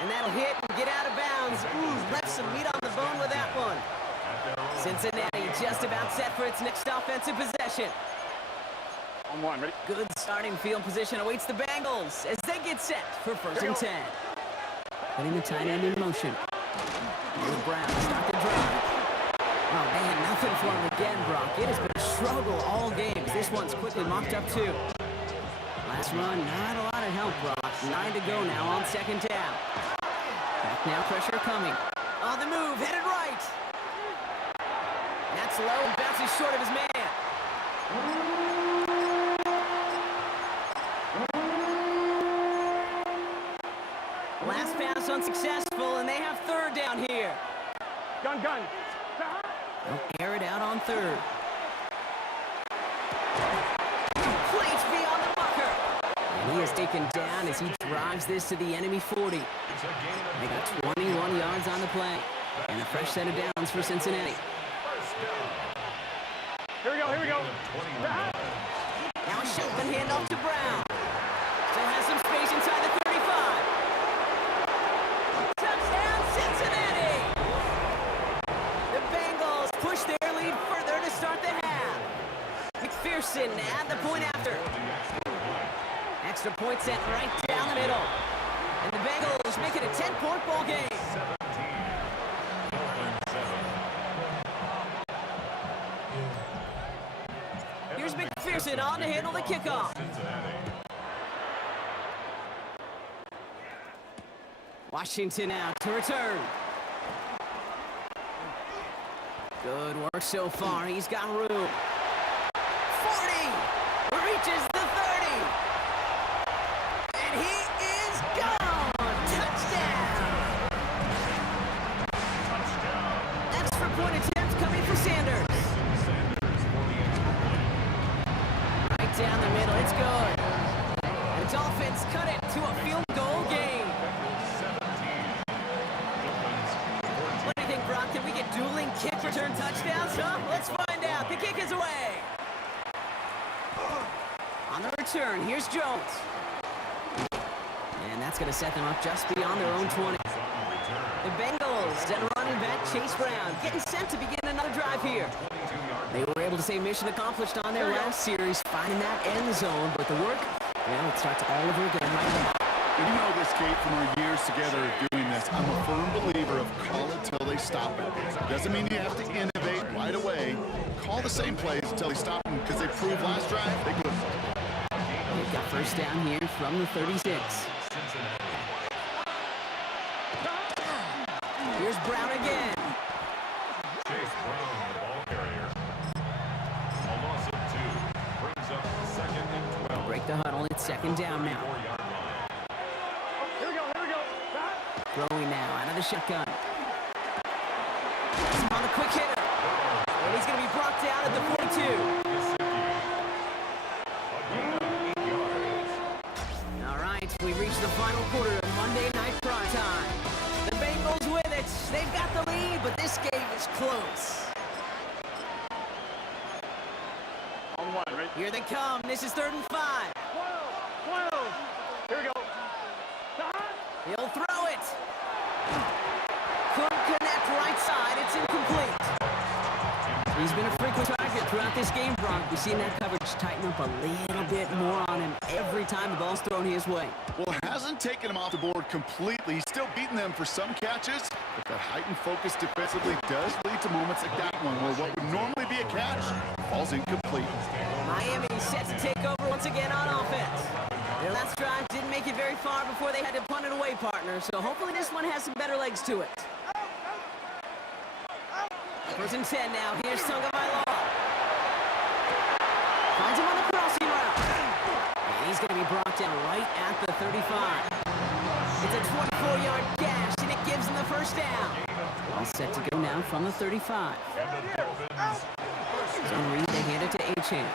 And that'll hit and get out of bounds. Ooh, left some meat on the bone with that one. Cincinnati just about set for its next offensive possession. On one, ready? Good starting field position awaits the Bengals as they get set for first and 10. Putting the tight end in motion. Here's Brown, start the drive. Oh, they had nothing for him again, Brock. It has been a struggle all games. This one's quickly mocked up too. Last run, not a lot of help, Brock. 9 to go now on second down. Back now, pressure coming. On the move, headed right. That's low and bounces short of his man. Last pass unsuccessful, and they have third down here. Gun, gun. They'll air it out on third. Complete beyond the bunker. And he is taken down as he drives this to the enemy 40. They got 21 yards on the play. And a fresh set of downs for Cincinnati. Here we go, here we go. Now a shotgun handoff to Brown. Still has some space inside the 35. Touchdown, Cincinnati! The Bengals push their lead further to start the half. McPherson at the point after. Extra point sent right down the middle. And the Bengals make it a 10-point ball game. Here's McPherson on to handle the kickoff. Washington now to return. Good work so far. He's got room. 40! Reaches the 30! And he is gone! Touchdown! Extra point attempt coming for Sanders. Right down the middle. It's good. And the Dolphins cut it to a field goal game. What do you think, Brock? Can we get dueling kick return touchdowns, huh? Let's find out. The kick is away. On the return, here's Jones. That's going to set them up just beyond their own 20. The Bengals and running back Chase Brown getting set to begin another drive here. They were able to say mission accomplished on their last series, finding that end zone, but the work, well, it starts all over again right now. You know this, Kate, from our years together of doing this. I'm a firm believer of call it till they stop it. Doesn't mean you have to innovate right away. Call the same plays until they stop them, because they proved last drive they couldn't. They've got first down here from the 36. Here's Brown again. Chase Brown, the ball carrier. A loss of 2. Brings up 2nd and 12. Break the huddle. It's second down now. 4-yard line. Here we go. Throwing now out of the shotgun. He's on the quick hitter. And he's going to be brought down at the 42. All right, we reached the final quarter of Monday Night Primetime. The Bengals with it. They've got the lead, but this game is close. On one, right? Here they come. This is 3rd and 5. 12. Here we go. He'll throw it. Couldn't connect right side. It's incomplete. He's been a frequent target throughout this game, Brock. We've seen that coverage tighten up a little bit more on him every time the ball's thrown his way. Well, it hasn't taken him off the board completely. He's still beating them for some catches, but that heightened focus defensively does lead to moments like that one where what would normally be a catch falls incomplete. Miami set to take over once again on offense. Their last drive didn't make it very far before they had to punt it away, partner, so hopefully this one has some better legs to it. 1st and 10 now. Here's Tagovailoa. Finds him on the crossing route. And he's going to be brought down right at the 35. It's a 24-yard gash, and it gives him the first down. All set to go now from the 35. Zone read, they hand it to Achane.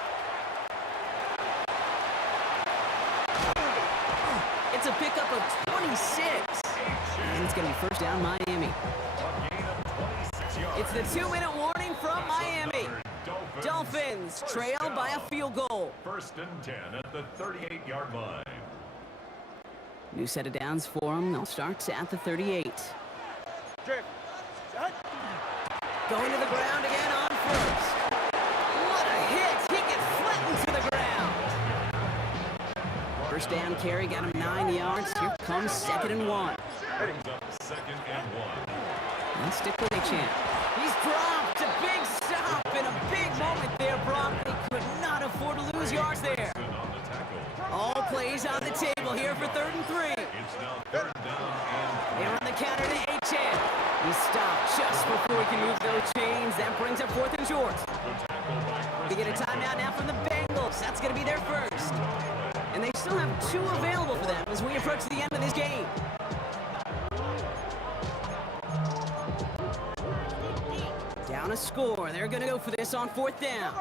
It's a pickup of 26. And it's going to be first down Miami. It's the 2-minute warning from Miami. Dolphins trail by a field goal. 1st and 10 at the 38-yard line. New set of downs for them. They'll start at the 38. Going to the ground again on first. What a hit! He gets flattened to the ground. First down carry got him 9 yards. Here comes 2nd and 1. Brings up 2nd and 1. Let's stick with Achane. He's dropped. A big stop and a big moment there, Brock. They could not afford to lose yards there. On the tackle. All plays on the table here for 3rd and 3. It's now 3rd down and They run the counter to Achane. He stopped just before he can move those chains. That brings up 4th and short. good tackle by Chris. They get a timeout now from the Bengals. That's going to be their first. And they still have 2 available for them as we approach the end of this game. Down a score. They're going to go for this on 4th down.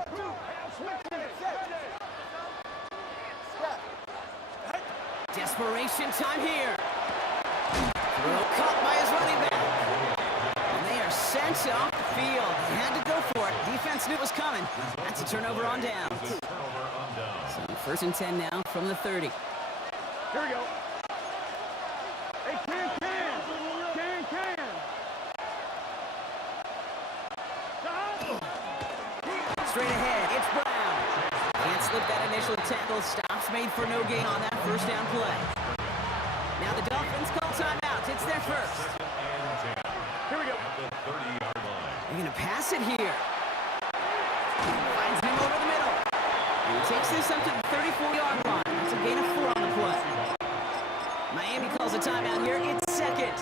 Desperation time here. Throw caught by his running back. And they are sent off the field. They had to go for it. Defense knew it was coming. That's a turnover on downs. Turnover on down. So 1st and 10 now from the 30. Here we go. Hey, can. Straight ahead, it's Brown. Can't slip that initial tackle. Stops made for no gain on that first down play. Now the Dolphins call timeout. It's their first. Here we go. The 30-yard line. They're going to pass it here. Finds him over the middle. And he takes this up to the 34-yard line. That's a gain of 4 on the play. Miami calls a timeout here. It's 2nd.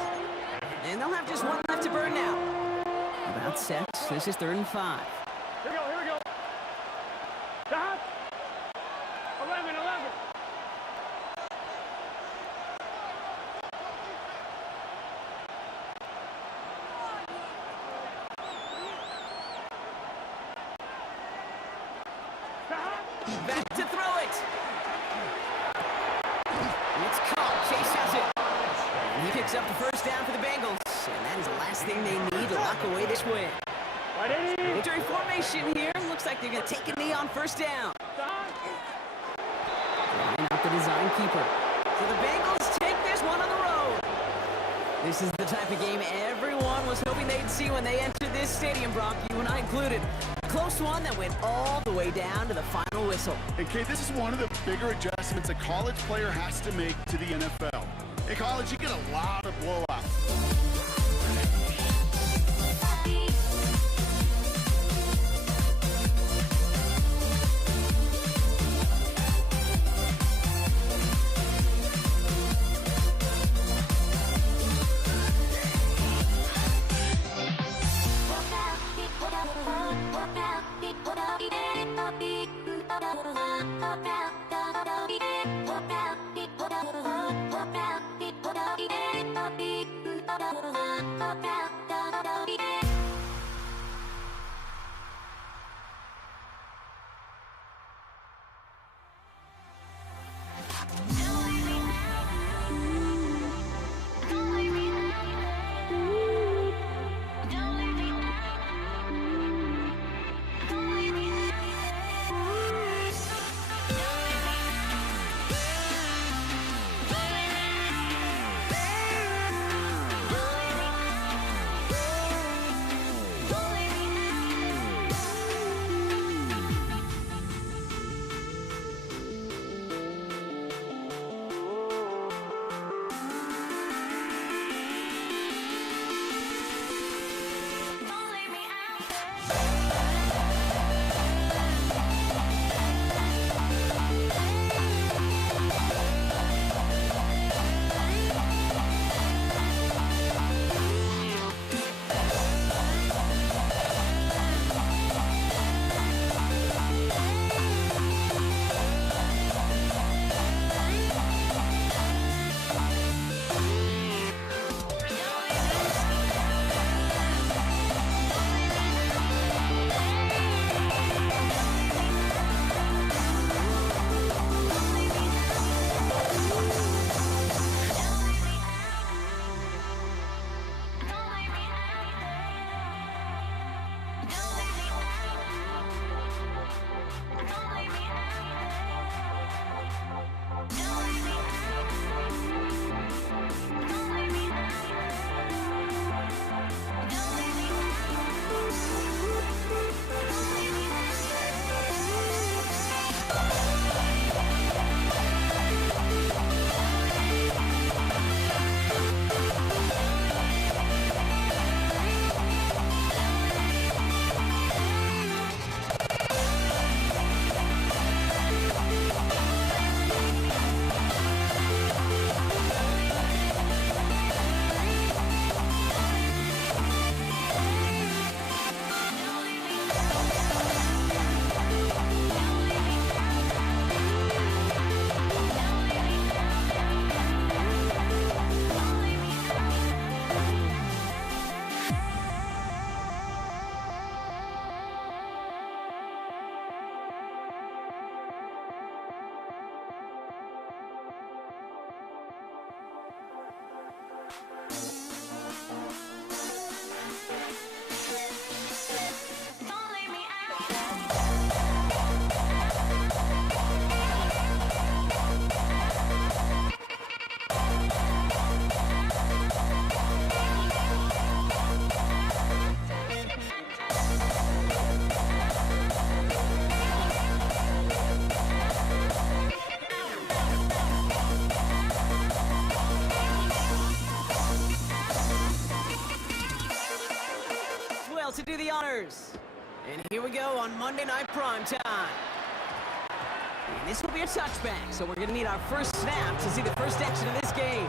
And they'll have just 1 left to burn now. About set. This is 3rd and 5. Here we go. 11. Back to throw it. It's caught. Chase has it. And he picks up the first down for the Bengals. And that is the last thing they need to lock away this win. Victory formation here. Looks like they're going to take a knee on first down. Line up the design keeper. So the Bengals take this This is the type of game everyone was hoping they'd see when they entered this stadium, Brock, you and I included. A close one that went all the way down to the final whistle. And Kate, this is one of the bigger adjustments a college player has to make to the NFL. In college, you get a lot of blowouts. To do the honors. And here we go on Monday Night Primetime. And this will be a touchback, so we're going to need our first snap to see the first action of this game.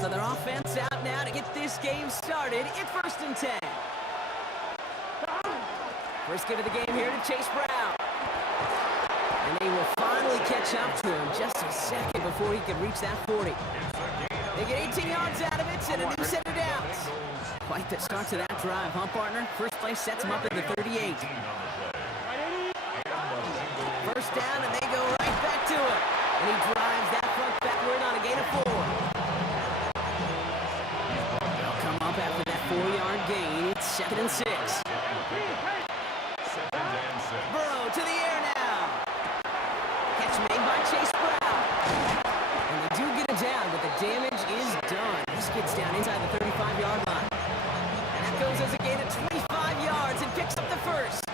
So their offense out now to get this game started at 1st and 10. First give of the game here to Chase Brown. And they will finally catch up to him just a second before he can reach that 40. They get 18 yards out of it and a new set of downs. Quite the start to that drive, huh, partner? First play sets him up at the 38. First down, and they go right back to it. And he drives that front backward on a gain of 4. They'll come up after that 4-yard gain. It's 2nd and 6. Burrow to the air now. Catch made by Chase Brown. damage is done. This gets down inside the 35-yard line. And that goes as a gain of 25 yards and picks up the first.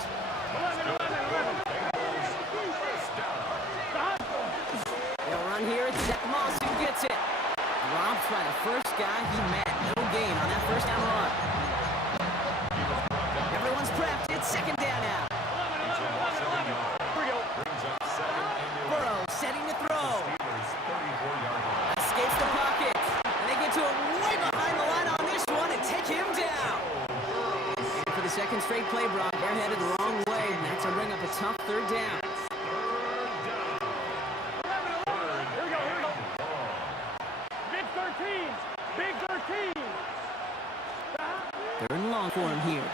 They'll run here. It's Zach Moss who gets it. Dropped by the first guy he met. No gain on that first down run. Everyone's prepped. It's second down now. Burrow setting to throw. Escapes the pocket. And they get to him way behind the line on this one and take him down. And for the second straight play, Brock, they're headed the wrong way. And that's going to bring up a tough third down. Big 13. Big 13. Third and long for him here.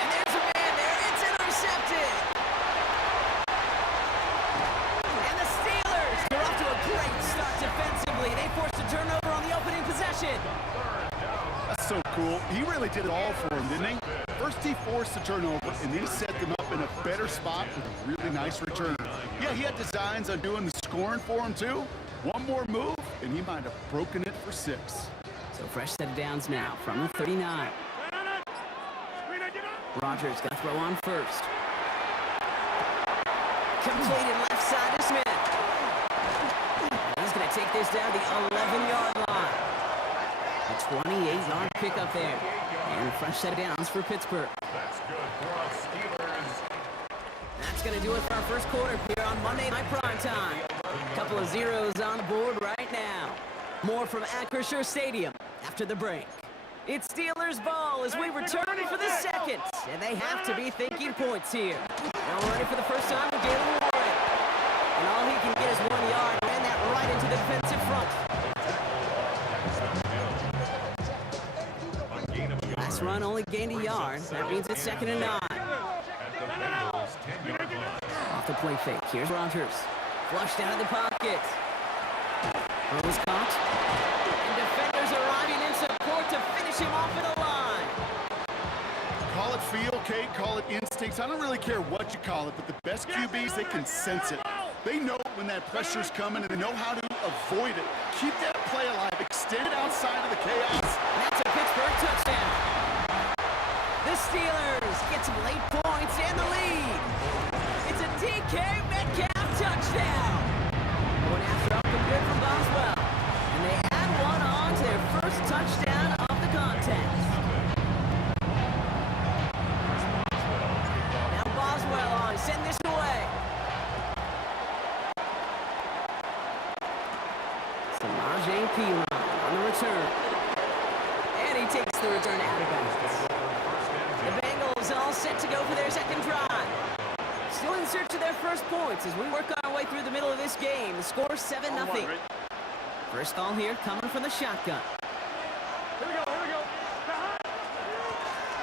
And there's a man there. It's intercepted. And the Steelers are off to a great start defensively. They forced a turnover on the opening possession. That's so cool. He really did it all for him, didn't he? First he forced the turnover, and then he set them up in a better spot with a really nice return. Yeah, he had designs on doing the scoring for him, too. One more move, and he might have broken it for 6. So fresh set of downs now from the 39. Rodgers got to throw on first. Completed left side to Smith. He's going to take this down the 11-yard line. A 28-yard pickup there. And a fresh set of downs for Pittsburgh. That's good for us Steelers. That's going to do it for our first quarter here on Monday Night Primetime. A couple of zeros on the board right now. More from Acrisure Stadium after the break. It's Steelers ball as we return for the second. And they have to be thinking points here. Now ready for the first time with Galen Warren. And all he can get is 1 yard. Ran that right into the defensive front. Last run only gained a yard. That means it's 2nd and 9. Off the play fake. Here's Rodgers. Flushed out of the pocket. Burrow's caught. And defenders arriving in support to finish him off at the line. Call it feel, Kate, call it instincts. I don't really care what you call it, but the best QBs, they can sense it. They know when that pressure's coming, and they know how to avoid it. Keep that play alive. Extend it outside of the chaos. And that's a Pittsburgh touchdown. The Steelers get some late points and the lead. It's a DK Metcalf touchdown. Going after up and good from Boswell. And they add one on to their first touchdown of the contest. Now Boswell on. Send this away. Samaje Perine on the return. And he takes the return out of bounds. The Bengals all set to go for their second drive. Still in search of their first points as we work our way through the middle of this game. The score 7-0. First call here coming from the shotgun. Here we go.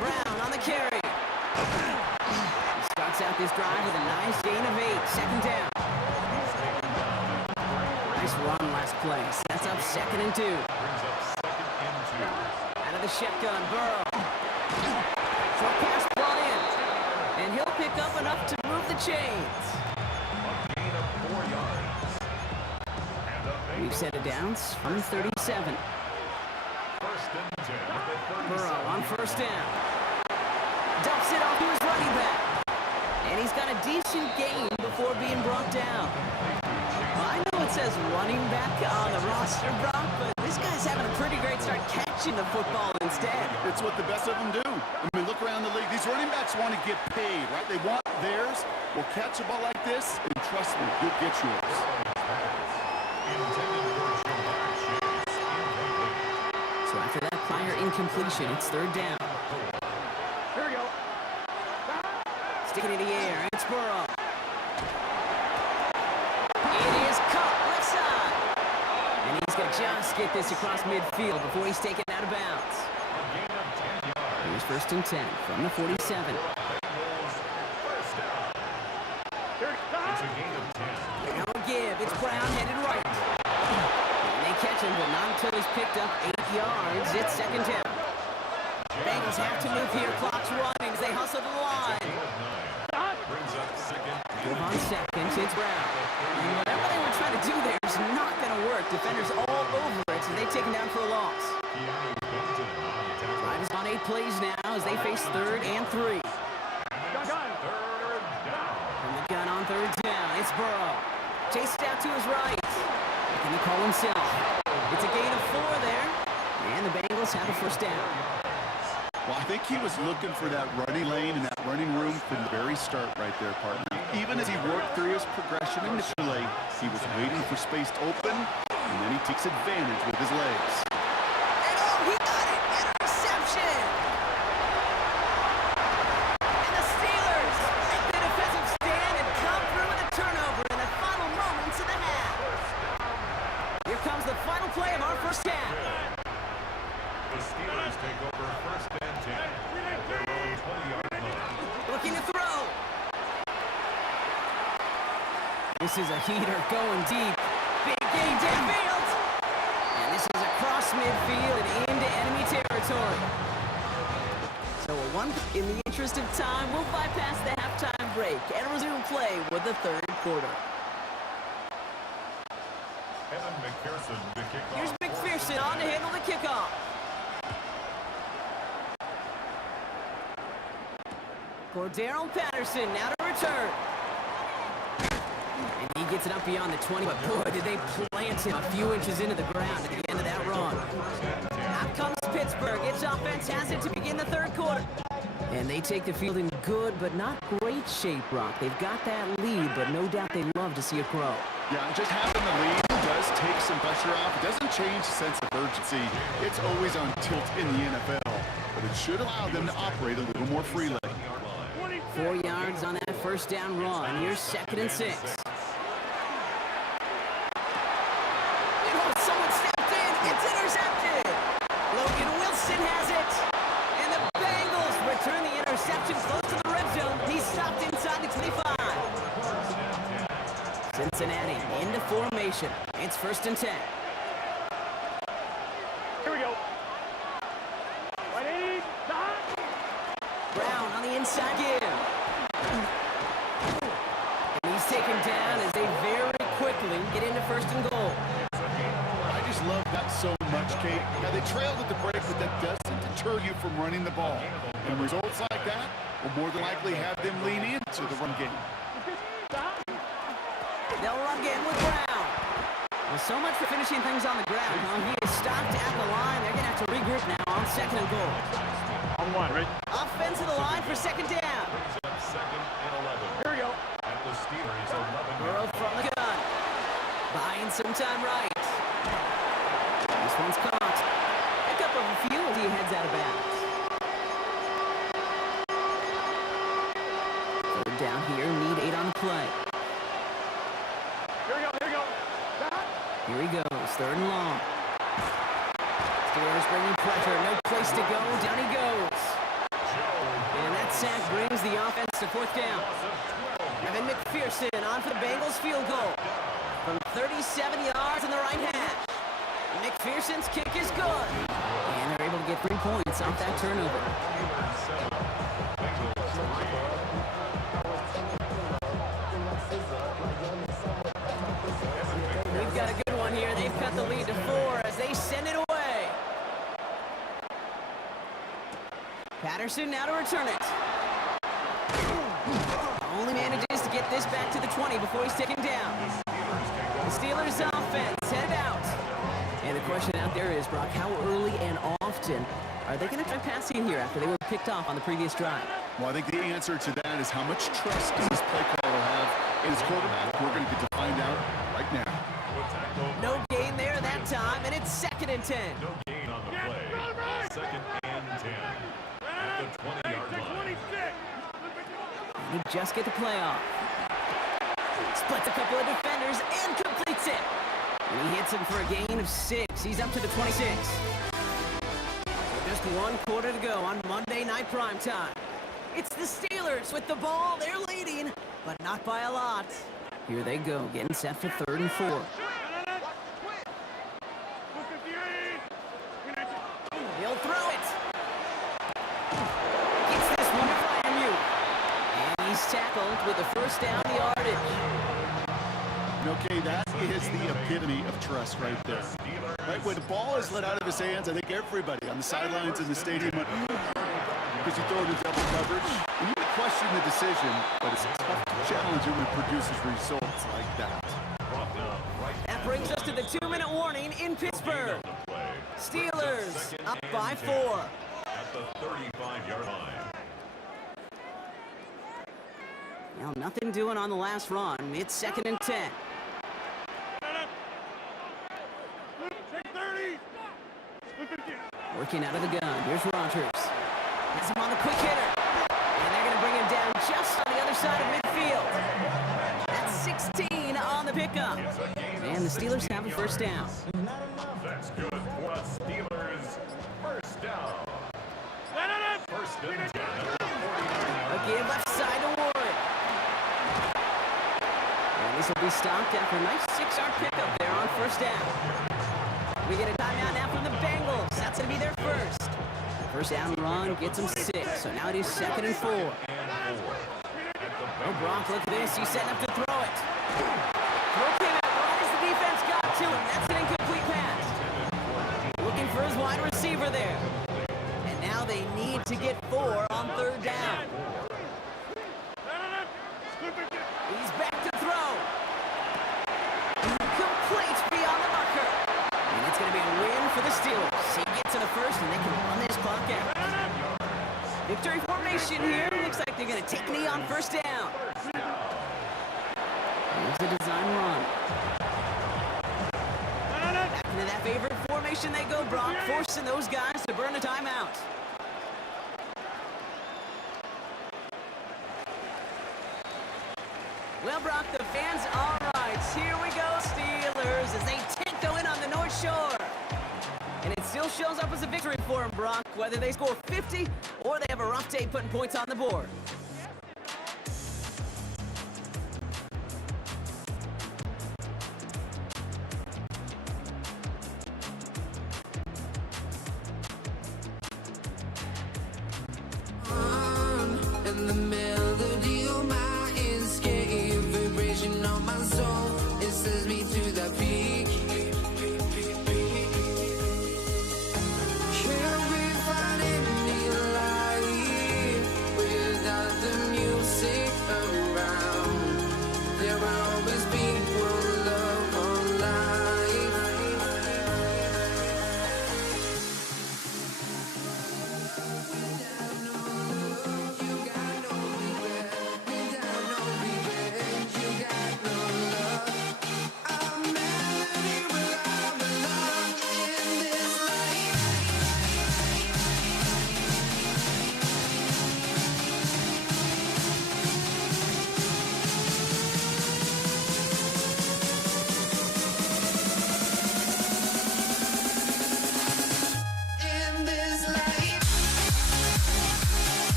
Brown on the carry. He starts out this drive with a nice gain of 8. Second down. Nice run last play. Sets up 2nd and 2. Out of the shotgun, Burrow. Short pass brought in. And he'll pick up enough to move the chains. We've set it downs from 37. Burrow on first down. Dumps it off to his running back. And he's got a decent gain before being brought down. I know it says running back on the roster, Brock, but this guy's having a pretty great start catching the football instead. It's what the best of them do. I mean, look around the league. These running backs want to get paid, right? They want theirs. Well, catch a ball like this, and trust me, you'll get yours. So after that prior incompletion, it's third down. Here we go. Sticking in the air, it's Burrow. It is caught left side. And he's going to just get this across midfield before he's taken out of bounds. Here's 1st and 10 from the 47. Now a give. It's Brown headed right. And they catch him, but not until he's picked up 8 yards. It's second down. Bengals have to move here. Clock's running as they hustle to the line. Give on seconds. It's Brown. And whatever they were trying to do there just not going to work. Defenders all over it, so they've taken down for a loss. Keanu Benton on the tackle. Riders on 8 plays now as they face 3rd and 3. Third down. From the gun on 3rd down, it's Burrow. Chased out to his right. Can he call himself? It's a gain of 4 there, and the Bengals have a 1st down. Well, I think he was looking for that running lane and that running room from the very start right there, partner. Even as he worked through his progression initially, he was waiting for space to open, and then he takes advantage with his legs. And oh, he got it! Interception! And the Steelers make the defensive stand and come through with a turnover in the final moments of the half. Here comes the final play of our 1st half. The Steelers take over 1st and 10 at their own 20-yard line. Looking to throw. This is a heater going deep. Big game downfield. And this is across midfield and into enemy territory. So a 1 in the interest of time, we'll bypass the halftime break and resume play with the 3rd quarter. Evan McPherson to kick off. Here's McPherson on to handle the kickoff. Cordero Patterson now to return. And he gets it up beyond the 20, but boy, did they plant him a few inches into the ground at the end of that run. Out comes Pittsburgh. Its offense has it to begin the 3rd quarter. And they take the field in good but not great shape, Brock. They've got that lead, but no doubt they love to see it grow. Yeah, just having the lead does take some pressure off. It doesn't change the sense of urgency. It's always on tilt in the NFL, but it should allow them to operate a little more freely. 4 yards on that 1st down run. Here's 2nd and 6. Someone stepped in. It's intercepted. Logan Wilson has it. And the Bengals return the interception close to the red zone. He's stopped inside the 25. Cincinnati into formation. It's 1st and 10. Here we go. Ready, stop. Brown on the inside give. And he's taken down as they very quickly get into 1st and goal. I just love that so much, Kate. Now, they trailed at the break, but that doesn't deter you from running the ball. And results like that will more than likely have them lean into the run game. They'll run again with Brown. Well, so much for finishing things on the ground. Huh? He is stopped at the line. They're going to have to regroup now on 2nd and goal. On 1, right? Offense of the line for 2nd down. Brings up 2nd and 11. Here we go. At the Steelers 11. Burrow from the gun. Buying some time right. This one's caught. Pick up a few as he heads out of bounds. 3rd down here. Need 8 on the play. Here we go. Here we go. Stop. Here he goes. 3rd and long. Steelers bringing pressure. No place to go. Down he goes. And that sack brings the offense to 4th down. Evan McPherson on for the Bengals field goal. From 37 yards in the right hash. McPherson's kick is good. And they're able to get 3 points off that turnover. We've got a good one here. They've cut the lead to 4 as they send it away. Patterson now to return it. Only manages to get this back to the 20 before he's taken down. The Steelers offense headed out. And the question out there is, Brock, how early and often are they going to try passing here after they were picked off on the previous drive? Well, I think the answer to that is how much trust does this play caller have in his quarterback? We're going to get to find out right now. No gain there that time, and it's 2nd and 10. No gain on the play. 2nd and 10. At the 20-yard line. He just get the play off. Splits a couple of defenders and completes it. And he hits him for a gain of 6. He's up to the 26. Just 1 quarter to go on Monday Night Primetime. It's the Steelers with the ball. They're leading, but not by a lot. Here they go, getting set for 3rd and 4. He'll throw it. Gets this one to Freiermuth. And he's tackled with the 1st down yardage. Okay, that is the epitome of trust right there. Right, when the ball is let out of his hands, I think everybody on the sidelines in the stadium went, because you throw it in double coverage. And you can question the decision, but it's tough to challenge it when it produces results like that. That brings us to the 2-minute warning in Pittsburgh. Steelers up by 4. At the 35-yard line. Now nothing doing on the last run. It's 2nd and 10. Working out of the gun. Here's Rodgers. Has him on the quick hitter. And they're going to bring him down just on the other side of midfield. That's 16 on the pickup. And the Steelers have a first down. That's good for the Steelers. First down. First and 10 at the 49-yard A give left side to Warren. And this will be stopped after a nice 6-yard pickup there on first down. We get a timeout now from the Bengals. That's going to be their first. First down run gets them 6. So now it is 2nd and 4. Oh, Gronk, look at this. He's setting up to throw it. Throw came out right as the defense got to him. That's an incomplete pass. Looking for his wide receiver there. And now they need to get 4 on 3rd down. He's back to throw. Complete beyond the marker. And it's going to be a win for the Steelers. He gets to the first, and they can run this clock out. Victory formation here. Looks like they're going to take knee on first down. Here's the design run. Back into that favorite formation they go, Brock, forcing those guys to burn a timeout. Well, Brock, the fans are right. Here we go, Steelers, as they go in on the North Shore. And it still shows up as a victory for them, Brock, whether they score 50 or they have a rough day putting points on the board. And the melody of my escape, vibration on my soul, it sends me to the peak. Can't be find any light without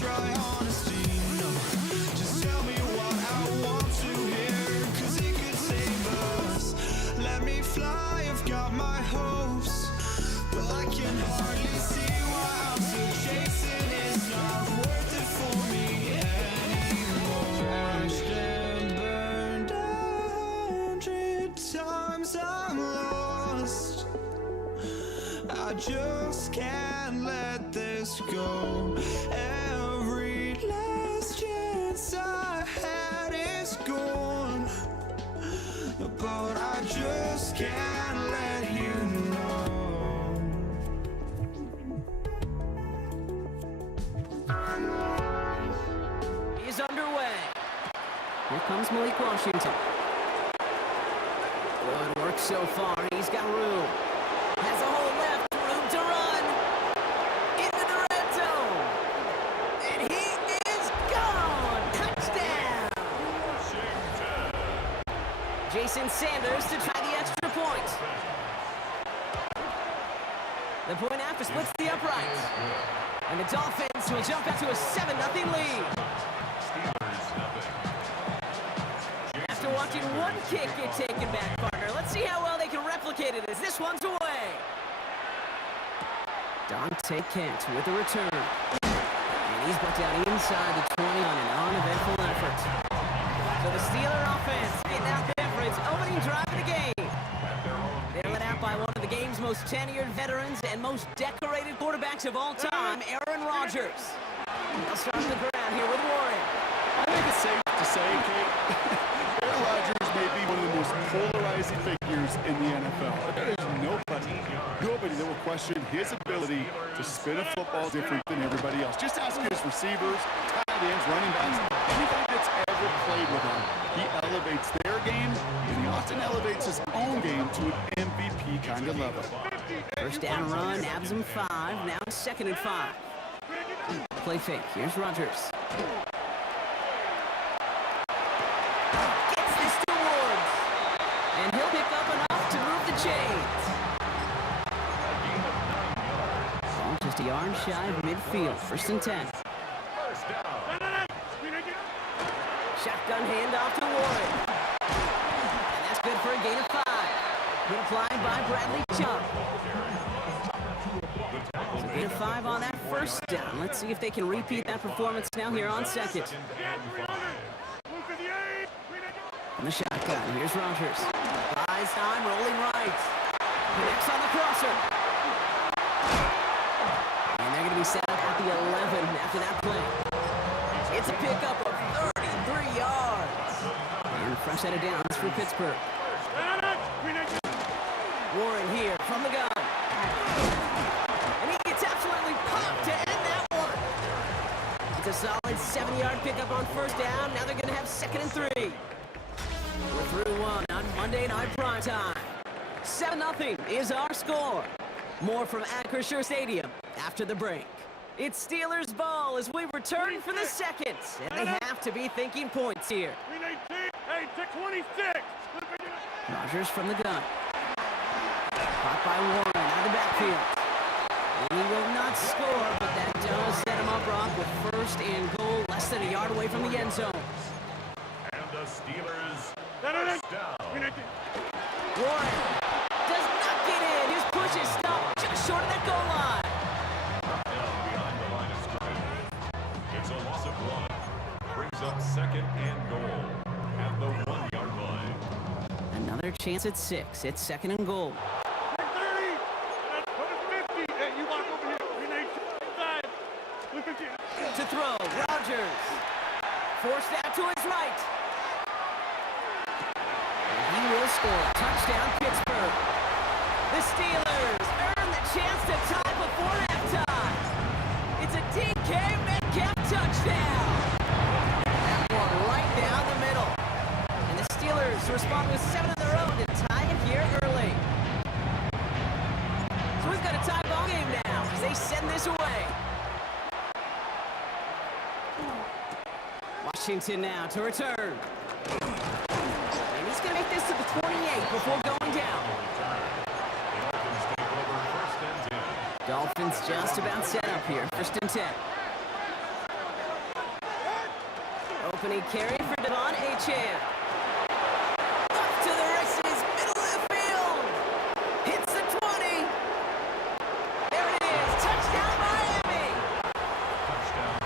try honesty, no. Just tell me what I want to hear, 'cause it could save us. Let me fly, I've got my hopes, but I can hardly see why I'm still chasing. It's not worth it for me anymore. Crashed and burned 100 times, I'm lost. I just can't let this go. Every last chance I had is gone, but I just can't let you know. Is underway. Here comes Malik Washington. Good work so far. He's got room. Has a hole left. Room to run. Into the red zone. And he is gone. Touchdown. Jason Sanders to try the extra point. The point after splits the uprights. And the Dolphins will jump out to a 7-0 lead. After watching one kick get taken back, partner, let's see how well they can replicate it as this one's away. Dante Kent with the return. And he's brought down inside the 20 on an uneventful effort. So the Steeler offense getting out there for its opening drive of the game. They're led out by one of the game's most tenured veterans and most decorated quarterbacks of all time, Aaron Rodgers. They'll start on the ground here with Warren. I think it's safe to say, Kate, Aaron Rodgers may be one of the most polarizing figures in the NFL. There is nobody that will question his ability to spin a football different than everybody else. Just ask his receivers, tight ends, running backs, anybody that's ever played with him. He elevates their game, and he often elevates his own game to an MVP kind of level. First down run, nabs him 5, now 2nd and 5. Play fake, here's Rodgers. Gets this to Woods. And he'll pick up enough to move the chains. Ball just a yard shy of midfield, 1st and 10. Shotgun handoff to Warren. And that's good for a gain of 5. Good applied by Bradley Chubb. So gain of 5 on that first down. Let's see if they can repeat that performance now here on 2nd. And the shotgun. Here's Rodgers. Buys time, rolling right. Connects on the crosser. And they're going to be set up at the 11 after that play. It's a pickup of 33 yards. And a fresh set of downs for Pittsburgh. Warren here from the gun. And he gets absolutely popped to end that one. It's a solid 7-yard pickup on first down. Now they're going to have 2nd and 3. We're through one on Monday Night Primetime. 7-0 is our score. More from Acrisure Stadium after the break. It's Steelers ball as we return for the second. And they have to be thinking points here. Rodgers from the gun. Caught by Warren out of the backfield. And he will not score, but that does set him up, Brock, with 1st and goal, less than a yard away from the end zone. And the Steelers first down. Warren does not get in. His push is stopped just short of that goal line. Down behind the line of scrimmage. It's a loss of 1. Brings up 2nd and goal at the 1-yard line. Another chance at 6. It's 2nd and goal. To throw, Rodgers. Forced out to his right. And he will score. Touchdown, Pittsburgh. The Steelers earn the chance to tie before halftime. It's a DK Metcalf touchdown. That one right down the middle. And the Steelers respond with 7 of their own to tie it here early. So we've got a tie ball game now as they send this away. Washington now to return. And he's going to make this to the 28 before going down. Dolphins just about set up here. 1st and 10. Opening carry for Devon Achane. Up to the races, middle of the field. Hits the 20. There it is, touchdown Miami.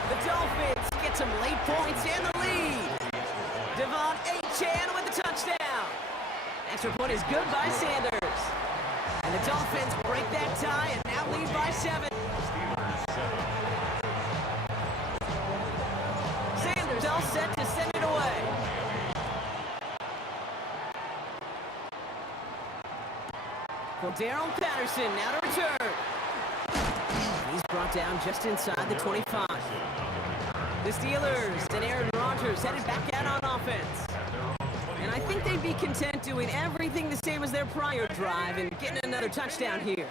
The Dolphins get some late points and the lead. Devon Achane with the touchdown. Extra point is good by Sanders. And the Dolphins break that tie and now lead by 7. Sanders all set to send it away. Cordarrelle Patterson now to return. He's brought down just inside the 25. The Steelers and Aaron Rodgers headed back out on offense. And I think they'd be content doing everything the same as their prior drive and getting another touchdown here.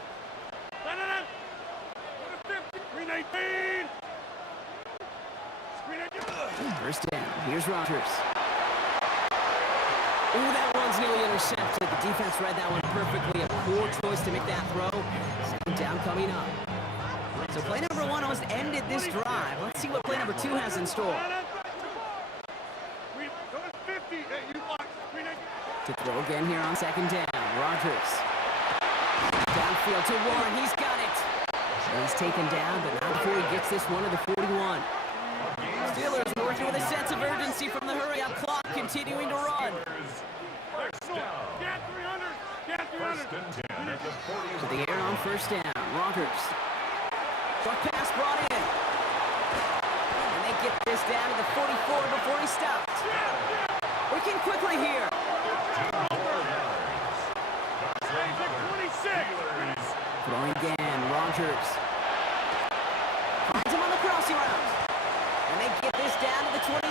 First down, here's Rodgers. Ooh, that one's nearly intercepted. The defense read that one perfectly. A poor choice to make that throw. Second down coming up. So play number 1 almost ended this drive. Let's see what play number 2 has in store. To throw again here on second down. Rodgers. Downfield to Warren. He's got it. He's taken down, but not before he gets this one to the 41. Steelers working with a sense of urgency from the hurry-up clock, continuing to run. To the air on first down. Rodgers. Short pass brought in. And they get this down to the 44 before he stops. Working quickly here. Throwing again, Rodgers. Finds him on the crossing route. And they get this down to the 28.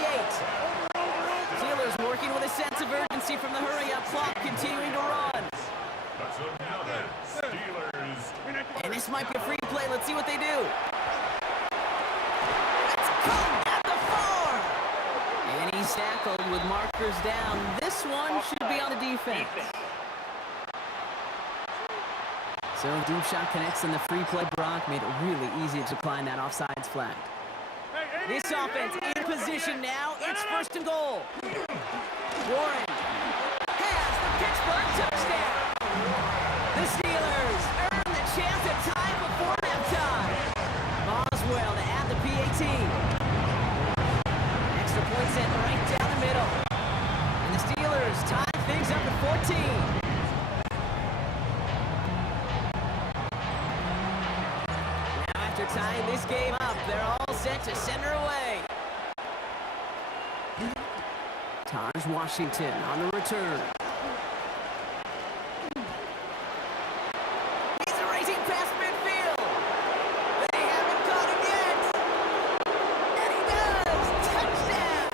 Steelers working with a sense of urgency from the hurry-up clock, continuing to run. And this might be a free play. Let's see what they do. It's caught at the 4. And he's tackled with markers down. This one should be on the defense. So deep shot connects and the free play. Brock made it really easy to decline that offsides flag. This offense in position now. It's first and goal. Warren has the Pittsburgh touchdown. The Steelers earn the chance to tie before halftime. Boswell to add the PAT. Extra point sent right down the middle. And the Steelers tie things up at 14. After tying this game up, they're all set to send her away. Taj Washington on the return. He's racing past midfield. They haven't caught him yet. And he does. Touchdown.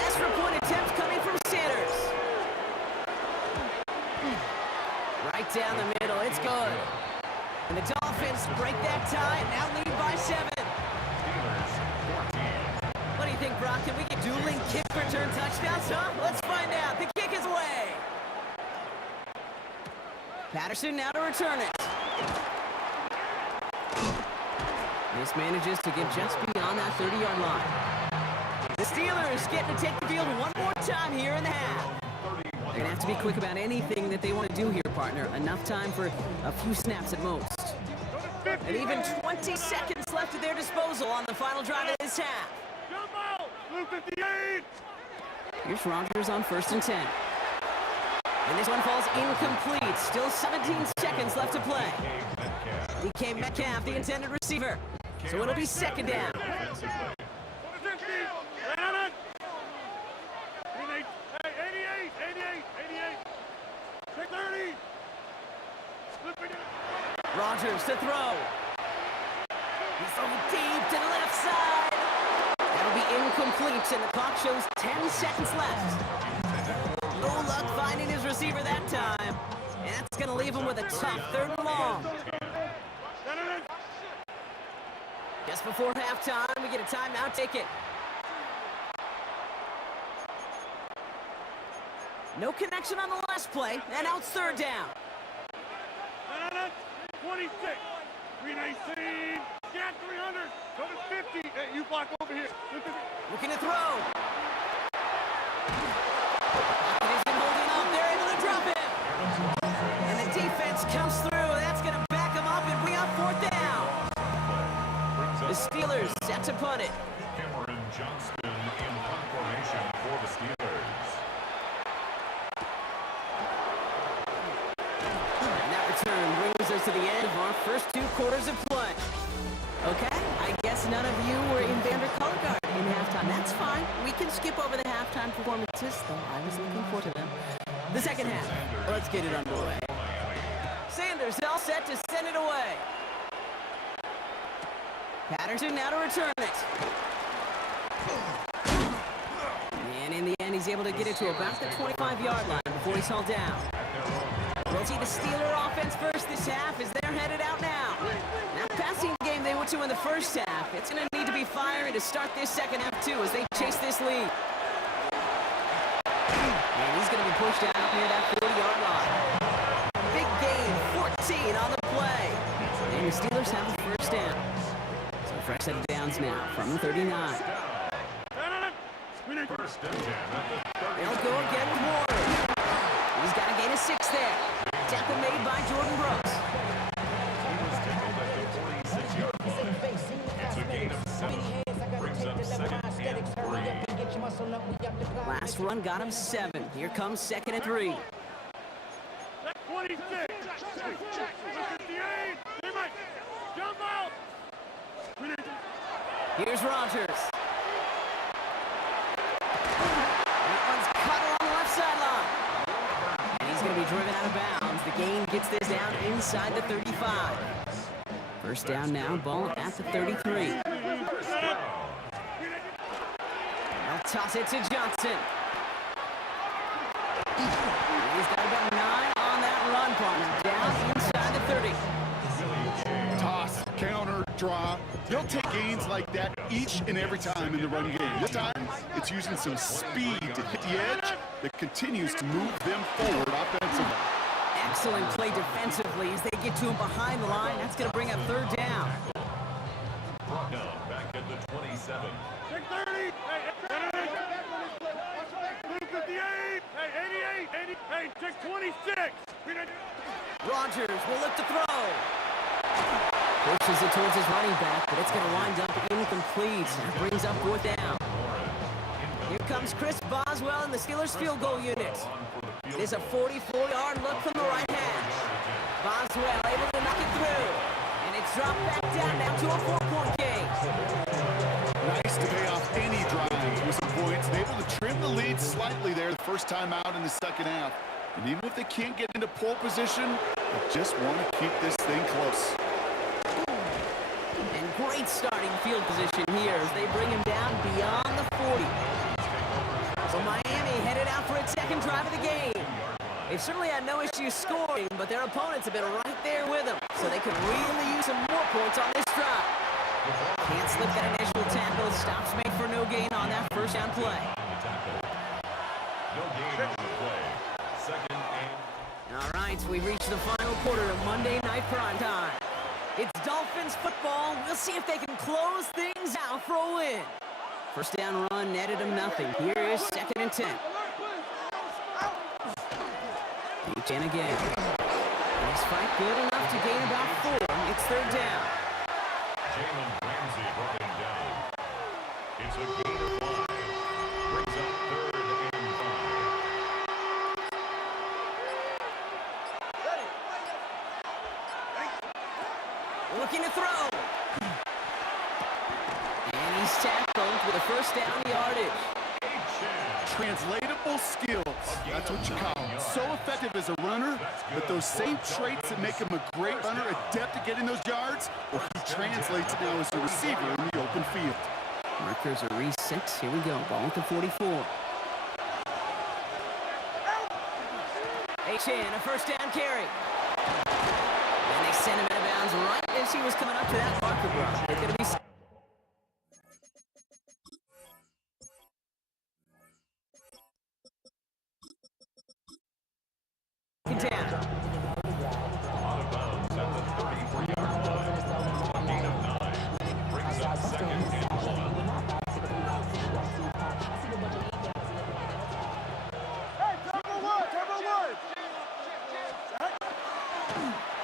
Extra point attempt coming from Sanders. Right down the middle. It's good. And the Dolphins break that tie and now lead by 7. What do you think, Brock? Can we get dueling kick return touchdowns, huh? Let's find out. The kick is away. Patterson now to return it. This manages to get just beyond that 30-yard line. The Steelers getting to take the field one more time here in the half. They're going to have to be quick about anything that they want to do here, partner. Enough time for a few snaps at most. And even 20 seconds left at their disposal on the final drive of this half. Here's Rodgers on first and 10. And this one falls incomplete. Still 17 seconds left to play. DK Metcalf, the intended receiver. So it'll be second down. Rodgers to throw. He's throwing deep to the left side. That'll be incomplete, and the clock shows 10 seconds left. No luck finding his receiver that time. And that's going to leave him with a tough 3rd and long. Just before halftime, we get a timeout ticket. No connection on the last play, and now it's 3rd down. 26, 319, get at 300. Go to 50. Hey, you block over here. Looking to throw. He's been holding up. They're able to drop him. And the defense comes through. That's going to back him up and bring up fourth down. The Steelers set to punt it. Cameron Johnston in punt formation for the Steelers. And that return brings us to the end of our first 2 quarters of play. Okay, I guess none of you were in Vander Color Guard in halftime. That's fine. We can skip over the halftime performances, though I was looking forward to them. The second half. Let's get it underway. Sanders all set to send it away. Patterson now to return it. And in the end, he's able to get it to about the 25-yard line before he's hauled down. We'll see the Steeler offense first this half as they're headed out now. That passing game they went to in the first half, it's going to need to be fiery to start this second half, too, as they chase this lead. And he's going to be pushed out near that 40-yard line. Big gain, 14 on the play. And the Steelers have the first down. So fresh set of downs now from the 39. First and 10 at the 30. They'll go again with Warner. He's got a gain of 6 there. Tackle made by Jordan Brooks. He was tackled at the 46-yard line. It's a gain of 7. Brings up second and 3. Last run got him 7. Here comes second and 3. 26. 58. Jump out. Here's Rodgers. That one's cut along the left sideline. And he's going to be driven out of bounds. The gain gets this down inside the 35. First down now, ball at the 33. They'll toss it to Johnson. He's got about 9 on that run, partner. Down inside the 30. Toss, counter, draw. They'll take gains like that each and every time in the run game. This time, it's using some speed to hit the edge that continues to move them forward offensively. Excellent play defensively as they get to him behind the line. That's going to bring up third down. Brought down back at the 27. 630. Hey, 58. Hey, 88. Hey, 626. Rodgers will look to throw. Pushes it towards his running back, but it's going to wind up incomplete. That brings up fourth down. Here comes Chris Boswell in the Steelers field goal unit. It is a 44-yard look from the right hash. Boswell able to knock it through. And it's dropped back down now to a 4-point game. Nice to pay off any drives with some points. And able to trim the lead slightly there the first time out in the second half. And even if they can't get into pole position, they just want to keep this thing close. And great starting field position here as they bring him down beyond the 40. So Miami headed out for its second drive of the game. They've certainly had no issue scoring, but their opponents have been right there with them, so they could really use some more points on this drive. Can't slip that initial tackle. Stops made for no gain on that first down play. No gain on the play. Second and... All right, we've reached the final quarter of Monday Night Primetime. It's Dolphins football. We'll see if they can close things out for a win. First down run netted them nothing. Here is second and 10. Each and again. This fight good enough to gain about 4. It's third down. Jalen Ramsey brought him down. It's a gain of 5. Brings up third and 5. Looking to throw. And he's tackled with a first down yardage. Translatable skills. That's what you call him. So effective as a runner, but those same traits that make him a great runner, adept at getting those yards, well, he translates now as a receiver in the open field. Markers are reset. Here we go. Ball at the 44. H.N. a first down carry. And they sent him out of bounds right as he was coming up to that marker block. It's going to be second down. Out of bounds at the 34-yard line. Gain of 9.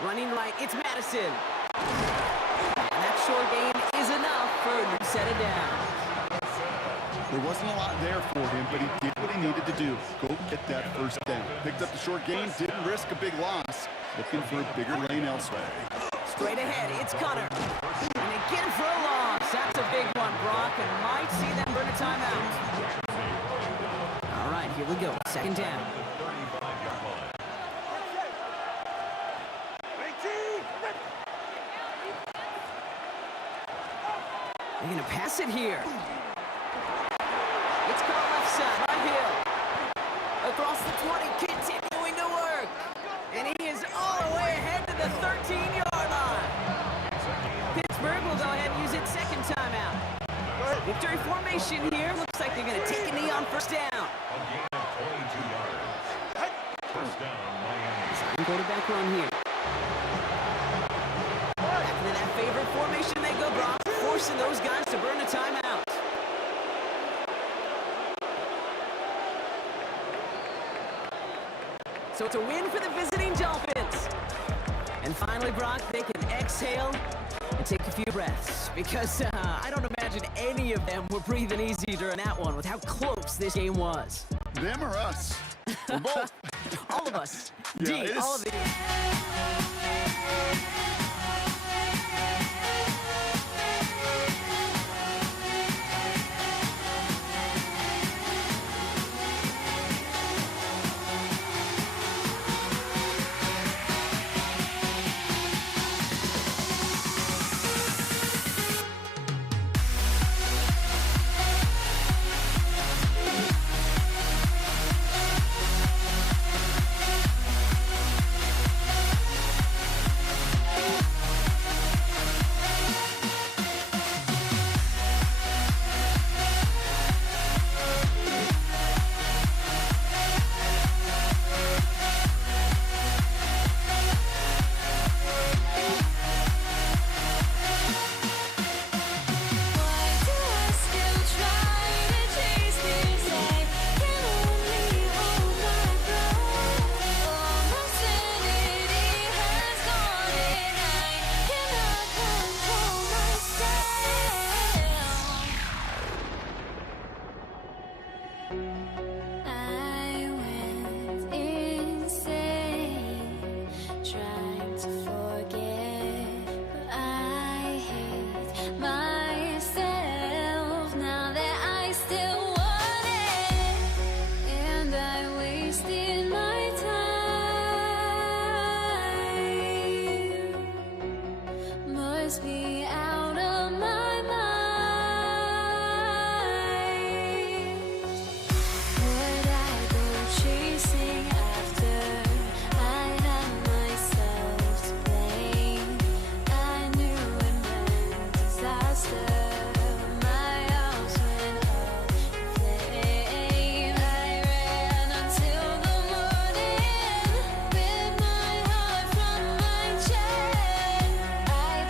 Running right, it's Madison. And that short gain is enough for a new set of downs. There wasn't a lot there for him, but he did what he needed to do. Go get that first down. Picked up the short gain, didn't risk a big loss. Looking for a bigger lane elsewhere. Straight ahead, it's Connor. And again for a loss. That's a big one, Brock, and might see them burn a timeout. All right, here we go. Second down. They're going to pass it here. It's caught left side by Hill. Across the 20, continuing to work. And he is all the way ahead to the 13-yard line. Pittsburgh will go ahead and use its second timeout. Victory formation here. Looks like they're going to take a knee on first down. Second quarterback run here. Back into that favorite formation they go, Brock, forcing those guys to burn a timeout. So it's a win for the visiting Dolphins. And finally, Brock, they can exhale and take a few breaths. Because I don't imagine any of them were breathing easy during that one with how close this game was. Them or us? We're both. All of us. Yeah, D, it's- all of these.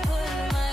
Put my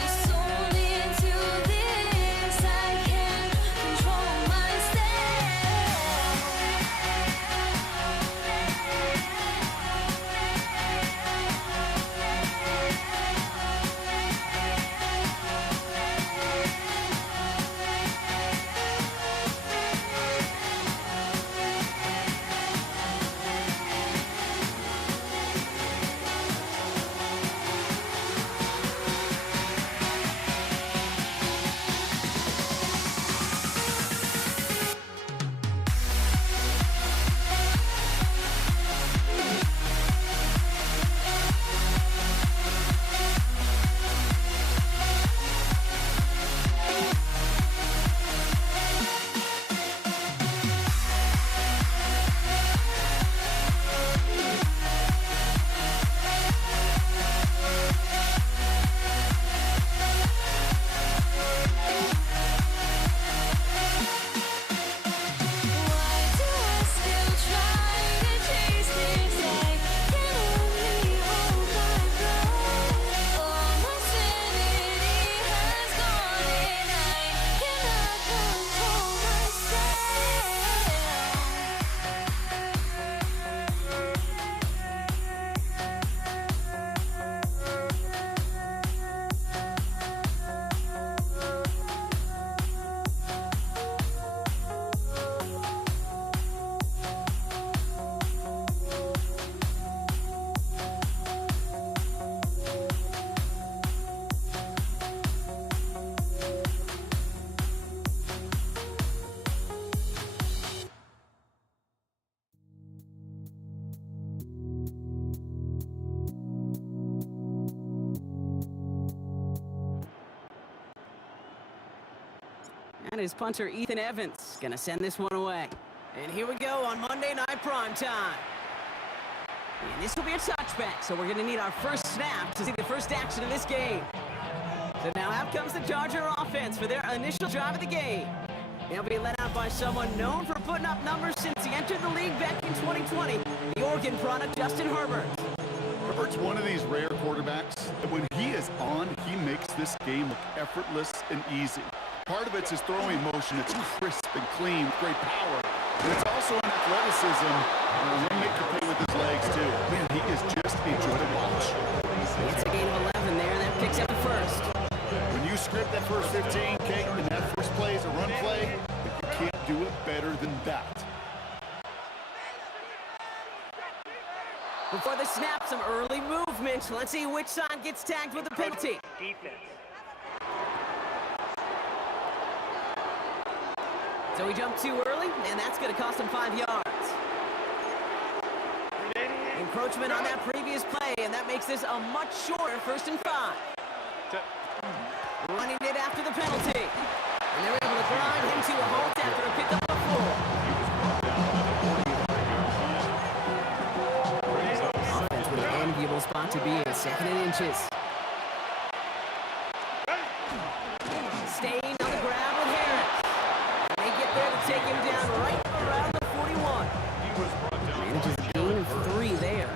And his punter, Ethan Evans, going to send this one away. And here we go on Monday Night Primetime. And this will be a touchback, so we're going to need our first snap to see the first action of this game. So now out comes the Charger offense for their initial drive of the game. They'll be led out by someone known for putting up numbers since he entered the league back in 2020, the Oregon product, Justin Herbert. Herbert's one of these rare quarterbacks that when he is on, he makes this game look effortless and easy. Part of it's his throwing motion. It's crisp and clean, great power. And it's also an athleticism. He'll make you pay with his legs, too. Man, he is just a joy to watch. It's a gain of 11 there. That picks up the first. When you script that first 15, Kate, and that first play is a run play, you can't do it better than that. Before the snap, some early movement. Let's see which side gets tagged with the penalty. So he jumped too early, and that's going to cost him 5 yards. Encroachment on that previous play, and that makes this a much shorter 1st and 5. Running it after the penalty. And they're able to grind him to a halt after a pick up the 4. Offense with an enviable spot to be in, 2nd and inches. Staying on the ground with Harris. And they get there to take him down right around the 41. Manages a gain of 3 there.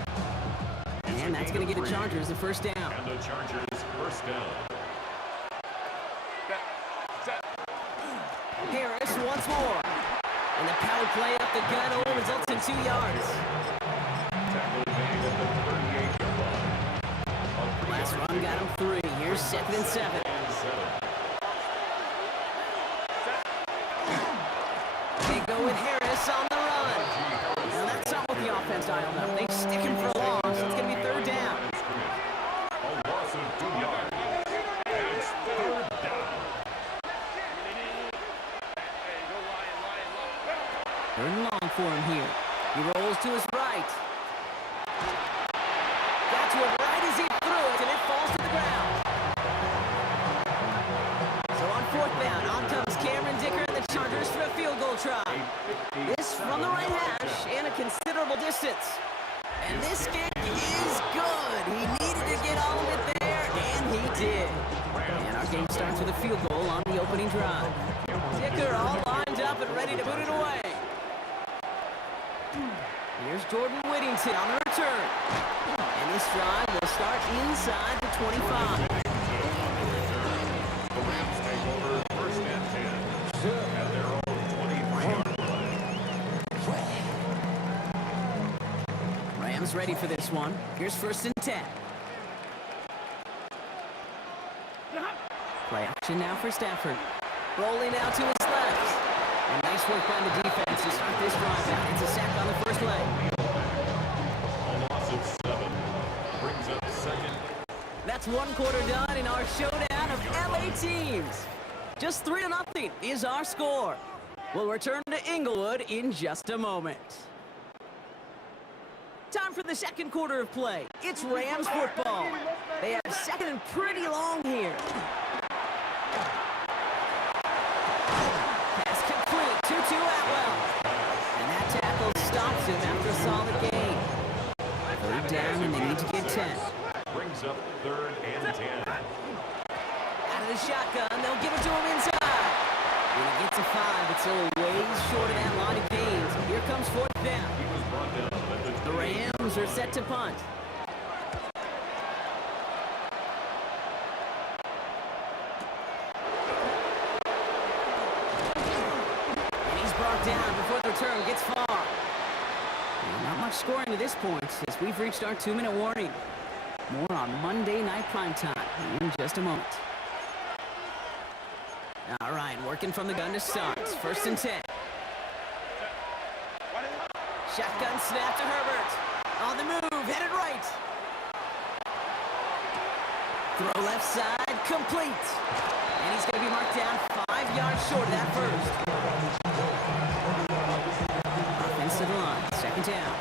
And that's going to give the Chargers the first down. And the Chargers first down. Harris once more. And the power play up the gut only results in 2 yards. Tackle made at the 38-yard line. Last run got him 3. Here's 2nd and 7. They go with Harris on the run. Now that's not what the offense dialed up. They stick him for a loss. It's going to be 3rd down. A loss of 2 yards. It's 3rd down. 3rd and long for him here. He rolls to his right. Got to it right as he threw it, and it falls to the ground. So on 4th down, on comes Cameron Dicker and the Chargers for a field goal try. This from the right hash and a considerable distance. And this kick is good. He needed to get all of it there, and he did. And our game starts with a field goal on the opening drive. Dicker all lined up and ready to put it away. Here's Jordan Whittington on the return. And this drive will start inside the 25. The Rams take over 1st and 10 at their own 23-yard line. Rams ready for this one. Here's 1st and 10. Play action now for Stafford. Rolling out to his left. And nice work by the defense to start this drive out. It's a sack on the first play. A loss of 7 brings up 2nd. That's 1 quarter done in our showdown of LA teams. Just 3-0 is our score. We'll return to Inglewood in just a moment. Time for the 2nd quarter of play. It's Rams football. They have 2nd and pretty long here. Pass complete, 2-2 Atwell. And that tackle stops him after a solid gain. 3rd down, and they need to get 10. Brings up 3rd and 10. Out of the shotgun, they'll give it to him inside. When he gets a 5, it's still ways short of that line of gains. Here comes 4th down. He was brought down at the The Rams are set to punt. And he's brought down before the return gets far. And not much scoring to this point as we've reached our 2-minute warning. More on Monday Night Primetime in just a moment. All right, working from the gun to start. 1st and 10. Shotgun snap to Herbert. On the move, headed right. Throw left side, complete. And he's going to be marked down 5 yards short of that first. Offense to the line, 2nd down.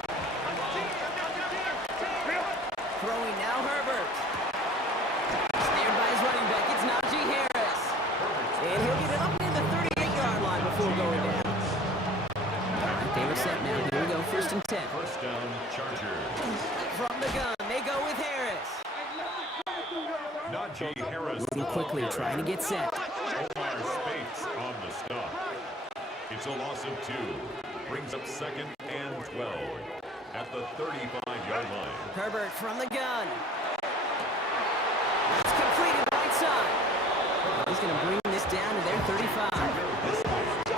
Throwing now Herbert. Snared by his running back, it's Najee Harris. And he'll get it up in the 38-yard Moving quickly, trying to get set. Omar Spates on the stop. It's a loss of 2. Brings up 2nd and 12 at the 35-yard line. Herbert from the gun. It's completed right side. He's going to bring this down to their 35.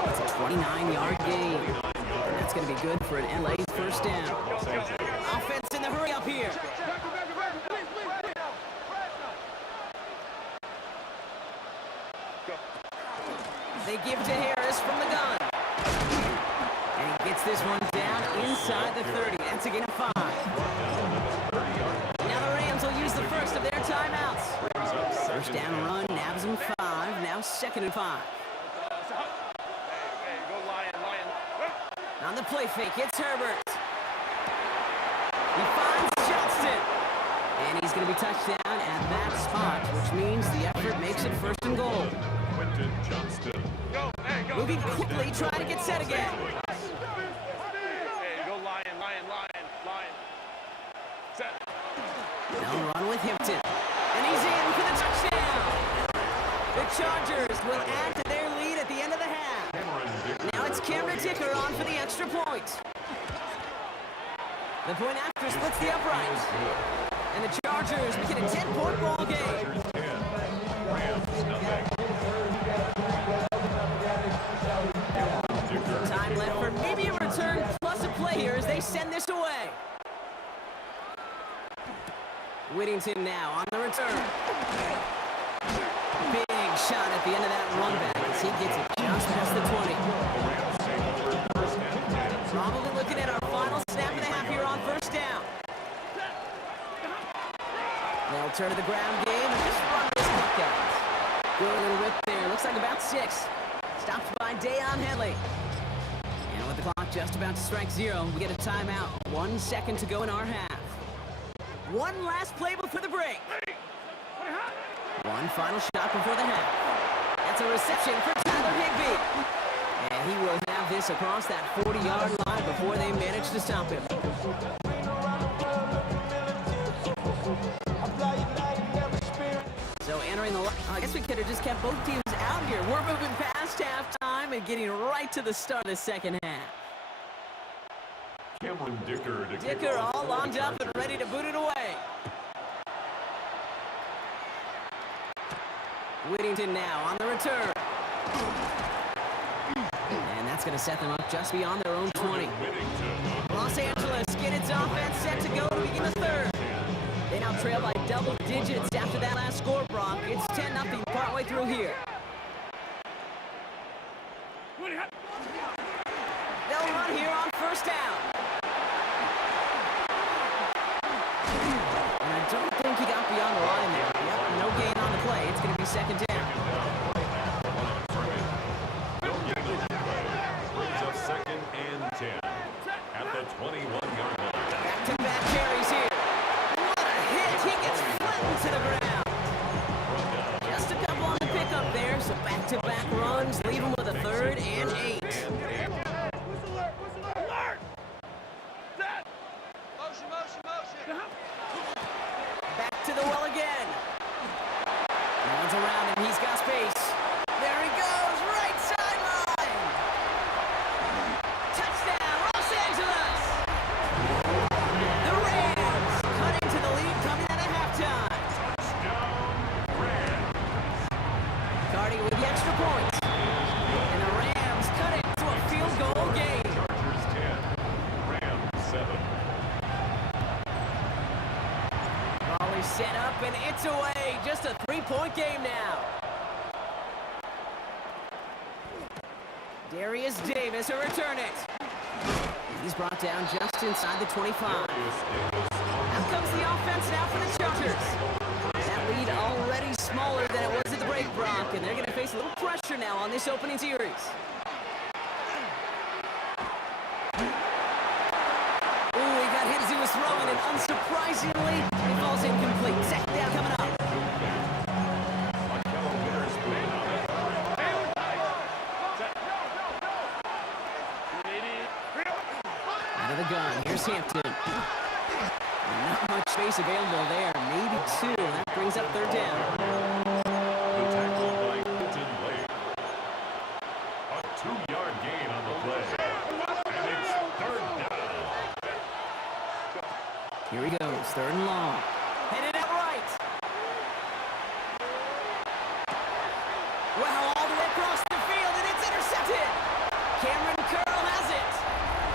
It's a 29-yard gain. And that's going to be good for an LA's first down. Offense in the hurry up here. They give to Harris from the gun. And he gets this one down inside the 30. That's a gain of 5. Now the Rams will use the first of their timeouts. First down run, nabs him 5. Now 2nd and 5. On the play fake, it's Herbert. He finds Johnston. And he's going to be touched down at that spot, which means the effort makes it 1st and goal. Quentin Johnston. Moving quickly, trying to get set again. They'll run with Himpton. And he's in for the touchdown. The Chargers will add to their lead at the end of the half. Now it's Cameron Dicker on for the extra point. The point after splits the upright. And the Chargers make it a 10-point ball game. Time left for maybe a return plus a play here as they send this away. Whittington now on the return. Big shot at the end of that run back as he gets it just past the 20. Probably looking at our final snap and a half here on 1st down. They'll turn to the ground game and just run this puck out. Good little rip there. Looks like about 6. Stopped by Deion Headley. And with the clock just about to strike 0, we get a timeout. 1 second to go in our half. One last play before the break. One final shot before the half. That's a reception for Tyler Higbee. And he will have this across that 40-yard line before they manage to stop him. So entering the... I guess we could have just kept both teams out here. We're moving past halftime and getting right to the start of the 2nd half. Cameron Dicker to Dicker all lined up and ready to boot it away. Whittington now on the return. And that's going to set them up just beyond their own 20. Los Angeles get its offense set to go to begin the 3rd. They now trail by double digits after that last score, Brock. It's 10-0 partway through here. They'll run here on 1st down. And I don't think he got beyond the line there. Yep, no gain on the play. It's going to be 2nd down. Brings up 2nd and 10 at the 21-yard line. Back-to-back carries here. What a hit! He gets flattened to the ground. Just a couple on the pickup there, so back-to-back runs leave him with a 3rd and 8. Back to the well again. No one's around him. He's got space. There he goes. Right sideline. Touchdown, Los Angeles. The Rams cutting to the lead coming out of halftime. Cardi with the extra point. And the Rams cut it to a field goal game. Chargers 10, Rams 7. Set up and it's away. Just a 3-point game now. Darius Davis will return it. He's brought down just inside the 25. Out comes the offense now for the Chargers. That lead already smaller than it was at the break, Brock, and they're going to face a little pressure now on this opening series. Ooh, he got hit as he was throwing, and unsurprisingly, it falls incomplete. 2nd down coming up. Out of the gun, here's Hampton. Not much space available there, maybe 2. That brings up 3rd down. Here he goes, 3rd and long. Headed out right. Wow, all the way across the field, and it's intercepted. Cameron Curl has it.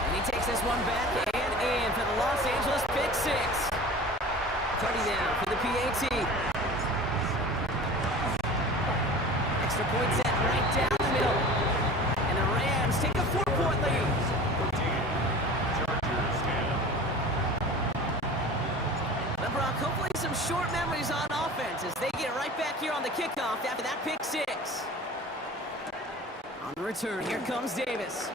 And he takes this one back and in for the Los Angeles pick 6. 30 down for the PAT. Extra point set right down the middle. And the Rams take a 4-point lead. The Brock, hopefully some short memories on offense as they get right back here on the kickoff after that pick 6. On the return, here comes Davis.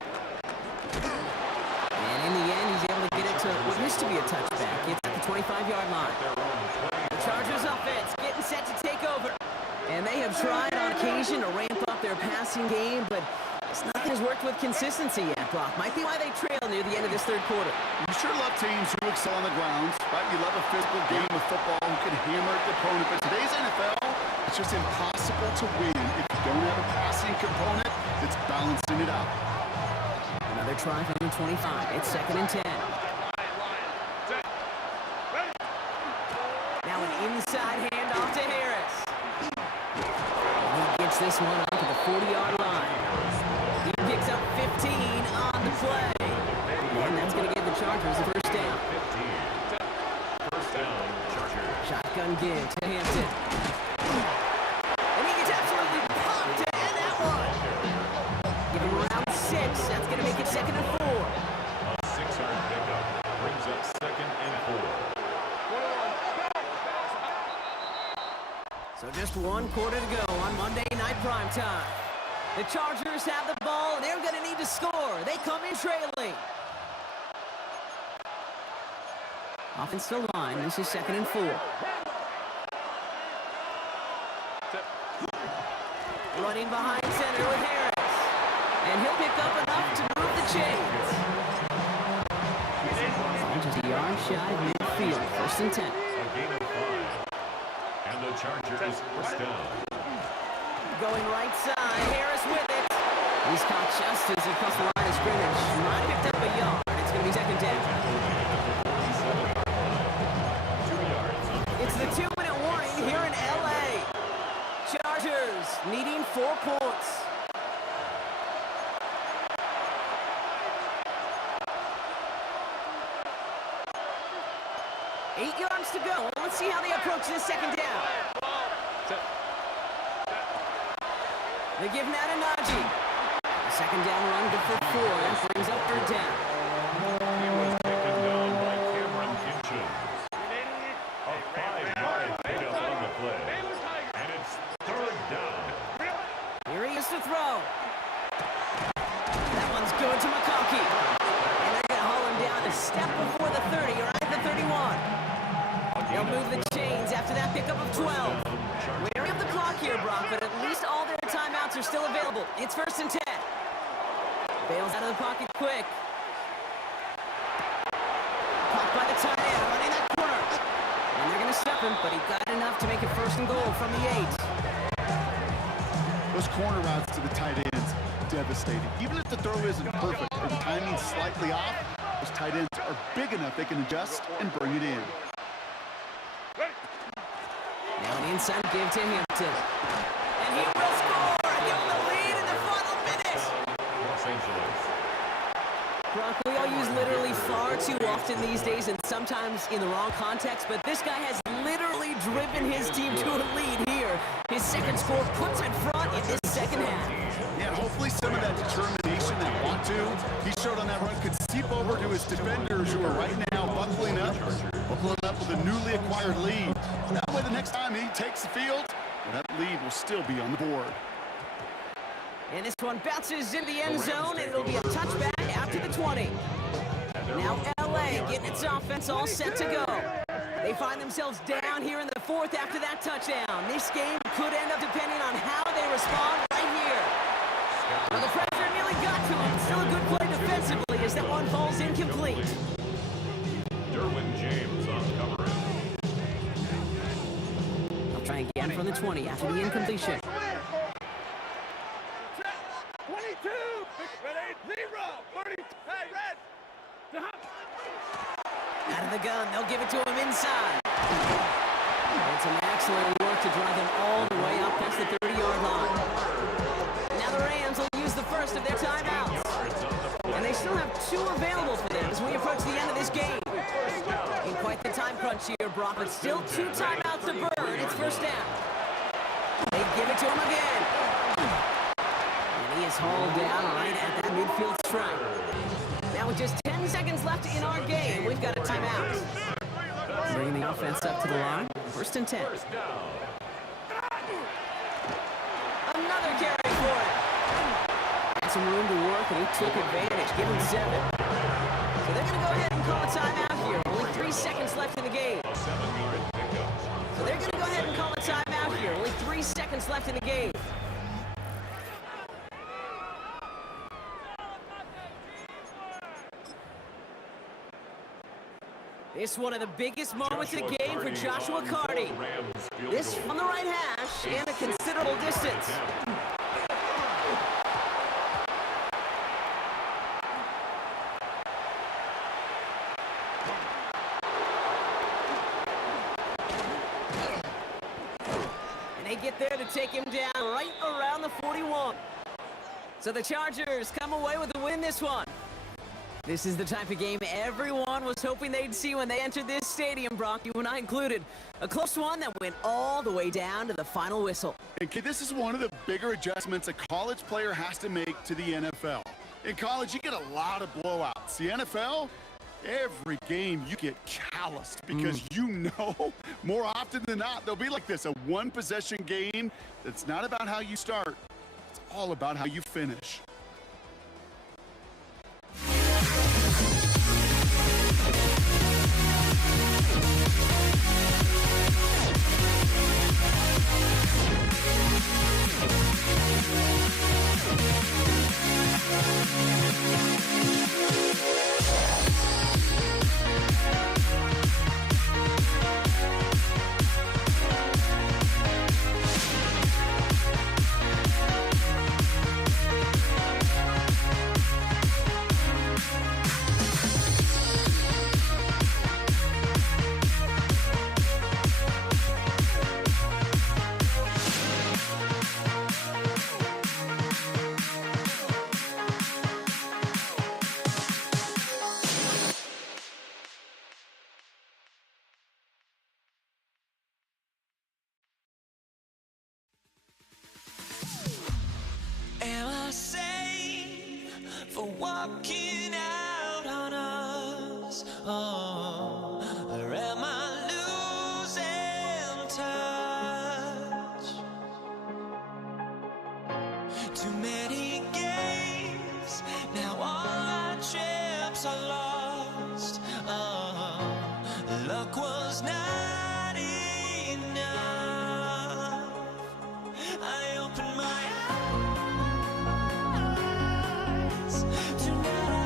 And in the end, he's able to get it to what used to be a touchback. It's at the 25-yard line. The Chargers offense getting set to take over. And they have tried on occasion to ramp up their passing game, but nothing has worked with consistency yet, Brock. Might be why they trail near the end of this 3rd quarter. You sure love teams who excel on the ground, right? You love a physical game of football who can hammer the opponent. But today's NFL, it's just impossible to win if you don't have a passing component that's balancing it out. Another try from the 25. It's 2nd and 10. Now an inside handoff to Harris. And he gets this one up to the 40-yard line. He picks up 15 on the play. And that's going to give the Chargers a 1st down. 1st down, Chargers. Shotgun give to Hampton. And he gets absolutely popped to end that one. Give him around 6. That's going to make it 2nd and 4. A 6-yard pickup brings up 2nd and 4. So just 1 quarter to go on Monday Night Primetime. The Chargers have the ball, and they're going to need to score. They come in trailing. Offensive line, this is 2nd and 4. Running behind center with Harris. And he'll pick up enough to move the chains. Just a yard shy of midfield, 1st and 10. A gain of 5. And the Chargers 1st down. Going right side, Harris with it. He's caught just as he crossed the line of scrimmage. Might have picked up a yard. It's going to be 2nd down. It's the 2-minute warning here in L.A. Chargers needing 4 points. Eight yards to go. Let's see how they approach this 2nd down. They give now to Najee. A 2nd down run good for 4. That brings up 3rd down. He was taken down by Cameron Kinchins. A 5-yard pickup on the play. And it's 3rd down. Here he is to throw. That one's good to McConkey. And they're going to haul him down a step before the 30, or at the 31. They'll move the chains after that pickup of 12. Wary of the clock here, Brock, but at least all their timeouts are still available. It's 1st and 10. Bails out of the pocket quick. Caught by the tight end, running that corner. And they're going to step him, but he got enough to make it 1st and goal from the 8. Those corner routes to the tight ends, devastating. Even if the throw isn't perfect or the timing's slightly off, those tight ends are big enough they can adjust and bring it in. Now an inside give to Hampton. And he will score! Give him the lead in the final minute! Los Angeles. Brock, we all use literally far too often these days and sometimes in the wrong context, but this guy has literally driven his team to a lead here. His 2nd score puts in front in this 2nd half. Yeah, hopefully some of that determination and want to he showed on that run could seep over to his defenders who are right now buckling up with a newly acquired lead. That way the next time he takes the field, that lead will still be on the board. And this one bounces into the end zone, and it'll be a touchback after the 20. Now L.A. getting its offense all set to go. They find themselves down here in the 4th after that touchdown. This game could end up depending on how they respond right here. Well, the pressure nearly got to him. Still a good play defensively as that one falls incomplete. Derwin James on coverage. They'll try again from the 20 after the incompletion. 22! Ready? 0! 30! Hey, red! Out of the gun, they'll give it to him Excellent work to drive them all the way up past the 30-yard line. Now the Rams will use the first of their timeouts. And they still have 2 available for them as we approach the end of this game. In quite the time crunch here, Brock, but still 2 timeouts to burn. It's first down. They give it to him again. And he is hauled down right at that midfield stripe. Now with just 10 seconds left in our game, we've got a timeout. Bringing the offense up to the line. First and 10. Another carry for him. Had some room to work, and he took advantage. Give him 7. So they're going to go ahead and call a timeout here. Only 3 seconds left in the game. So they're going to go ahead and call a timeout here. Only 3 seconds left in the game. It's one of the biggest moments of the game for Joshua Carty. This from the right hash and a considerable distance. And they get there to take him down right around the 41. So the Chargers come away with the win this one. This is the type of game everyone was hoping they'd see when they entered this stadium, Brock, you and I included. A close one that went all the way down to the final whistle. And kid, this is one of the bigger adjustments a college player has to make to the NFL. In college, you get a lot of blowouts. The NFL, every game you get calloused because you know more often than not they'll be like this, a one-possession game that's not about how you start. It's all about how you finish. Am I sane for walking out on us? Oh, or am I losing touch? Too many games, now all our chips are lost. Oh, luck was not enough. I opened my eyes. Tonight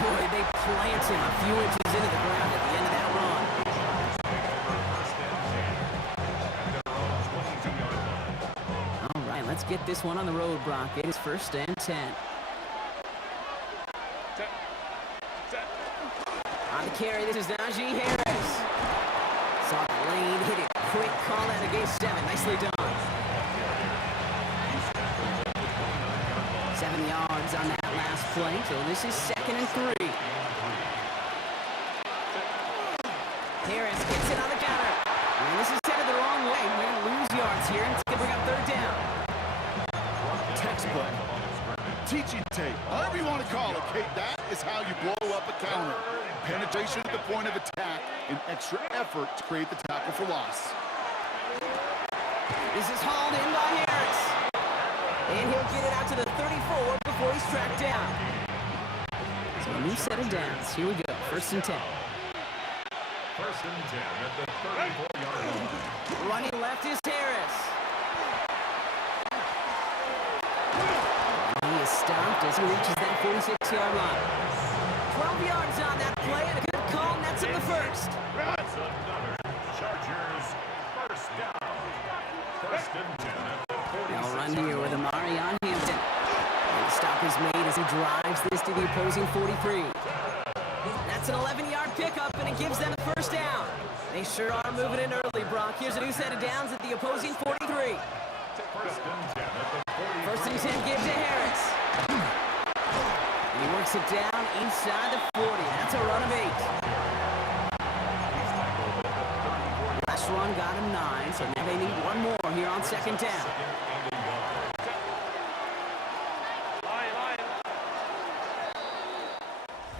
Boy, they plant him a few inches into the ground at the end of that run. All right, let's get this one on the road, Brock. It is 1st and 10. On the carry, this is Najee Harris. Saw the lane, hit it quick, call out against 7. Nicely done. 7 yards on that last play, so this is 2nd and 3. Harris gets it on the counter. And this is headed the wrong way. We're going to lose yards here, and it's going to bring up 3rd down. Textbook. Teaching tape. Whatever you want to call it, Kate, that is how you blow up a counter. Penetration at the point of attack and extra effort to create the tackle for loss. This is hauled in by Harris. And he'll get it out to the 34 before he's tracked down. So a new set of downs. Here we go. 1st and 10. 1st and 10 at the 34-yard line. Running left is Harris. He is stopped as he reaches that 46-yard line. 12 yards on that play and a good call. Nets him the 1st. That's another Chargers 1st down. 1st and 10 at the 46. They'll run here with Amari on Hampton. And the stop is made as he drives this to the opposing 43. That's an 11-yard pickup, and it gives them the 1st down. They sure are moving in early, Brock. Here's a new set of downs at the opposing 43. 1st and 10 at the 43. 1st and 10 give to Harris. He works it down inside the 40. That's a run of 8. Last run got him 9, so now they need one more here on 2nd down.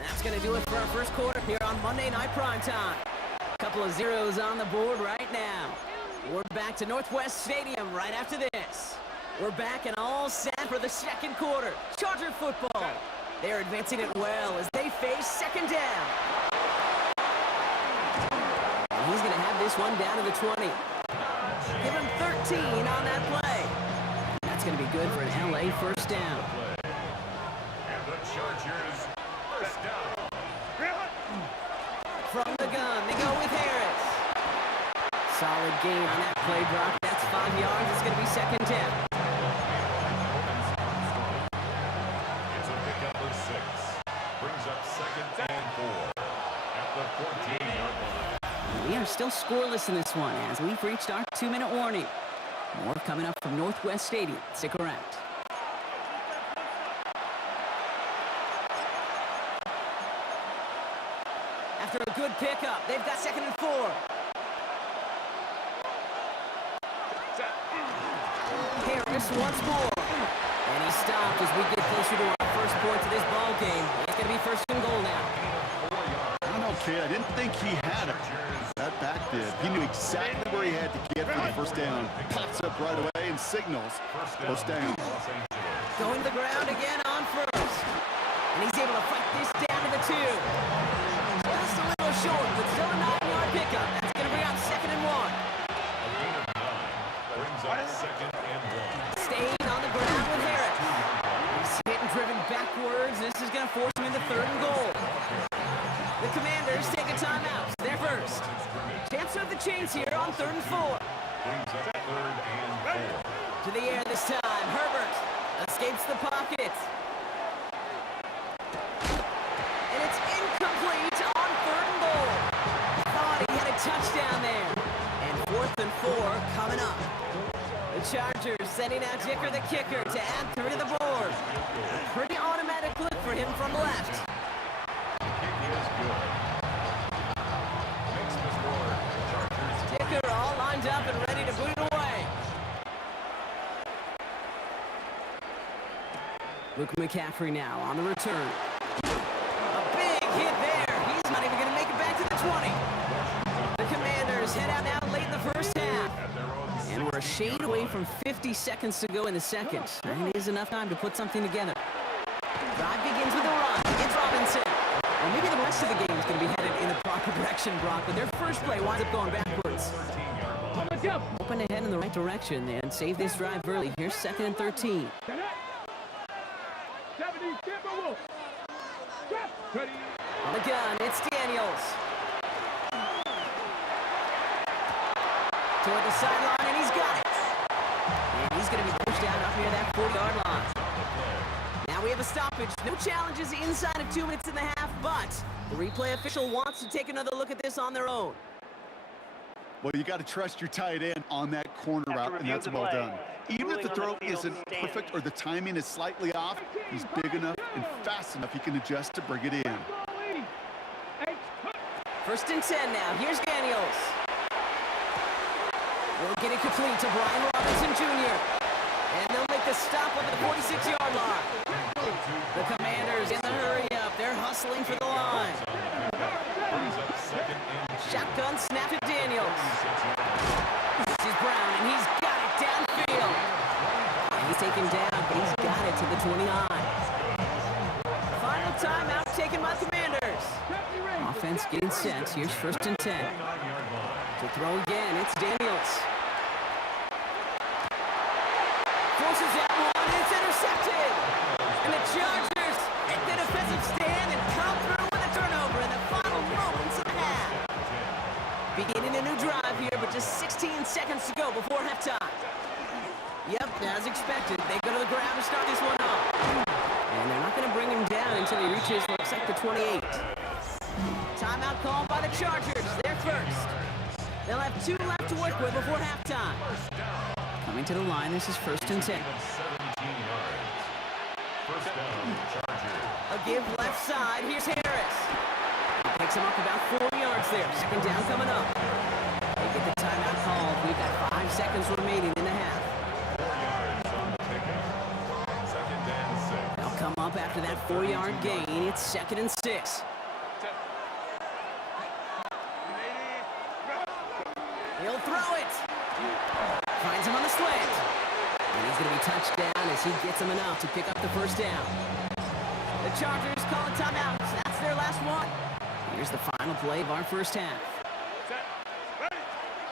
That's going to do it for our 1st quarter here on Monday Night Primetime. Couple of zeros on the board right now. We're back to Northwest Stadium right after this. We're back and all set for the 2nd quarter. Charger football. They're advancing it well as they face 2nd down. And he's going to have this one down to the 20. Give him 13 on that play. And that's going to be good for an LA 1st down. And the Chargers 1st down. From the gun, they go with Harris. Solid gain on that play, Brock. That's 5 yards. It's going to be 2nd down. It's a pickup of 6. Brings up 2nd and 4 at the 14-yard line. We are still scoreless in this one as we've reached our 2-minute warning. More coming up from Northwest Stadium. Stick around. After a good pickup, they've got 2nd and 4. Harris once more. And he stopped as we get closer to our 1st points of this ball game. It's going to be 1st and goal now. I don't know, kid. I didn't think he had it. That back did. He knew exactly where he had to get for the 1st down. Pops up right away and signals 1st down. Going to the ground again on 1st. And he's able to fight this down to the 2. Just a little short, but still a 9-yard pickup. That's going to bring out 2nd and 1. Brings up 2nd and 1. Staying on the ground with Harris. He's hit and driven backwards. This is going to force him into 3rd and goal. The Commanders take a timeout. They're 1st. Chance of the chains here on 3rd and 4. Brings up 3rd and 4. To the air this time. Herbert escapes the pocket. And it's incomplete on 3rd and goal. Thought he had a touchdown there. And 4th and 4 coming up. The Chargers sending out Dicker the kicker to add 3 to the board. A pretty automatic look for him from left. Dicker all lined up and ready to boot it away. Luke McCaffrey now on the return. A big hit there. He's not even going to make it back to the 20. The Commanders head out now late in the 1st half. And we're a shade away from 50 seconds to go in the 2nd. And it is enough time to put something together. Drive begins with a run. It's Robinson. Well, maybe the rest of the game is going to be headed in the proper direction, Brock, but their 1st play winds up going backwards. Open to head in the right direction and save this drive early. Here's 2nd and 13. 70, Timberwolves. Step. On the gun, it's Daniels. Toward the sideline, and he's got it. And he's going to be pushed out up near that 40-yard line. Now we have a stoppage. No challenges inside of 2 minutes and a half, but the replay official wants to take another look at this on their own. Well, you got to trust your tight end on that corner route, and that's well done. Even if the throw isn't perfect or the timing is slightly off, he's big enough and fast enough he can adjust to bring it in. 1st and 10 now. Here's Daniels. We'll get it complete to Brian Robinson Jr. And they'll make the stop over the 46-yard line. The Commanders in the hurry-up. They're hustling for the line. Shotgun snap to Daniels. This is Brown, and he's got it downfield. And he's taken down, but he's got it to the 29. Final timeout taken by the Commanders. Offense getting set. Here's 1st and 10. To throw again, it's Daniels. Forces that one, and it's intercepted. And the Chargers make the defensive stand and come through with a turnover in the final moments of the half. Beginning a new drive here, but just 16 seconds to go before halftime. Yep, as expected, they go to the ground to start this one off. And they're not going to bring him down until he reaches, looks like, the 28. Timeout called by the Chargers. They're first. They'll have 2 left to work with before halftime. Coming to the line, this is 1st and 10. A give left side. Here's Harris. Picks him up about 4 yards there. 2nd down coming up. They get the timeout called. We've got 5 seconds remaining in the half. They'll come up after that 4-yard gain. It's 2nd and 6. He'll throw it. Finds him on the slant. And he's going to be touched down as he gets him enough to pick up the 1st down. The Chargers call a timeout. That's their last one. Here's the final play of our 1st half.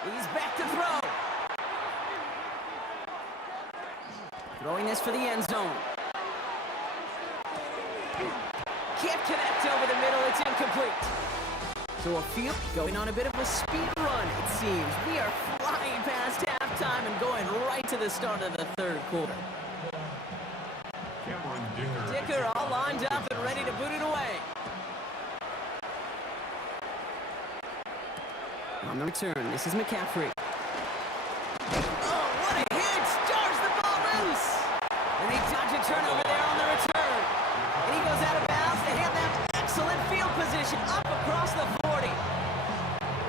He's back to throw. Throwing this for the end zone. Can't connect over the middle. It's incomplete. So a field going on a bit of a speed run, it seems. We are flying past halftime and going right to the start of the 3rd quarter. Dicker all lined up and ready to boot it away. On the return, this is McCaffrey. Oh, what a hit! Jars the ball loose! And they dodge a turnover there on the return. And he goes out of bounds to hand them excellent field position up across the 40.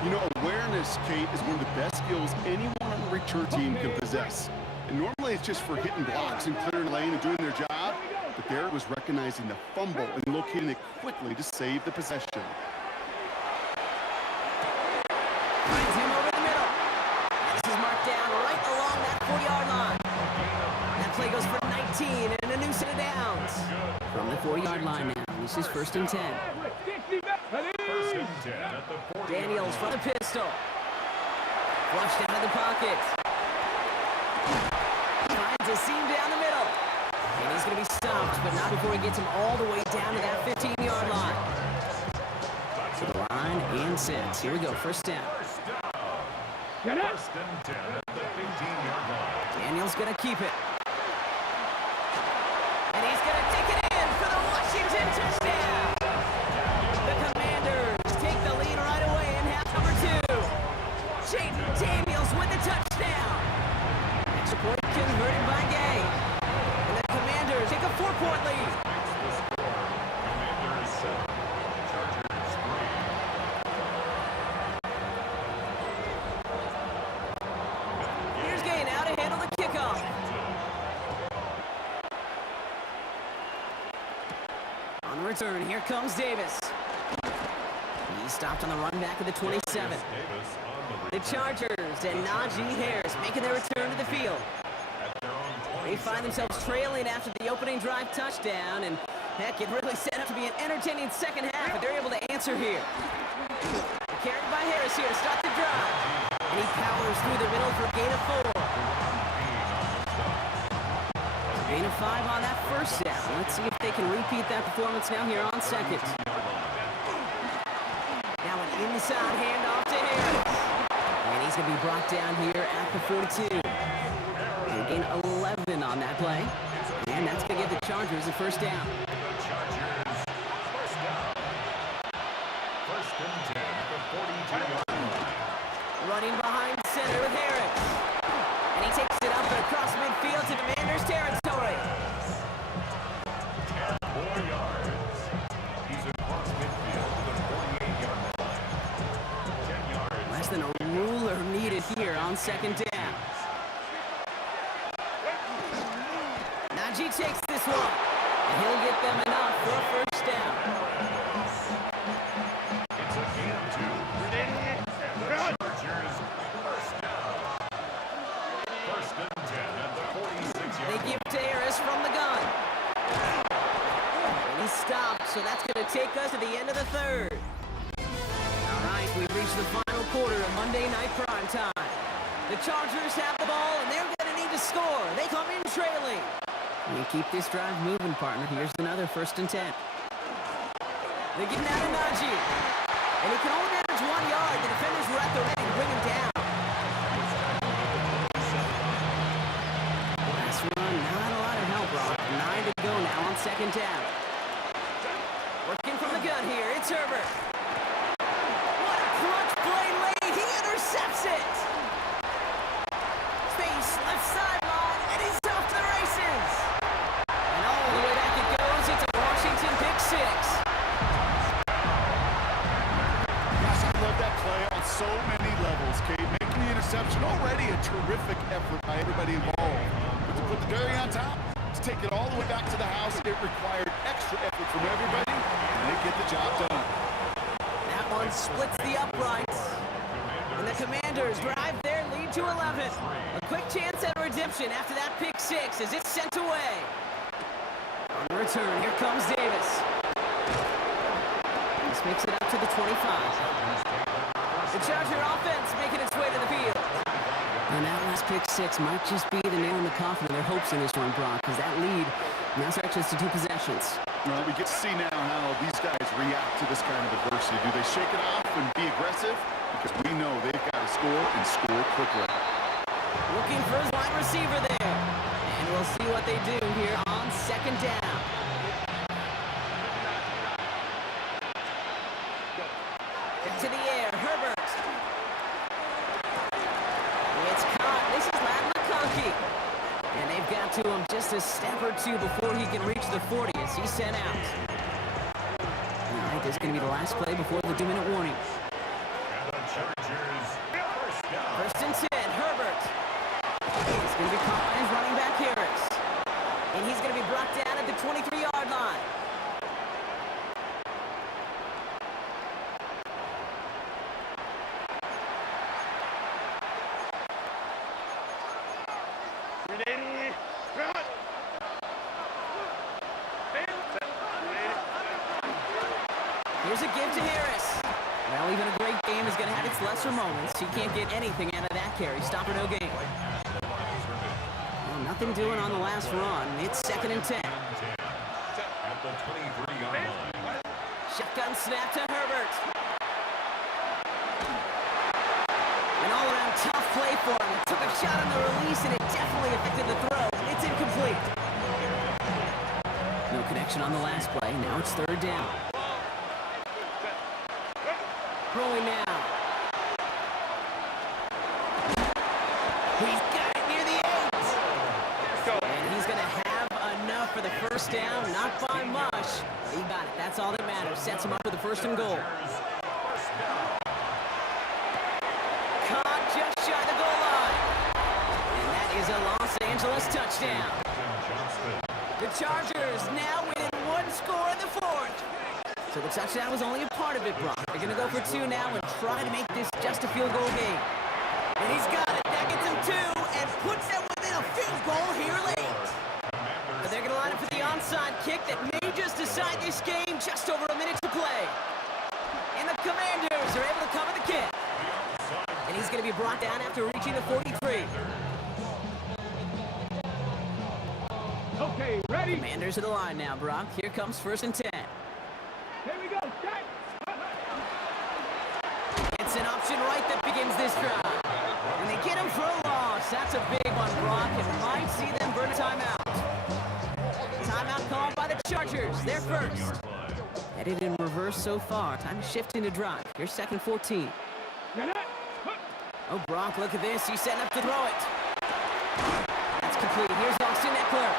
You know, awareness, Kate, is one of the best skills anyone on the return team can possess. And normally it's just for hitting blocks and clearing lane and doing their job. But there it was recognizing the fumble and locating it quickly to save the possession. Finds him over the middle. And this is marked down right along that 40-yard line. That play goes for 19 and a new set of downs. From the 40-yard line now, this is 1st and 10. Daniels from the pistol. Flushed out of the pocket. Finds a seam down the middle. And he's going to be stopped, but not before he gets him all the way down to that 15-yard line. To the line and sets. Here we go, 1st down. Daniels going to keep it. And he's going to take it in for the Washington touchdown. The Commanders take the lead right away in half number 2. Jaden Daniels with the touchdown. Extra point converted by Gay. And the Commanders take a 4-point lead. Here's Gay now to handle the kickoff. On the return, here comes Davis. He's stopped on the run back of the 27. The Chargers and Najee Harris making their return to the field. They find themselves trailing after the opening drive touchdown, and heck, it really set up to be an entertaining 2nd half, but they're able to answer here. Carried by Harris here to start the drive. And he powers through the middle for a gain of 4. Gain of 5 on that 1st down. Let's see if they can repeat that performance now here on 2nd. inside, handoff to Harris. And he's going to be brought down here at the 42. They gain 11 on that play. And that's going to give the Chargers a first down. The Chargers, first down. First and 10 at the 42-yard line. Running behind center with Harris. And he takes it up and across midfield to Commanders territory. 10 more yards. He's across midfield to the 48-yard line. 10 yards. Less than a ruler needed here on second down. Najee takes this one. And he'll get them enough for a first down. It's a gain of 2. The Chargers, first down. First and 10 at the 46-yard They line. give to Harris from the gun. And he's stopped, so that's going to take us to the end of the third. All right, we've reached the final quarter of Monday Night Prime Time. The Chargers have the ball, and they're going to need to score. They come in trailing. And keep this drive moving, partner. Here's another first and 10. They get out of Najee. And he can only manage 1 yard. The defenders were at the ready to bring him down. Last run, not a lot of help, Rob. 9 to go now on second down. Working from the gun here, it's Herbert. What a clutch play late. He intercepts it. Space, left sideline, and he's off to the races. And all the way back it goes. It's a Washington pick six. Gosh, I love that play on so many levels, Kate. Making the interception, already a terrific effort by everybody involved. But to put the dairy on top, to take it all the way back to the house, it required extra effort from everybody, and they get the job done. That one splits the uprights. And the Commanders drive their lead to 11. A quick chance at redemption after that pick six as it's sent away. On the return, here comes Davis. This makes it up to the 25. The Charger offense making its way to the field. And that last pick six might just be the nail in the coffin of their hopes in this one, Brock, because that lead now stretches to 2 possessions. Well, we get to see now how these guys react to this kind of adversity. Do they shake it off and be aggressive? Because we know they've got to score and score quickly. Looking for his wide receiver there. And we'll see what they do here on second down. Get to the air, Herbert. It's caught. This is Matt McConkey. And they've got to him just a step or two before he can reach the 40 as he's sent out. All right, this is going to be the last play before the 2-minute warning. And the Chargers, first down. First and 10, Herbert. He's going to be caught by his running back, Harris. And he's going to be brought down at the 23-yard line. Here's a give to Harris. Well, even a great game is going to have its lesser moments. He can't get anything out of that carry. Stop or no gain. Well, nothing doing on the last run. It's second and 10. At the 23-yard line. Shotgun snap to Herbert. An all-around tough play for him. He took a shot on the release, and it definitely affected the throw. It's incomplete. No connection on the last play. Now it's third down. Throwing now. He's got it near the 8. And he's going to have enough for the first down. Not by much. He got it. That's all that matters. Sets him up with the first and goal. Caught just shy of the goal line. And that is a Los Angeles touchdown. The Chargers now within 1 score in the fourth. So the touchdown was only a part of it, Brock. They're going to go for 2 now and try to make this just a field goal game. And he's got it. That gets him 2 and puts them within a field goal here late. But they're going to line up for the onside kick that may just decide this game. Just over a minute to play. And the Commanders are able to cover the kick. And he's going to be brought down after reaching the 43. Okay, ready? Commanders at the line now, Brock. Here comes first and 10. Here we go. Set. begins this drive. And they get him for a loss. That's a big one, Brock. It might see them burn a timeout. Timeout called by the Chargers. They're first. Headed in reverse so far. Time to shift into drive. Here's 2nd 14. Oh, Brock, look at this. He's setting up to throw it. That's complete. Here's Austin Eckler.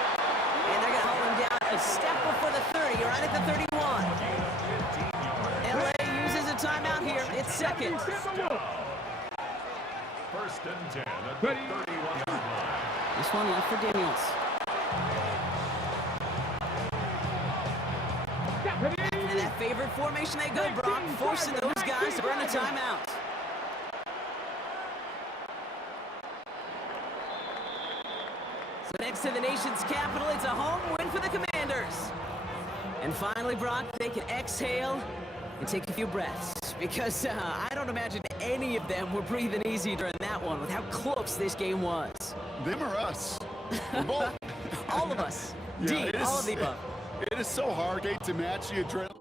And they're going to hold him down a step before the 30, right at the 31. LA uses a timeout here. It's second. 1st and 10 at the 31-yard line. This one left for Daniels. And in that favorite formation they go, Brock, forcing those guys to burn a timeout. So next to the nation's capital, it's a home win for the Commanders. And finally, Brock, they can exhale and take a few breaths. Because I don't imagine any of them were breathing easy during that one with how close this game was. Them or us? We're both. All of us. Yeah, D, all of the above. It is so hard, Kate, to match the adrenaline.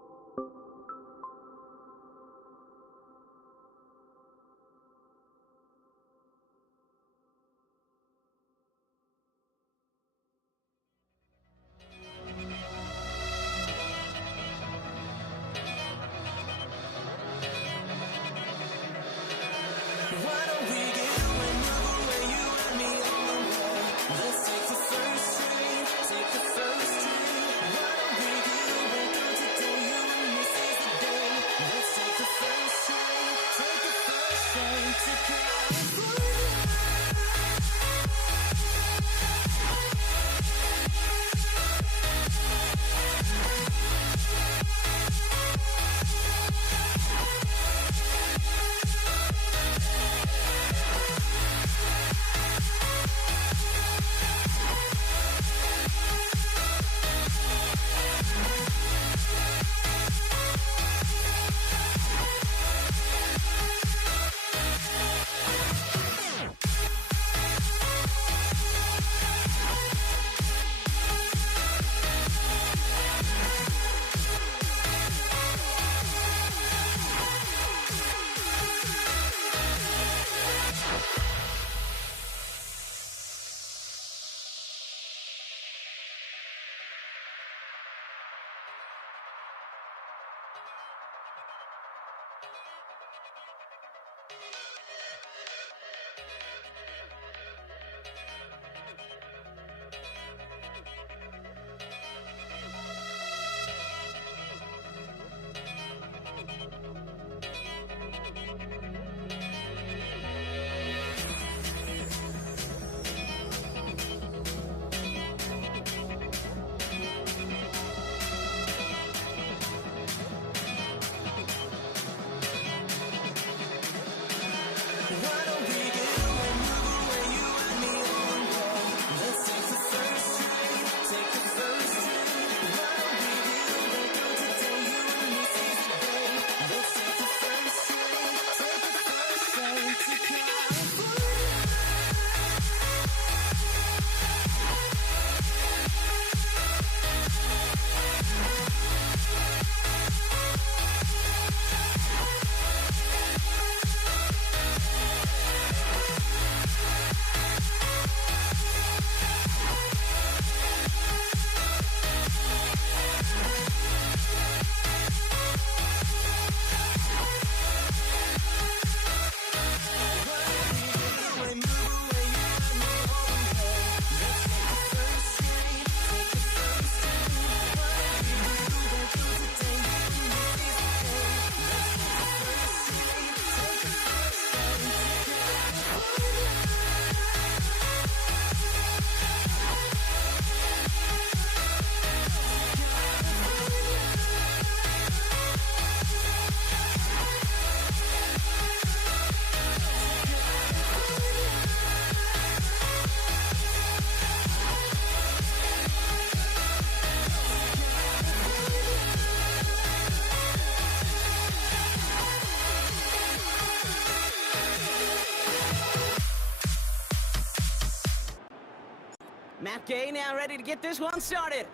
Matt Gay now ready to get this one started.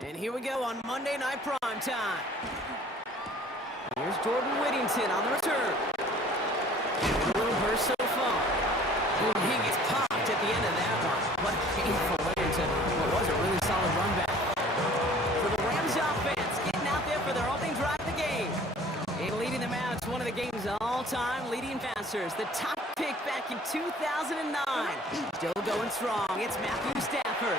And here we go on Monday Night Prime Time. Here's Jordan Whittington on the return. A little burst Ooh, he gets popped at the end of that one. What a painful way to what was a really solid run back. For the Rams offense, getting out there for their opening drive of the game. And leading them out, it's one of the game's all-time leading passers. The top pick back in 2009. Still going strong. It's Matthew Stafford.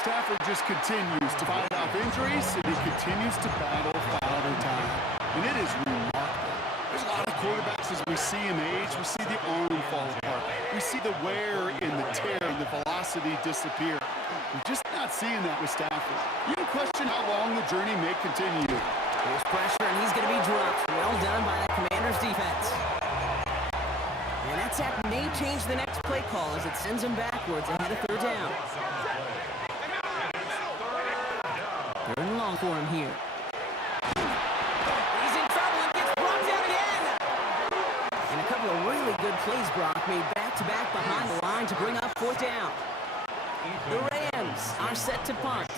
Stafford just continues to fight off injuries, and he continues to battle Father Time. And it is remarkable. There's a lot of quarterbacks as we see him age. We see the arm fall apart. We see the wear and the tear and the velocity disappear. We're just not seeing that with Stafford. You can question how long the journey may continue. There's pressure, and he's going to be dropped. Well done by the Commanders' defense. And that sack may change the next play call as it sends him backwards ahead of third down. Third and long for him here. He's in trouble and gets brought down again. And a couple of really good plays, Brock, made back-to-back behind the line to bring up fourth down. The Rams are set to punt.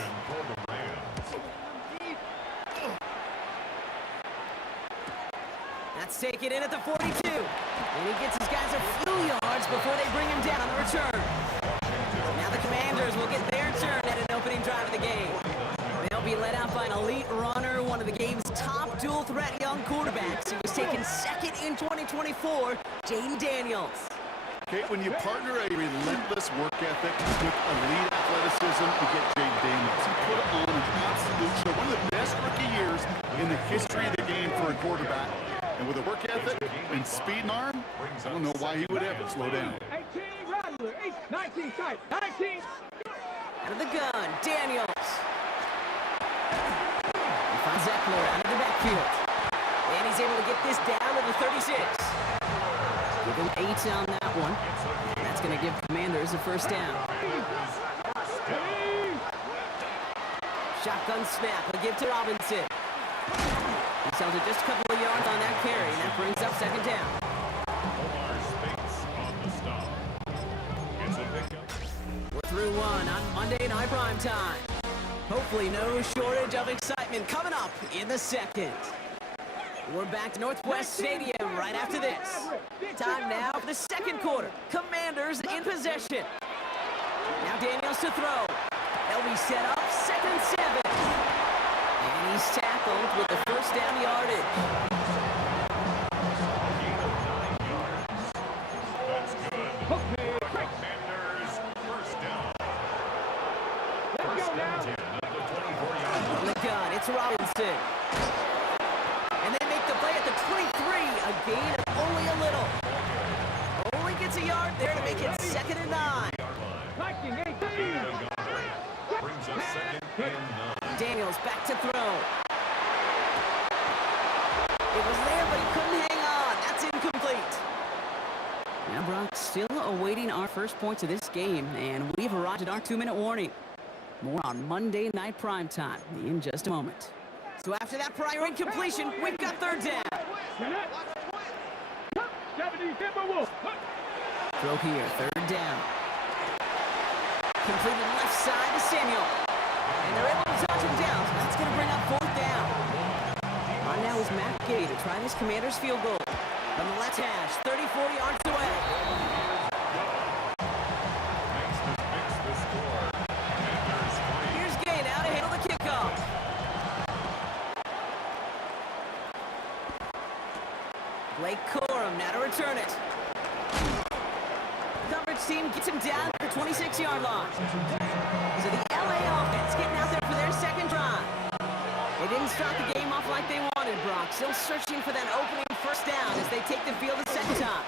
That's taken in at the 42. And he gets his guys a few yards before they bring him down on the return. Now the Commanders will get their turn at an opening drive of the game. They'll be led out by an elite runner, one of the game's top dual-threat young quarterbacks. He was taken second in 2024, Jaden Daniels. Okay, when you partner a relentless work ethic with elite athleticism, you get Jaden Daniels. He put on an absolute show. One of the best rookie years in the history of the game for a quarterback. And with a work ethic and speed and arm, I don't know why he would ever slow down. 18 Rattler, 19 tight, 19. Out of the gun, Daniels. He finds Eckler out of the backfield. And he's able to get this down to the 36. Give him 8 on that one. And that's going to give Commanders a first down. Shotgun snap, a give to Robinson. He sells it just a couple of yards on that carry, and that brings up second down. We're through one on Monday Night Prime Time. Hopefully no shortage of excitement coming up in the second. We're back to Northwest Stadium right after this. Time now for the second quarter. Commanders in possession. Now Daniels to throw. They'll be set up 2nd and 7. And he's tackled with the first down yardage. On the gun, it's Robinson. And they make the play at the 23. A gain of only a little. Only gets a yard there to make it 2nd and 9. Daniels back to throw. It was there, but he couldn't hang on. That's incomplete. Now Brock still awaiting our first points of this game, and we've arrived at our 2-minute warning. More on Monday Night Prime Time in just a moment. So after that prior incompletion, we've got third down. Throw here, third down. Completed left side to Samuel. And they're able to touch him down. So that's going to bring up fourth down. On now is Matt Gay to try this Commander's field goal. From the left hash, 30-40 yards away. Here's Gay now to handle the kickoff. Blake Corum now to return it. Coverage team gets him down to the 26-yard line. So the LA offense getting out there for their second drive. They didn't start the game off like they wanted, Brock. Still searching for that opening first down as they take the field a second time.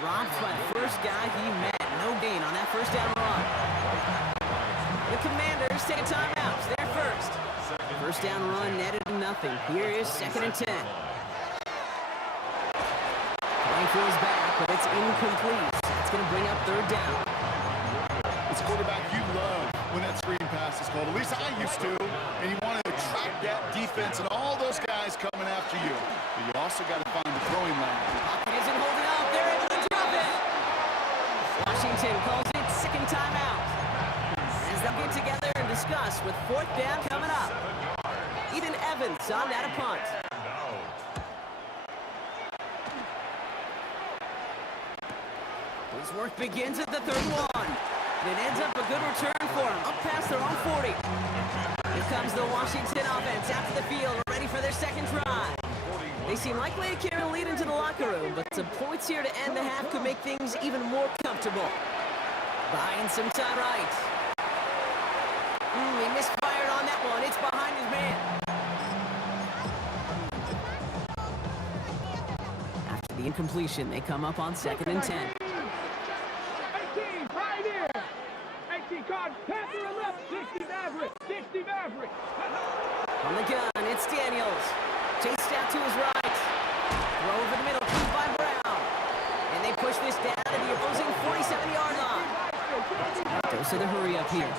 Dropped by the first guy he met. No gain on that first down run. The Commanders take a timeout. It's their first. First down run netted to nothing. Here is 2nd and 10. Playing for his back, but it's incomplete. It's going to bring up third down. It's a quarterback you love when that screen pass is called. At least I used to. And you want to track that defense and all those guys coming after you. But you also got to find the throwing lane. Pocket isn't holding up. They're able to drop it. Washington calls it second timeout. As they'll get together and discuss with fourth down coming up. Ethan Evans on that punt. His work begins at the 31. It ends up a good return for him, up past their own 40. Here comes the Washington offense out to the field, ready for their second drive. They seem likely to carry the lead into the locker room, but some points here to end the half could make things even more comfortable. Buying some time right. He misfired on that one. It's behind his man. After the incompletion, they come up on 2nd and 10. 18, right here. 18 card, Panther and left, 60 Maverick, 60 Maverick. On the gun, it's Daniels. Chased out to his right. Throw over the middle, kept by Brown. And they push this down to the opposing 47-yard line. Goes to the hurry up here. 18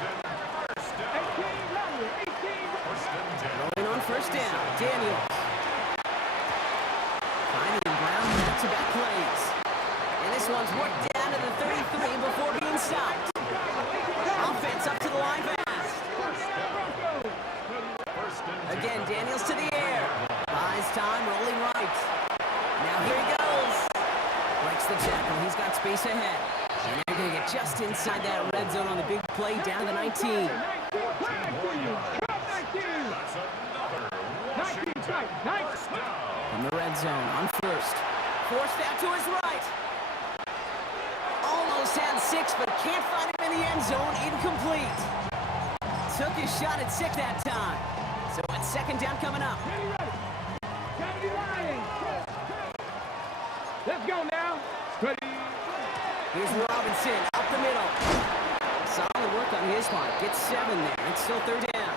Rattler, 18. Rolling on first down, Daniels. Finding Brown back-to-back plays. And this one's worked down to the 33 before being stopped. Offense up to the line fast. Again, Daniels to the air. Buys time, rolling right. Now here he goes. Breaks the tackle. He's got space ahead. And they're going to get just inside that red zone on the big play down to the 19. 19 tight, 19. From the red zone on first. Forced out to his right. Almost had 6, but can't find him in the end zone. Incomplete. Took his shot at 6 that time. So it's second down coming up. Get ready. Gotta be lying. Let's go now. Ready. Here's Robinson up the middle. Solid work on his part. Gets 7 there. It's still third down.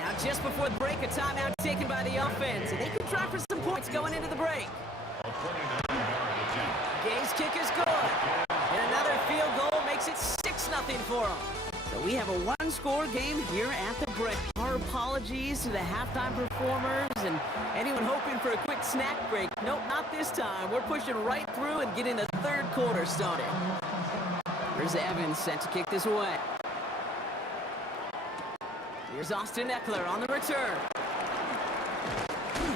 Now just before the break, a timeout taken by the offense. And they could try for some points going into the break. Gay's kick is good. And another field goal makes it 6-0 for them. So we have a one-score game here at the break. Our apologies to the halftime performers and anyone hoping for a quick snack break. Nope, not this time. We're pushing right through and getting the third quarter started. Here's Evans set to kick this away. Here's Austin Eckler on the return.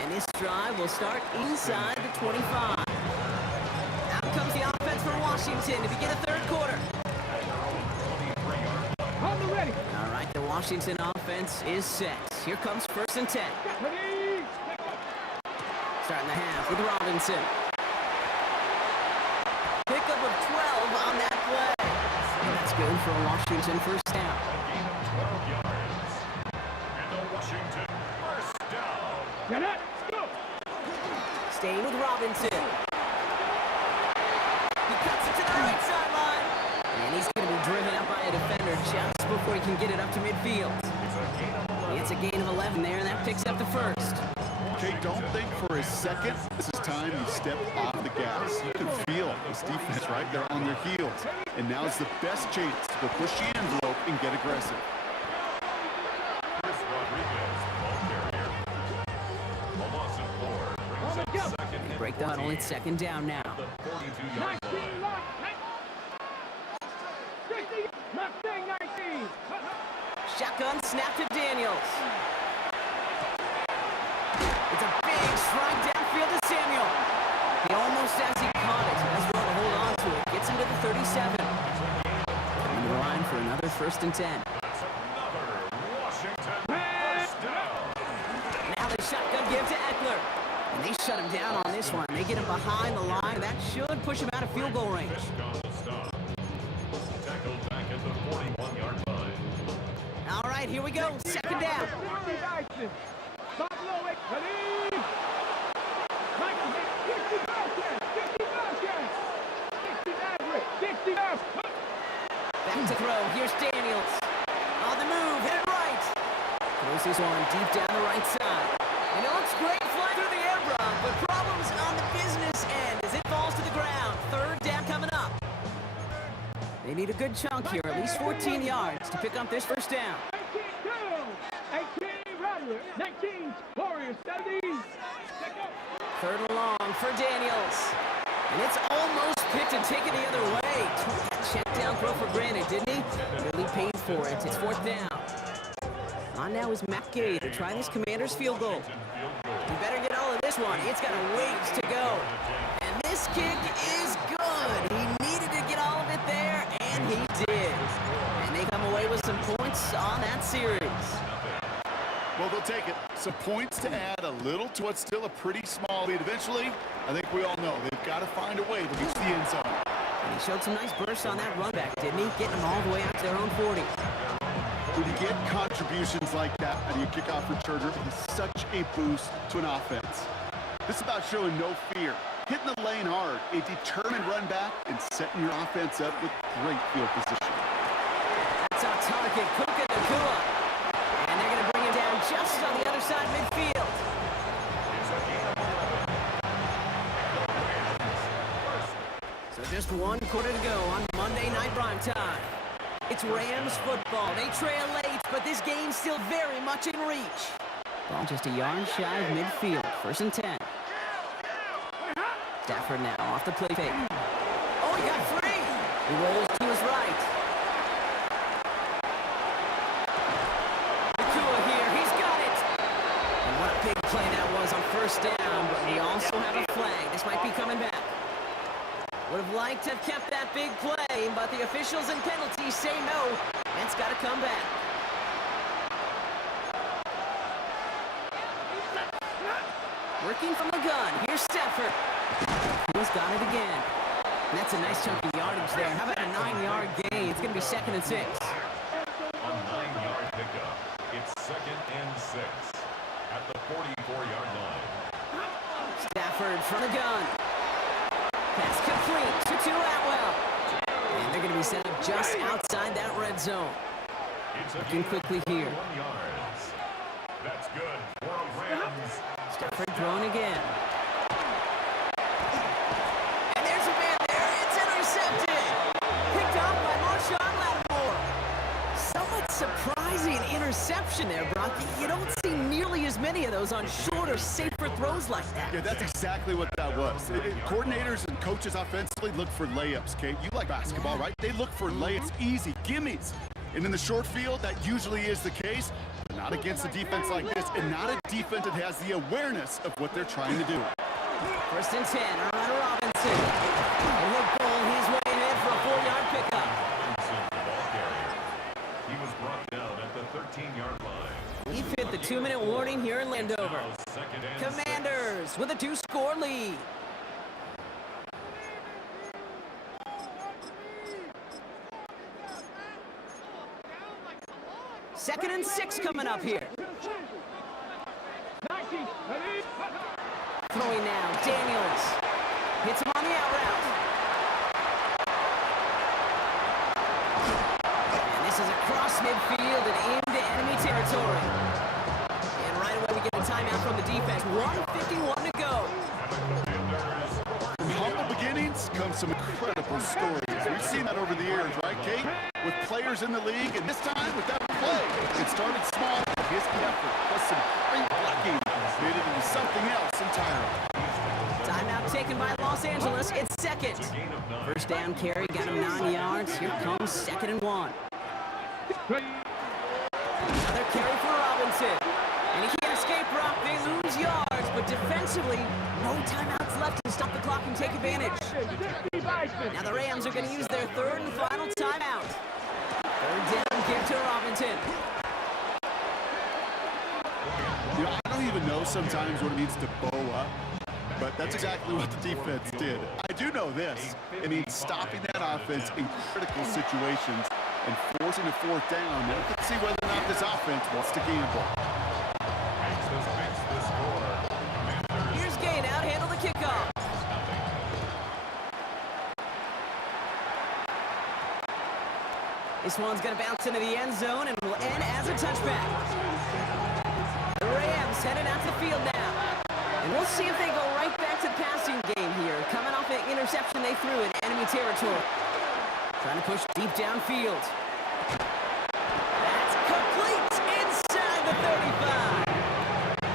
And this drive will start inside the 25. Out comes the offense for Washington to begin the third quarter. On the ready. All right, the Washington offense is set. Here comes 1st and 10. Ready. Starting the half with Robinson. Pickup of 12 on that play. And that's good for a Washington first down. Get it. Go. Staying with Robinson. He cuts it to the right sideline. And he's going to be driven out by a defender just before he can get it up to midfield. It's a gain of 11 there, and that picks up the first. Okay, don't think for a second this is time you step off the gas. You can feel this defense right there on their heels. And now's the best chance to go push the envelope and get aggressive. Break the huddle, it's second down now. 19 lock. 60. Mustang 19. Shotgun snap to Daniels. It's a big strike downfield to Samuel. He almost has he caught it. Has well to hold on to it. Gets him to the 37. Coming to the line for another 1st and 10. Now the shotgun give to Eckler. And they shut him down on this one. They get him behind the line. That should push him out of field goal range. All right, here we go. Second down. Back to throw. Here's Daniels. On the move. Hit it right. Throws his one deep down the right side. And it looks great flying through the air, Brock, but problems on the business end as it falls to the ground. Third down coming up. They need a good chunk here, at least 14 yards to pick up this first down. 18 Rattler, 19 Warriors, 70. Third and long for Daniels. And it's almost picked and taken the other way. Took that check down throw for granted, didn't he? Really paid for it. It's 4th down. On now is Matt Gay to try this Commander's field goal. He better get all of this one. It's got a ways to go. And this kick is good. He needed to And he did. And they come away with some points on that series. Well, they'll take it. Some points to add a little to what's still a pretty small lead. Eventually, I think we all know they've got to find a way to reach the end zone. And he showed some nice bursts on that run back, didn't he? Getting them all the way out to their own 40. When you get contributions like that out of your kickoff returner, it is such a boost to an offense. This is about showing no fear, hitting the lane hard, a determined run back, and setting your offense up with great field position. That's our target, Puka Nacua. And they're going to bring him down just on the other side midfield. So just 1 quarter to go on Monday Night Primetime. It's Rams football. They trail late, but this game's still very much in reach. Ball just a yard shy of midfield. 1st and 10. Stafford now off the play fake. Oh, he got free. He rolls to his right. Nacua here. He's got it. And what a big play that was on 1st down, but we also have a flag. This might be coming back. Would have liked to have kept that big play, but the officials and penalties say no, and it's got to come back. Working from the gun, here's Stafford. He's got it again. And that's a nice chunk of yardage there. How about a 9-yard gain? It's going to be 2nd and 6. A 9-yard pickup. It's 2nd and 6 at the 44-yard line. Stafford from the gun. Pass complete to Atwell. And they're going to be set up just outside that red zone. Looking quickly here. That's good for Rams. Stafford throwing again. And there's a man there. It's intercepted. Picked off by Marshawn Lattimore. Somewhat surprising interception there, Brock. You don't see nearly as many of those on shorter, safer throws like that. Yeah, that's exactly what that was. Coordinators and coaches offensively look for layups, Kate. You like basketball, right? They look for layups, easy, gimmies. And in the short field, that usually is the case, but not against a defense like this, and not a defense that has the awareness of what they're trying to do. 1st and 10, around Robinson. And he'll goal, he's way ahead for a 4-yard pickup. Robinson, the ball carrier. He was brought down at the 13-yard line. We've hit the 2-minute warning here in Landover. Now 2nd and 6. Commanders with a 2-score lead. Second and 6 coming up here. Throwing now, Daniels. Hits him on the out route. And this is across midfield and into enemy territory. And right away we get a timeout from the defense. 1:51 to go. From humble beginnings come some incredible stories. We've seen that over the years, right, Kate? With players in the league, and this time with that play. It started small, his effort, plus some great blocking, made it into something else entirely. Timeout taken by Los Angeles. It's 2nd. 1st down carry, got him 9 yards. Here comes 2nd and 1. Another carry for Robinson. And he can't escape, Brock. They lose yards, but defensively, no timeouts left to stop the clock and take advantage. Now the Rams are going to use their 3rd and final timeout. 3rd down, give to Robinson. You know, I don't even know sometimes what it means to bow up, but that's exactly what the defense did. I do know this. It means stopping that offense in critical situations and forcing a 4th down. Now, let's see whether or not this offense wants to gamble. Here's Gain out, handle the kickoff. This one's going to bounce into the end zone and will end as a touchback. The Rams heading out to the field now. And we'll see if they go right back to the passing game here, coming off an interception they threw in enemy territory. Trying to push deep downfield. That's complete inside the 35.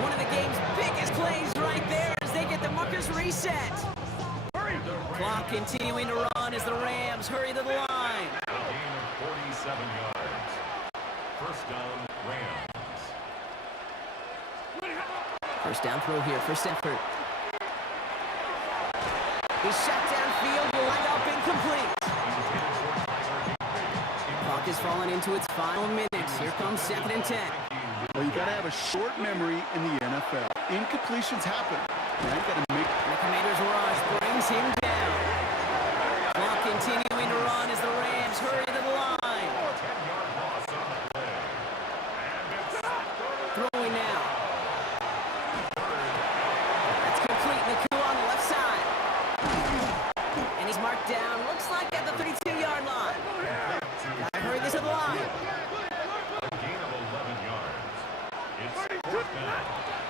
One of the game's biggest plays right there as they get the markers reset. Clock continuing to run as the Rams hurry to the line. A gain of 47 yards. 1st down, Rams. 1st down throw here for Stafford. He's shot downfield, will wind up incomplete. has fallen into its final minutes. Here comes 2nd and 10. Well, you got to have a short memory in the NFL. Incompletions happen. Now you got to make... The Commanders' rush brings him down. Clock continuing to run as the Rams hurry to the line. Throwing now. That's complete. Nakua on the left side. And he's marked down. Looks like at the 32-yard line. Gotta hurry this to the line.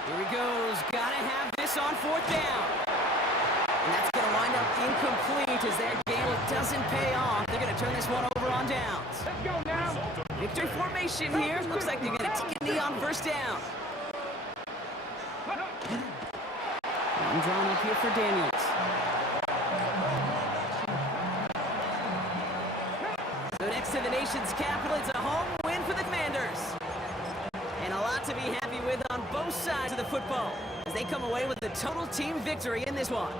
Here he goes. Gotta have this on 4th down. And that's going to wind up incomplete as their gamble doesn't pay off. They're going to turn this one over on downs. Let's go now. Victory formation here. Looks like they're going to take a knee on 1st down. I'm drawn up here for Daniels. So next to the nation's capital, it's a home win for the Commanders. And a lot to be happy with on both sides of the football as they come away with a total team victory in this one.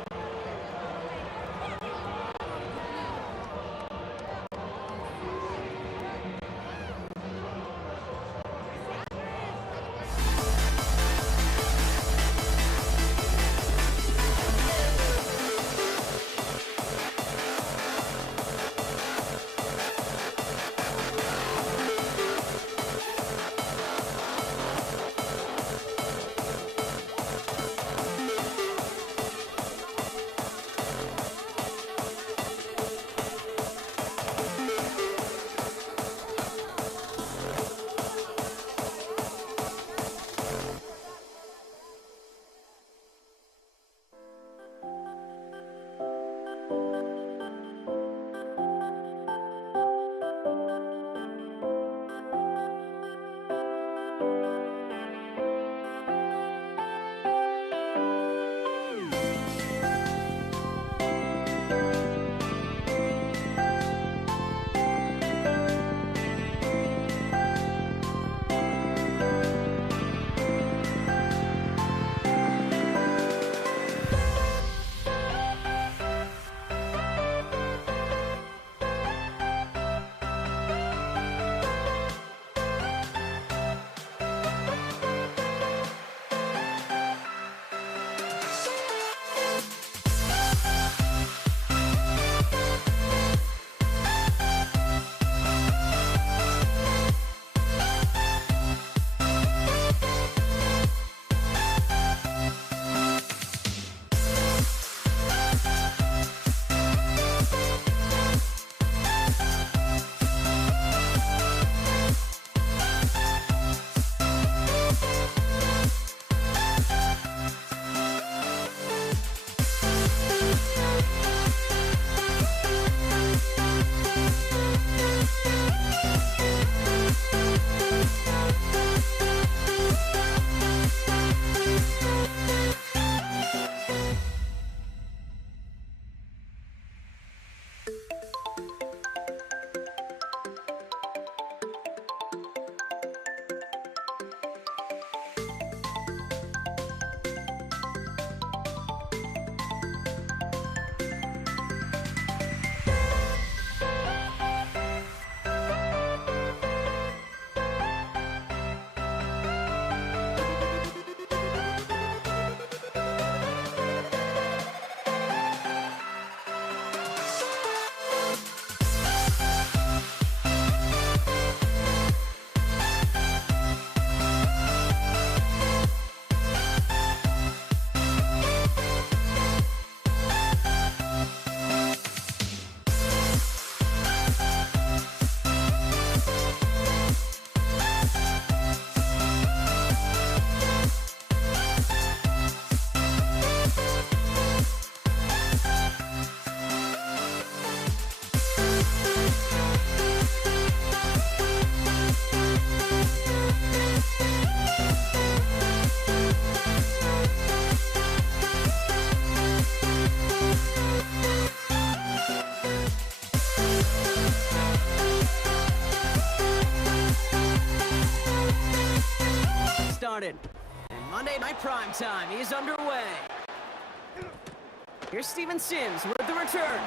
started. And Monday Night Primetime is underway. Here's Steven Sims with the return.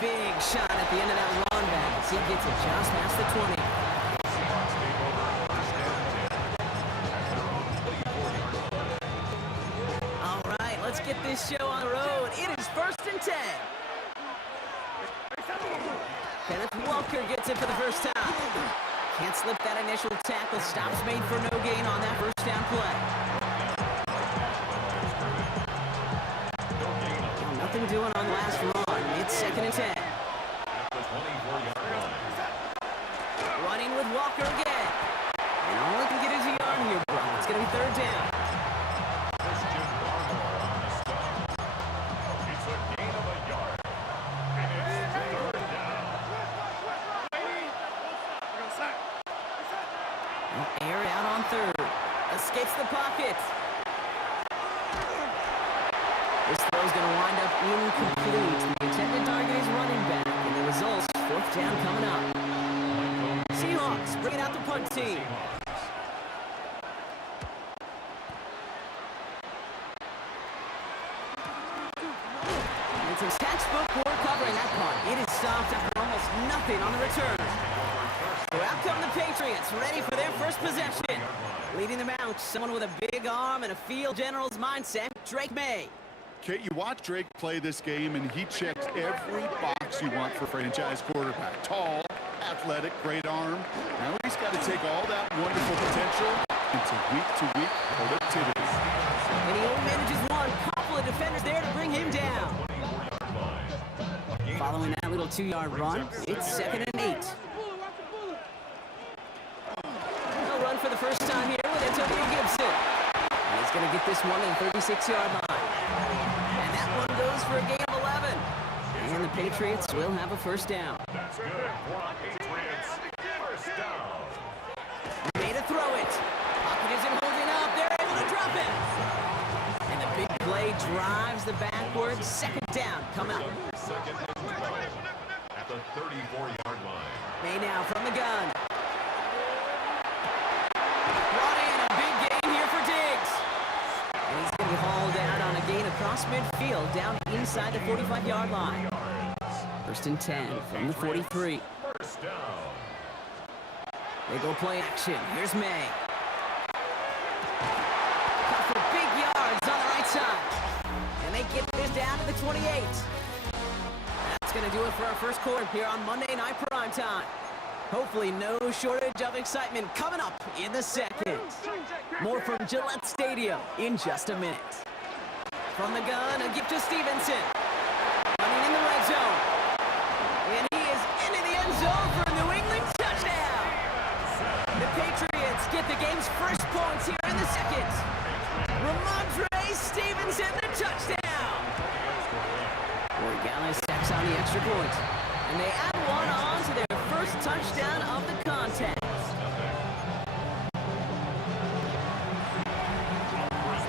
Big shot at the end of that run back. as he gets it just past the 20. Seahawks take over first and 10 at their own 24-yard line. All right, let's get this show on the road. It is first and 10. Kenneth Walker gets it for the first time. Can't slip that initial tackle. Stops made for no gain on that first down play. Nothing doing on the last run. It's second and 10. The 24-yard line. Running with Walker again. And all he can get is a yard here, bro. It's going to be third down. Christian Barmore on the stop. It's a gain of a yard. And it's third down. Air out on third. Escapes the pocket. This throw is going to wind up incomplete. The intended target is running back, and the results, fourth down coming up. Seahawks bringing out the punt team. It's a textbook for covering that punt. It is stopped after almost nothing on the return. So out come the Patriots, ready for their first possession. Leading them out, someone with a big arm and a field general's mindset, Drake May. Kate, you watch Drake play this game, and he checks every box you want for franchise quarterback. Tall, athletic, great arm. Now he's got to take all that wonderful potential into week-to-week productivity. And he only manages one. Couple of defenders there to bring him down. Following that little 2-yard run, it's second and 8. He'll run for the first time here with Antonio Gibson. And he's going to get this one at the 36-yard line. And that one goes for a gain of 11. And the Patriots will have a first down. That's good for Patriots. First down. Made a throw it. Pocket isn't holding up. They're able to drop it. And the big play drives the backwards. Second down. Come out. Second and 12 at the 34-yard line. May now from the gun. Brought in a big gain here for Diggs. And he's going to be hauled out on a gain across midfield down inside the 45-yard line. First and 10 from the 43. First down. They go play action. Here's May. Cut for big yards on the right side. And they get this down to the 28. That's going to do it for our first quarter here on Monday Night Primetime. Hopefully no shortage of excitement coming up in the second. More from Gillette Stadium in just a minute. From the gun, a gift to Stevenson. Running in the red zone. And he is into the end zone for a New England touchdown. The Patriots get the game's first points here in the second. Ramondre Stevenson, the touchdown. Corey Gallis stacks on the extra point. And they add one on to their first touchdown of the contest.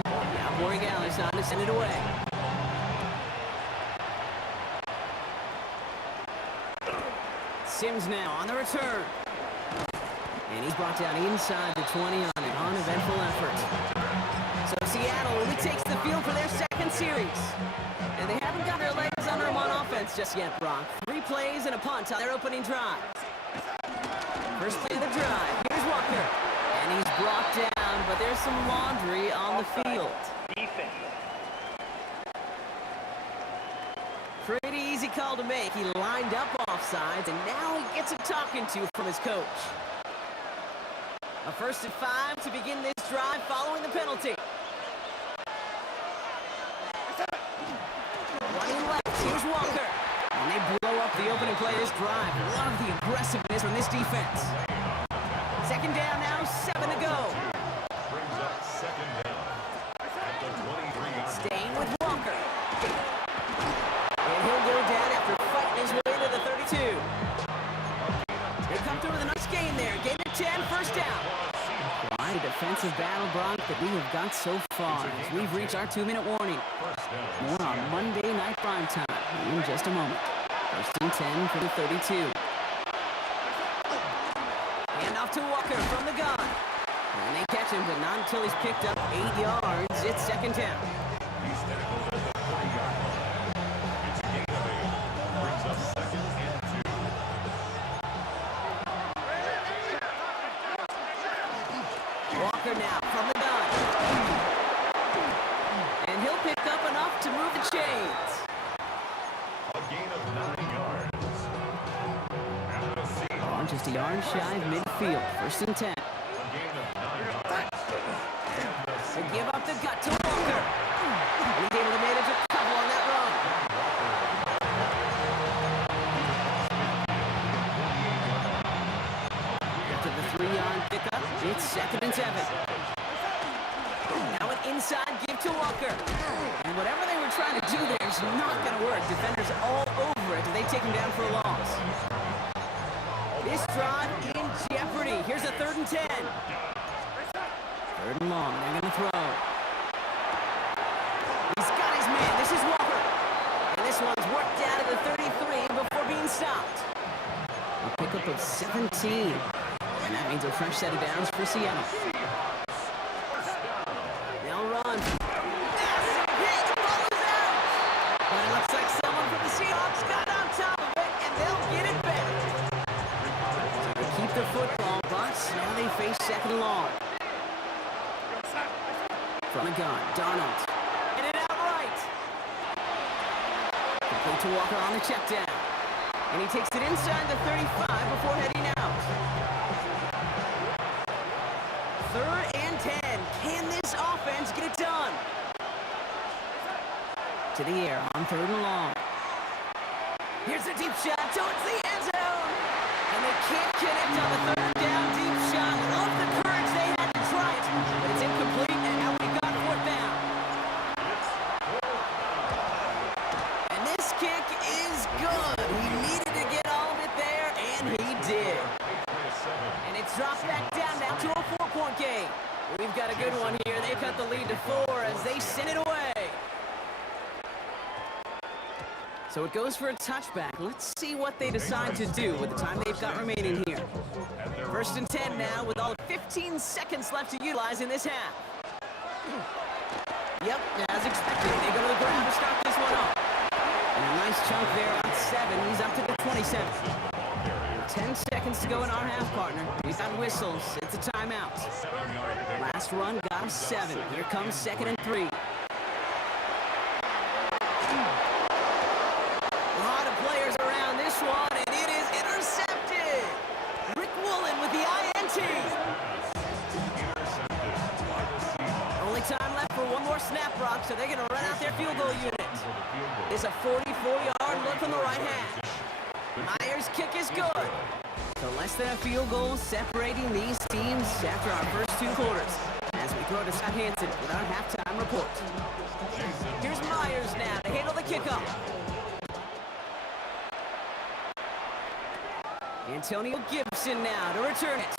Now Corey Gallis on to send it away. Sims now on the return. And he's brought down inside the 20 on an uneventful effort. So Seattle retakes the field for their second series. And they haven't got their legs under them on offense just yet, Brock. 3 plays and a punt on their opening drive. First play of the drive. Here's Walker. And he's brought down, but there's some laundry on the field. Pretty easy call to make. He lined up offsides, and now he gets a talking to from his coach. A first and 5 to begin this drive following the penalty. Running left, here's Walker. And they blow up the opening play of this drive. Love the aggressiveness from this defense. Second down now, 7 to go. Brings up second down at the 23-yard. Staying with Walker. And he'll go down after fighting his way to the 32. They come through with a nice gain there. Gain of 10, first down. Quite a defensive battle, Brock, that we have got so far as we've reached our 2-minute warning. More on Monday Night Primetime in just a moment. First and 10 for the 32. Hand off to Walker from the gun. And they catch him, but not until he's picked up 8 yards. It's second down. He's tackled at the 40-yard line. It's a gain of 8. Brings up second and 2. yard shy of midfield. 1st and 10. They give up the gut to Walker. He's able to manage a couple on that run. After the 3-yard pickup, it's 2nd and 7. Now an inside give to Walker. And whatever they were trying to do there is not going to work. Defenders all over it. They take him down for a loss. This drive in jeopardy. Here's a 3rd and 10. 3rd and long. They're going to throw. He's got his man. This is Walker. And this one's worked out of the 33 before being stopped. A pickup of 17. And that means a fresh set of downs for Seattle. They'll run. Massive hit. Ball is out. But it looks like someone from the Seahawks got on top of it, and they'll get it back. So they keep the football, but now they face 2nd and long. From the gun, Donald. Get it out right. Complete to Walker on the check down. And he takes it inside the 35 before heading out. 3rd and 10. Can this offense get it done? To the air on 3rd and long. Here's a deep shot towards the end zone. And they can't connect on the 3rd down deep shot. Love the courage they had to try it. But it's incomplete, and now we've got 4th down. And this kick is good. He needed to get all of it there, and he did. And it's dropped back down now to a 4-point game. We've got a good one here. They cut the lead to 4 as they send it away. So it goes for a touchback. Let's see what they decide to do with the time they've got remaining here. 1st and 10 now with all 15 seconds left to utilize in this half. Yep, as expected, they go to the ground to start this one off. And a nice chunk there on 7. He's up to the 27. 10 seconds to go in our half, partner. We've got whistles. It's a timeout. Last run got him 7. Here comes 2nd and 3. A lot of players around this one, and it is intercepted. Rick Woolen with the INT. Only time left for one more snap, Brock, so they're going to run out their field goal unit. It's a 44-yard look on the right hash. Myers' kick is good. So less than a field goal separating these teams after our first 2 quarters. As we throw to Scott Hansen with our halftime report. Here's Myers now to handle the kickoff. Antonio Gibson now to return it.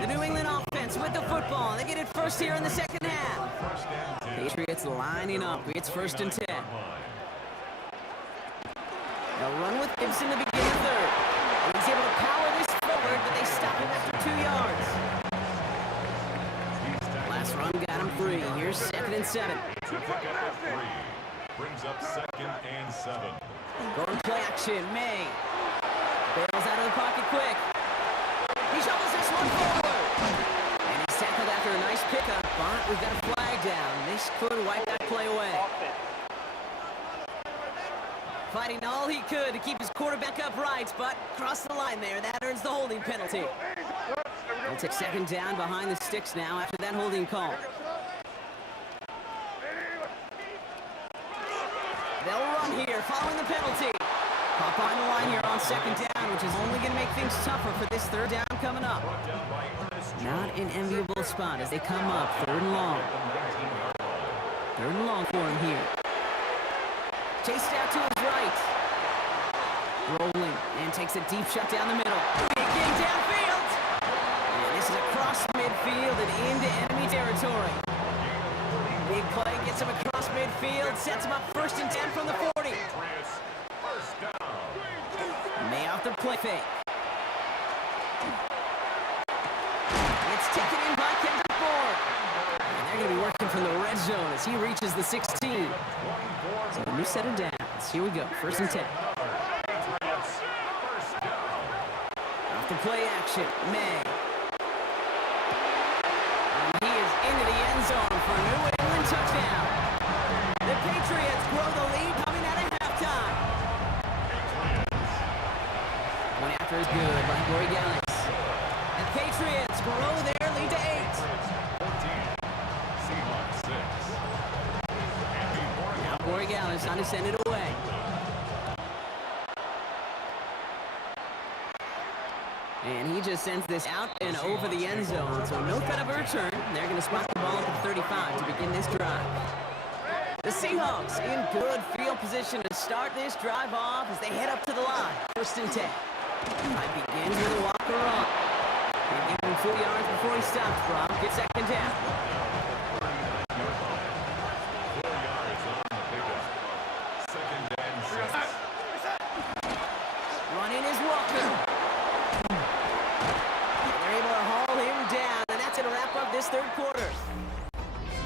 The New England offense with the football. They get it first here in the 2nd half. Patriots lining up. It's 1st and 10. They'll run with Gibson to begin the 3rd. And he's able to power this forward, but they stop him after 2 yards. Last run got him 3. Here's 2nd and 7. Brings up 2nd and 7. Going play action. May bails out of the pocket quick. He shovels this one forward. And he's tackled after a nice pickup, but we've got a flag down. This could wipe that play away. Fighting all he could to keep his quarterback upright, but crossed the line there. That earns the holding penalty. They'll take 2nd down behind the sticks now after that holding call. They'll run here following the penalty. Pop on the line here on 2nd down, which is only going to make things tougher for this 3rd down coming up. Not an enviable spot as they come up 3rd and long. 3rd and long for him here. Chased out to his right. Rolling and takes a deep shot down the middle. Getting downfield. And this is across midfield and into enemy territory. Big play gets him across midfield, sets him up 1st and 10 from the 40. May off the play fake. It's taken in by Kendrick Bourne. And they're going to be working from the red zone as he reaches the 16. So a new set of downs. Here we go. 1st and 10. Off the play action. May. And he is into the end zone for a New England touchdown. The Patriots grow the lead coming out of halftime. Borregales on to send it away. And he just sends this out and over the end zone. So no threat of a return. They're going to spot the ball at the 35 to begin this drive. The Seahawks in good field position to start this drive off as they head up to the line. 1st and 10. Drive begins with a Walker on. They give him 4 yards before he stops. Brock gets 2nd down. Running is Walker. They're able to haul him down, and that's going to wrap up this 3rd quarter.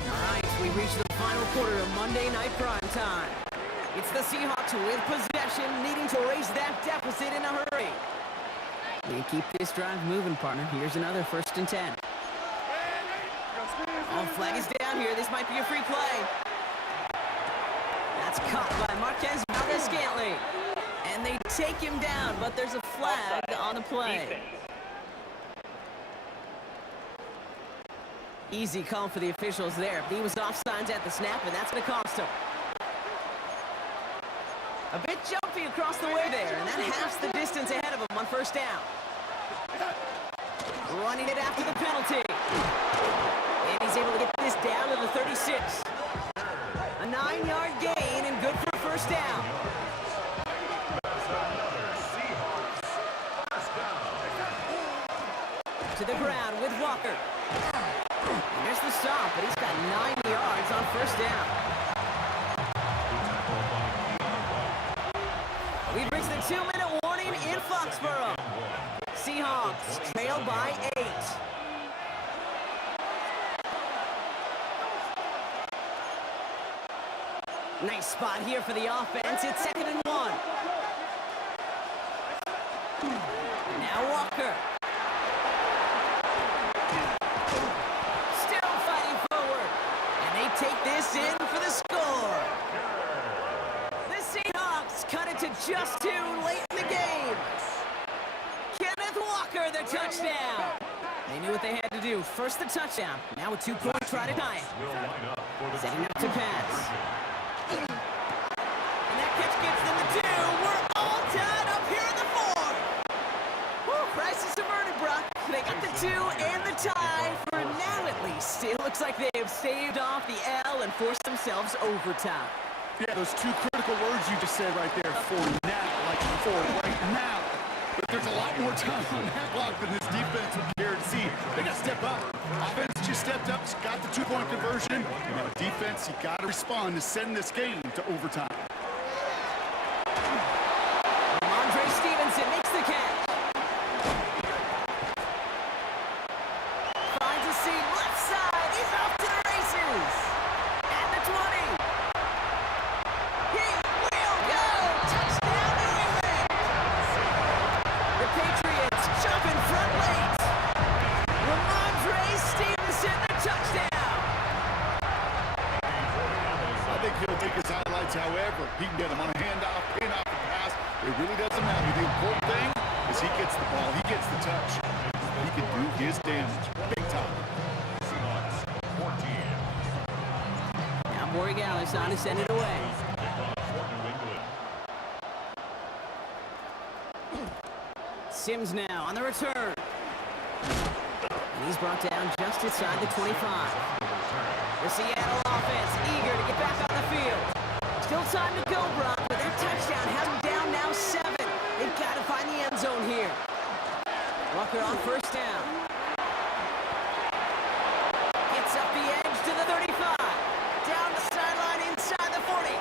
All right, we reach the final quarter of Monday Night Prime Time. It's the Seahawks with possession, needing to erase that deficit in a hurry. We keep this drive moving, partner. Here's another 1st and 10. Oh, flag is down here. This might be a free play. That's caught by Marquez Valdez-Scantling. And they take him down, but there's a flag on the play. Easy call for the officials there. He was offsides at the snap, and that's going to cost him. A bit jumpy across the way there, and that halves the distance ahead of him on 1st down. Running it after the penalty. And he's able to get this down to the 36. A 9-yard gain and good for 1st down. To the ground with Walker. And there's the stop, but he's got 9 yards on 1st down. We reach the 2-minute warning in Foxborough. Seahawks trail by 8. Nice spot here for the offense. It's 2nd and 1. Now Walker. Still fighting forward. And they take this in for the score. The Seahawks cut it to just 2 late in the game. Kenneth Walker, the touchdown. They knew what they had to do. First the touchdown. Now a 2-point try to tie it. Setting up to pass. And that catch gets them the 2. We're all tied up here in the 4th. Woo, crisis averted, Brock. They got the 2 and the tie for now at least. It looks like they have saved off the L and forced themselves overtime. Yeah, those 2 critical words you just said right there, for now, like for right now. But there's a lot more time on that block than this defense would care to see. They got to step up. Offense just stepped up, got the 2-point conversion. And now defense, you got to respond to send this game to overtime. Andre Stevenson makes the catch. Finds a seam left side. He's off to the races. At the 20. He will go. Touchdown, New England. The Patriots jump in front late. Ramondre Stevenson, the touchdown. I think he'll take his highlights however he can get them on a handoff, pin off the pass. It really doesn't matter. The important thing is he gets the ball, he gets the touch. He can do his damage. Big time. Now Borregales on to send it away. Sims now on the return. And he's brought down just inside the 25. The Seattle offense eager to get back on the field. Still time to go, Brock, but that touchdown has them down now 7. They've got to find the end zone here. Walker on 1st down. Gets up the edge to the 35. Down the sideline inside the 40.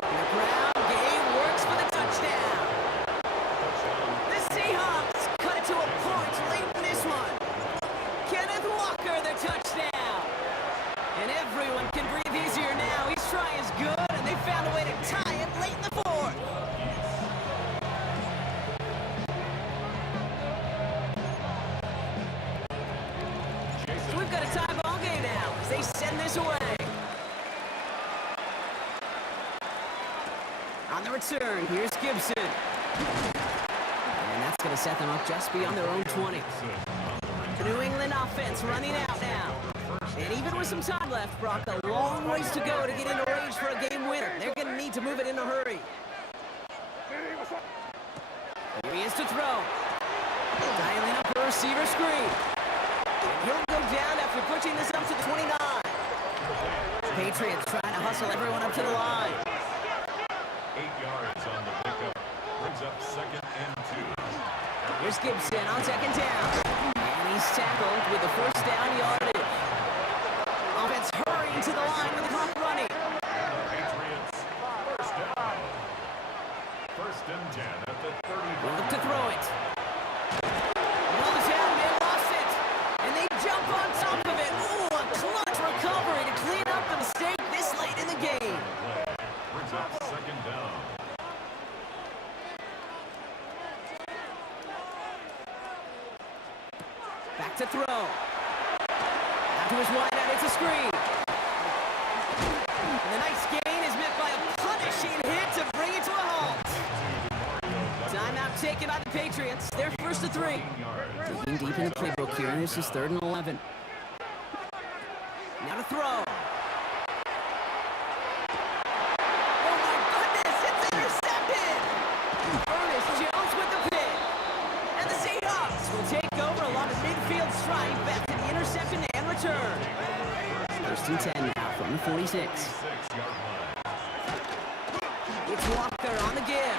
And the ground game works for the touchdown. The Seahawks cut it to a point late in this one. Kenneth Walker, the touchdown. And everyone can breathe easier now. He's trying as good, and they found a way to tie it late in the 4th. So we've got a tie ball game now as they send this away. On the return, here's Gibson. And that's going to set them up just beyond their own 20. The New England offense running out now. And even with some time left, Brock, a long ways to go to get into range for a game winner. They're going to need to move it in a hurry. Here he is to throw. Dialing up the receiver screen. And he'll go down after pushing this up to the 29. Patriots trying to hustle everyone up to the line. 8 yards on the pickup. Brings up 2nd and 2. Here's Gibson on 2nd down. And he's tackled with the first down yardage. Offense hurrying to the line with the clock running. Patriots, first down. 1st and 10 at the 30. We'll look to throw it. Goes down, they lost it. And they jump on top of it. Ooh, a clutch recovery to clean up the mistake this late in the game. Brings up 2nd down. Back to throw. Out to his wideout, it's a screen. And the nice gain is met by a punishing hit to bring it to a halt. Timeout taken by the Patriots. They're 1st and 3. Digging deep in the playbook here, and this is 3rd and 11. Now to throw. Oh my goodness, it's intercepted! Ernest Jones with the pick. And the Seahawks will take over along the midfield stripe after the interception and return. 1st and 10 now from the 46. It's Walker on the give.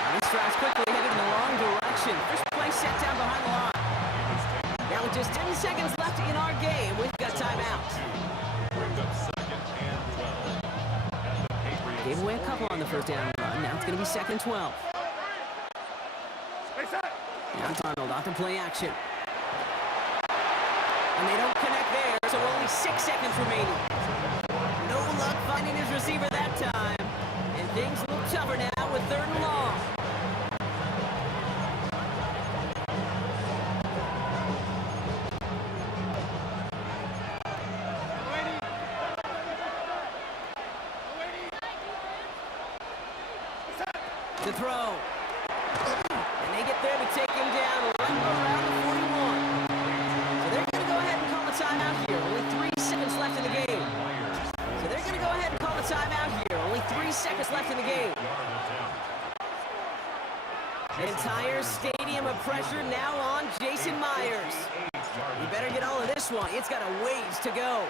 And this drive's quickly headed in the wrong direction. First play set down behind the line. Now with just 10 seconds left in our game, we've got timeout. Brings up 2nd and 12. And the Patriots. Gave away a couple on the first down run. Now it's going to be 2nd and 12. Now Darnold off the play action. And they don't connect there, so only 6 seconds remaining. No luck finding his receiver that time. And things look tougher now with 3rd and long. To throw. And they get there to take him down right around the 41. So they're going to go ahead and call a timeout here. Only 3 seconds left in the game. So they're going to go ahead and call a timeout here. Only 3 seconds left in the game. An entire stadium of pressure now on Jason Myers. You better get all of this one. It's got a ways to go.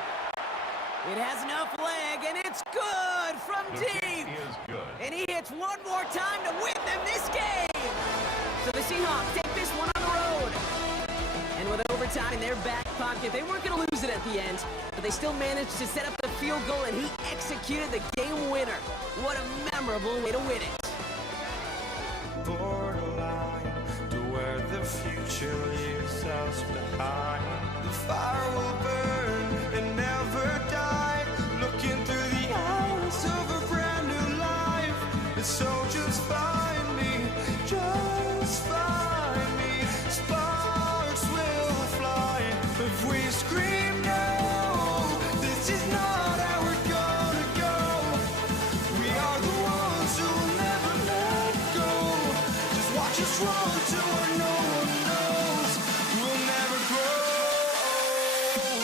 It has enough leg, and it's good from deep. And he hits one more time to win them this game. So the Seahawks take this one on the road. And with overtime in their back pocket, they weren't going to lose it at the end, but they still managed to set up the field goal, and he executed the game winner. What a memorable way to win it. Borderline to where the future leaves us behind. The fire will burn and never die. Looking through the eyes of a brand new life. And so just find me, just find me. Sparks will fly if we scream no. This is not how we're gonna go. We are the ones who will never let go. Just watch us run to where no one knows. We'll never grow. We'll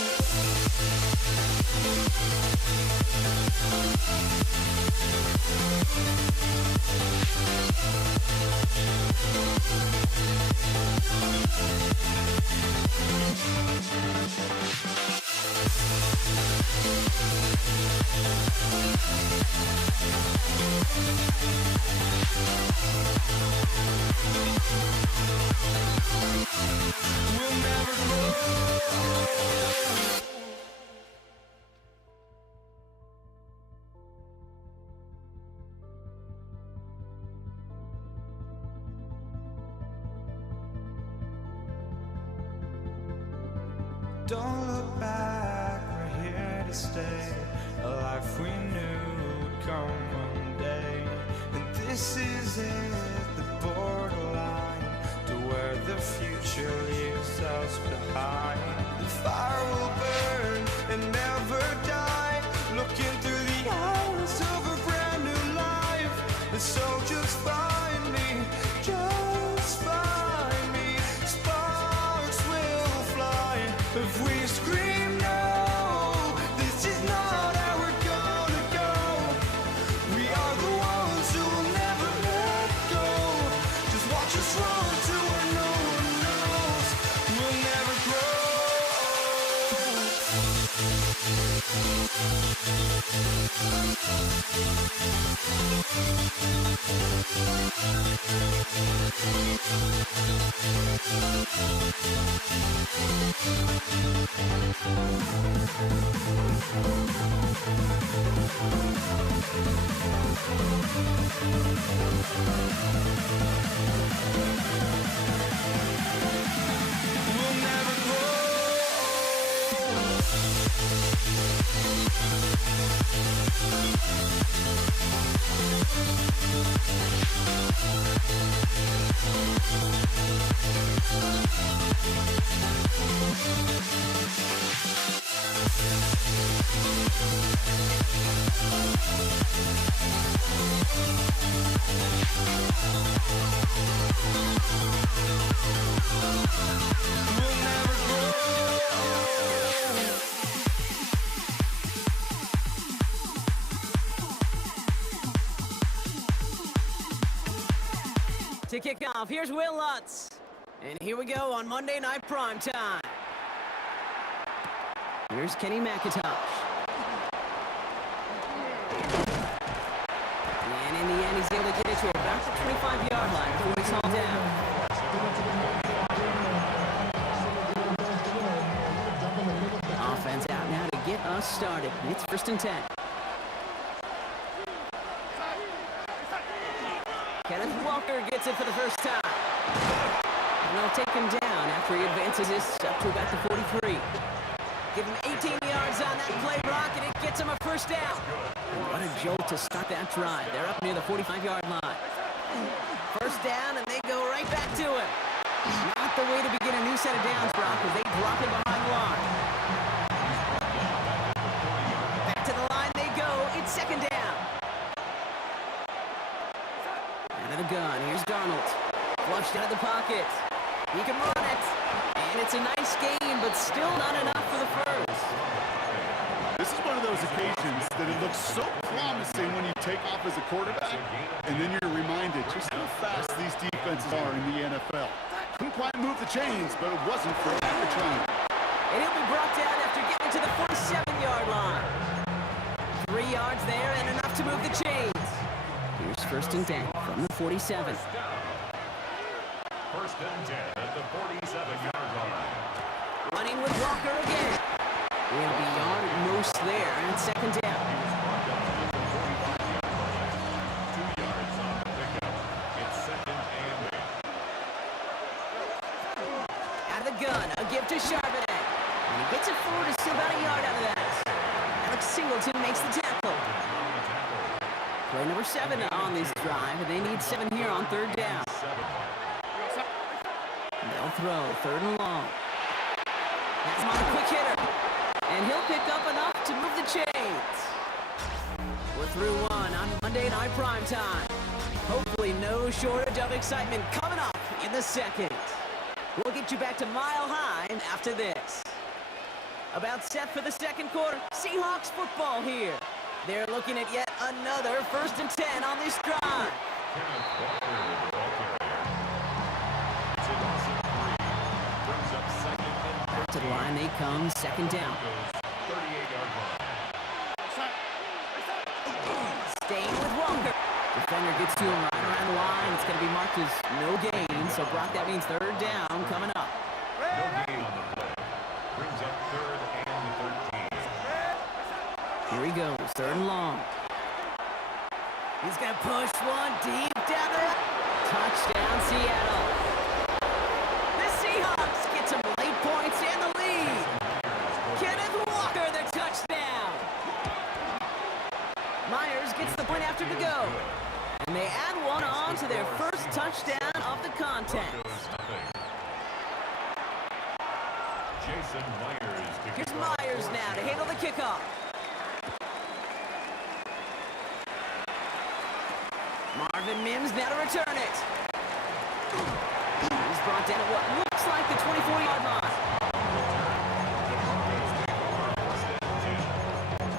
never grow. Don't look back, we're here to stay. A life we knew would come one day. And this is it, the borderline to where the future leaves us behind. The fire will burn and never die. Looking through the eyes of a brand new life. And so just find me, just find me. Sparks will fly if we scream no. We'll never grow. We'll never grow. To kick off, here's Will Lutz. And here we go on Monday Night Primetime. Here's Kenny McIntosh. And in the end, he's able to get it to about the 25-yard line before he's hauled down. Offense out now to get us started. It's 1st and 10. Kenneth Walker gets it for the first time. And they'll take him down after he advances this up to about the 43. Give him 18 yards on that play block, and it gets him a first down. And what a jolt to start that drive. They're up near the 45-yard line. First down, and they go right back to him. Not the way to begin a new set of downs, Brock, as they drop it behind the line. Back to the line they go. It's 2nd down. Out of the gun, here's Darnold. Flushed out of the pocket. He can run it. And it's a nice game, but still not enough for the first. This is one of those occasions that it looks so promising when you take off as a quarterback, and then you're reminded just how fast these defenses are in the NFL. Couldn't quite move the chains, but it wasn't for an average run. And he'll be brought down after getting to the 47-yard line. 3 yards there and enough to move the chains. Here's 1st and 10 from the 47. 1st and 10 at the 47-yard line. Running with Walker again. He'll be yard at most there, and 2nd down. 2 yards on the pickup. It's 2nd and 8. Out of the gun, a give to Charbonnet. And he gets it forward, is still about a yard out of that. Alex Singleton makes the tackle. Play number 7 on this drive, and they need 7 here on 3rd down. They'll throw 3rd and long. That's not a quick hitter. And he'll pick up enough to move the chains. We're through 1 on Monday Night Primetime. Hopefully no shortage of excitement coming up in the 2nd. We'll get you back to Mile High after this. About set for the 2nd quarter. Seahawks football here. They're looking at yet another 1st and 10 on this drive. Kenneth Walker with the ball carrier. It's a loss of 3. Brings up 2nd and 13. Back to the line they come, 2nd down. Goes 38-yard line. Staying with Walker. Defender gets to him right around the line. It's going to be marked as no gain. So, Brock, that means 3rd down coming up. No gain on the play. Brings up 3rd and 13. Here he goes, 3rd and long. He's going to push one deep down the right. Touchdown, Seattle. The Seahawks get some late points and the lead. Kenneth Walker, the touchdown. Myers gets the point after the go. And they add one on to their first touchdown of the contest. Jason Myers to Here's kick off Myers for now to Seattle. handle the kickoff. Marvin Mims now to return it. He's brought down at what looks like the 24-yard line. The Broncos take over 1st and 10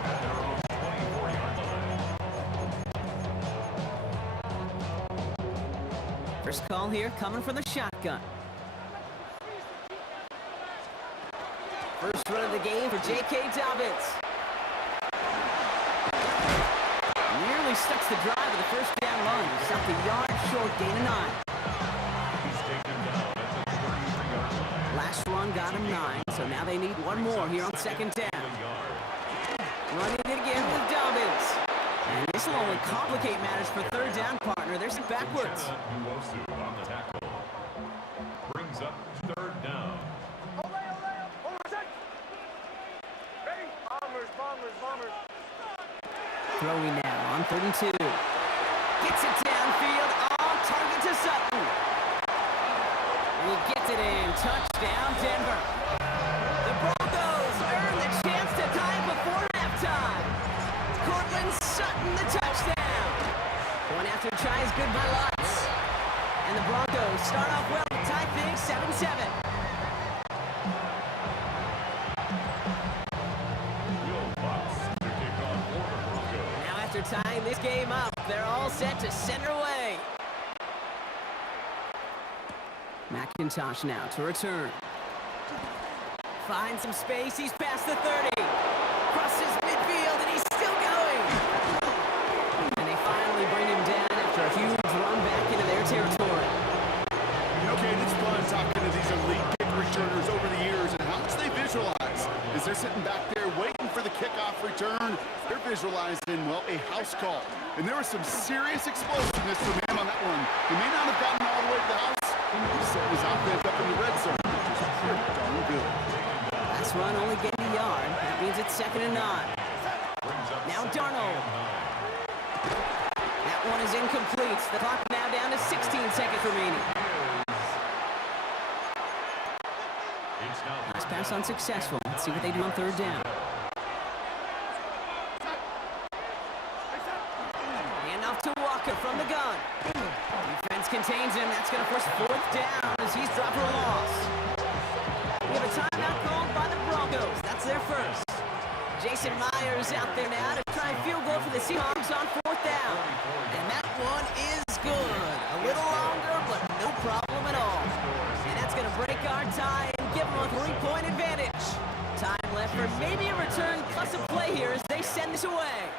at their own 24-yard line. First call here coming from the shotgun. First run of the game for J.K. Dobbins. Nearly stucks the drive with the first down run. He stopped a yard short, gain of 9. He's taken down at the 33-yard line. Last run got him 9, so now they need one more here on second down. Running it again with Dobbins. And this will only complicate matters for third down, partner. They're sent backwards. Nwosu on the tackle. Brings up third down. Throwing now on 32. Gets it downfield. On target to Sutton. And he gets it in. Touchdown, Denver. The Broncos earn the chance to tie before halftime. Cortland Sutton, the touchdown. Going after tries good by Lutz. And the Broncos start off well to tie things 7-7. After tying this game up, they're all set to send her away. McIntosh now to return. Finds some space, he's past the 30. Crosses midfield, and he's still going. And they finally bring him down after a huge run back into their territory. Okay, it's fun talking to these elite kick returners over the years and how much they visualize. As they're sitting back there waiting for the kickoff return, they're visualizing, well, a house call. And there was some serious explosiveness from him on that one. He may not have gotten all the way to the house. He's setting his offense up in the red zone, which is pretty darn good. Last run only getting a yard. That means it's 2nd and 9. Now Darnold. That one is incomplete. The clock now down to 16 seconds remaining. Last pass unsuccessful. Let's see what they do on third down. Handoff to Walker from the gun. Defense contains him. That's going to force 4th down as he's dropped for a loss. We have a timeout called by the Broncos. That's their first. Jason Myers out there now to try and field goal for the Seahawks on 4th down. And that one is good. A little longer, but no problem at all. And that's going to break our tie and give them a 3-point advantage. Time left for maybe a return plus a play here as they send this away.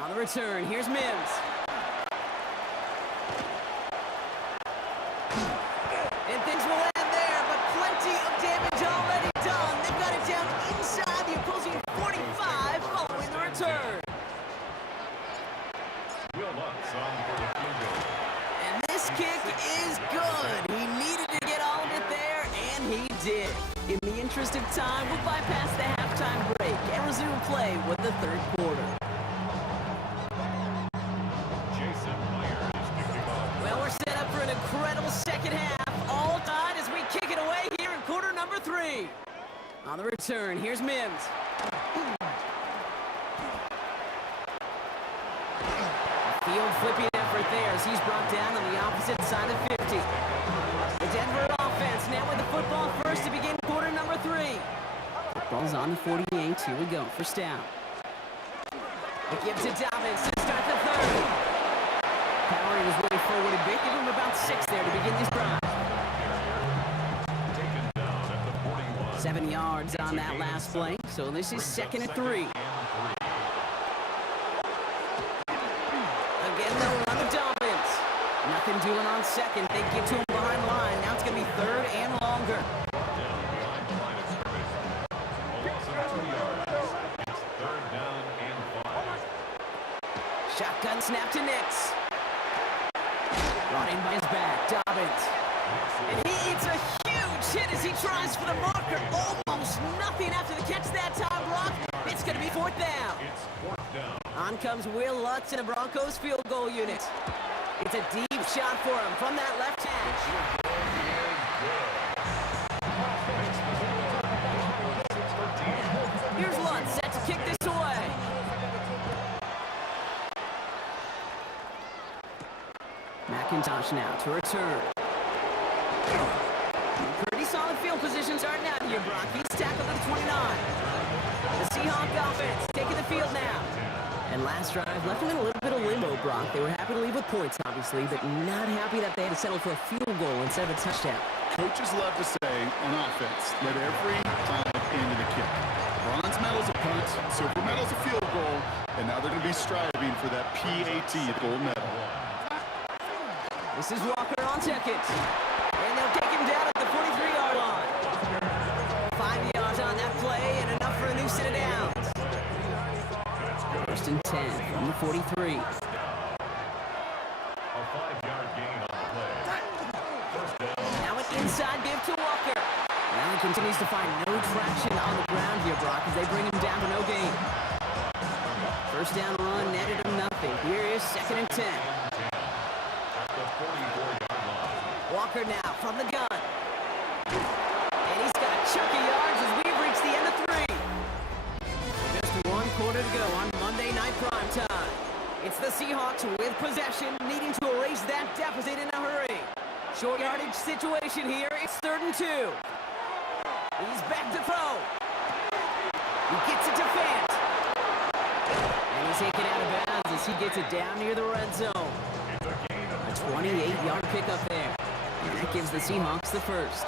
On the return, here's Mims. And things will end there, but plenty of damage already done. They've got it down inside the opposing 45 following the return. Will Lutz on for the field goal. And this kick is good. He needed to get all of it there, and he did. In the interest of time, we'll bypass the halftime break and resume play with the third quarter. Jason Myers kicking off. Well, we're set up for an incredible second half. All tied as we kick it away here in quarter number 3. On the return, here's Mims. Field flipping effort there as he's brought down on the opposite side of 50. The Denver offense now with the football first to begin quarter number 3. Football's on the 48. Here we go. First down. The give to Dobbins to start the third. Powering his way forward a bit. Give him about 6 there to begin this drive. Taken down at the 41. 7 yards on that last play. So this is 2nd and 3. Again, they'll run the Dobbins. Nothing doing on second. They get to him behind line. Now it's going to be 3rd and longer. Down behind the line of scrimmage. A loss of 2 yards. It's 3rd down and 5. Shotgun snap to Nix. Brought in by his back. Dobbins. And he eats a huge hit as he tries for the marker. Almost nothing after the catch that time, Brock. It's going to be 4th down. It's 4th down. On comes Will Lutz in a Broncos field goal unit. It's a deep shot for him from that left hash. Here's Lutz set to kick this away. McIntosh now to return. Pretty solid field position starting out here, Brock. He's tackled at the 29. The Seahawk offense taking the field now. And last drive left them in a little bit of limbo, Brock. They were happy to leave with points, obviously, but not happy that they had to settle for a field goal instead of a touchdown. Coaches love to say on offense, let every drive end in a kick. Bronze medal's a punt, silver medal's a field goal, and now they're going to be striving for that PAT gold medal. This is Walker on second. And they'll take him down at the 43-yard line. 5 yards on that play and enough for a new set of downs. First and 10 from the 43. A 5-yard gain on the play. First down. Now an inside give to Walker. Now he continues to find no traction on the ground here, Brock, as they bring him down to no gain. First down run netted him nothing. Here is second and 10. Walker now from the gun. And he's got a chunk of yards as we've reached the end of 3. Just 1 quarter to go on Monday Night Primetime. It's the Seahawks with possession, needing to erase that deficit in a hurry. Short yardage situation here. It's 3rd and 2. He's back to throw. He gets it to Fant. And he's taken out of bounds as he gets it down near the red zone. A 28-yard pickup there. And that gives the Seahawks the first.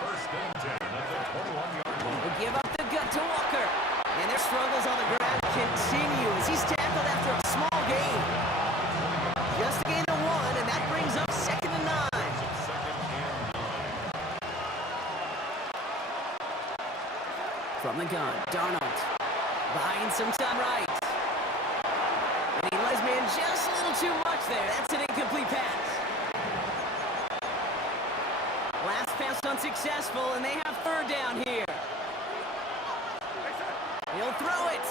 First and 10 at the 21-yard line. They give up the gut to Walker. And their struggles on the ground continue as he's tackled after a small gain. Just a gain of 1, and that brings up 2nd and 9. From the gun, Darnold buying some time right. And he lies man just a little too much there. That's an incomplete pass. Last pass unsuccessful, and they have 3rd down here. He'll throw it.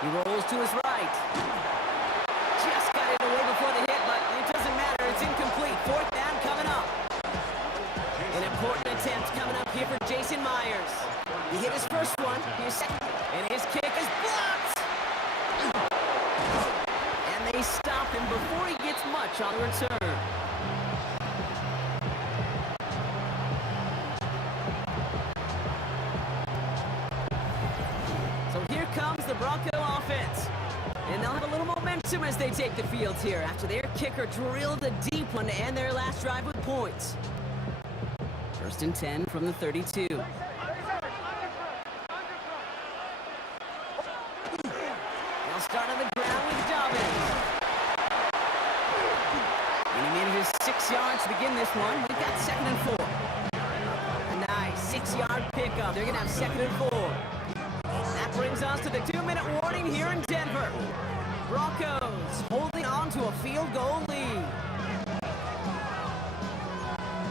He rolls to his right. Just got it away before the hit, but it doesn't matter. It's incomplete. 4th down coming up. An important attempt coming up here for Jason Myers. He hit his first one. Here's second. And his kick is blocked. And they stop him before he gets much on the return. So here comes the Bronco offense. And they'll have a little momentum as they take the field here after their kicker drilled a deep one to end their last drive with points. First and 10 from the 32. They'll start on the ground with Dobbins. And he manages 6 yards to begin this one. We've got 2nd and 4. A nice 6-yard pickup. They're going to have 2nd and 4. That brings us to the 2-minute warning here in Denver. Broncos holding on to a field goal lead.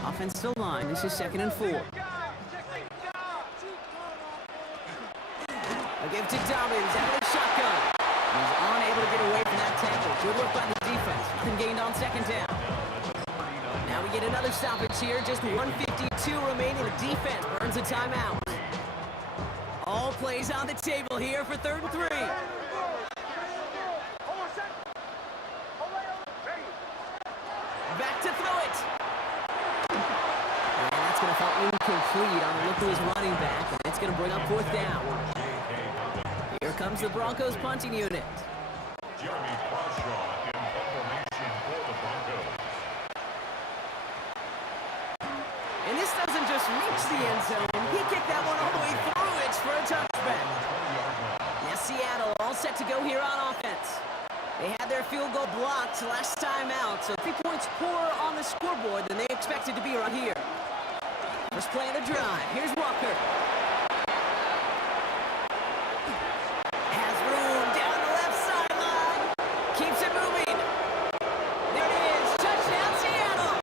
Offensive line, this is 2nd and 4. A give to Dobbins out of the shotgun. He's unable to get away from that tackle. Good work by the defense. Nothing gained on 2nd down. Now we get another stoppage here. Just 1:52 remaining. The defense burns a timeout. All plays on the table here for 3rd and 3. Back to throw it. And that's going to fall incomplete on the look to his running back. And it's going to bring up 4th down. Here comes the Broncos punting unit. Jeremy Bradshaw in formation for the Broncos. And this doesn't just reach the end zone. He kicked that one all the way through it for a touchback. Now Seattle all set to go here on offense. They had their field goal blocked last time out, so 3 points poorer on the scoreboard than they expected to be right here. First play of the drive. Here's Walker. Has room down the left sideline. Keeps it moving. There it is. Touchdown, Seattle.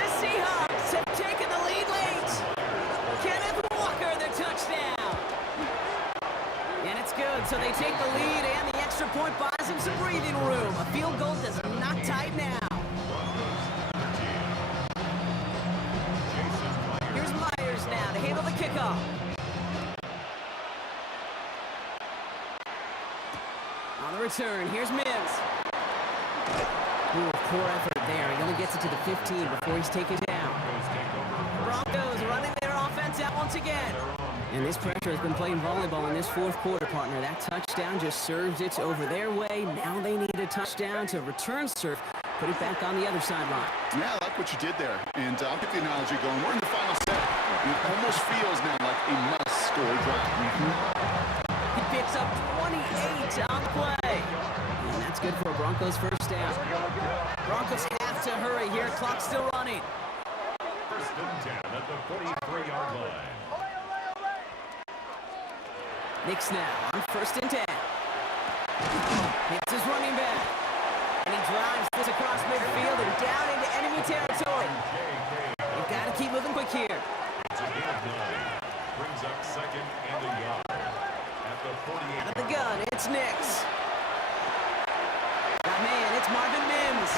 The Seahawks have taken the lead late. Kenneth Walker, the touchdown. And it's good, so they take the lead, and the extra point buys them some breathing room. A field goal does not tie it now. Here's Myers now to handle the kickoff. On the return, here's Mims. Ooh, poor effort there. He only gets it to the 15 before he's taken down. Broncos running their offense out once again. And this pressure has been playing volleyball in this 4th quarter, partner. That touchdown just serves it over their way. Now they need a touchdown to return serve put it back on the other sideline. Yeah, I like what you did there. And I'll get the analogy going. We're in the final set. It almost feels now like a must-score drive. He picks up 28 on the play. And that's good for a Broncos first down. Broncos have to hurry here. Clock's still running. First and 10 at the 43-yard line. Knicks now on first and 10. Hits his running back. And he drives this across midfield and down into enemy territory. You've got to keep moving quick here. It's a gain of 9. Brings up second and a yard. At the 48. Out of the gun, it's Knicks. That man, it's Marvin Mims.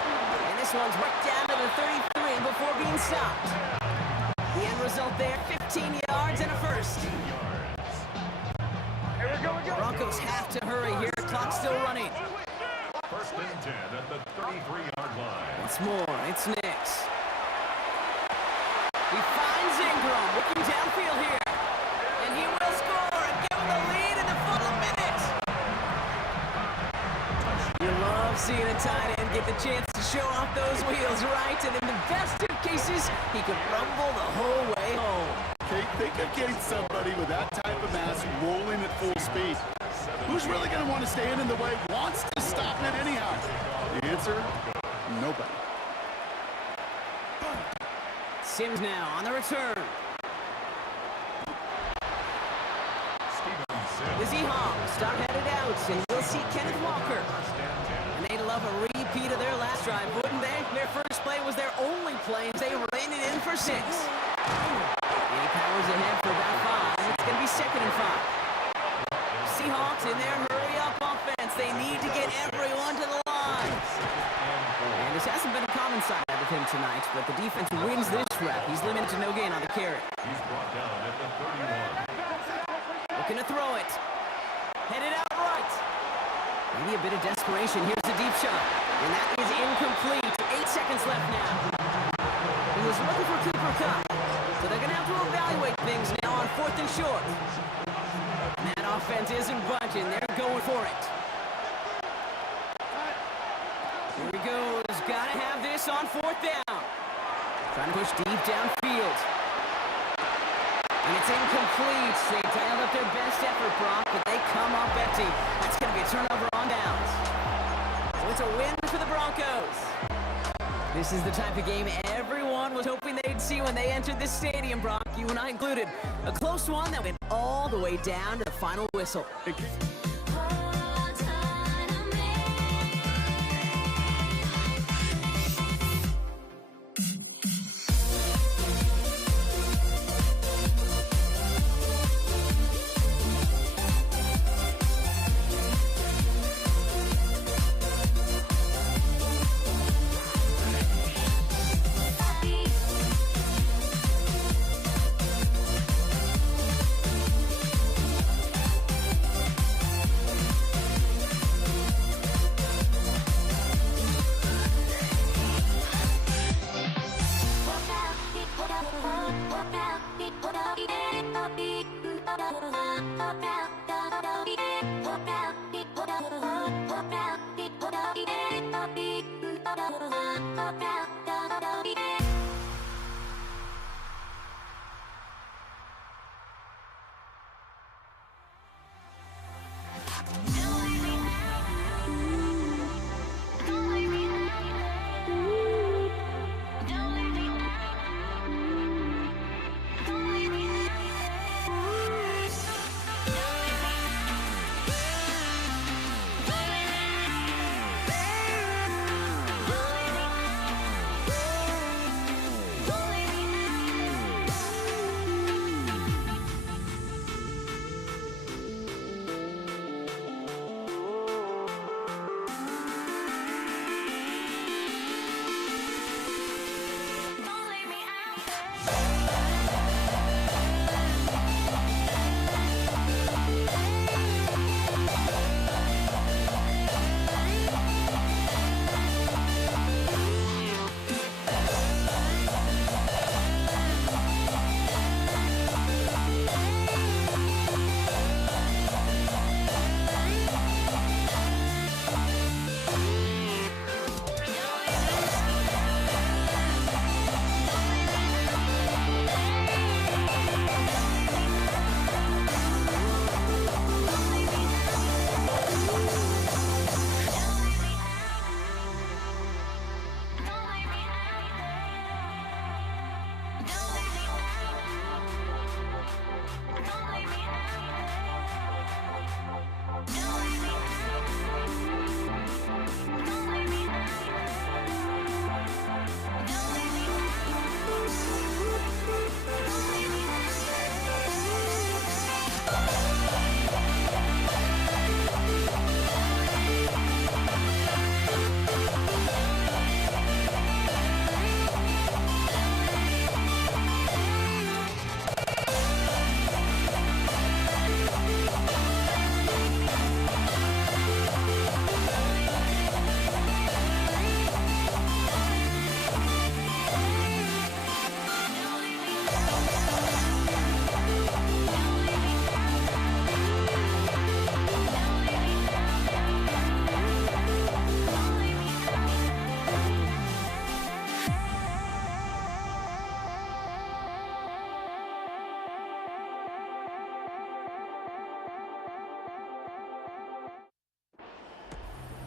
And this one's right down to the 33 before being stopped. The end result there, 15 yards and a first. Broncos have to hurry here. Clock's still running. First and 10 at the 33-yard line. Once more, it's Knicks. He finds Ingram looking downfield here. And he will score and give him the lead in the final minute. You love seeing a tight end get the chance to show off those wheels, right? And in the best of cases, he could rumble the whole way home. Think of getting somebody with that type of mass rolling at full speed. Who's really going to want to stand in the way, wants to stop it anyhow? The answer, nobody. Sims now on the return. The Seahawks start headed out, and we'll see Kenneth Walker. And they'd love a repeat of their last drive, wouldn't they? Their first play was their only play, as they ran it in for 6. And he powers ahead for about 5. It's going to be second and 5. Seahawks in their hurry-up offense. They need to get everyone to the line. And this hasn't been a common side of him tonight, but the defense wins this rep. He's limited to no gain on the carry. He's brought down at the 31. Looking to throw it. Headed out right. Maybe a bit of desperation. Here's the deep shot. And that is incomplete. 8 seconds left now. He was looking for Cooper Kupp. So they're going to have to evaluate things now on 4th and short. And that offense isn't budging. They're going for it. Here he goes. Got to have this on 4th down. Trying to push deep downfield. And it's incomplete. They dialed up their best effort, Brock, but they come up empty. That's going to be a turnover on downs. So it's a win for the Broncos. This is the type of game everyone was hoping they'd see when they entered this stadium, Brock, you and I included. A close one that went all the way down to the final whistle.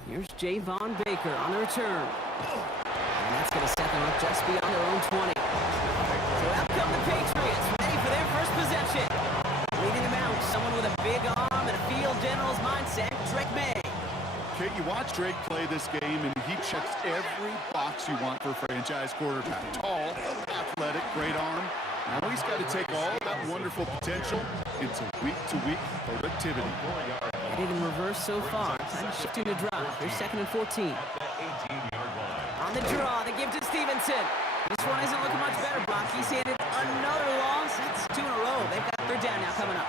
Here's Javon Baker on the return. And that's going to set them up just beyond their own 20. So out come the Patriots, ready for their first possession. Leading them out, someone with a big arm and a field general's mindset, Drake May. Kate, you watch Drake play this game, and he checks every box you want for a franchise quarterback. Tall, athletic, great arm. Now he's got to take all that wonderful potential into week-to-week productivity. Headed in reverse so far. Time to shift into drive. Here's 2nd and 14. On the draw, they give to Stevenson. This one isn't looking much better, Brock. He's handed another loss. That's 2 in a row. They've got 3rd down now coming up.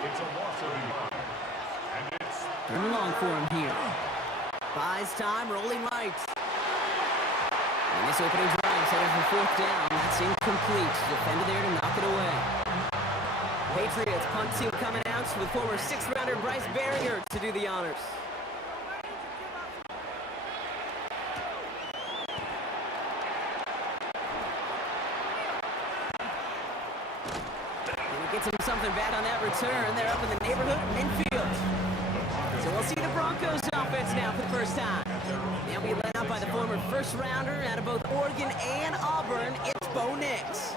It's a loss of a yard. And it's 3rd and long for him here. Buys time, rolling right. And this opening drive is headed for 4th down. That's incomplete. Defender there to knock it away. Patriots punt team coming out with former 6th-rounder Bryce Barrier to do the honors. And he gets him something back on that return. They're up in the neighborhood midfield. So we'll see the Broncos offense now for the first time. They'll be led out by the former 1st-rounder out of both Oregon and Auburn. It's Bo Nix.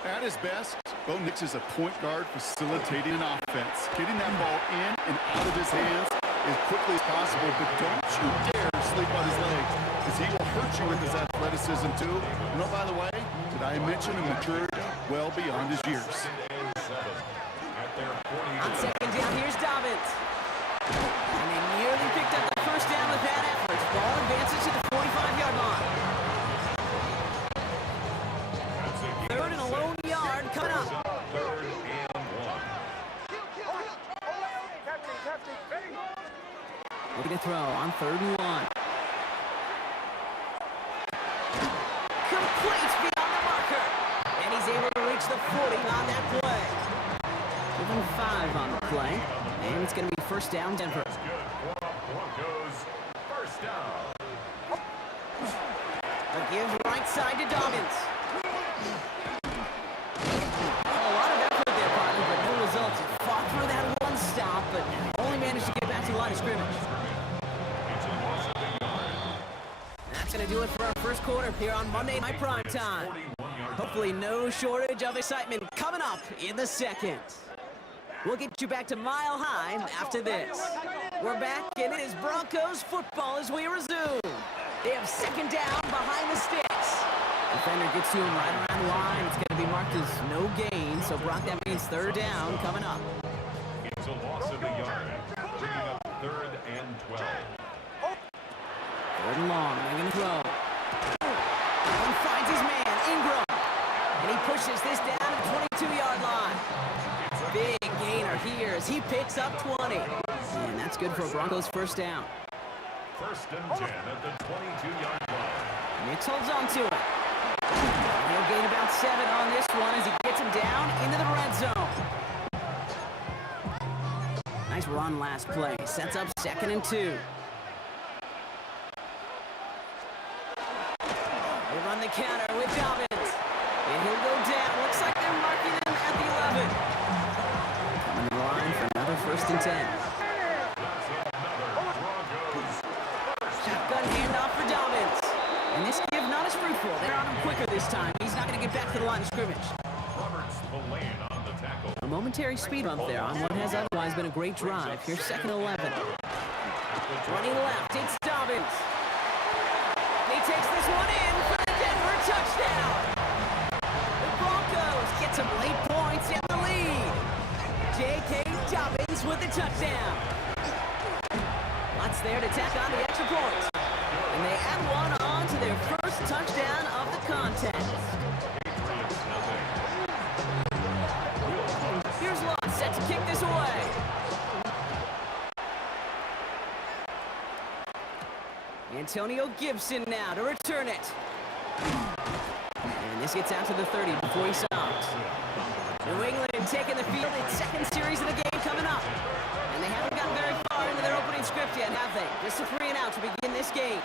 At his best, Bo Nix is a point guard facilitating an offense, getting that ball in and out of his hands as quickly as possible, but don't you dare sleep on his legs, because he will hurt you with his athleticism too. And oh, by the way, did I mention a maturity well beyond his years? On 2nd down, here's Dobbins. And they nearly picked up the 1st down with that effort. Ball advances to the 45-yard line. 3rd and a lone yard coming up. 3rd and 1. Looking to throw on 3rd and 1. Complete beyond the marker. And he's able to reach the 40 on that play. Give him 5 on the play. And it's going to be 1st down, Denver. That's good for Broncos. 1st down. They'll give right side to Dobbins. A lot of effort there, partner, but no results. He fought through that one stop, but only managed to get back to the line of scrimmage. It's a loss of a yard. That's going to do it for our first quarter here on Monday Night Prime Time. Hopefully no shortage of excitement coming up in the 2nd. We'll get you back to Mile High after this. We're back, and it is Broncos football as we resume. They have 2nd down behind the sticks. Defender gets to him right around the line. It's going to be marked as no gain, so Brock, that means 3rd down coming up. It's a loss of a yard, bringing up 3rd and 12. 3rd and long, they're going to throw. And finds his man, Ingram. And he pushes this down to the 22-yard line. Big gainer here as he picks up 20. And that's good for a Broncos 1st down. 1st and 10 at the 22-yard line. Nix holds on to it. He'll gain about 7 on this one as he gets him down into the red zone. Nice run last play. Sets up 2nd and 2. They run the counter with Dobbins. And he'll go down. Looks like they're marking him at the 11. Coming to the line for another 1st and 10. Shotgun handoff for Dobbins. And this give not as fruitful. They're on him quicker this time. He's not going to get back to the line of scrimmage. Roberts Spillane on the tackle. A momentary speed bump there on what has otherwise been a great drive. Here's 2nd and 11. Running left, it's Dobbins. He takes this one in for the Denver touchdown. The Broncos get some late points in the lead. J.K. Dobbins with the touchdown. Lots there to tack on the extra point. And they add one on to their 1st touchdown of the contest. Here's Lott set to kick this away. Antonio Gibson now to return it. And this gets out to the 30 before he stops. New England taking the field. Its 2nd series of the game coming up. And they haven't gotten very far into their opening script yet, have they? Just a 3 and out to begin this game.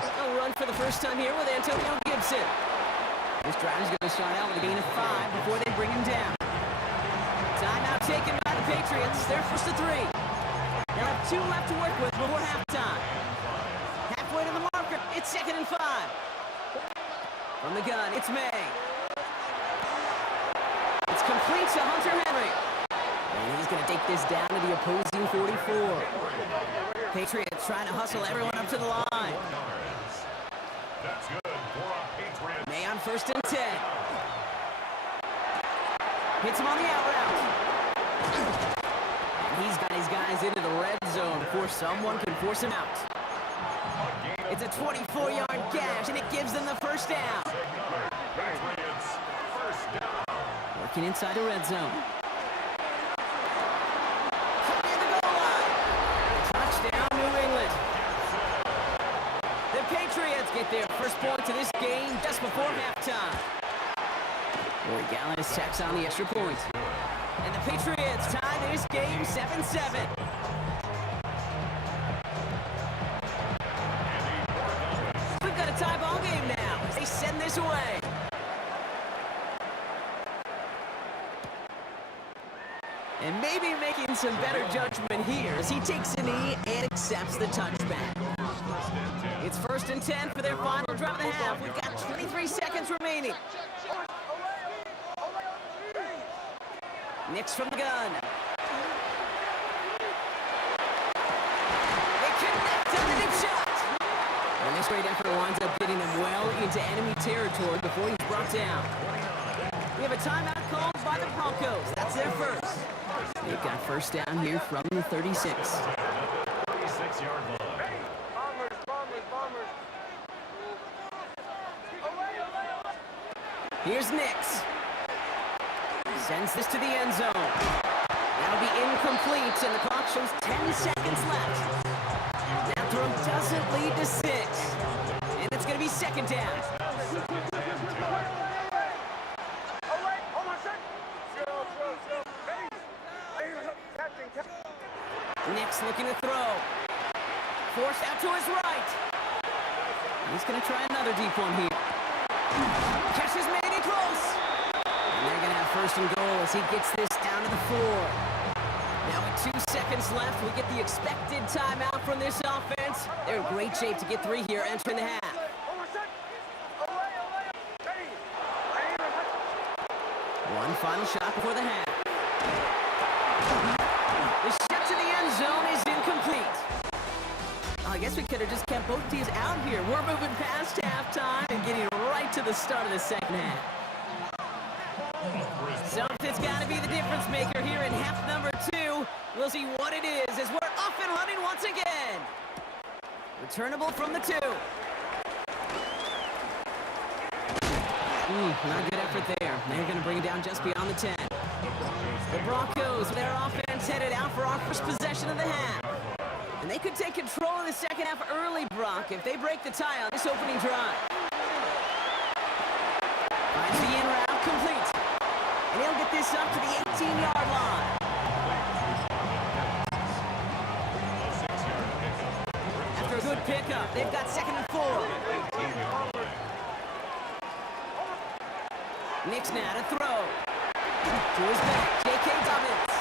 They'll run for the first time here with Antonio Gibson. This drive is going to start out with a gain of 5 before they bring him down. Timeout taken by the Patriots. They're 1st to 3. They'll have 2 left to work with before halftime. Halfway to the marker, it's 2nd and 5. From the gun, it's May. It's complete to Hunter Henry. And he's going to take this down to the opposing 44. Patriots trying to hustle everyone up to the line. That's good for a Patriot. May on 1st and 10. Hits him on the out route. And he's got his guys into the red zone before someone can force him out. It's a 24-yard gash, and it gives them the first down. Patriots, first down. Working inside the red zone. Near the goal line. Touchdown, New England. The Patriots get their first point to this game just before halftime. Corey Gallis tacks on the extra point. And the Patriots tie this game 7-7. We've got a tie ball game now as they send this away. And maybe making some better judgment here as he takes a knee and accepts the touchback. It's 1st and 10 for their final drive of the half. We've got 23 seconds remaining. Nix from the gun. They connect on the deep shot. And this great effort winds up getting them well into enemy territory before he's brought down. We have a timeout called by the Broncos. That's their first. They've got first down here from the 36. 36-yard line. Here's Nix. Sends this to the end zone. That'll be incomplete, and the clock shows 10 seconds left. That throw doesn't lead to 6. And it's going to be 2nd down. Nix looking to throw. Forced out to his right. He's going to try another deep one here. Catch is made it close. And they're going to have 1st and goal as he gets this down to the 4. Now with 2 seconds left, we get the expected timeout from this offense. They're in great shape to get 3 here entering the half. One final shot before the half. The shot to the end zone is incomplete. I guess we could have just kept both teams out here. We're moving past halftime and getting right to the start of the second half. Something's got to be the difference maker here in half number 2. We'll see what it is as we're off and running once again. Returnable from the 2. Not good effort there. They're going to bring it down just beyond the 10. The Broncos, their offense headed out for our first possession of the half. And they could take control of the second half early, Brock, if they break the tie on this opening drive. Finds the in route complete. And he'll get this up to the 18-yard line. After a good pickup, they've got 2nd and 4. Nix now to throw. To his back, J.K. Dobbins.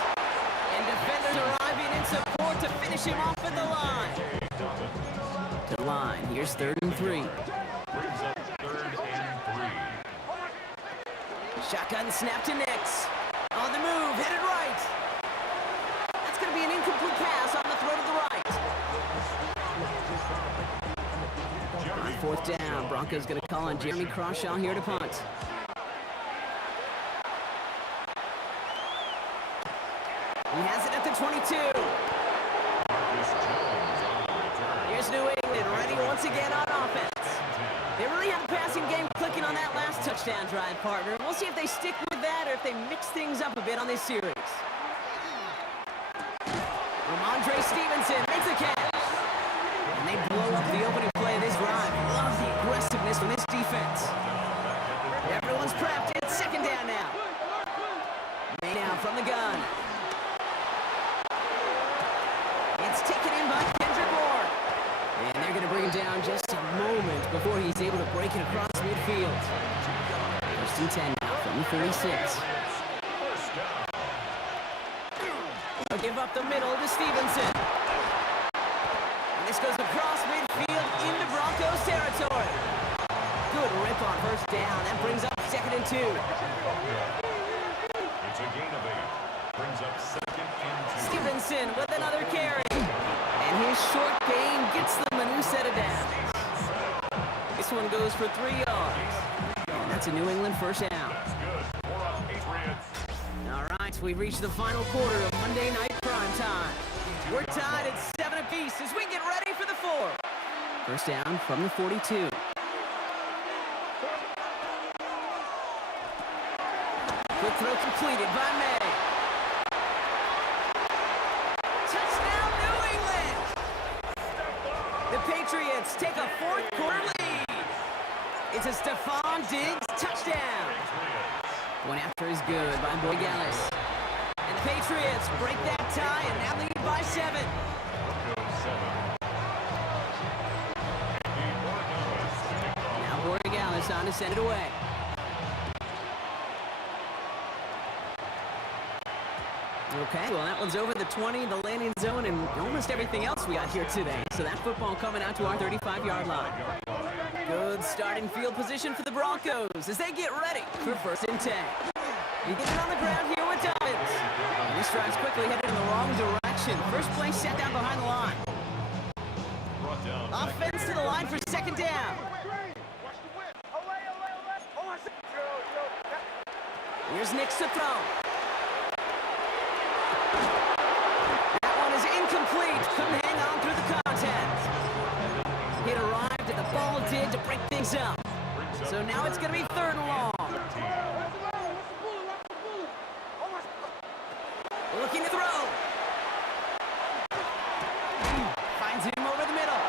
And defenders arriving in support to finish him off at the line. To the line, here's 3rd and 3. Brings up 3rd and 3. Shotgun snap to Nix. On the move, headed right. That's going to be an incomplete pass on the throw to the right. On 4th down, Broncos going to call on Jeremy Crawshaw here to punt. He has it at the 22. Here's New England ready once again on offense. They really have the passing game clicking on that last touchdown drive, partner. We'll see if they stick with that or if they mix things up a bit on this series. Ramondre Stevenson makes the catch. And they blow up the opening play of this drive. Love the aggressiveness from this defense. Everyone's prepped. It's 2nd down now. May now from the gun. It's taken in by Kendrick Bourne. And they're going to bring him down just a moment before he's able to break it across midfield. 1st and 10 now from the 46. They'll give up the middle to Stevenson. This goes across midfield into Broncos territory. Good rip on first down. That brings up 2nd and 2. It's a gain of 8. Brings up 2nd and 2. Stevenson with another carry. And his short gain gets them a new set of downs. This one goes for 3 yards. And that's a New England first down. That's good. 4 on Patriots. All right, we've reached the final quarter of Monday Night Prime Time. We're tied at 7 apiece as we get ready for the 4th. First down from the 42. Quick throw completed by May. Touchdown, New England! The Patriots take a 4th quarter lead. It's a Stephon Diggs touchdown. One after is good by Borregales. And the Patriots break that tie and now lead by 7. Now Borregales on to send it away. Okay, well, that one's over the 20, the landing zone, and almost everything else we got here today. So that football coming out to our 35-yard line. Good starting field position for the Broncos as they get ready for 1st and 10. You get it on the ground here with Dobbins. And this drive's quickly headed in the wrong direction. First play set down behind the line. Offense to the line for 2nd down. Here's Nix to throw. That one is incomplete. Couldn't hang on through the contest. It arrived and the ball did to break things up. So now it's going to be 3rd and long. Looking to throw. Finds him over the middle.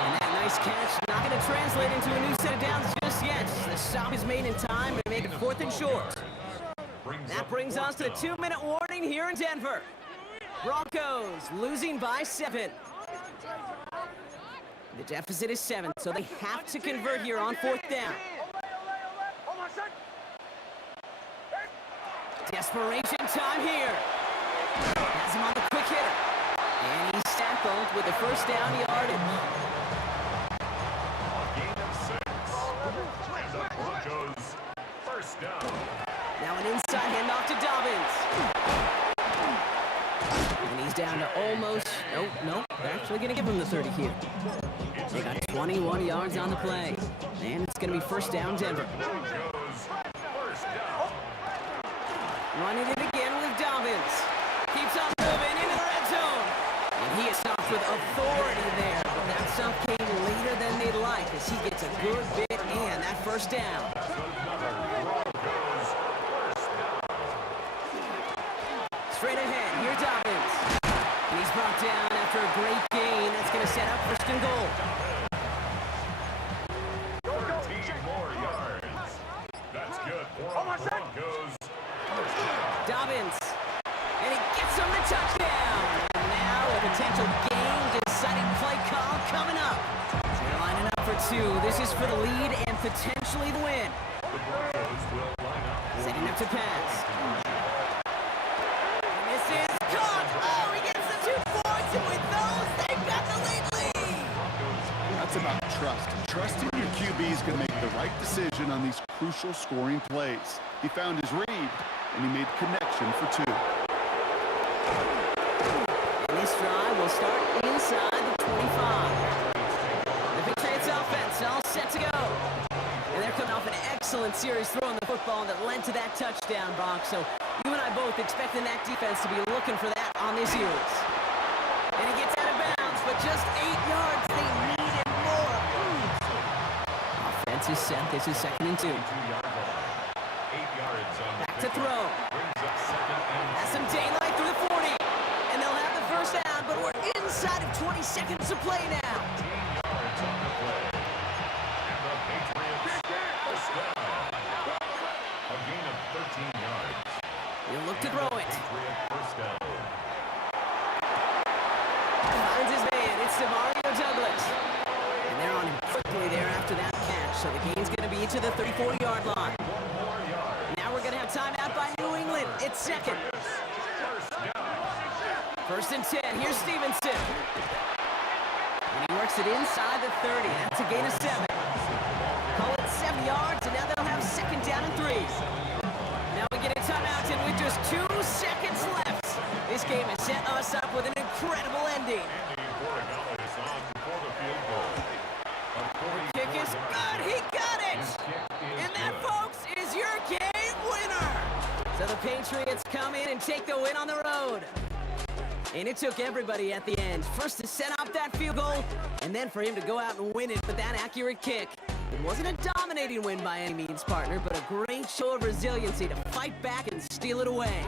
And that nice catch not going to translate into a new set of downs just yet. The stop is made in time to make it 4th and short. That brings us to the 2-minute warning here in Denver. Broncos losing by 7. The deficit is 7, so they have to convert here on 4th down. Desperation time here. Has him on the quick hitter. And he's tackled with the first down yardage. Gain of 6. And the Broncos first down. Now an inside handoff to Dobbins. And he's down to almost, nope, they're actually going to give him the 30 here. They got 21 yards on the play. And it's going to be 1st down Denver. Running it again with Dobbins. Keeps on moving into the red zone. And he is stopped with authority there. But that stop came later than they'd like as he gets a good bit in that 1st down. Straight ahead, here's Dobbins. And he's brought down after a great gain. That's going to set up 1st and goal. 13 more yards. That's good for the Broncos. Dobbins. And he gets him the touchdown. And now a potential game-deciding play call coming up. They're lining up for 2. This is for the lead and potentially the win. The Broncos will line up. Setting up to pass. And this is caught. Oh, he gets the 2 points, and with those, they've got the lead. That's about trust. Trusting your QB is going to make the right decision on these crucial scoring plays. He found his read, and he made the connection for 2. And this drive will start inside the 25. The Patriots offense all set to go. And they're coming off an excellent series throwing the football that led to that touchdown box. So you and I both expecting that defense to be looking for that on this series. And he gets out of bounds, but just 8 yards. They needed more. Offense is set. This is 2nd and 2. 8 yards on Back to throw. Has some daylight through the 40. And they'll have the 1st down, but we're inside of 20 seconds to play now. 15 yards on the play. And the Patriots first down. A gain of 13 yards. He'll look to throw it. Patriot first down. Finds his man. It's Demario Douglas. And they're on him quickly there after that catch. So the gain's going to be to the 34-yard line. 1 more yard. Now we're going to have timeout by New England. It's 2nd. First down. 1st and 10. Here's Stevenson. And makes it inside the 30. That's a gain of 7. Call it 7 yards, and now they'll have second down and 3. Now we get a timeout, and with just 2 seconds left, this game has set us up with an incredible ending. The kick is good. He got it. And that, folks, is your game winner. So the Patriots come in and take the win on the road. And it took everybody at the end. First to set up that field goal, and then for him to go out and win it with that accurate kick. It wasn't a dominating win by any means, partner, but a great show of resiliency to fight back and steal it away.